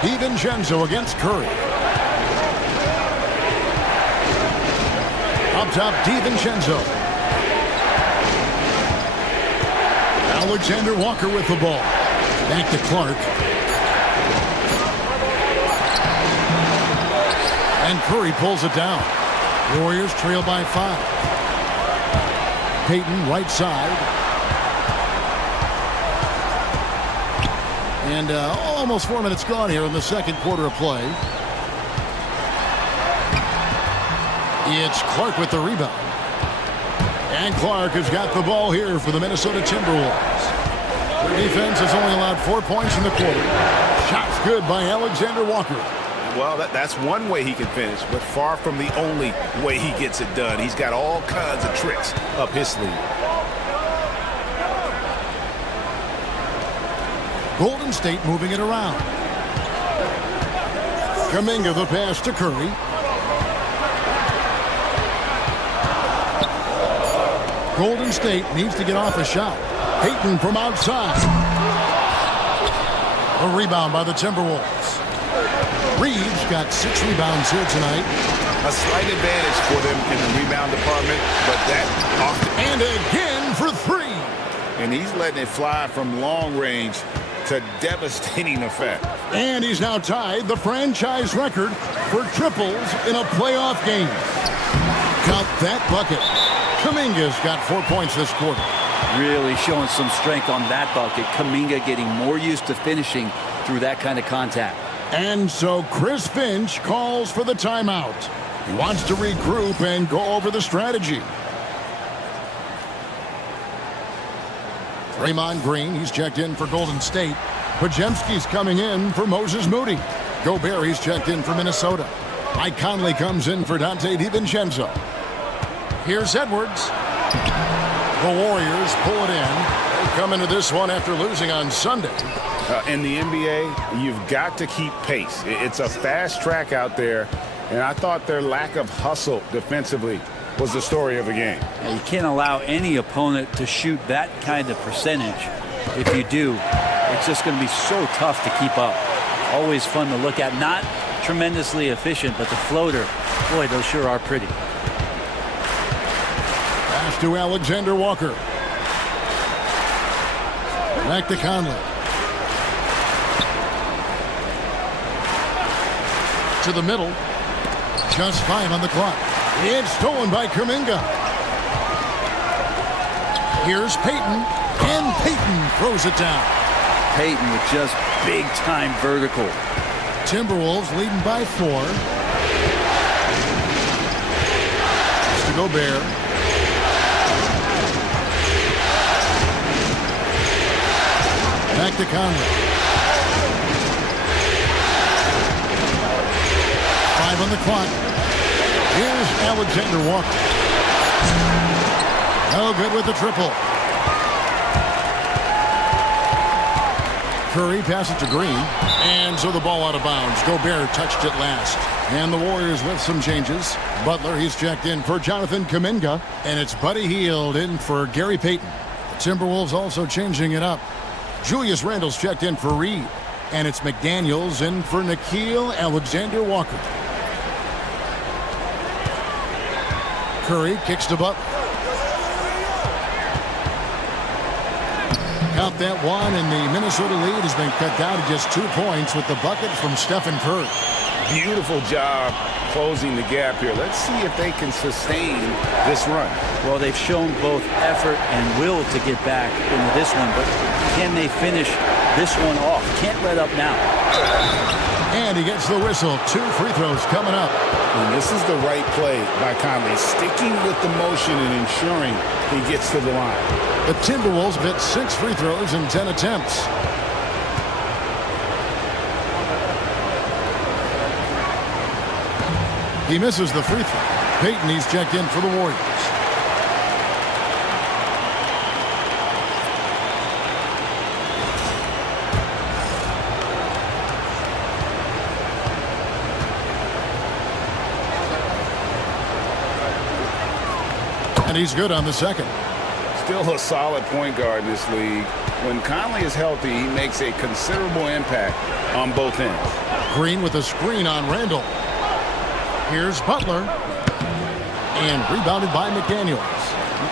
DiVincenzo against Curry. Up top, DiVincenzo. Alexander Walker with the ball. Back to Clark. And Curry pulls it down. Warriors trail by 5. Payton, right side. And almost 4 minutes gone here in the second quarter of play. It's Clark with the rebound. And Clark has got the ball here for the Minnesota Timberwolves. Their defense has only allowed 4 points in the quarter. Shots good by Alexander Walker. Well, that's one way he can finish, but far from the only way he gets it done. He's got all kinds of tricks up his sleeve. Golden State moving it around. Kuminga the pass to Curry. Golden State needs to get off a shot. Payton from outside. A rebound by the Timberwolves. Reeves got 6 rebounds here tonight. A slight advantage for them in the rebound department, but that often. And again for 3. And he's letting it fly from long range to devastating effect. And he's now tied the franchise record for triples in a playoff game. Count that bucket. Kuminga's got 4 points this quarter. Really showing some strength on that bucket. Kuminga getting more used to finishing through that kind of contact. And so Chris Finch calls for the timeout. He wants to regroup and go over the strategy. Draymond Green, he's checked in for Golden State. Podziemski's coming in for Moses Moody. Gobert, he's checked in for Minnesota. Mike Conley comes in for Dante DiVincenzo. Here's Edwards. The Warriors pull it in. They come into this one after losing on Sunday. In the NBA, you've got to keep pace. It's a fast track out there, and I thought their lack of hustle defensively was the story of the game. You can't allow any opponent to shoot that kind of percentage. If you do, it's just going to be so tough to keep up. Always fun to look at. Not tremendously efficient, but the floater, boy, those sure are pretty. Pass to Alexander Walker. Back to Conley. To the middle. Just 5 on the clock. It's stolen by Kuminga. Here's Payton. And Payton throws it down. Payton with just big-time vertical. Timberwolves leading by 4. It's to Gobert. Back to Conley. 5 on the clock. Here's Alexander Walker. No good with the triple. Curry passes it to Green. And so the ball out of bounds. Gobert touched it last. And the Warriors with some changes. Butler, he's checked in for Jonathan Kuminga. And it's Buddy Hield in for Gary Payton. The Timberwolves also changing it up. Julius Randle's checked in for Reed. And it's McDaniels in for Nickeil Alexander-Walker. Curry kicks to Butler. Count that one, and the Minnesota lead has been cut down to just 2 points with the bucket from Stephen Curry. Beautiful job closing the gap here. Let's see if they can sustain this run. Well, they've shown both effort and will to get back into this one, but can they finish this one off? Can't let up now. And he gets the whistle. 2 free throws coming up. And this is the right play by Conley, sticking with the motion and ensuring he gets to the line. The Timberwolves hit 6 free throws in 10 attempts. He misses the free throw. Payton, he's checked in for the Warriors. And he's good on the second. Still a solid point guard in this league. When Conley is healthy, he makes a considerable impact on both ends. Green with a screen on Randall. Here's Butler. And rebounded by McDaniels.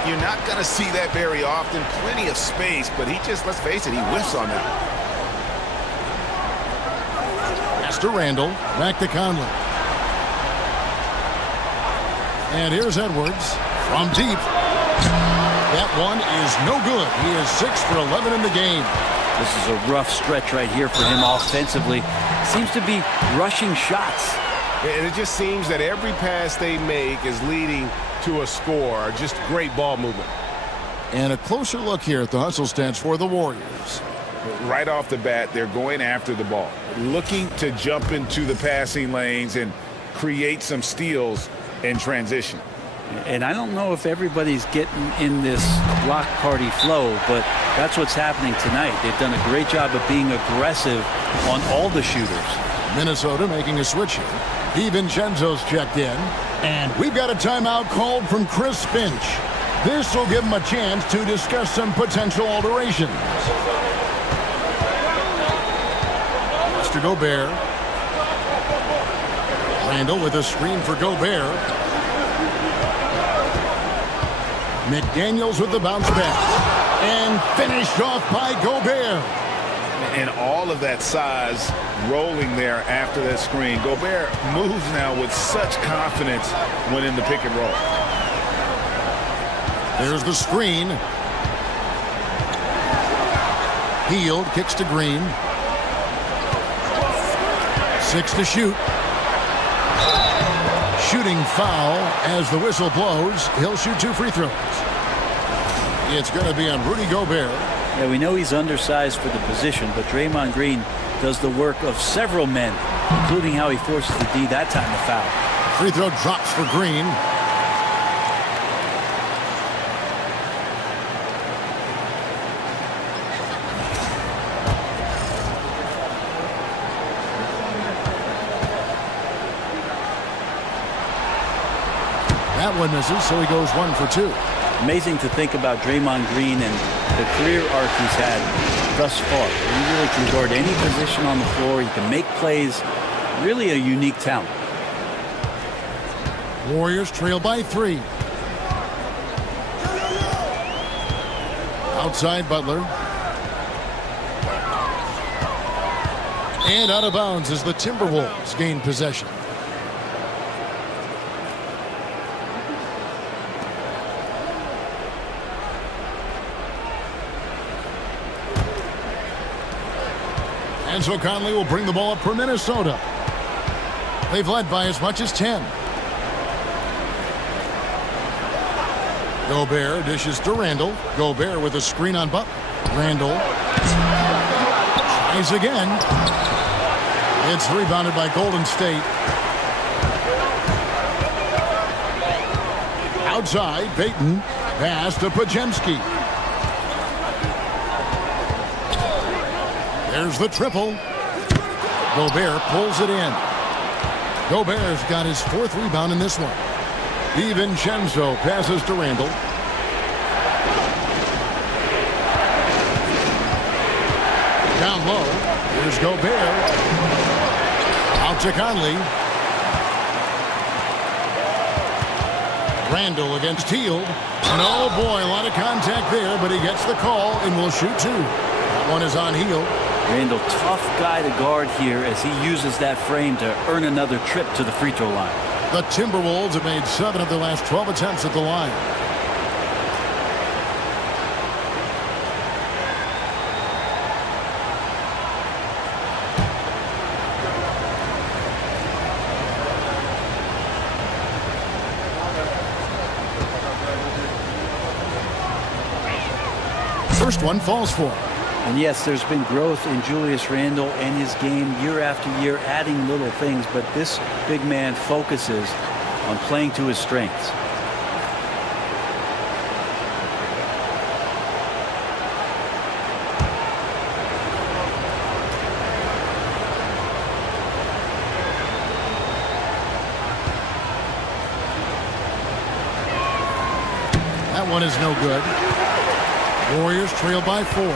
You're not going to see that very often. Plenty of space, but he just, let's face it, he whiffs on that. Pass to Randall. Back to Conley. And here's Edwards from deep. That one is no good. He is 6 for 11 in the game. This is a rough stretch right here for him offensively. Seems to be rushing shots. And it just seems that every pass they make is leading to a score. Just great ball movement. And a closer look here at the hustle stats for the Warriors. Right off the bat, they're going after the ball, looking to jump into the passing lanes and create some steals in transition. And I don't know if everybody's getting in this block party flow, but that's what's happening tonight. They've done a great job of being aggressive on all the shooters. Minnesota making a switch here. DiVincenzo's checked in. And we've got a timeout called from Chris Finch. This will give him a chance to discuss some potential alterations. Mr. Gobert. Randall with a screen for Gobert. McDaniels with the bounce back. And finished off by Gobert. And all of that size rolling there after that screen. Gobert moves now with such confidence when in the pick and roll. There's the screen. Hield kicks to Green. 6 to shoot. Shooting foul as the whistle blows. He'll shoot 2 free throws. It's going to be on Rudy Gobert. Yeah, we know he's undersized for the position, but Draymond Green does the work of several men, including how he forces the D that time to foul. Free throw drops for Green. That one misses, so he goes 1 for 2. Amazing to think about Draymond Green and the career arc he's had thus far. He really can guard any position on the floor. He can make plays. Really a unique talent. Warriors trail by 3. Outside Butler. And out of bounds as the Timberwolves gain possession. And so Conley will bring the ball up for Minnesota. They've led by as much as 10. Gobert dishes to Randall. Gobert with a screen on Butler. Randall tries again. It's rebounded by Golden State. Outside, Payton. Pass to Podziemski. There's the triple. Gobert pulls it in. Gobert's got his 4th rebound in this one. DiVincenzo passes to Randall. Down low. Here's Gobert. Out to Conley. Randall against Hield. And oh boy, a lot of contact there, but he gets the call and will shoot 2. That one is on Hield. Randall, tough guy to guard here as he uses that frame to earn another trip to the free throw line. The Timberwolves have made 7 of their last 12 attempts at the line. First one falls for him. And yes, there's been growth in Julius Randle and his game year after year, adding little things, but this big man focuses on playing to his strengths. one is no good. Warriors trail by 4.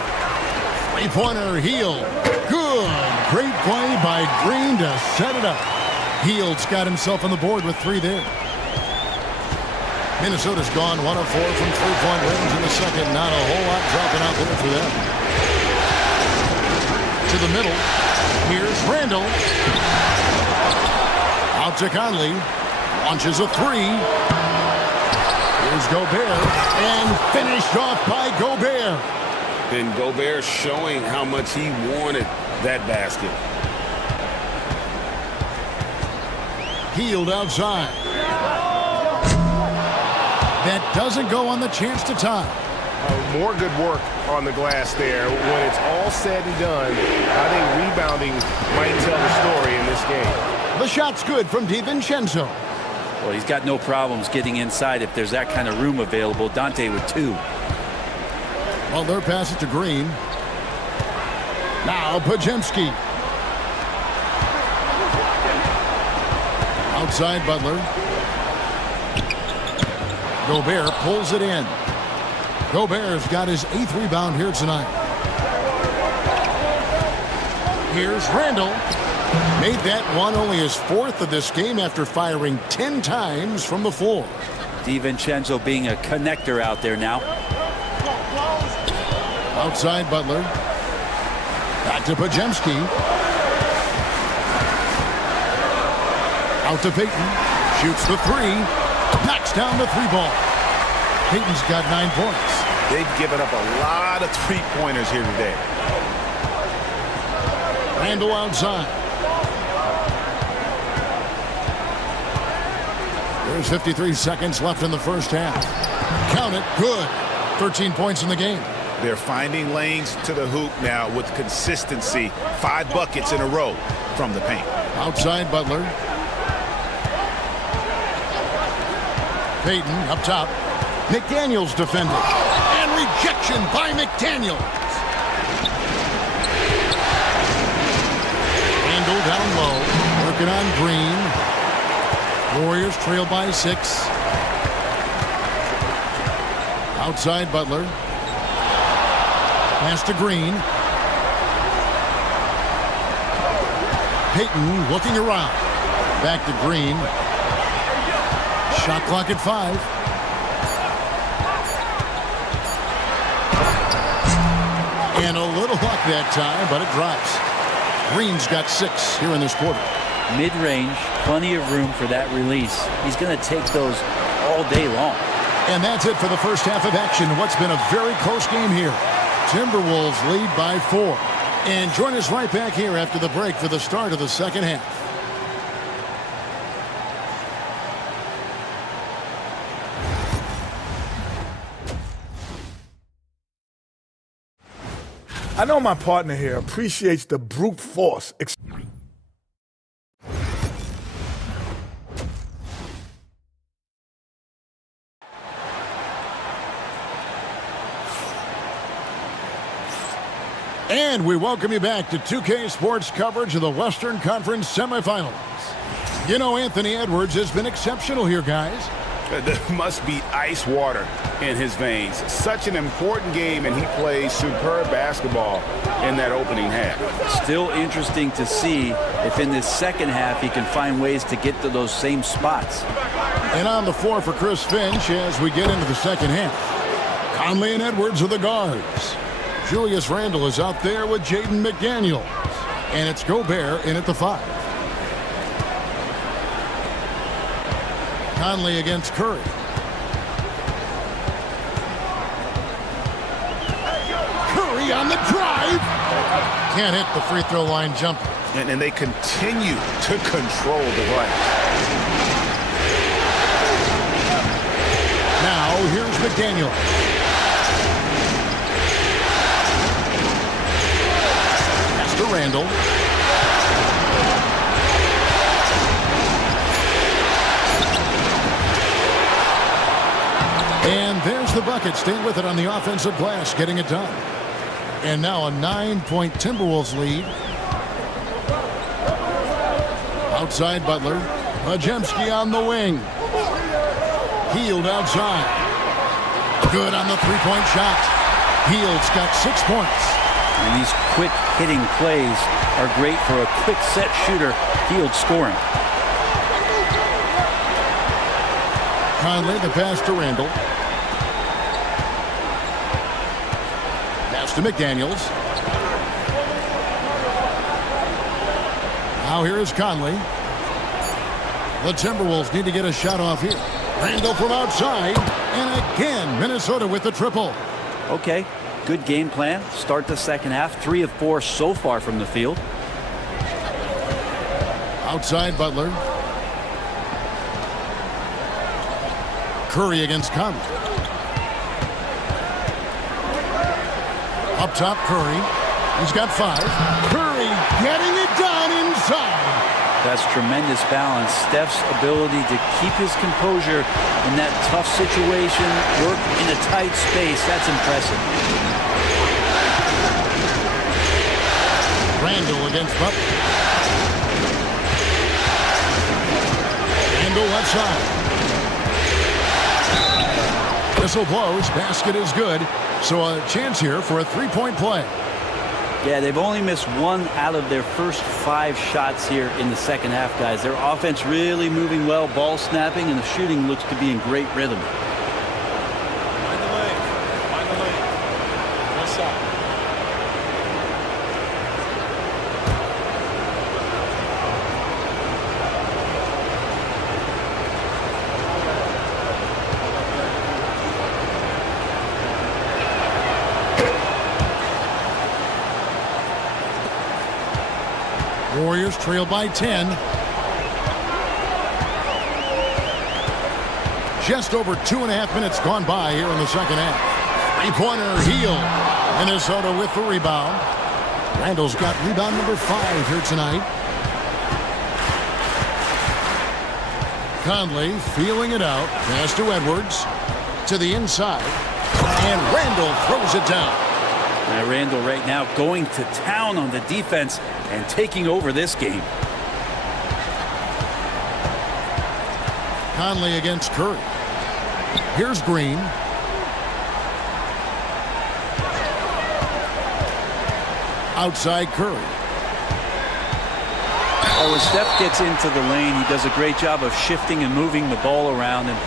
Three-pointer, Hield. Good. Great play by Green to set it up. Hield's got himself on the board with 3 there. Minnesota's gone 1 of 4 from three-point range in the second. Not a whole lot dropping out there for them. To the middle. Here's Randall. Out to Conley. Launches a 3. Here's Gobert. And finished off by Gobert. And Gobert showing how much he wanted that basket. Hield outside. That doesn't go on the chance to tie. More good work on the glass there. When it's all said and done, I think rebounding might tell the story in this game. The shot's good from DiVincenzo. Well, he's got no problems getting inside if there's that kind of room available. Dante with 2. Butler passes to Green. Now Podziemski. Outside Butler. Gobert pulls it in. Gobert's got his 8th rebound here tonight. Here's Randall. Made that one only his 4th of this game after firing 10 times from the floor. DiVincenzo being a connector out there now. Outside Butler. Back to Podziemski. Out to Payton. Shoots the 3. Knocks down the 3-ball. Payton's got 9 points. They've given up a lot of three-pointers here today. Randall outside. There's 53 seconds left in the first half. Count it. Good. 13 points in the game. They're finding lanes to the hoop now with consistency. 5 buckets in a row from the paint. Outside Butler. Payton up top. McDaniels defended. And rejection by McDaniels. Randall down low. Working on Green. Warriors trail by 6. Outside Butler. Pass to Green. Payton looking around. Back to Green. Shot clock at 5. And a little luck that time, but it drops. Green's got 6 here in this quarter. Mid-range, plenty of room for that release. He's going to take those all day long. And that's it for the first half of action. What's been a very close game here. Timberwolves lead by 4. And join us right back here after the break for the start of the second half. I know my partner here appreciates the brute force. And we welcome you back to 2K Sports coverage of the Western Conference semifinals. You know, Anthony Edwards has been exceptional here, guys. There must be ice water in his veins. Such an important game, and he plays superb basketball in that opening half. Still interesting to see if in this second half he can find ways to get to those same spots. And on the floor for Chris Finch as we get into the second half. Conley and Edwards are the guards. Julius Randle is out there with Jaden McDaniels. And it's Gobert in at the 5. Conley against Curry. Curry on the drive. Can't hit the free throw line jumper. And they continue to control the glass. Now here's McDaniels. Pass to Randle. And there's the bucket. Staying with it on the offensive glass, getting it done. And now a 9-point Timberwolves lead. Outside Butler. Podziemski on the wing. Hield outside. Good on the three-point shot. Hield's got 6 points. And these quick hitting plays are great for a quick set shooter. Hield scoring. Conley, the pass to Randall. Pass to McDaniels. Now here is Conley. The Timberwolves need to get a shot off here. Randall from outside. And again, Minnesota with the triple. Okay, good game plan. Start the second half. 3 of 4 so far from the field. Outside Butler. Curry against Conley. Up top, Curry. He's got 5. Curry getting it done inside. That's tremendous balance. Steph's ability to keep his composure in that tough situation, work in a tight space, that's impressive. Randall against Butler. Randall left side. Whistle blows. Basket is good. So a chance here for a three-point play. Yeah, they've only missed 1 out of their first 5 shots here in the second half, guys. Their offense really moving well, ball snapping, and the shooting looks to be in great rhythm. Find the lane. Find the lane. One shot. Warriors trail by 10. Just over 2.5 minutes gone by here in the second half. Three-pointer, Hield. Minnesota with the rebound. Randall's got rebound number 5 here tonight. Conley feeling it out. Pass to Edwards. To the inside. And Randall throws it down. Randall right now going to town on the defense and taking over this game. Conley against Curry. Here's Green. Outside Curry. Oh, when Steph gets into the lane, he does a great job of shifting and moving the ball around and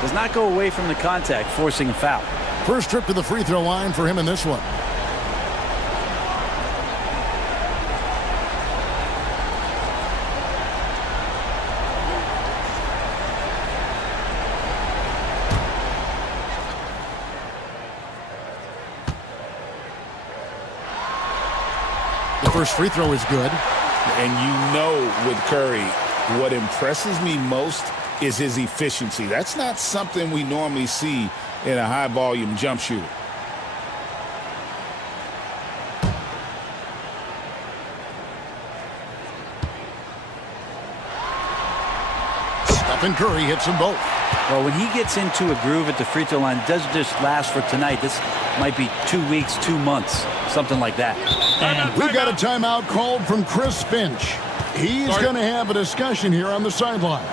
does not go away from the contact, forcing a foul. First trip to the free throw line for him in this one. The first free throw is good. And you know with Curry, what impresses me most is his efficiency. That's not something we normally see in a high-volume jump shooter. Stephen Curry hits them both. Well, when he gets into a groove at the free throw line, it doesn't just last for tonight. This might be 2 weeks, 2 months, something like that. We've got a timeout called from Chris Finch. He's going to have a discussion here on the sideline.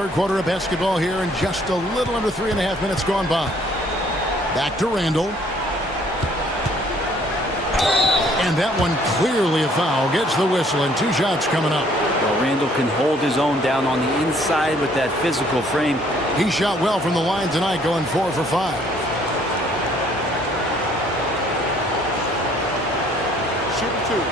Third quarter of basketball here, and just a little under 3.5 minutes gone by. Back to Randall. And that one clearly a foul. Gets the whistle, and 2 shots coming up. Well, Randall can hold his own down on the inside with that physical frame. He shot well from the line tonight, going 4 for 5. Shooting 2.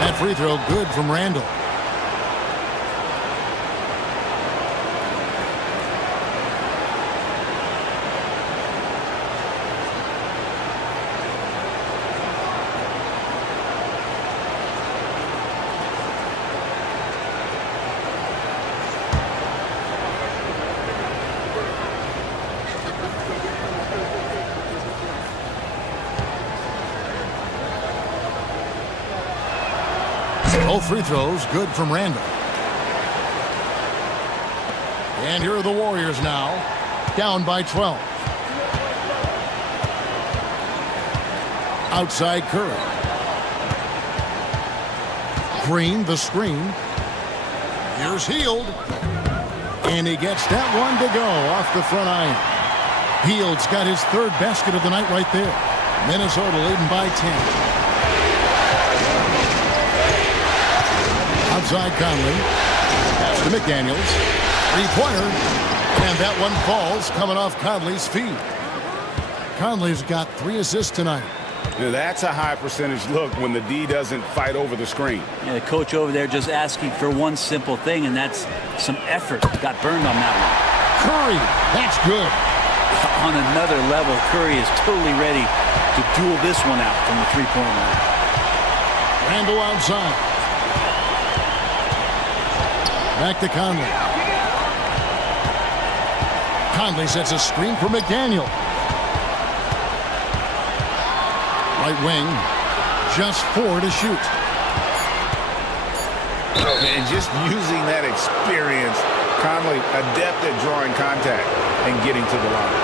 That free throw good from Randall. Both free throws good from Randall. And here are the Warriors now, down by 12. Outside Curry. Green, the screen. Here's Hield. And he gets that one to go off the front iron. Hield's got his 3rd basket of the night right there. Minnesota leading by 10. Outside Conley. Pass to McDaniels. 3-pointer. And that one falls coming off Conley's feet. Conley's got 3 assists tonight. Now, that's a high percentage look when the D doesn't fight over the screen. Yeah, the coach over there just asking for one simple thing, and that's some effort. Got burned on that one. Curry. That's good. On another level, Curry is totally ready to duel this one out from the 3-point line. Randall outside. Back to Conley. Conley sets a screen for McDaniel. Right wing. Just 4 to shoot. And just using that experience, Conley adept at drawing contact and getting to the line.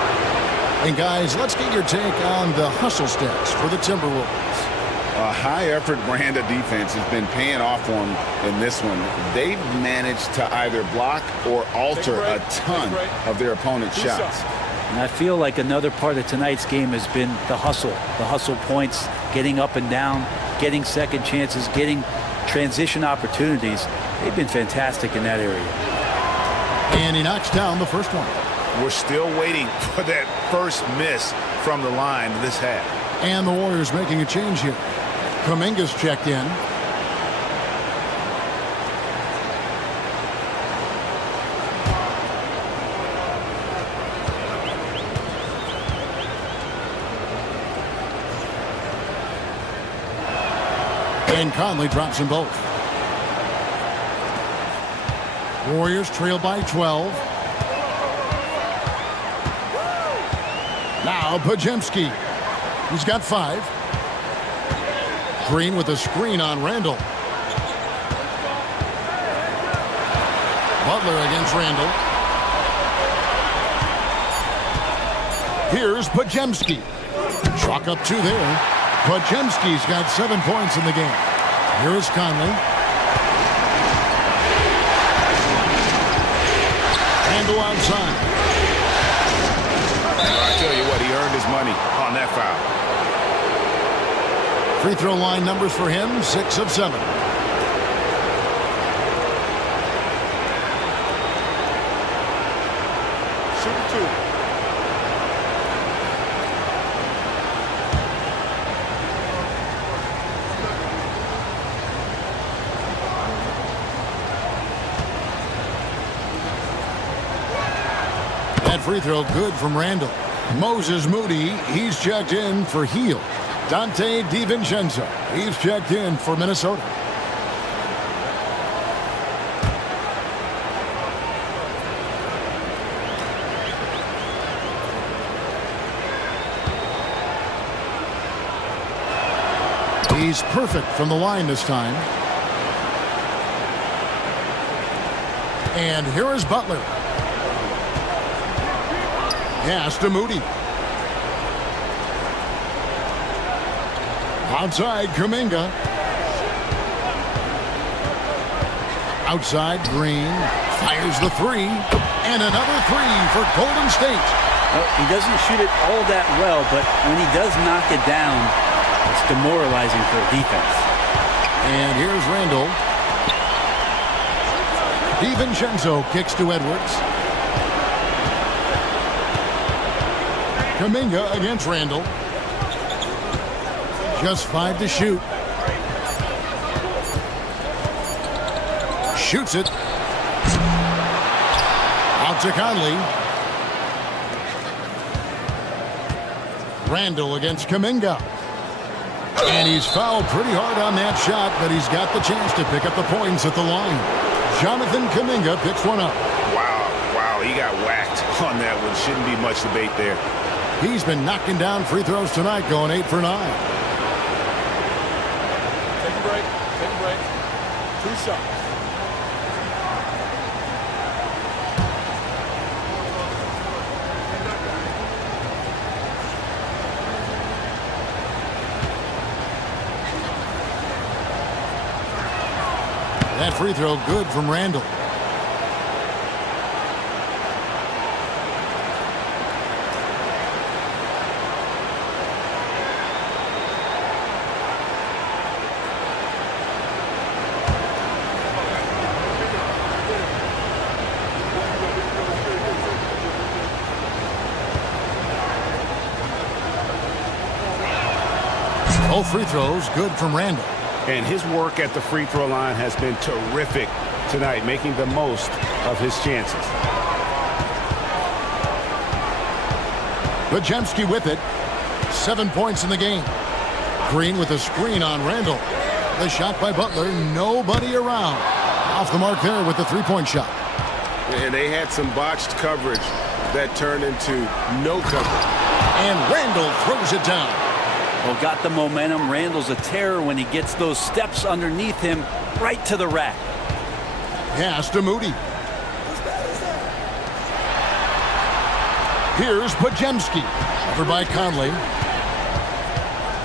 And guys, let's get your take on the hustle stats for the Timberwolves. A high-effort brand of defense has been paying off for them in this one. They've managed to either block or alter a ton of their opponent's shots. And I feel like another part of tonight's game has been the hustle points, getting up and down, getting second chances, getting transition opportunities. They've been fantastic in that area. And he knocks down the first one. We're still waiting for that first miss from the line this half. And the Warriors making a change here. Kuminga's checked in. And Conley drops them both. Warriors trail by 12. Now Podziemski. He's got 5. Green with a screen on Randall. Butler against Randall. Here's Podziemski. Chalk up 2 there. Podziemski's got 7 points in the game. Here's Conley. Randall outside. I tell you what, he earned his money on that foul. Free throw line numbers for him, 6 of 7. Shooting 2. That free throw good from Randall. Moses Moody, he's checked in for Hield. Dante DiVincenzo, he's checked in for Minnesota. He's perfect from the line this time. And here is Butler. Pass to Moody. Outside, Kuminga. Outside, Green. Fires the three. And another three for Golden State. Well, he doesn't shoot it all that well, but when he does knock it down, it's demoralizing for defense. And here's Randall. DiVincenzo kicks to Edwards. Kuminga against Randall. Just 5 to shoot. Shoots it. Out to Conley. Randall against Kuminga. And he's fouled pretty hard on that shot, but he's got the chance to pick up the points at the line. Jonathan Kuminga picks one up. Wow, he got whacked on that one. Shouldn't be much debate there. He's been knocking down free throws tonight, going 8 for 9. Take a break. 2 shots. That free throw good from Randall. Both free throws good from Randall. And his work at the free throw line has been terrific tonight, making the most of his chances. Podziemski with it. 7 points in the game. Green with a screen on Randall. The shot by Butler. Nobody around. Off the mark there with the three-point shot. And they had some botched coverage that turned into no coverage. And Randall throws it down. Well, got the momentum. Randall's a terror when he gets those steps underneath him right to the rack. Pass to Moody. Here's Podziemski. Over by Conley.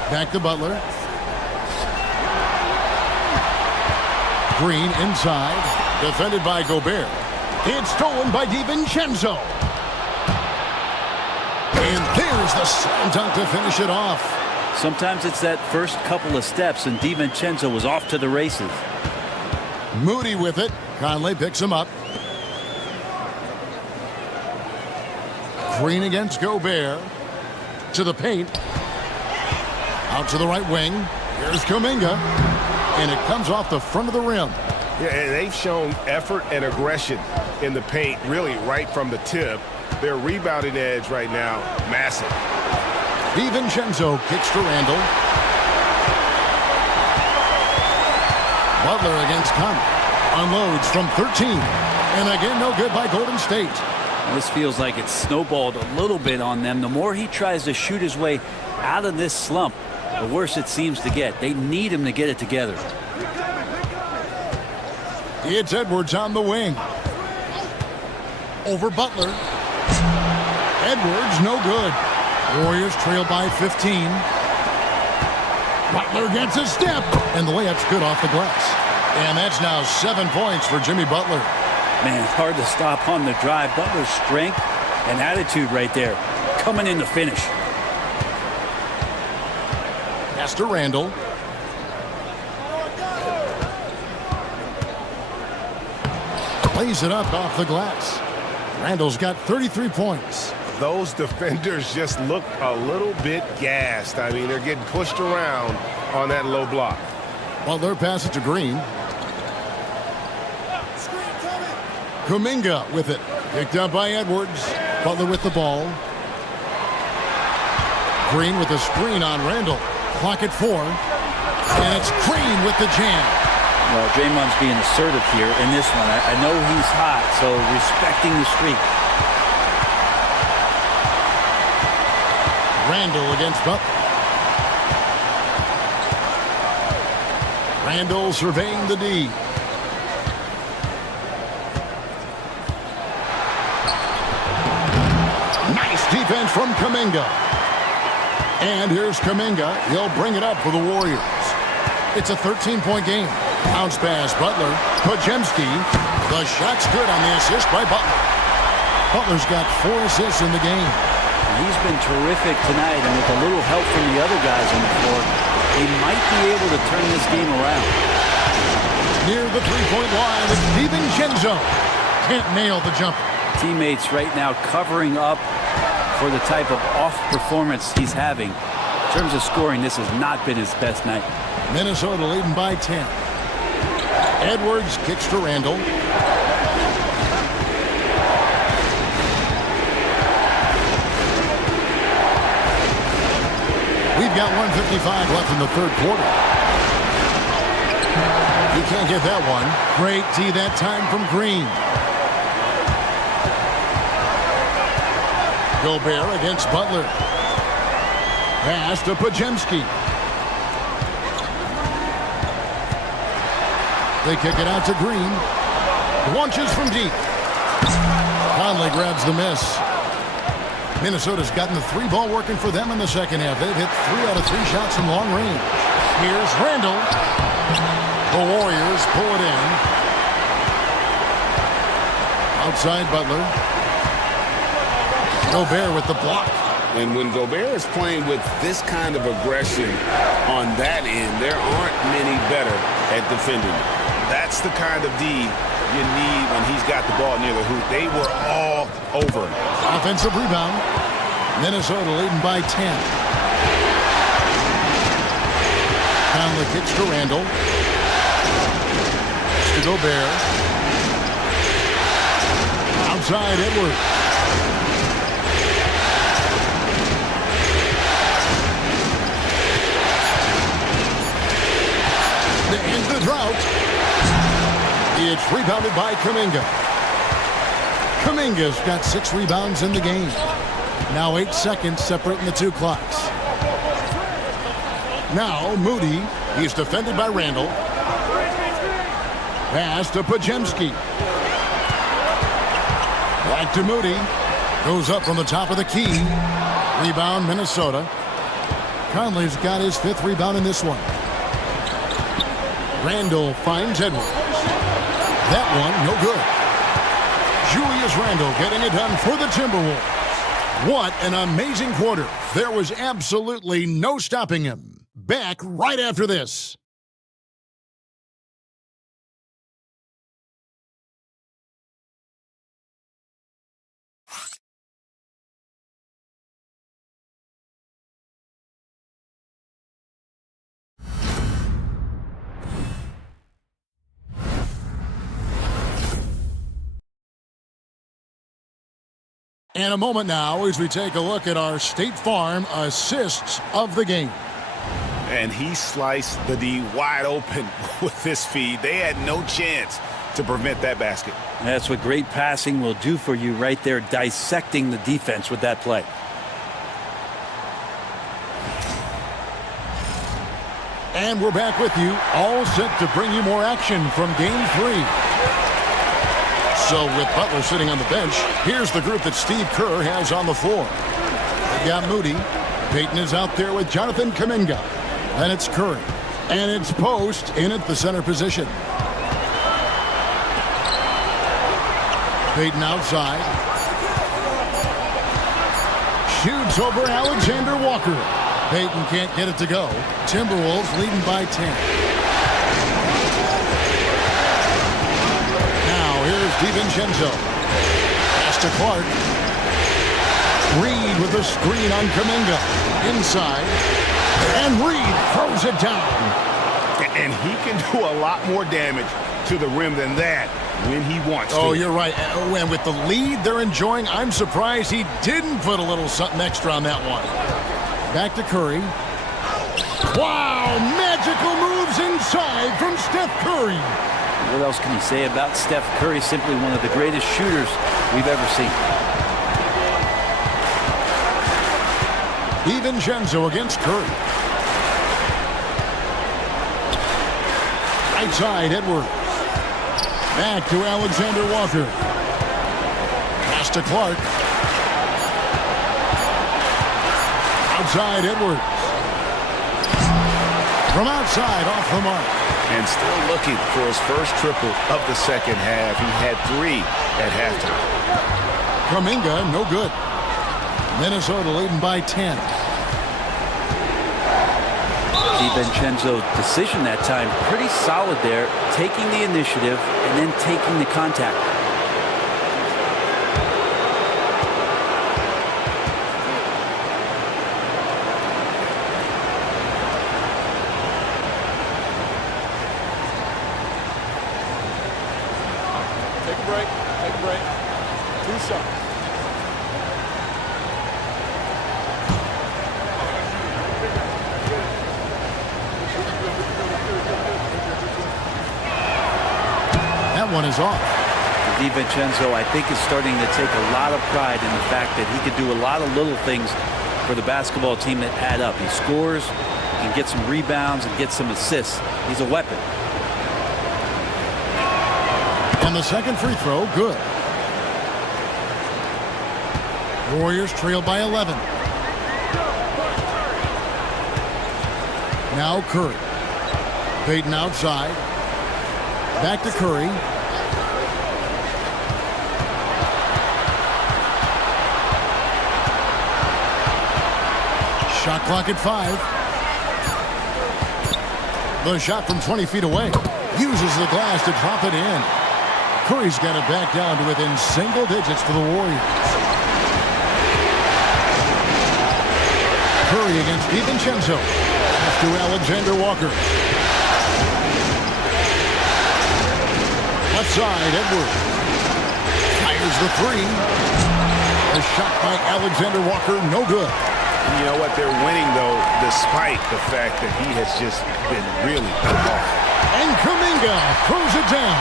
Back to Butler. Green inside. Defended by Gobert. It's stolen by DiVincenzo. And there's the slam dunk to finish it off. Sometimes it's that first couple of steps, and DiVincenzo was off to the races. Moody with it. Conley picks him up. Green against Gobert. To the paint. Out to the right wing. Here's Kuminga. And it comes off the front of the rim. Yeah, and they've shown effort and aggression in the paint, really right from the tip. Their rebounding edge right now, massive. DiVincenzo kicks to Randall. Butler against Conley. Unloads from 13. And again, no good by Golden State. This feels like it's snowballed a little bit on them. The more he tries to shoot his way out of this slump, the worse it seems to get. They need him to get it together. It's Edwards on the wing. Over Butler. Edwards, no good. Warriors trail by 15. Butler gets a step. And the layup's good off the glass. And that's now 7 points for Jimmy Butler. Man, hard to stop on the drive. Butler's strength and attitude right there. Coming in to finish. Pass to Randall. Plays it up off the glass. Randall's got 33 points. Those defenders just look a little bit gassed. I mean, they're getting pushed around on that low block. Butler passes to Green. Kuminga with it. Picked up by Edwards. Butler with the ball. Green with a screen on Randall. Clock at 4. And it's Green with the jam. Well, Draymond's being assertive here in this one. I know he's hot, so respecting the streak. Randall against Butler. Randall surveying the D. Nice D defense from Kuminga. And here's Kuminga. He'll bring it up for the Warriors. It's a 13-point game. Bounce pass, Butler. Podziemski. The shot's good on the assist by Butler. Butler's got 4 assists in the game. He's been terrific tonight, and with a little help from the other guys on the floor, they might be able to turn this game around. Near the three-point line, it's DiVincenzo. Can't nail the jumper. Teammates right now covering up for the type of off performance he's having. In terms of scoring, this has not been his best night. Minnesota leading by 10. Edwards kicks to Randall. We've got 1:55 left in the third quarter. He can't get that one. Great D that time from Green. Gobert against Butler. Pass to Podziemski. They kick it out to Green. Launches from deep. Conley grabs the miss. Minnesota's gotten the 3-ball working for them in the second half. They've hit 3 out of 3 shots from long range. Here's Randall. The Warriors pull it in. Outside Butler. Gobert with the block. And when Gobert is playing with this kind of aggression on that end, there aren't many better at defending. That's the kind of D you need when he's got the ball near the hoop. They were all over him. Offensive rebound. Minnesota leading by 10. Conley kicks to Randall. To Gobert. Outside Edwards. To end the drought. It's rebounded by Kuminga. Kuminga's got 6 rebounds in the game. Now 8 seconds separating the 2 clocks. Now Moody. He's defended by Randall. Pass to Podziemski. Back to Moody. Goes up from the top of the key. Rebound Minnesota. Conley's got his 5th rebound in this one. Randall finds Edwards. That one, no good. Julius Randall getting it done for the Timberwolves. What an amazing quarter. There was absolutely no stopping him. Back right after this. And a moment now as we take a look at our State Farm assists of the game. And he sliced the D wide open with this feed. They had no chance to prevent that basket. That's what great passing will do for you right there, dissecting the defense with that play. And we're back with you, all set to bring you more action from Game 3. So with Butler sitting on the bench, here's the group that Steve Kerr has on the floor. They've got Moody. Payton is out there with Jonathan Kuminga. And it's Curry. And it's Post in at the center position. Payton outside. Shoots over Alexander Walker. Payton can't get it to go. Timberwolves leading by 10. DiVincenzo. Pass to Clark. Reed with a screen on Kuminga. Inside. And Reed throws it down. And he can do a lot more damage to the rim than that when he wants to. Oh, you're right. And with the lead they're enjoying, I'm surprised he didn't put a little something extra on that one. Back to Curry. Wow, magical moves inside from Steph Curry. What else can you say about Steph Curry? Simply one of the greatest shooters we've ever seen. DiVincenzo against Curry. Right side, Edwards. Back to Alexander Walker. Pass to Clark. Outside Edwards. From outside, off the mark. And still looking for his first triple of the second half. He had 3 at halftime. Kuminga, no good. Minnesota leading by 10. DiVincenzo's decision that time, pretty solid there, taking the initiative and then taking the contact. Take a break. Take a break. 2 shots. That one is off. DiVincenzo, I think, is starting to take a lot of pride in the fact that he could do a lot of little things for the basketball team that add up. He scores, he can get some rebounds, and get some assists. He's a weapon. And the second free throw, good. Warriors trail by 11. Now Curry. Payton outside. Back to Curry. Shot clock at 5. The shot from 20 feet away. Uses the glass to drop it in. Curry's got it back down to within single digits for the Warriors. Curry against DiVincenzo. Pass to Alexander Walker. Left side, Edwards. Fires the 3. A shot by Alexander Walker, no good. You know what? They're winning, though, despite the fact that he has just been really off. And Kuminga throws it down.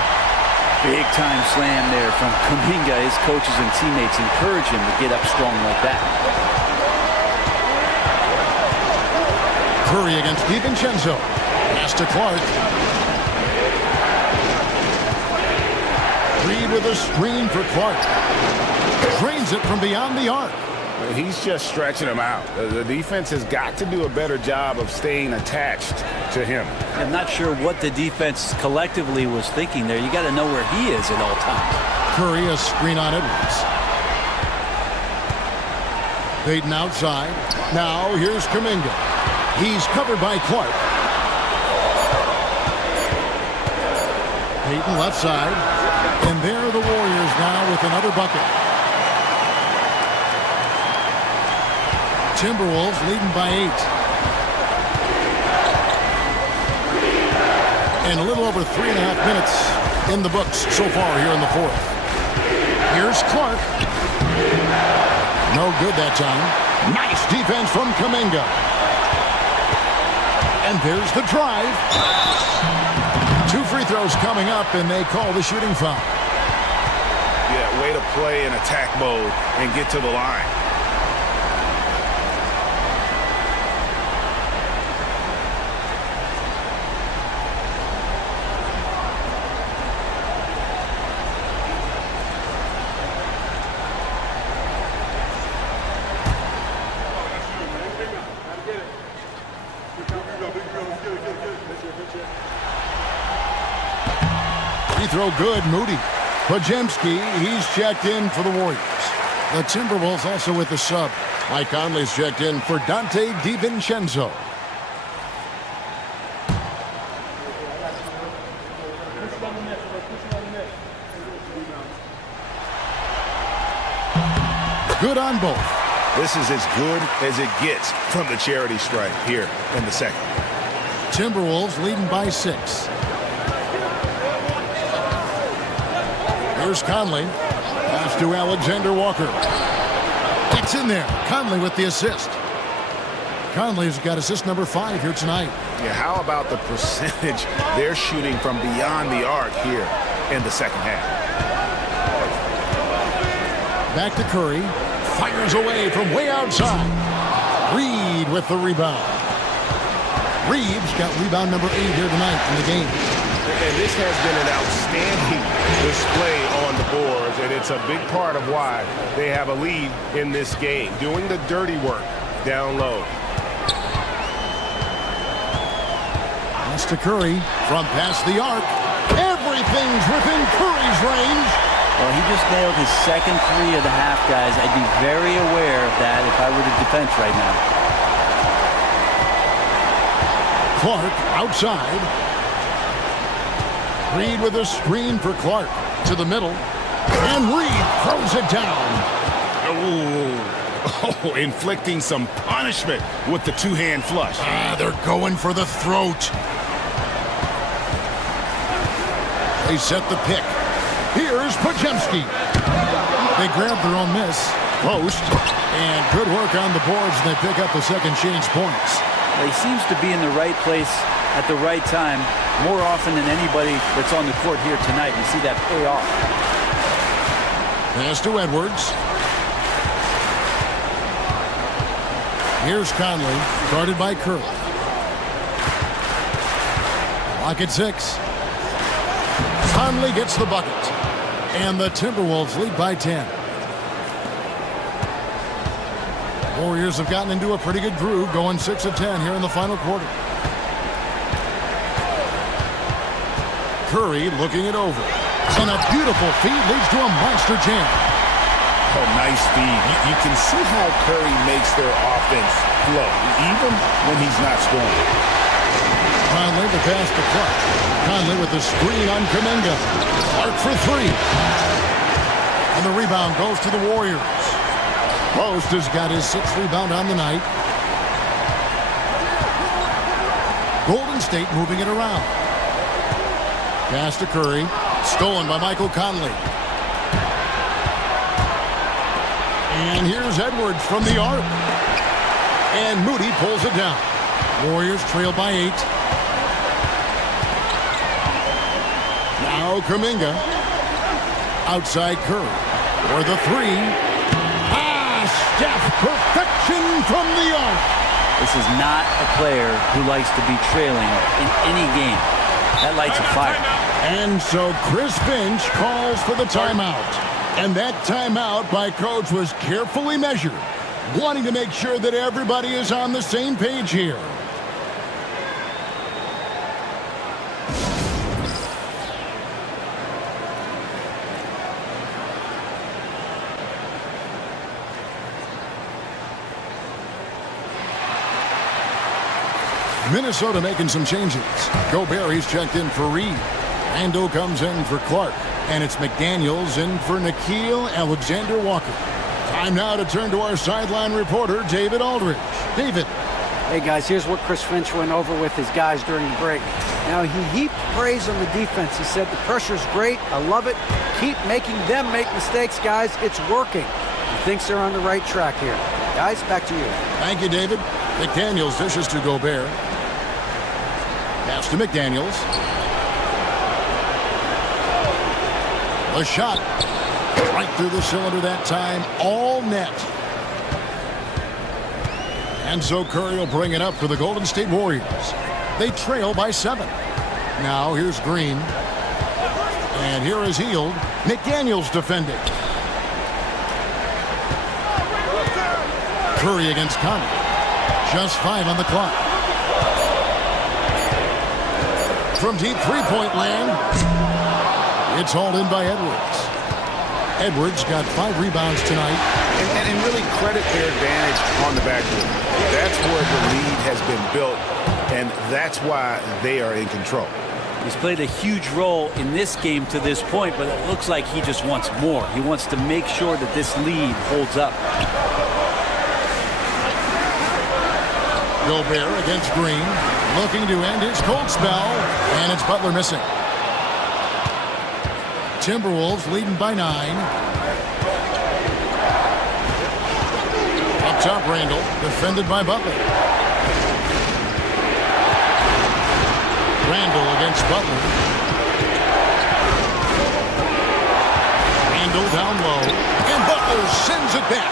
Big time slam there from Kuminga. His coaches and teammates encourage him to get up strong like that. Curry against DiVincenzo. Pass to Clark. Reed with a screen for Clark. Drains it from beyond the arc. He's just stretching him out. The defense has got to do a better job of staying attached to him. I'm not sure what the defense collectively was thinking there. You got to know where he is at all times. Curry, a screen on Edwards. Payton outside. Now here's Kuminga. He's covered by Clark. Payton left side. And there are the Warriors now with another bucket. Timberwolves leading by 8. And a little over 3.5 minutes in the books so far here in the fourth. Here's Clark. No good that time. Nice defense from Kuminga. And there's the drive. 2 free throws coming up, and they call the shooting foul. Yeah, way to play in attack mode and get to the line. Free throw good, Moody. Podziemski, he's checked in for the Warriors. The Timberwolves also with the sub. Mike Conley's checked in for Dante DiVincenzo. Good on both. This is as good as it gets from the charity stripe here in the second. Timberwolves leading by 6. Here's Conley. Pass to Alexander Walker. Gets in there. Conley with the assist. Conley's got assist number 5 here tonight. Yeah, how about the percentage they're shooting from beyond the arc here in the second half? Back to Curry. Fires away from way outside. Reed with the rebound. Reeves got rebound number 8 here tonight in the game. And this has been an outstanding display on the boards, and it's a big part of why they have a lead in this game. Doing the dirty work down low. Pass to Curry from past the arc. Everything's within Curry's range. Well, he just nailed his second three of the half, guys. I'd be very aware of that if I were the defense right now. Clark outside. Reed with a screen for Clark. To the middle. And Reed throws it down. Oh, inflicting some punishment with the two-hand flush. They're going for the throat. They set the pick. Here's Podziemski. They grab their own miss. Post. And good work on the boards, and they pick up the second chance points. Well, he seems to be in the right place at the right time more often than anybody that's on the court here tonight. You see that pay off. Pass to Edwards. Here's Conley, guarded by Curry. Lock at 6. Conley gets the bucket. And the Timberwolves lead by 10. Warriors have gotten into a pretty good groove, going 6 of 10 here in the final quarter. Curry looking it over. And a beautiful feed leads to a monster jam. Oh, nice feed. You can see how Curry makes their offense flow, even when he's not scoring. Conley the pass to Clark. Conley with the screen on Kuminga. Clark for 3. And the rebound goes to the Warriors. Post has got his 6th rebound on the night. Golden State moving it around. Pass to Curry. Stolen by Michael Conley. And here's Edwards from the arc. And Moody pulls it down. Warriors trail by 8. Now Kuminga. Outside Curry. For the 3. Steph, perfection from the arc. This is not a player who likes to be trailing in any game. That lights a fire. And so Chris Finch calls for the timeout. And that timeout by Coach was carefully measured, wanting to make sure that everybody is on the same page here. Minnesota making some changes. Gobert, he's checked in for Reed. Randall comes in for Clark. And it's McDaniels in for Nickeil Alexander-Walker. Time now to turn to our sideline reporter, David Aldridge. David. Hey, guys, here's what Chris Finch went over with his guys during the break. Now, he heaped praise on the defense. He said, the pressure's great. I love it. Keep making them make mistakes, guys. It's working. He thinks they're on the right track here. Guys, back to you. Thank you, David. McDaniels dishes to Gobert. Pass to McDaniels. The shot. Right through the cylinder that time. All net. And so Curry will bring it up for the Golden State Warriors. They trail by 7. Now here's Green. And here is Hield. McDaniels defending. Curry against Conley. Just 5 on the clock. From deep three-point land, it's hauled in by Edwards. Edwards got 5 rebounds tonight. And really credit their advantage on the backboard. That's where the lead has been built, and that's why they are in control. He's played a huge role in this game to this point, but it looks like he just wants more. He wants to make sure that this lead holds up. Gobert against Green, looking to end his cold spell, and it's Butler missing. Timberwolves leading by 9. Up top, Randall, defended by Butler. Randall against Butler. Randall down low, and Butler sends it back.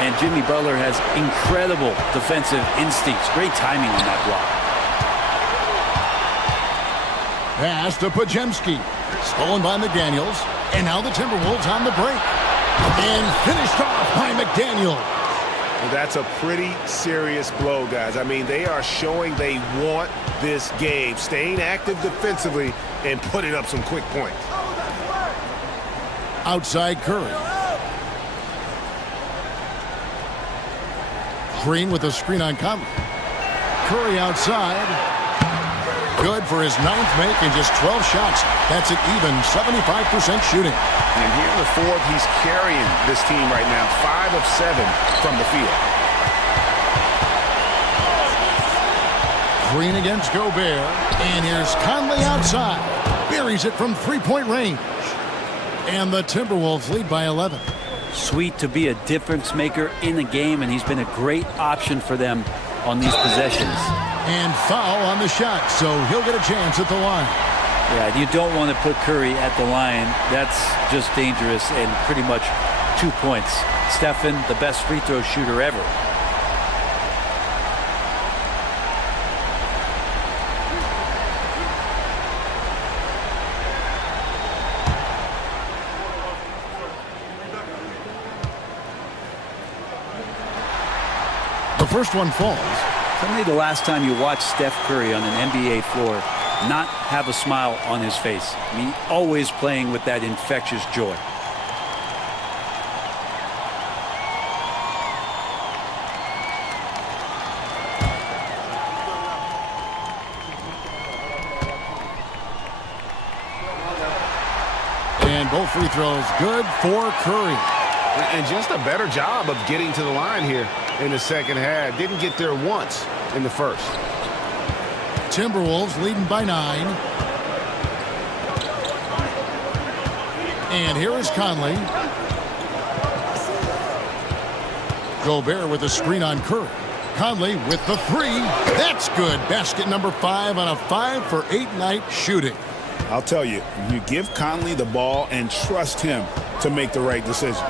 And Jimmy Butler has incredible defensive instincts. Great timing on that block. Pass to Podziemski. Stolen by McDaniels. And now the Timberwolves on the break. And finished off by McDaniel. That's a pretty serious blow, guys. I mean, they are showing they want this game, staying active defensively and putting up some quick points. Outside Curry. Green with a screen on Conley. Curry outside. Good for his 9th make and just 12 shots. That's an even 75% shooting. And here in the fourth, he's carrying this team right now, 5 of 7 from the field. Green against Gobert. And here's Conley outside. Buries it from three-point range. And the Timberwolves lead by 11. Sweet to be a difference maker in the game, and he's been a great option for them on these possessions. And foul on the shot, so he'll get a chance at the line. Yeah, you don't want to put Curry at the line. That's just dangerous and pretty much 2 points. Stephen, the best free throw shooter ever. The first one falls. Tell me the last time you watched Steph Curry on an NBA floor not have a smile on his face. I mean, always playing with that infectious joy. And both free throws good for Curry. And just a better job of getting to the line here in the second half. Didn't get there once in the first. Timberwolves leading by 9. And here is Conley. Gobert with a screen on Curry. Conley with the 3. That's good. Basket number 5 on a 5-for-8 night shooting. I'll tell you, you give Conley the ball and trust him to make the right decision.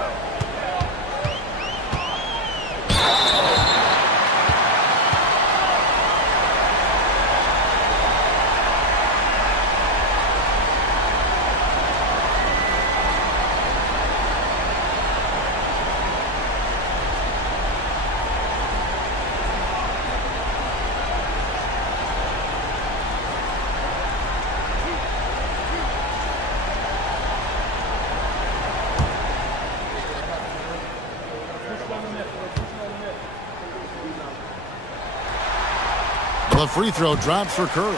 The free throw drops for Curry.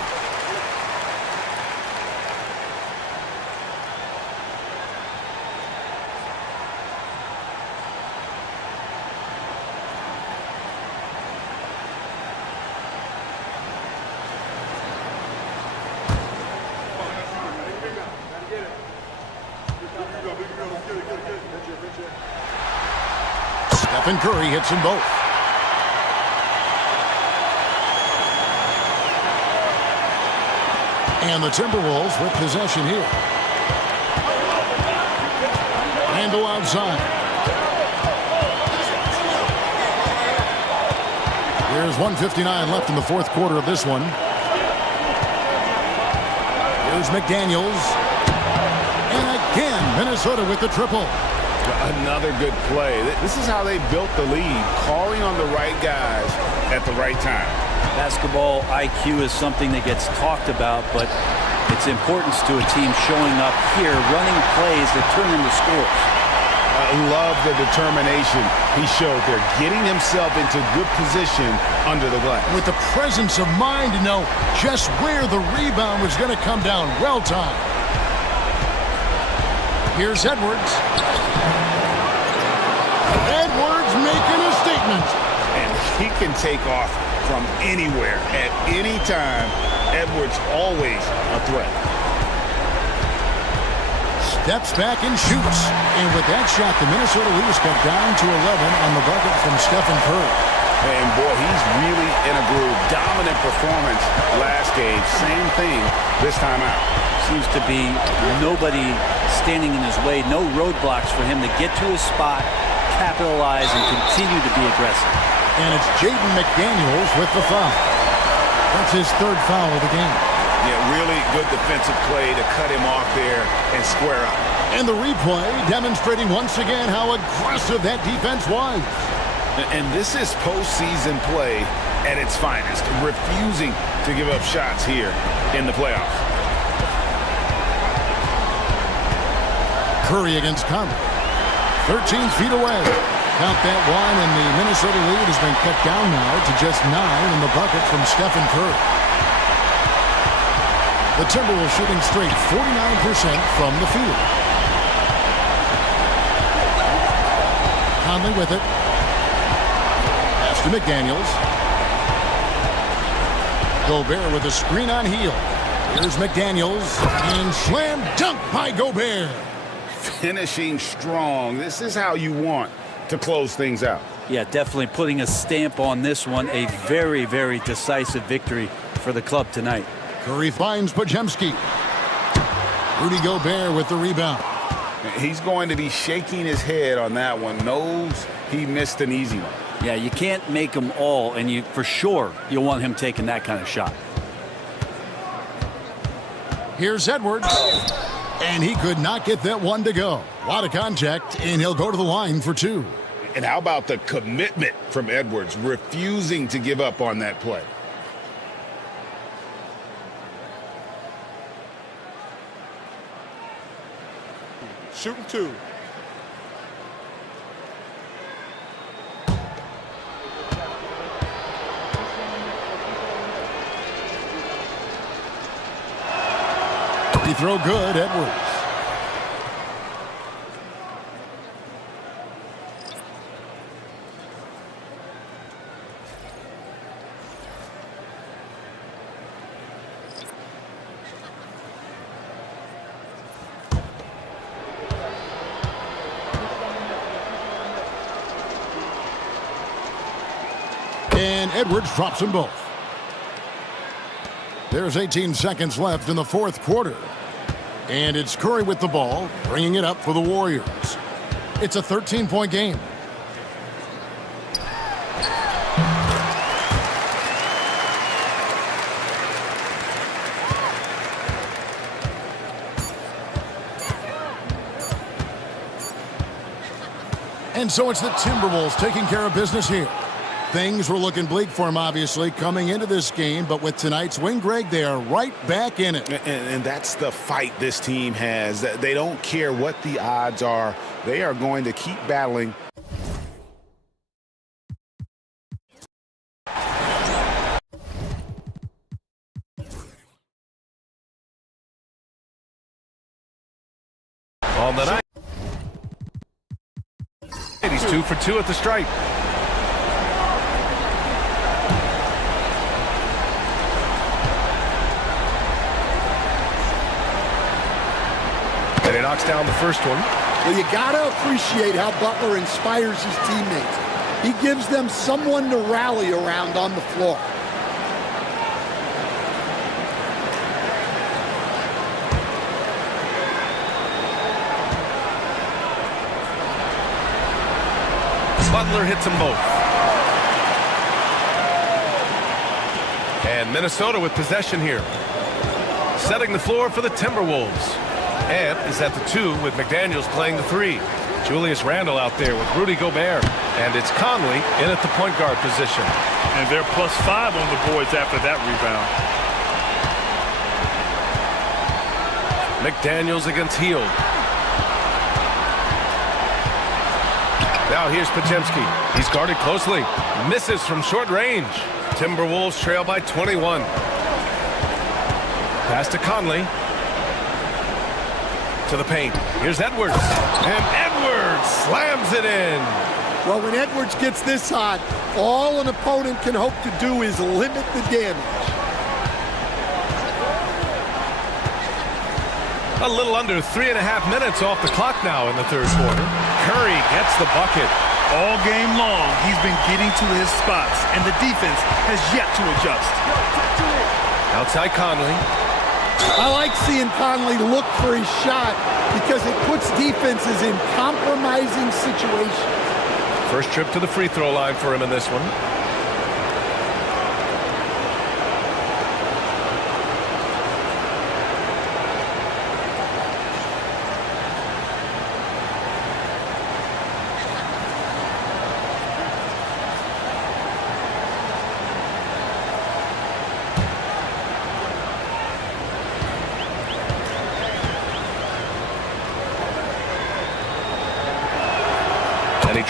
Stephen Curry hits them both. And the Timberwolves with possession here. And go outside. There's 1:59 left in the fourth quarter of this one. Here's McDaniels. And again, Minnesota with the triple. Another good play. This is how they built the lead, calling on the right guys at the right time. Basketball IQ is something that gets talked about, but its importance to a team showing up here, running plays that turn into scores. I love the determination he showed there, getting himself into good position under the glass. With the presence of mind to know just where the rebound was going to come down. Well timed. Here's Edwards. Edwards making a statement. And he can take off from anywhere at any time. Edwards always a threat. Steps back and shoots. And with that shot, the Minnesota Leafs got down to 11 on the bucket from Stephen Curry. And boy, he's really in a groove. Dominant performance last game. Same thing this time out. Seems to be nobody standing in his way. No roadblocks for him to get to his spot, capitalize, and continue to be aggressive. And it's Jaden McDaniels with the foul. That's his 3rd foul of the game. Yeah, really good defensive play to cut him off there and square up. And the replay demonstrating once again how aggressive that defense was. And this is postseason play at its finest, refusing to give up shots here in the playoffs. Curry against Conley. 13 feet away. Count that one, and the Minnesota lead has been cut down now to just 9 in the bucket from Stephen Curry. The Timberwolves shooting straight 49% from the field. Conley with it. Pass to McDaniels. Gobert with a screen on heel. Here's McDaniels, and slam dunk by Gobert. Finishing strong. This is how you want to close things out. Yeah, definitely putting a stamp on this one. A very, very decisive victory for the club tonight. Curry finds Podziemski. Rudy Gobert with the rebound. He's going to be shaking his head on that one. Knows he missed an easy one. Yeah, you can't make them all, and you for sure you'll want him taking that kind of shot. Here's Edwards. And he could not get that one to go. A lot of contact, and he'll go to the line for 2. And how about the commitment from Edwards, refusing to give up on that play? Shooting 2. Free throw good, Edwards. And Edwards drops them both. There's 18 seconds left in the fourth quarter. And it's Curry with the ball, bringing it up for the Warriors. It's a 13-point game. And so it's the Timberwolves taking care of business here. Things were looking bleak for him, obviously, coming into this game. But with tonight's win, Greg, they are right back in it. And that's the fight this team has. They don't care what the odds are. They are going to keep battling. On the night. He's 2 for 2 at the stripe. And he knocks down the first one. Well, you got to appreciate how Butler inspires his teammates. He gives them someone to rally around on the floor. Butler hits them both. And Minnesota with possession here. Setting the floor for the Timberwolves. And is at the 2 with McDaniels playing the 3. Julius Randle out there with Rudy Gobert. And it's Conley in at the point guard position. And they're +5 on the boards after that rebound. McDaniels against Hield. Now here's Podziemski. He's guarded closely. Misses from short range. Timberwolves trail by 21. Pass to Conley. To the paint. Here's Edwards. And Edwards slams it in. Well, when Edwards gets this hot, all an opponent can hope to do is limit the damage. A little under 3.5 minutes off the clock now in the third quarter. Curry gets the bucket. All game long, he's been getting to his spots, and the defense has yet to adjust. Outside Conley. I like seeing Conley look for his shot because it puts defenses in compromising situations. First trip to the free throw line for him in this one.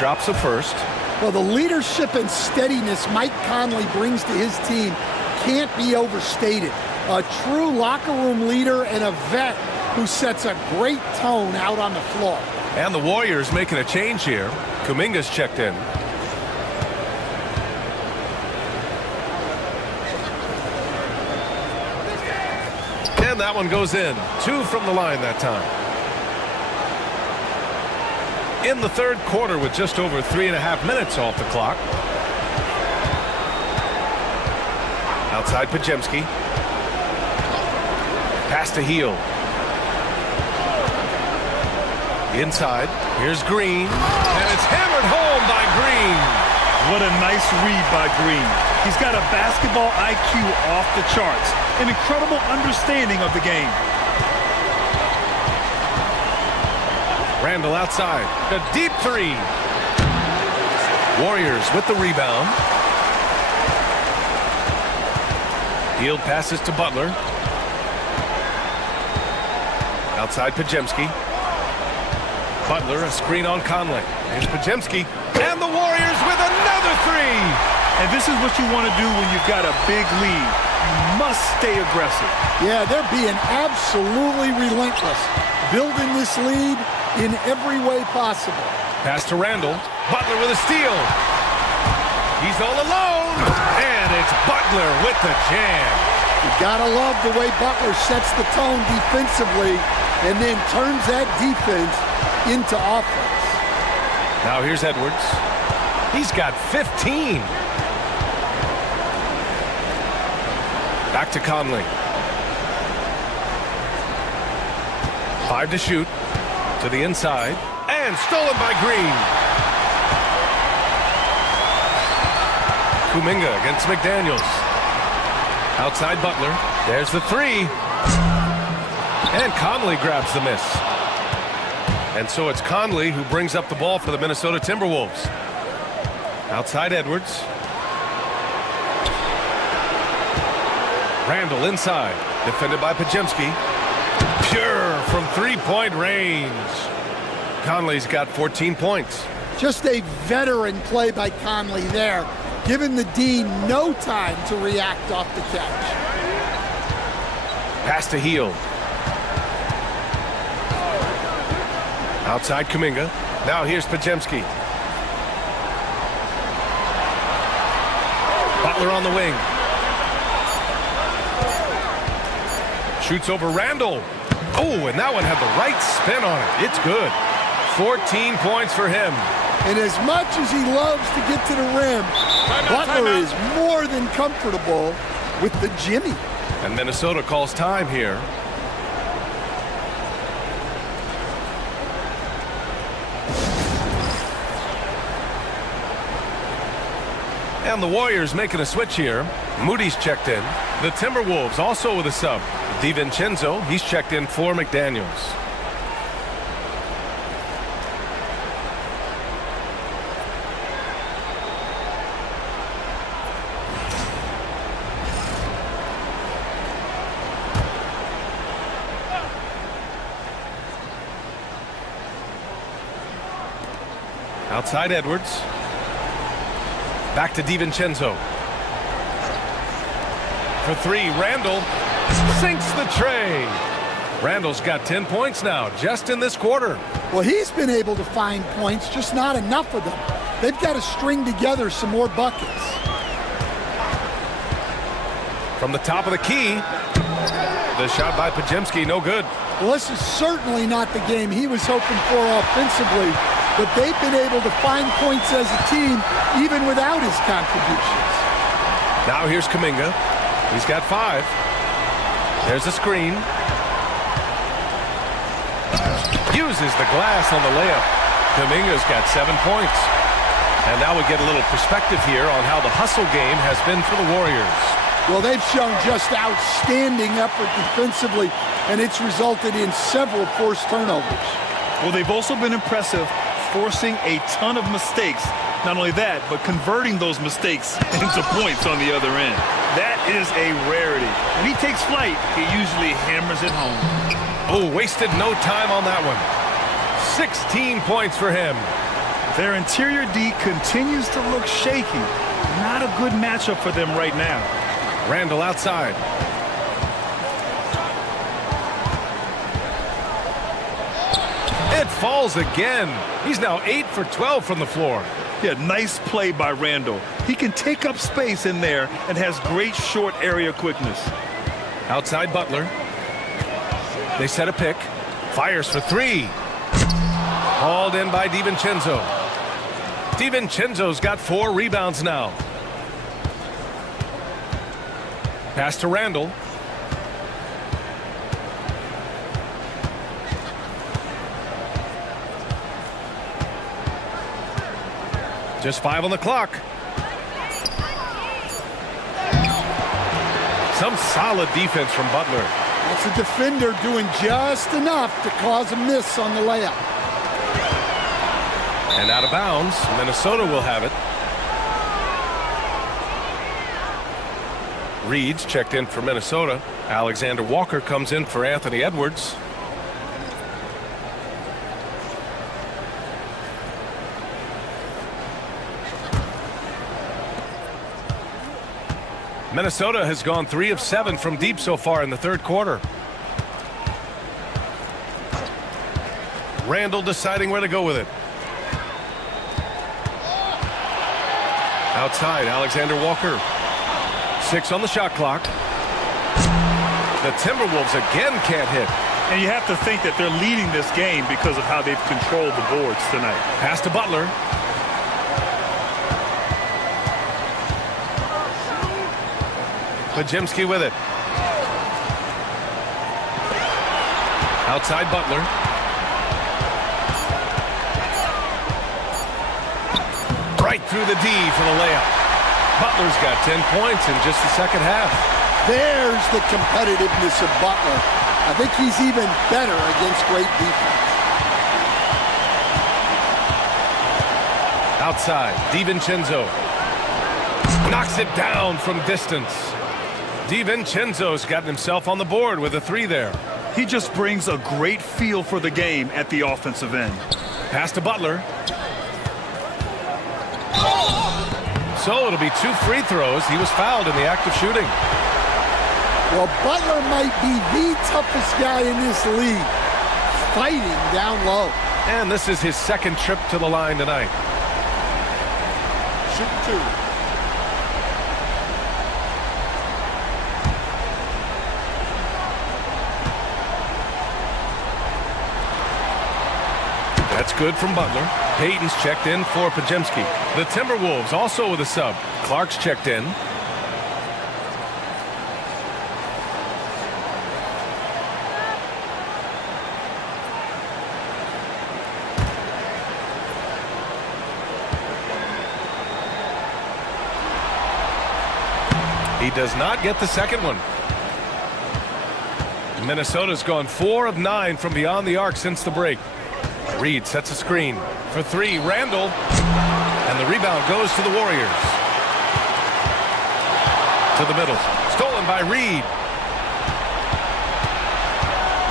drops a first. Well, the leadership and steadiness Mike Conley brings to his team can't be overstated. A true locker room leader and a vet who sets a great tone out on the floor. And the Warriors making a change here. Kuminga's checked in. And that one goes in. 2 from the line that time. In the third quarter with just over 3.5 minutes off the clock. Outside Podziemski. Pass to Hield. Inside. Here's Green. And it's hammered home by Green. What a nice read by Green. He's got a basketball IQ off the charts. An incredible understanding of the game. Randall outside. A deep 3. Warriors with the rebound. Hield passes to Butler. Outside Podziemski. Butler, a screen on Conley. Here's Podziemski. And the Warriors with another 3. And this is what you want to do when you've got a big lead. You must stay aggressive. Yeah, they're being absolutely relentless. Building this lead in every way possible. Pass to Randall. Butler with a steal. He's all alone. And it's Butler with the jam. You gotta love the way Butler sets the tone defensively and then turns that defense into offense. Now here's Edwards. He's got 15. Back to Conley. 5 to shoot. To the inside. And stolen by Green. Kuminga against McDaniels. Outside Butler. There's the 3. And Conley grabs the miss. And so it's Conley who brings up the ball for the Minnesota Timberwolves. Outside Edwards. Randall inside. Defended by Podziemski. Pure from three-point range. Conley's got 14 points. Just a veteran play by Conley there, giving the D no time to react off the catch. Pass to Hield. Outside Kuminga. Now here's Podziemski. Butler on the wing. Shoots over Randall. Oh, and that one had the right spin on it. It's good. 14 points for him. And as much as he loves to get to the rim, Butler is more than comfortable with the Jimmy. And Minnesota calls time here. And the Warriors making a switch here. Moody's checked in. The Timberwolves also with a sub. DiVincenzo, he's checked in for McDaniels. Outside Edwards. Back to DiVincenzo. For 3, Randall sinks the tray. Randall's got 10 points now, just in this quarter. Well, he's been able to find points, just not enough of them. They've got to string together some more buckets. From the top of the key, the shot by Podziemski, no good. Well, this is certainly not the game he was hoping for offensively, but they've been able to find points as a team, even without his contributions. Now here's Kuminga. He's got 5. There's a screen. Uses the glass on the layup. Kuminga's got 7 points. And now we get a little perspective here on how the hustle game has been for the Warriors. Well, they've shown just outstanding effort defensively, and it's resulted in several forced turnovers. Well, they've also been impressive, forcing a ton of mistakes. Not only that, but converting those mistakes into points on the other end. That is a rarity. When he takes flight, he usually hammers it home. Oh, wasted no time on that one. 16 points for him. Their interior D continues to look shaky. Not a good matchup for them right now. Randall outside. It falls again. He's now 8 for 12 from the floor. Yeah, nice play by Randall. He can take up space in there and has great short area quickness. Outside Butler. They set a pick. Fires for three. Hauled in by DiVincenzo. DiVincenzo's got 4 rebounds now. Pass to Randall. Just 5 on the clock. Some solid defense from Butler. That's a defender doing just enough to cause a miss on the layup. And out of bounds, Minnesota will have it. Reed's checked in for Minnesota. Alexander Walker comes in for Anthony Edwards. Minnesota has gone 3 of 7 from deep so far in the third quarter. Randall deciding where to go with it. Outside, Alexander Walker. 6 on the shot clock. The Timberwolves again can't hit. And you have to think that they're leading this game because of how they've controlled the boards tonight. Pass to Butler. Pajemski with it. Outside Butler. Right through the D for the layup. Butler's got 10 points in just the second half. There's the competitiveness of Butler. I think he's even better against great defense. Outside, DiVincenzo. Knocks it down from distance. DiVincenzo's gotten himself on the board with a 3 there. He just brings a great feel for the game at the offensive end. Pass to Butler. So it'll be 2 free throws. He was fouled in the act of shooting. Well, Butler might be the toughest guy in this league, fighting down low. And this is his second trip to the line tonight. Shoot 2. That's good from Butler. Payton's checked in for Pajemski. The Timberwolves also with a sub. Clark's checked in. He does not get the second one. Minnesota's gone 4 of 9 from beyond the arc since the break. Reed sets a screen for 3. Randall. And the rebound goes to the Warriors. To the middle. Stolen by Reed.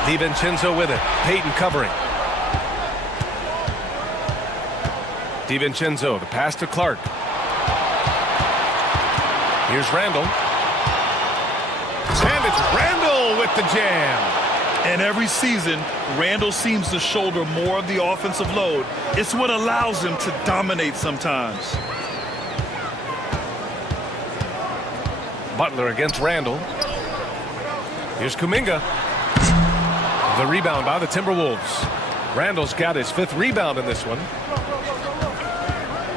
DiVincenzo with it. Payton covering. DiVincenzo, the pass to Clark. Here's Randall. And it's Randall with the jam. And every season, Randall seems to shoulder more of the offensive load. It's what allows him to dominate sometimes. Butler against Randall. Here's Kuminga. The rebound by the Timberwolves. Randall's got his 5th rebound in this one.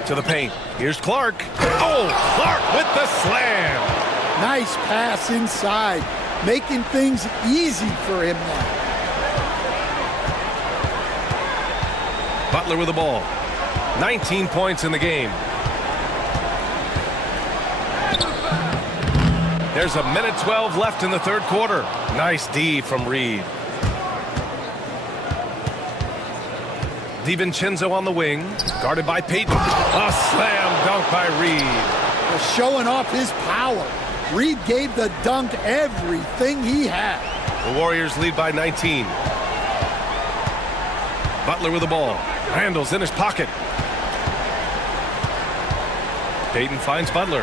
To the paint. Here's Clark. Oh, Clark with the slam. Nice pass inside, making things easy for him now. Butler with the ball. 19 points in the game. There's 1:12 left in the third quarter. Nice D from Reed. DiVincenzo on the wing, guarded by Payton. A slam dunk by Reed. Well, showing off his power. Reed gave the dunk everything he had. The Warriors lead by 19. Butler with the ball. Randall's in his pocket. Payton finds Butler.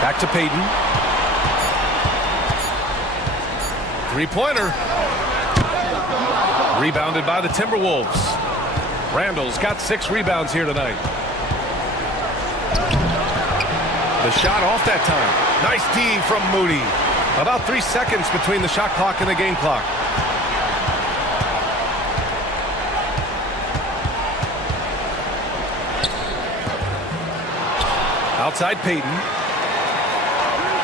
Back to Payton. Three-pointer. Rebounded by the Timberwolves. Randall's got 6 rebounds here tonight. The shot off that time. Nice D from Moody. About 3 seconds between the shot clock and the game clock. Outside Payton.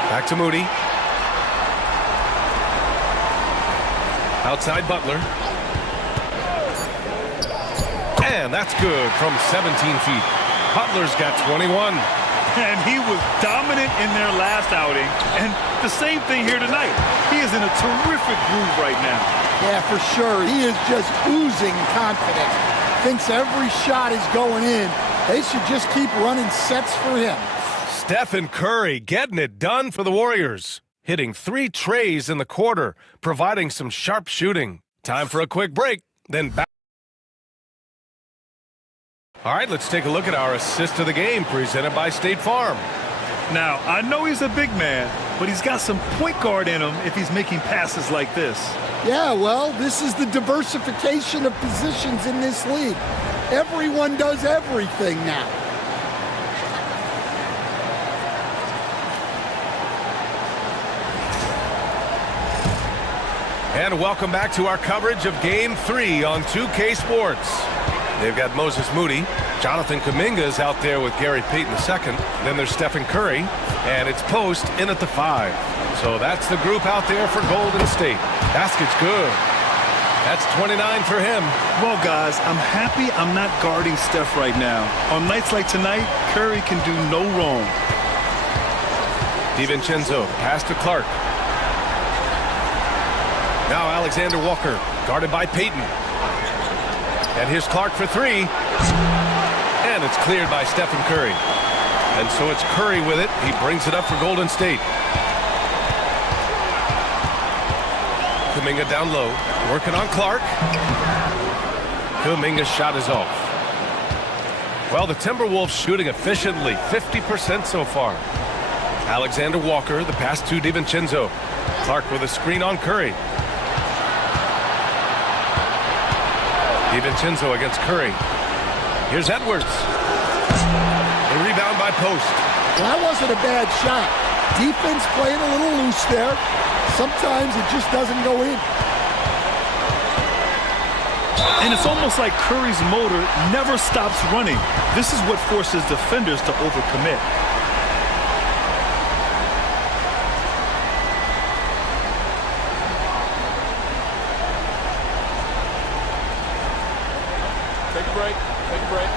Back to Moody. Outside Butler. And that's good from 17 feet. Butler's got 21. And he was dominant in their last outing. And the same thing here tonight. He is in a terrific groove right now. Yeah, for sure. He is just oozing confidence. Thinks every shot is going in. They should just keep running sets for him. Stephen Curry getting it done for the Warriors. Hitting 3 trays in the quarter, providing some sharp shooting. Time for a quick break, then back. All right, let's take a look at our assist of the game presented by State Farm. Now, I know he's a big man, but he's got some point guard in him if he's making passes like this. Yeah, well, this is the diversification of positions in this league. Everyone does everything now. And welcome back to our coverage of Game 3 on 2K Sports. They've got Moses Moody. Jonathan Kuminga's out there with Gary Payton II. Then there's Stephen Curry. And it's Post in at the 5. So that's the group out there for Golden State. Basket's good. That's 29 for him. Well, guys, I'm happy I'm not guarding Steph right now. On nights like tonight, Curry can do no wrong. DiVincenzo, pass to Clark. Now Alexander Walker, guarded by Payton. And here's Clark for 3. And it's cleared by Stephen Curry. And so it's Curry with it. He brings it up for Golden State. Kuminga down low, working on Clark. Kuminga's shot is off. Well, the Timberwolves shooting efficiently, 50% so far. Alexander Walker, the pass to DiVincenzo. Clark with a screen on Curry. DiVincenzo against Curry. Here's Edwards. The rebound by Post. Well, that wasn't a bad shot. Defense playing a little loose there. Sometimes it just doesn't go in. And it's almost like Curry's motor never stops running. This is what forces defenders to overcommit. Take a break. Take a break.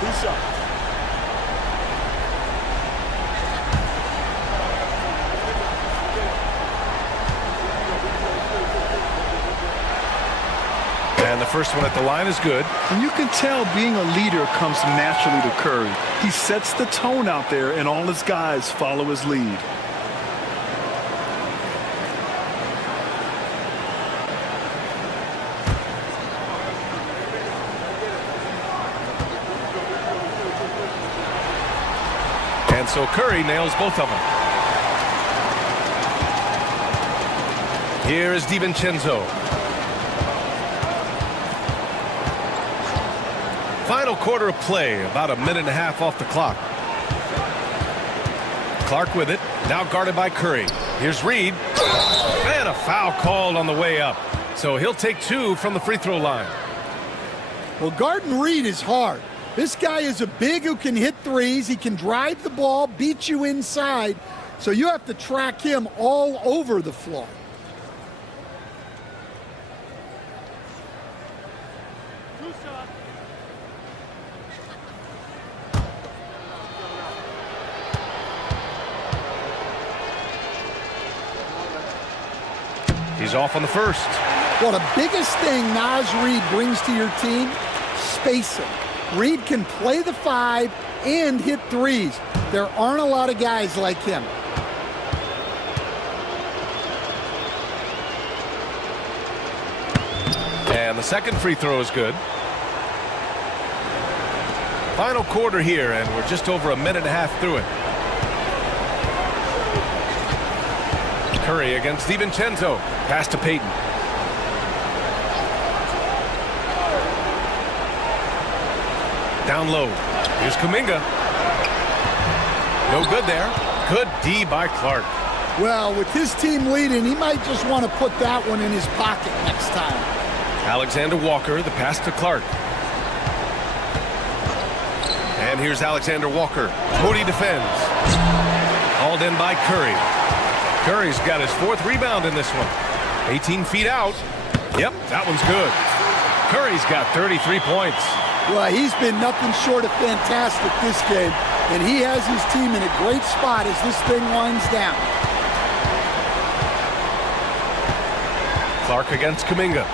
2 shots. And the first one at the line is good. And you can tell being a leader comes naturally to Curry. He sets the tone out there, and all his guys follow his lead. And so Curry nails both of them. Here is DiVincenzo. Final quarter of play, about a minute and a half off the clock. Clark with it, now guarded by Curry. Here's Reed. And a foul called on the way up. So he'll take 2 from the free throw line. Well, guarding Reed is hard. This guy is a big who can hit threes. He can drive the ball, beat you inside. So you have to track him all over the floor. He's off on the first. Well, the biggest thing Naz Reid brings to your team, spacing. Reid can play the 5 and hit threes. There aren't a lot of guys like him. And And the second free throw is good. Final quarter here, and we're just over a minute and a half through it. Curry against DiVincenzo. Pass to Payton. Down low. Here's Kuminga. No good there. Good D by Clark. Well, with his team leading, he might just want to put that one in his pocket next time. Alexander Walker, the pass to Clark. And here's Alexander Walker. Moody defends. Hauled in by Curry. Curry's got his 4th rebound in this one. 18 feet out. Yep, that one's good. Curry's got 33 points. Well, he's been nothing short of fantastic this game, and he has his team in a great spot as this thing winds down. Clark against Kuminga.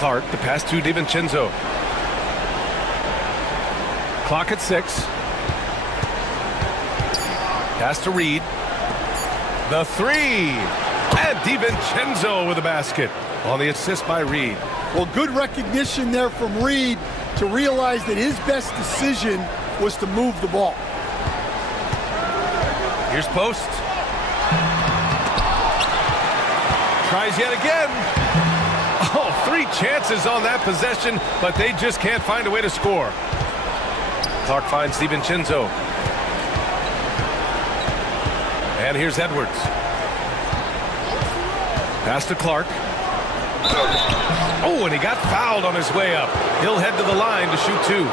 Clark, the pass to DiVincenzo. Clock at 6. Pass to Reed. The 3. And DiVincenzo with a basket on the assist by Reed. Well, good recognition there from Reed to realize that his best decision was to move the ball. Here's post. Tries yet again. Oh, 3 chances on that possession, but they just can't find a way to score. Clark finds DiVincenzo. And here's Edwards. Pass to Clark. Oh, and he got fouled on his way up. He'll head to the line to shoot 2.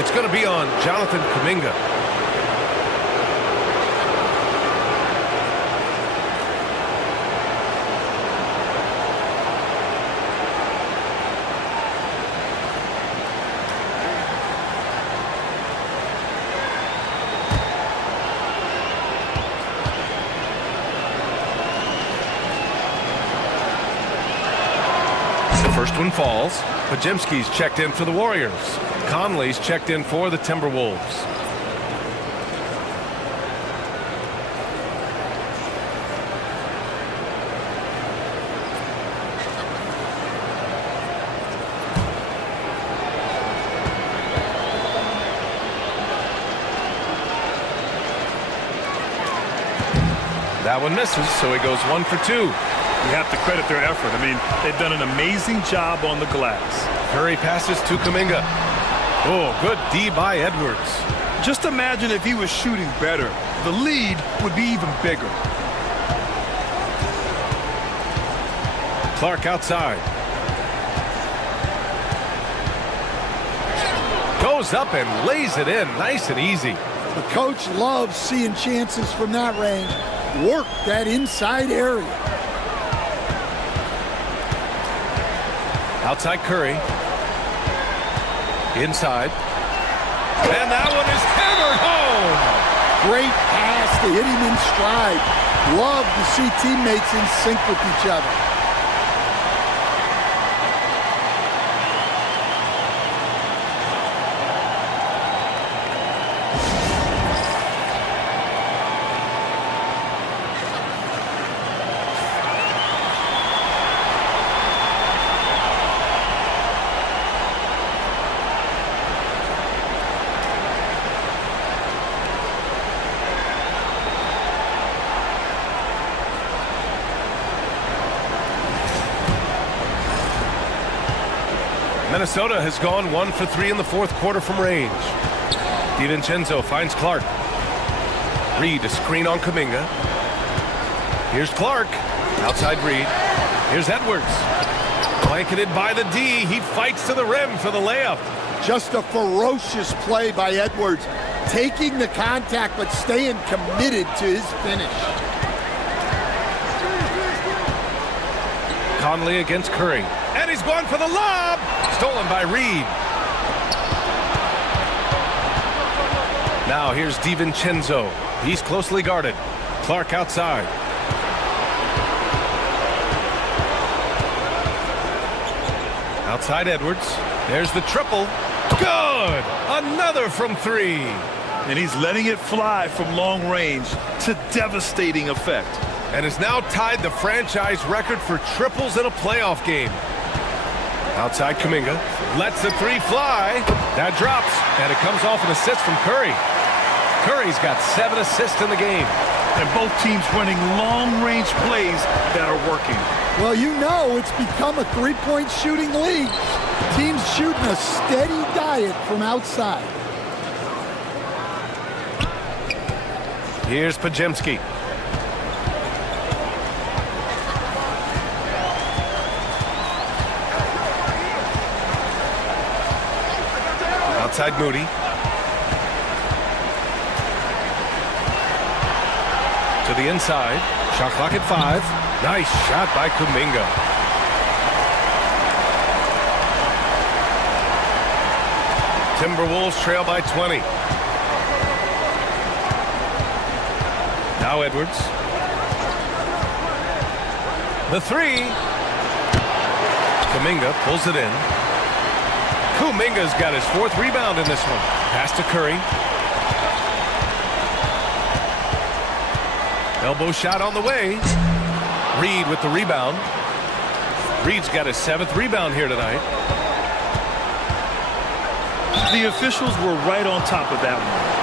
It's going to be on Jonathan Kuminga. First one falls. Podziemski's checked in for the Warriors. Conley's checked in for the Timberwolves. That one misses, so he goes 1 for 2. You have to credit their effort. I mean, they've done an amazing job on the glass. Curry passes to Kuminga. Oh, good D by Edwards. Just imagine if he was shooting better. The lead would be even bigger. Clark outside. Goes up and lays it in. Nice and easy. The coach loves seeing chances from that range. Work that inside area. Outside Curry. Inside. And that one is hammered home. Great pass to hit him in stride. Love to see teammates in sync with each other. Minnesota has gone 1 for 3 in the 4th quarter from range. DiVincenzo finds Clark. Reed a screen on Kuminga. Here's Clark. Outside Reed. Here's Edwards. Blanketed by the D. He fights to the rim for the layup. Just a ferocious play by Edwards. Taking the contact but staying committed to his finish. Conley against Curry. And he's going for the lob. Stolen by Reed. Now here's DiVincenzo. He's closely guarded. Clark outside. Outside Edwards. There's the triple. Good! Another from 3. And he's letting it fly from long range to devastating effect. and has now tied the franchise record for triples in a playoff game. Outside Kuminga, lets the three fly. That drops, and it comes off an assist from Curry. Curry's got 7 assists in the game. And both teams running long-range plays that are working. Well, you know it's become a three-point shooting league. Teams shooting a steady diet from outside. Here's Pajemski. Outside Moody. To the inside. Shot clock at 5. Nice shot by Kuminga. Timberwolves trail by 20. Now Edwards. The three. Kuminga pulls it in. Kuminga's got his 4th rebound in this one. Pass to Curry. Elbow shot on the way. Reed with the rebound. Reed's got his 7th rebound here tonight. The officials were right on top of that one.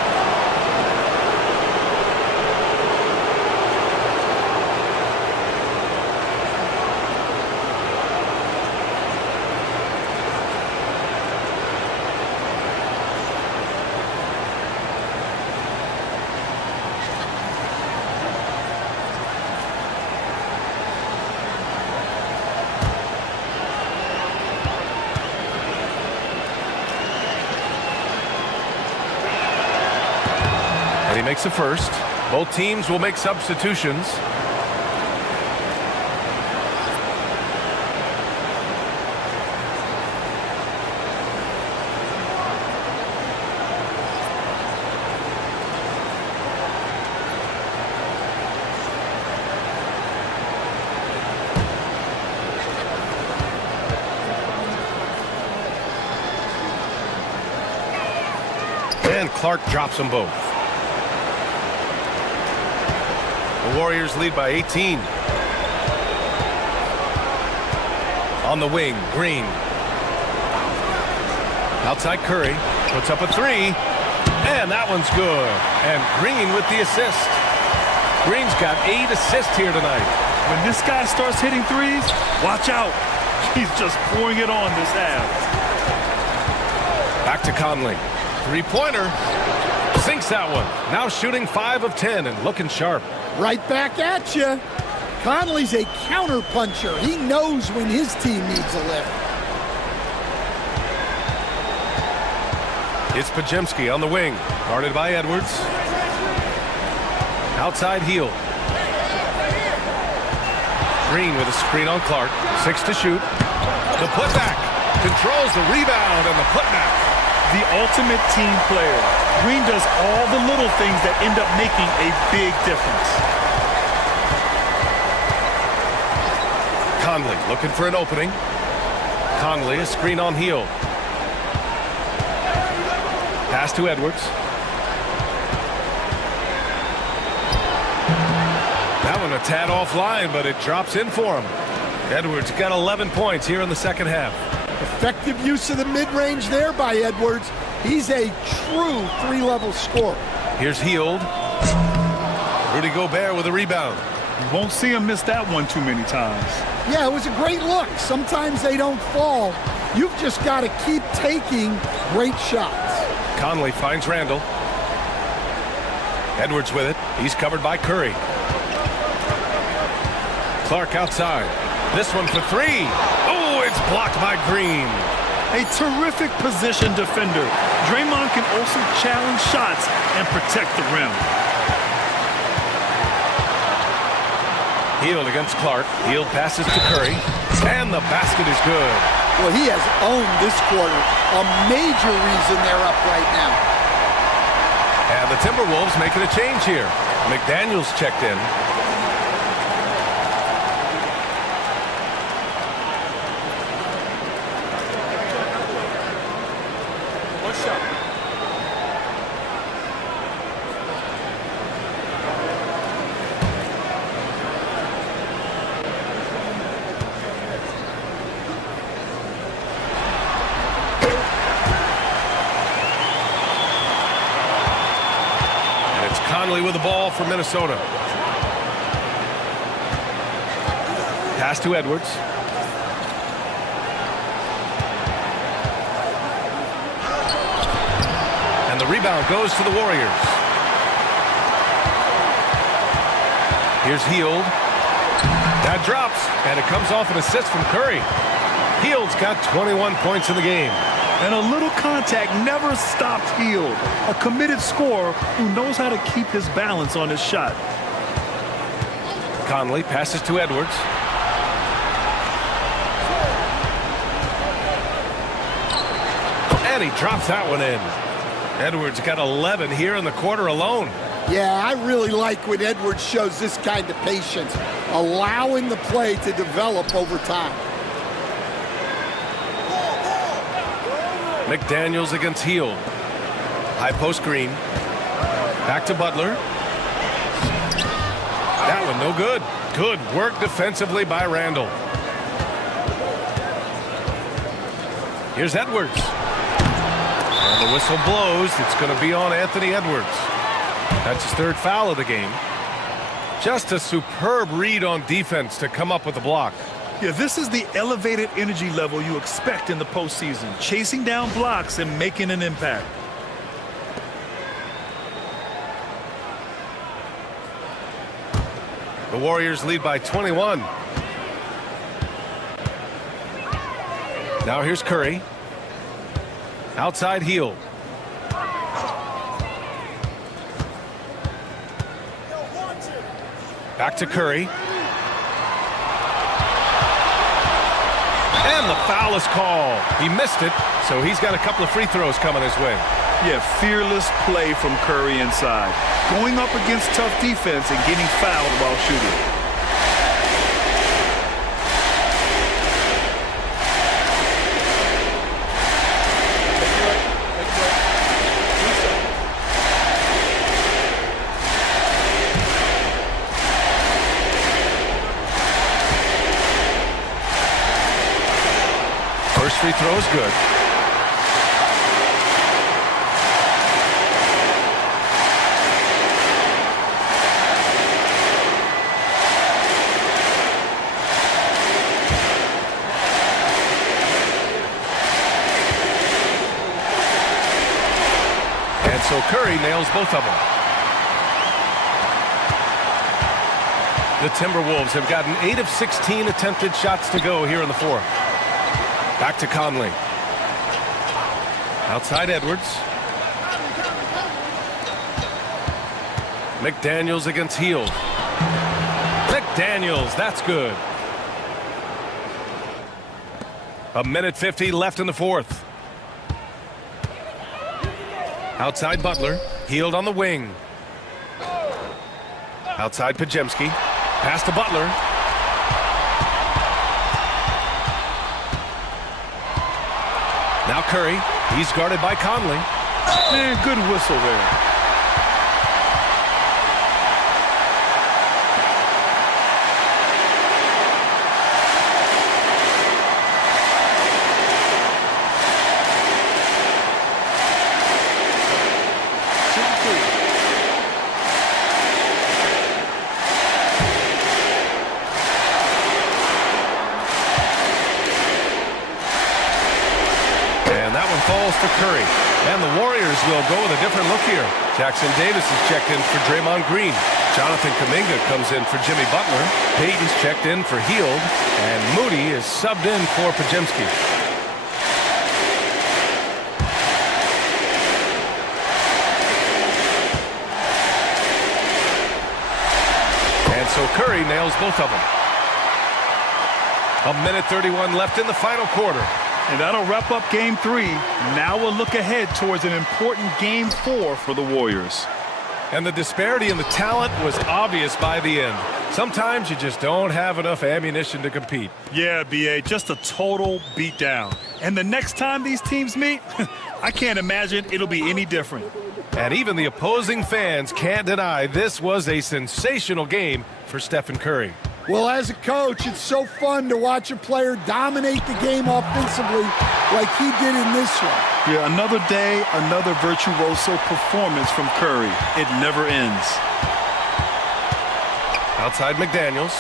And he makes the first. Both teams will make substitutions. And Clark drops them both. The Warriors lead by 18. On the wing, Green. Outside Curry. Puts up a 3. And that one's good. And Green with the assist. Green's got 8 assists here tonight. When this guy starts hitting threes, watch out. He's just pouring it on this half. Back to Conley. 3-pointer. Sinks that one. Now shooting 5 of 10 and looking sharp. Right back at you. Conley's a counter puncher. He knows when his team needs a lift. It's Pajemski on the wing. Guarded by Edwards. Outside heel. Green with a screen on Clark. 6 to shoot. The putback. Controls the rebound and the putback. The ultimate team player. Green does all the little things that end up making a big difference. Conley looking for an opening. Conley, a screen on heel. Pass to Edwards. That one a tad offline, but it drops in for him. Edwards got 11 points here in the second half. Effective use of the mid-range there by Edwards. He's a true 3-level scorer. Here's Hield. Rudy Gobert with a rebound. You won't see him miss that one too many times. Yeah, it was a great look. Sometimes they don't fall. You've just got to keep taking great shots. Conley finds Randall. Edwards with it. He's covered by Curry. Clark outside. This one for 3. Oh, it's blocked by Green. A terrific position defender. Draymond can also challenge shots and protect the rim. Hield against Clark. Hield passes to Curry. And the basket is good. Well, he has owned this quarter. A major reason they're up right now. And the Timberwolves making a change here. McDaniels checked in. Conley with the ball for Minnesota. Pass to Edwards. And the rebound goes to the Warriors. Here's Hield. That drops, and it comes off an assist from Curry. Hield's got 21 points in the game. And a little contact never stopped Hield. A committed scorer who knows how to keep his balance on his shot. Conley passes to Edwards. And he drops that one in. Edwards got 11 here in the quarter alone. Yeah, I really like when Edwards shows this kind of patience, allowing the play to develop over time. McDaniels against Hield. High post Green. Back to Butler. That one no good. Good work defensively by Randall. Here's Edwards. And the whistle blows. It's going to be on Anthony Edwards. That's his third foul of the game. Just a superb read on defense to come up with the block. Yeah, this is the elevated energy level you expect in the postseason. Chasing down blocks and making an impact. The Warriors lead by 21. Now here's Curry. Outside Hield. Back to Curry. And the foul is called. He missed it, so he's got a couple of free throws coming his way. Yeah, fearless play from Curry inside. Going up against tough defense and getting fouled while shooting. First free throw is good. And so Curry nails both of them. The Timberwolves have gotten 8 of 16 attempted shots to go here in the fourth. Back to Conley. Outside Edwards. McDaniels against Hield. McDaniels, that's good. 1:50 left in the fourth. Outside Butler. Hield on the wing. Outside Podziemski. Pass to Butler. Now Curry. He's guarded by Conley. And good whistle there. Falls to Curry. And the Warriors will go with a different look here. Jackson Davis is checked in for Draymond Green. Jonathan Kuminga comes in for Jimmy Butler. Payton's checked in for Hield. And Moody is subbed in for Podziemski. And so Curry nails both of them. 1:31 left in the final quarter. And that'll wrap up Game 3. Now we'll look ahead towards an important Game 4 for the Warriors. And the disparity in the talent was obvious by the end. Sometimes you just don't have enough ammunition to compete. Yeah, B.A., just a total beatdown. And the next time these teams meet, I can't imagine it'll be any different. And even the opposing fans can't deny this was a sensational game for Stephen Curry. Well, as a coach, it's so fun to watch a player dominate the game offensively like he did in this one. Yeah, another day, another virtuoso performance from Curry. It never ends. Outside McDaniels.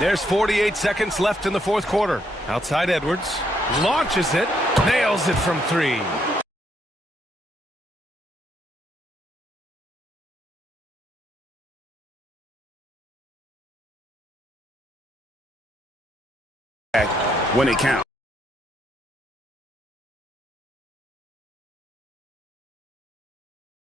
There's 48 seconds left in the fourth quarter. Outside Edwards. Launches it. Nails it from three. When it counts.